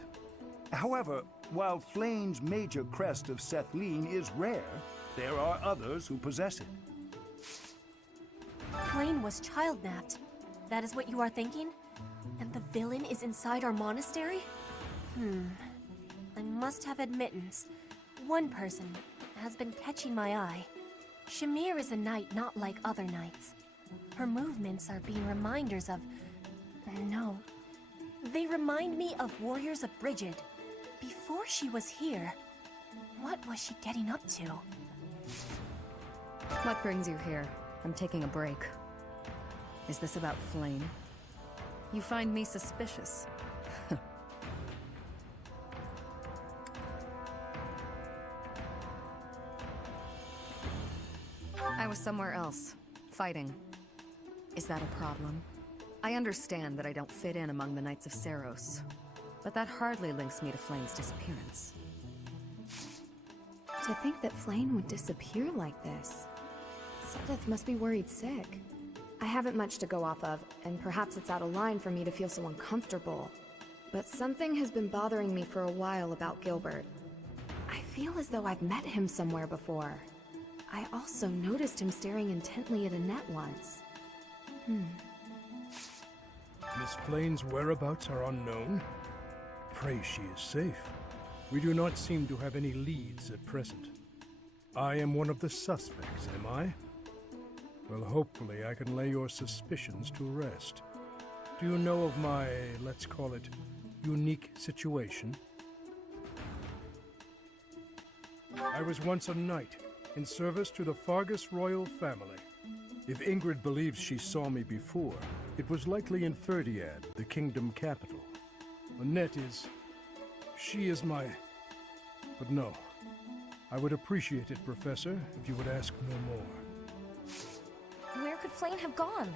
However, while Flame's major crest of Sethlene is rare, there are others who possess it. Flame was child-napped. That is what you are thinking? And the villain is inside our monastery? I must have admittance. One person has been catching my eye. Shamir is a knight not like other knights. Her movements are being reminders of... No. They remind me of warriors of Brigid. Before she was here, what was she getting up to? What brings you here? I'm taking a break. Is this about Flame? You find me suspicious. I was somewhere else, fighting. Is that a problem? I understand that I don't fit in among the Knights of Seiros, but that hardly links me to Flame's disappearance. To think that Flame would disappear like this. Seteth must be worried sick. I haven't much to go off of, and perhaps it's out of line for me to feel so uncomfortable. But something has been bothering me for a while about Gilbert. I feel as though I've met him somewhere before. I also noticed him staring intently at Annette once. Miss Flame's whereabouts are unknown. Pray she is safe. We do not seem to have any leads at present. I am one of the suspects, am I? Well, hopefully I can lay your suspicions to rest. Do you know of my, let's call it, unique situation? I was once a knight, in service to the Fargus royal family. If Ingrid believes she saw me before, it was likely in Ferdiad, the kingdom capital. Annette is... she is my... But no. I would appreciate it, Professor, if you would ask no more. Where could Flame have gone?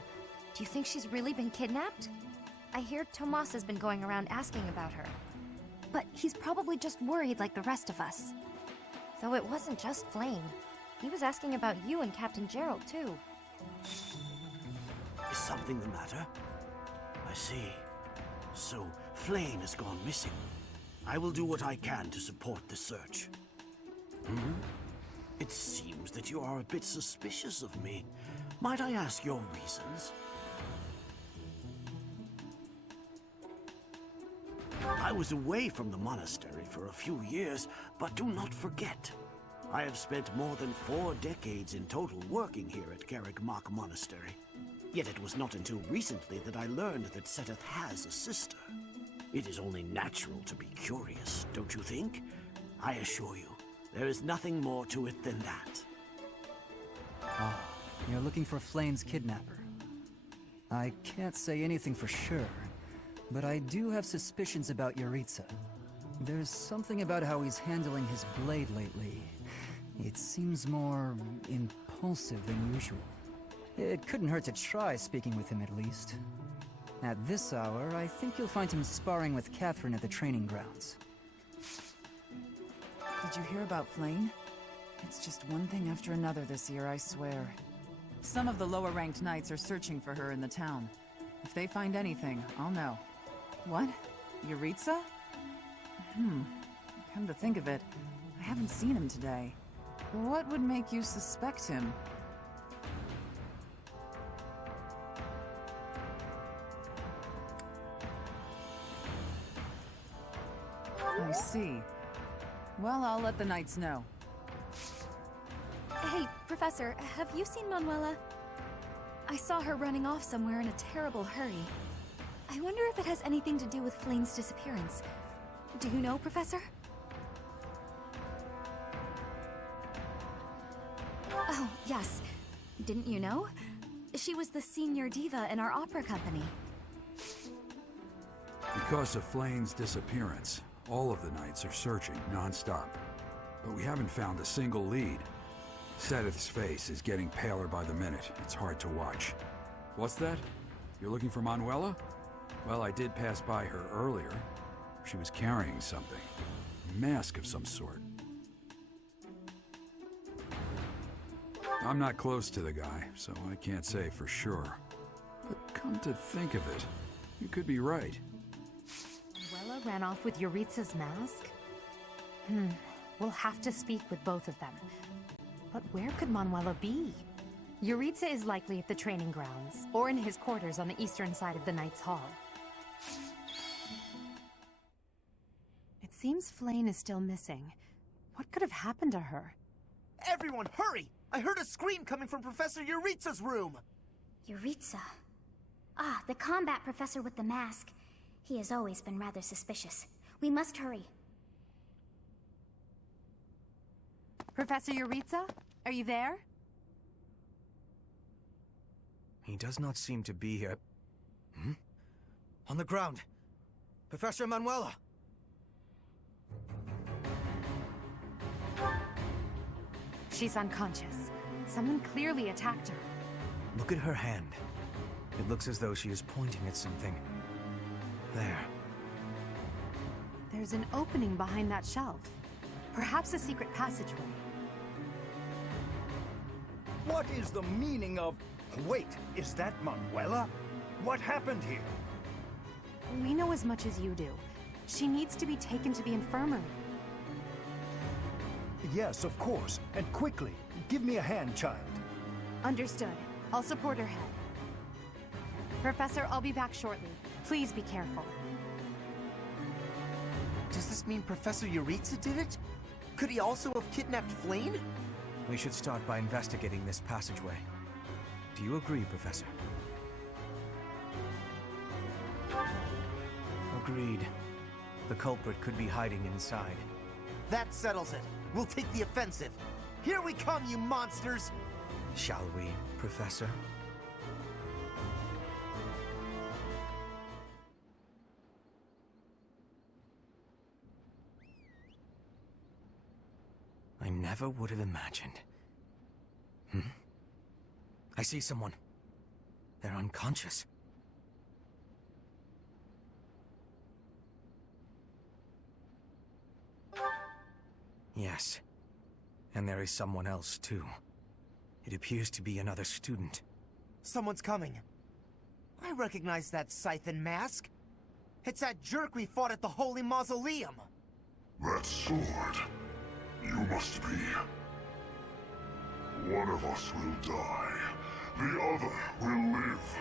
Do you think she's really been kidnapped? I hear Tomas has been going around asking about her. But he's probably just worried like the rest of us. Though it wasn't just Flame. He was asking about you and Captain Gerald, too. Is something the matter? I see. So, Flame has gone missing. I will do what I can to support the search. It seems that you are a bit suspicious of me. Might I ask your reasons? I was away from the monastery for a few years, but do not forget, I have spent more than 4 decades in total working here at Garreg-Mach Monastery. Yet it was not until recently that I learned that Seteth has a sister. It is only natural to be curious, don't you think? I assure you, there is nothing more to it than that. Ah, you're looking for Flayn's kidnapper. I can't say anything for sure, but I do have suspicions about Yuritsa. There's something about how he's handling his blade lately. It seems more impulsive than usual. It couldn't hurt to try speaking with him at least. At this hour, I think you'll find him sparring with Catherine at the training grounds. Did you hear about Flayn? It's just one thing after another this year, I swear. Some of the lower-ranked knights are searching for her in the town. If they find anything, I'll know. What? Yuritsa? Come to think of it, I haven't seen him today. What would make you suspect him? I see. Well, I'll let the knights know. Hey, Professor, have you seen Manuela? I saw her running off somewhere in a terrible hurry. I wonder if it has anything to do with Flayn's disappearance. Do you know, Professor? Oh, yes. Didn't you know? She was the senior diva in our opera company. Because of Flayn's disappearance, all of the knights are searching non-stop. But we haven't found a single lead. Seteth's face is getting paler by the minute. It's hard to watch. What's that? You're looking for Manuela? Well, I did pass by her earlier. She was carrying something. A mask of some sort. I'm not close to the guy, so I can't say for sure. But come to think of it, you could be right. Manuela ran off with Yuritsa's mask? We'll have to speak with both of them. But where could Manuela be? Yuritsa is likely at the training grounds, or in his quarters on the eastern side of the Knight's Hall. It seems Flayn is still missing. What could have happened to her? Everyone, hurry! I heard a scream coming from Professor Yuritsa's room! Yuritsa. Ah, the combat professor with the mask. He has always been rather suspicious. We must hurry. Professor Yuritsa? Are you there? He does not seem to be here. On the ground! Professor Manuela! She's unconscious. Someone clearly attacked her. Look at her hand. It looks as though she is pointing at something. There. There's an opening behind that shelf. Perhaps a secret passageway. What is the meaning of... Wait, is that Manuela? What happened here? We know as much as you do. She needs to be taken to the infirmary. Yes, of course. And quickly. Give me a hand, child. Understood. I'll support her head. Professor, I'll be back shortly. Please be careful. Does this mean Professor Yuritsa did it? Could he also have kidnapped Flayn? We should start by investigating this passageway. Do you agree, Professor? Agreed. The culprit could be hiding inside. That settles it. We'll take the offensive. Here we come, you monsters! Shall we, Professor? I never would have imagined. I see someone. They're unconscious. Yes. And there is someone else, too. It appears to be another student. Someone's coming. I recognize that scythe and mask. It's that jerk we fought at the Holy Mausoleum. That sword. You must be. One of us will die. The other will live.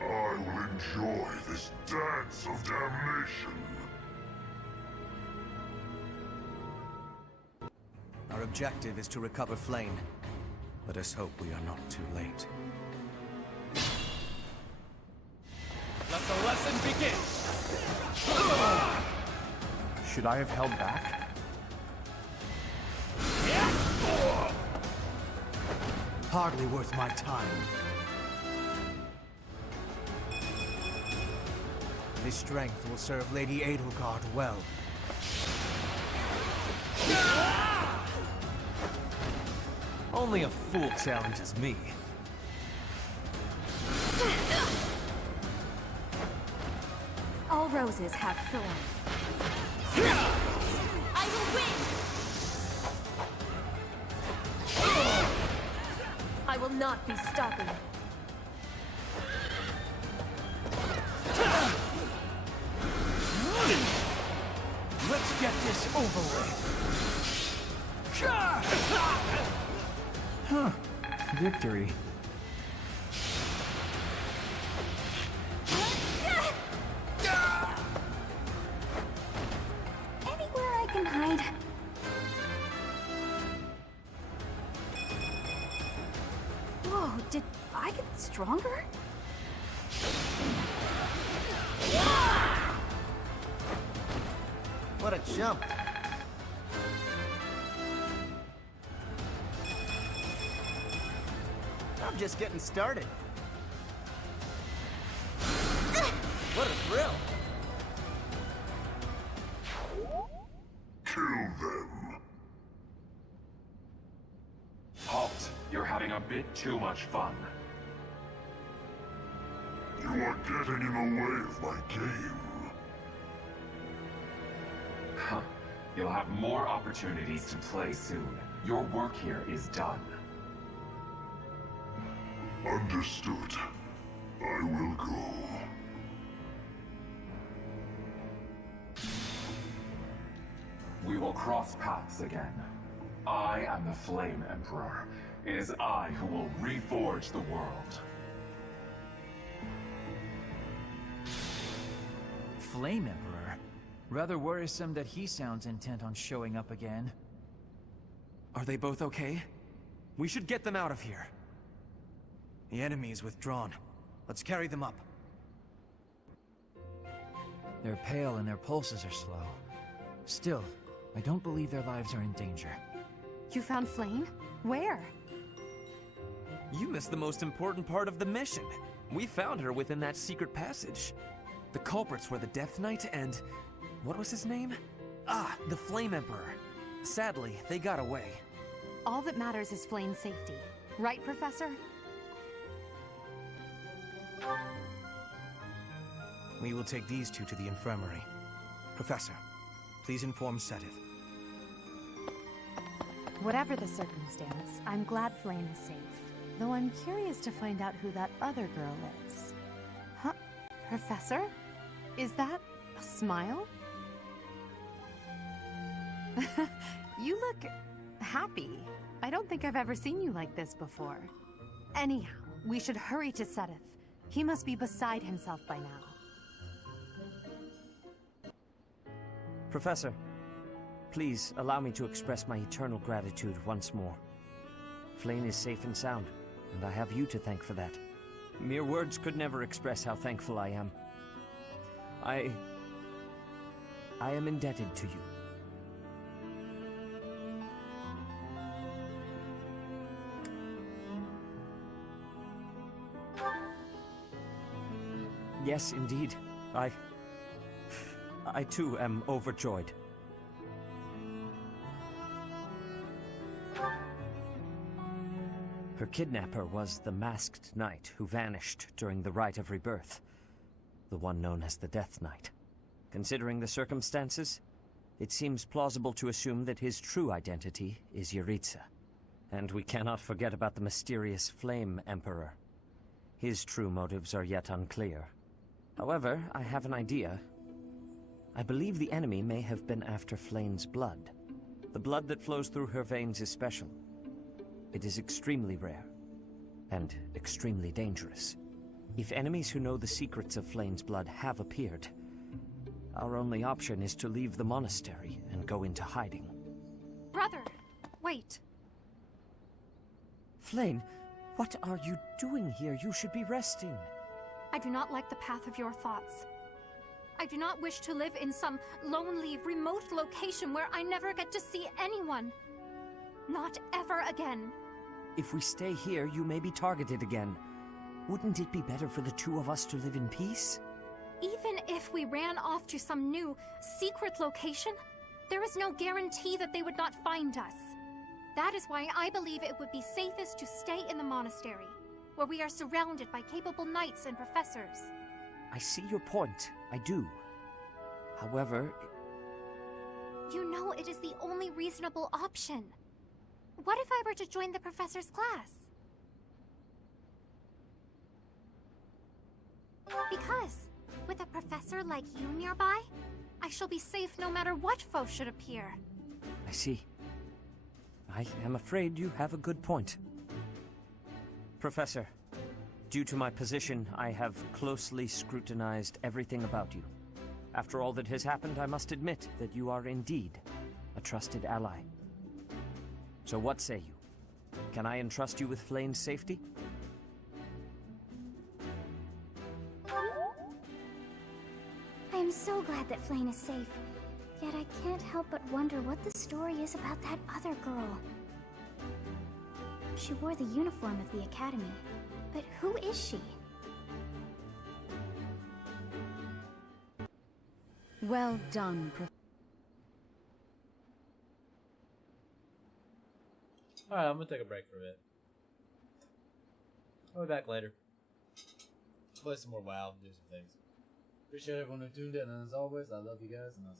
I will enjoy this dance of damnation. objective is to recover Flame. Let us hope we are not too late. Let the lesson begin! Should I have held back? Hardly worth my time. This strength will serve Lady Edelgard well. Only a fool challenges me. All roses have thorns. I will win! I will not be stopping. Let's get this over with. Huh. Victory. Anywhere I can hide. Whoa, did I get stronger? What a jump. I'm just getting started. What a thrill. Kill them. Halt! You're having a bit too much fun. You are getting in the way of my game. Huh. You'll have more opportunities to play soon. Your work here is done. Understood. I will go. We will cross paths again. I am the Flame Emperor. It is I who will reforge the world. Flame Emperor? Rather worrisome that he sounds intent on showing up again. Are they both okay? We should get them out of here. The enemy is withdrawn. Let's carry them up. They're pale and their pulses are slow. Still, I don't believe their lives are in danger. You found Flame? Where? You missed the most important part of the mission. We found her within that secret passage. The culprits were the Death Knight and... what was his name? Ah, the Flame Emperor. Sadly, they got away. All that matters is Flame's safety. Right, Professor? We will take these two to the infirmary. Professor, please inform Seteth. Whatever the circumstance, I'm glad Flame is safe. Though I'm curious to find out who that other girl is. Huh? Professor? Is that a smile? You look happy. I don't think I've ever seen you like this before. Anyhow, we should hurry to Seteth. He must be beside himself by now. Professor, please allow me to express my eternal gratitude once more. Flame is safe and sound, and I have you to thank for that. Mere words could never express how thankful I am. I am indebted to you. Yes, indeed. I too am overjoyed. Her kidnapper was the masked knight who vanished during the Rite of Rebirth, the one known as the Death Knight. Considering the circumstances, it seems plausible to assume that his true identity is Yaritza. And we cannot forget about the mysterious Flame Emperor. His true motives are yet unclear. However, I have an idea. I believe the enemy may have been after Flame's blood. The blood that flows through her veins is special. It is extremely rare, and extremely dangerous. If enemies who know the secrets of Flame's blood have appeared, our only option is to leave the monastery and go into hiding. Brother, Wait. Flayn, what are you doing here? You should be resting. I do not like the path of your thoughts. I do not wish to live in some lonely, remote location where I never get to see anyone. Not ever again. If we stay here, you may be targeted again. Wouldn't it be better for the two of us to live in peace? Even if we ran off to some new, secret location, there is no guarantee that they would not find us. That is why I believe it would be safest to stay in the monastery, where we are surrounded by capable knights and professors. I see your point. I do. However... You know it is the only reasonable option. What if I were to join the professor's class? Because, with a professor like you nearby, I shall be safe no matter what foe should appear. I see. I am afraid you have a good point. Professor, due to my position, I have closely scrutinized everything about you. After all that has happened, I must admit that you are indeed a trusted ally. So what say you? Can I entrust you with Flayn's safety? I am so glad that Flayn is safe. Yet I can't help but wonder what the story is about that other girl. She wore the uniform of the academy, but who is she? Well done, Alright, I'm gonna take a break for a bit. I'll be back later. Play some more WoW, do some things. Appreciate everyone who tuned in, and as always, I love you guys, and I'll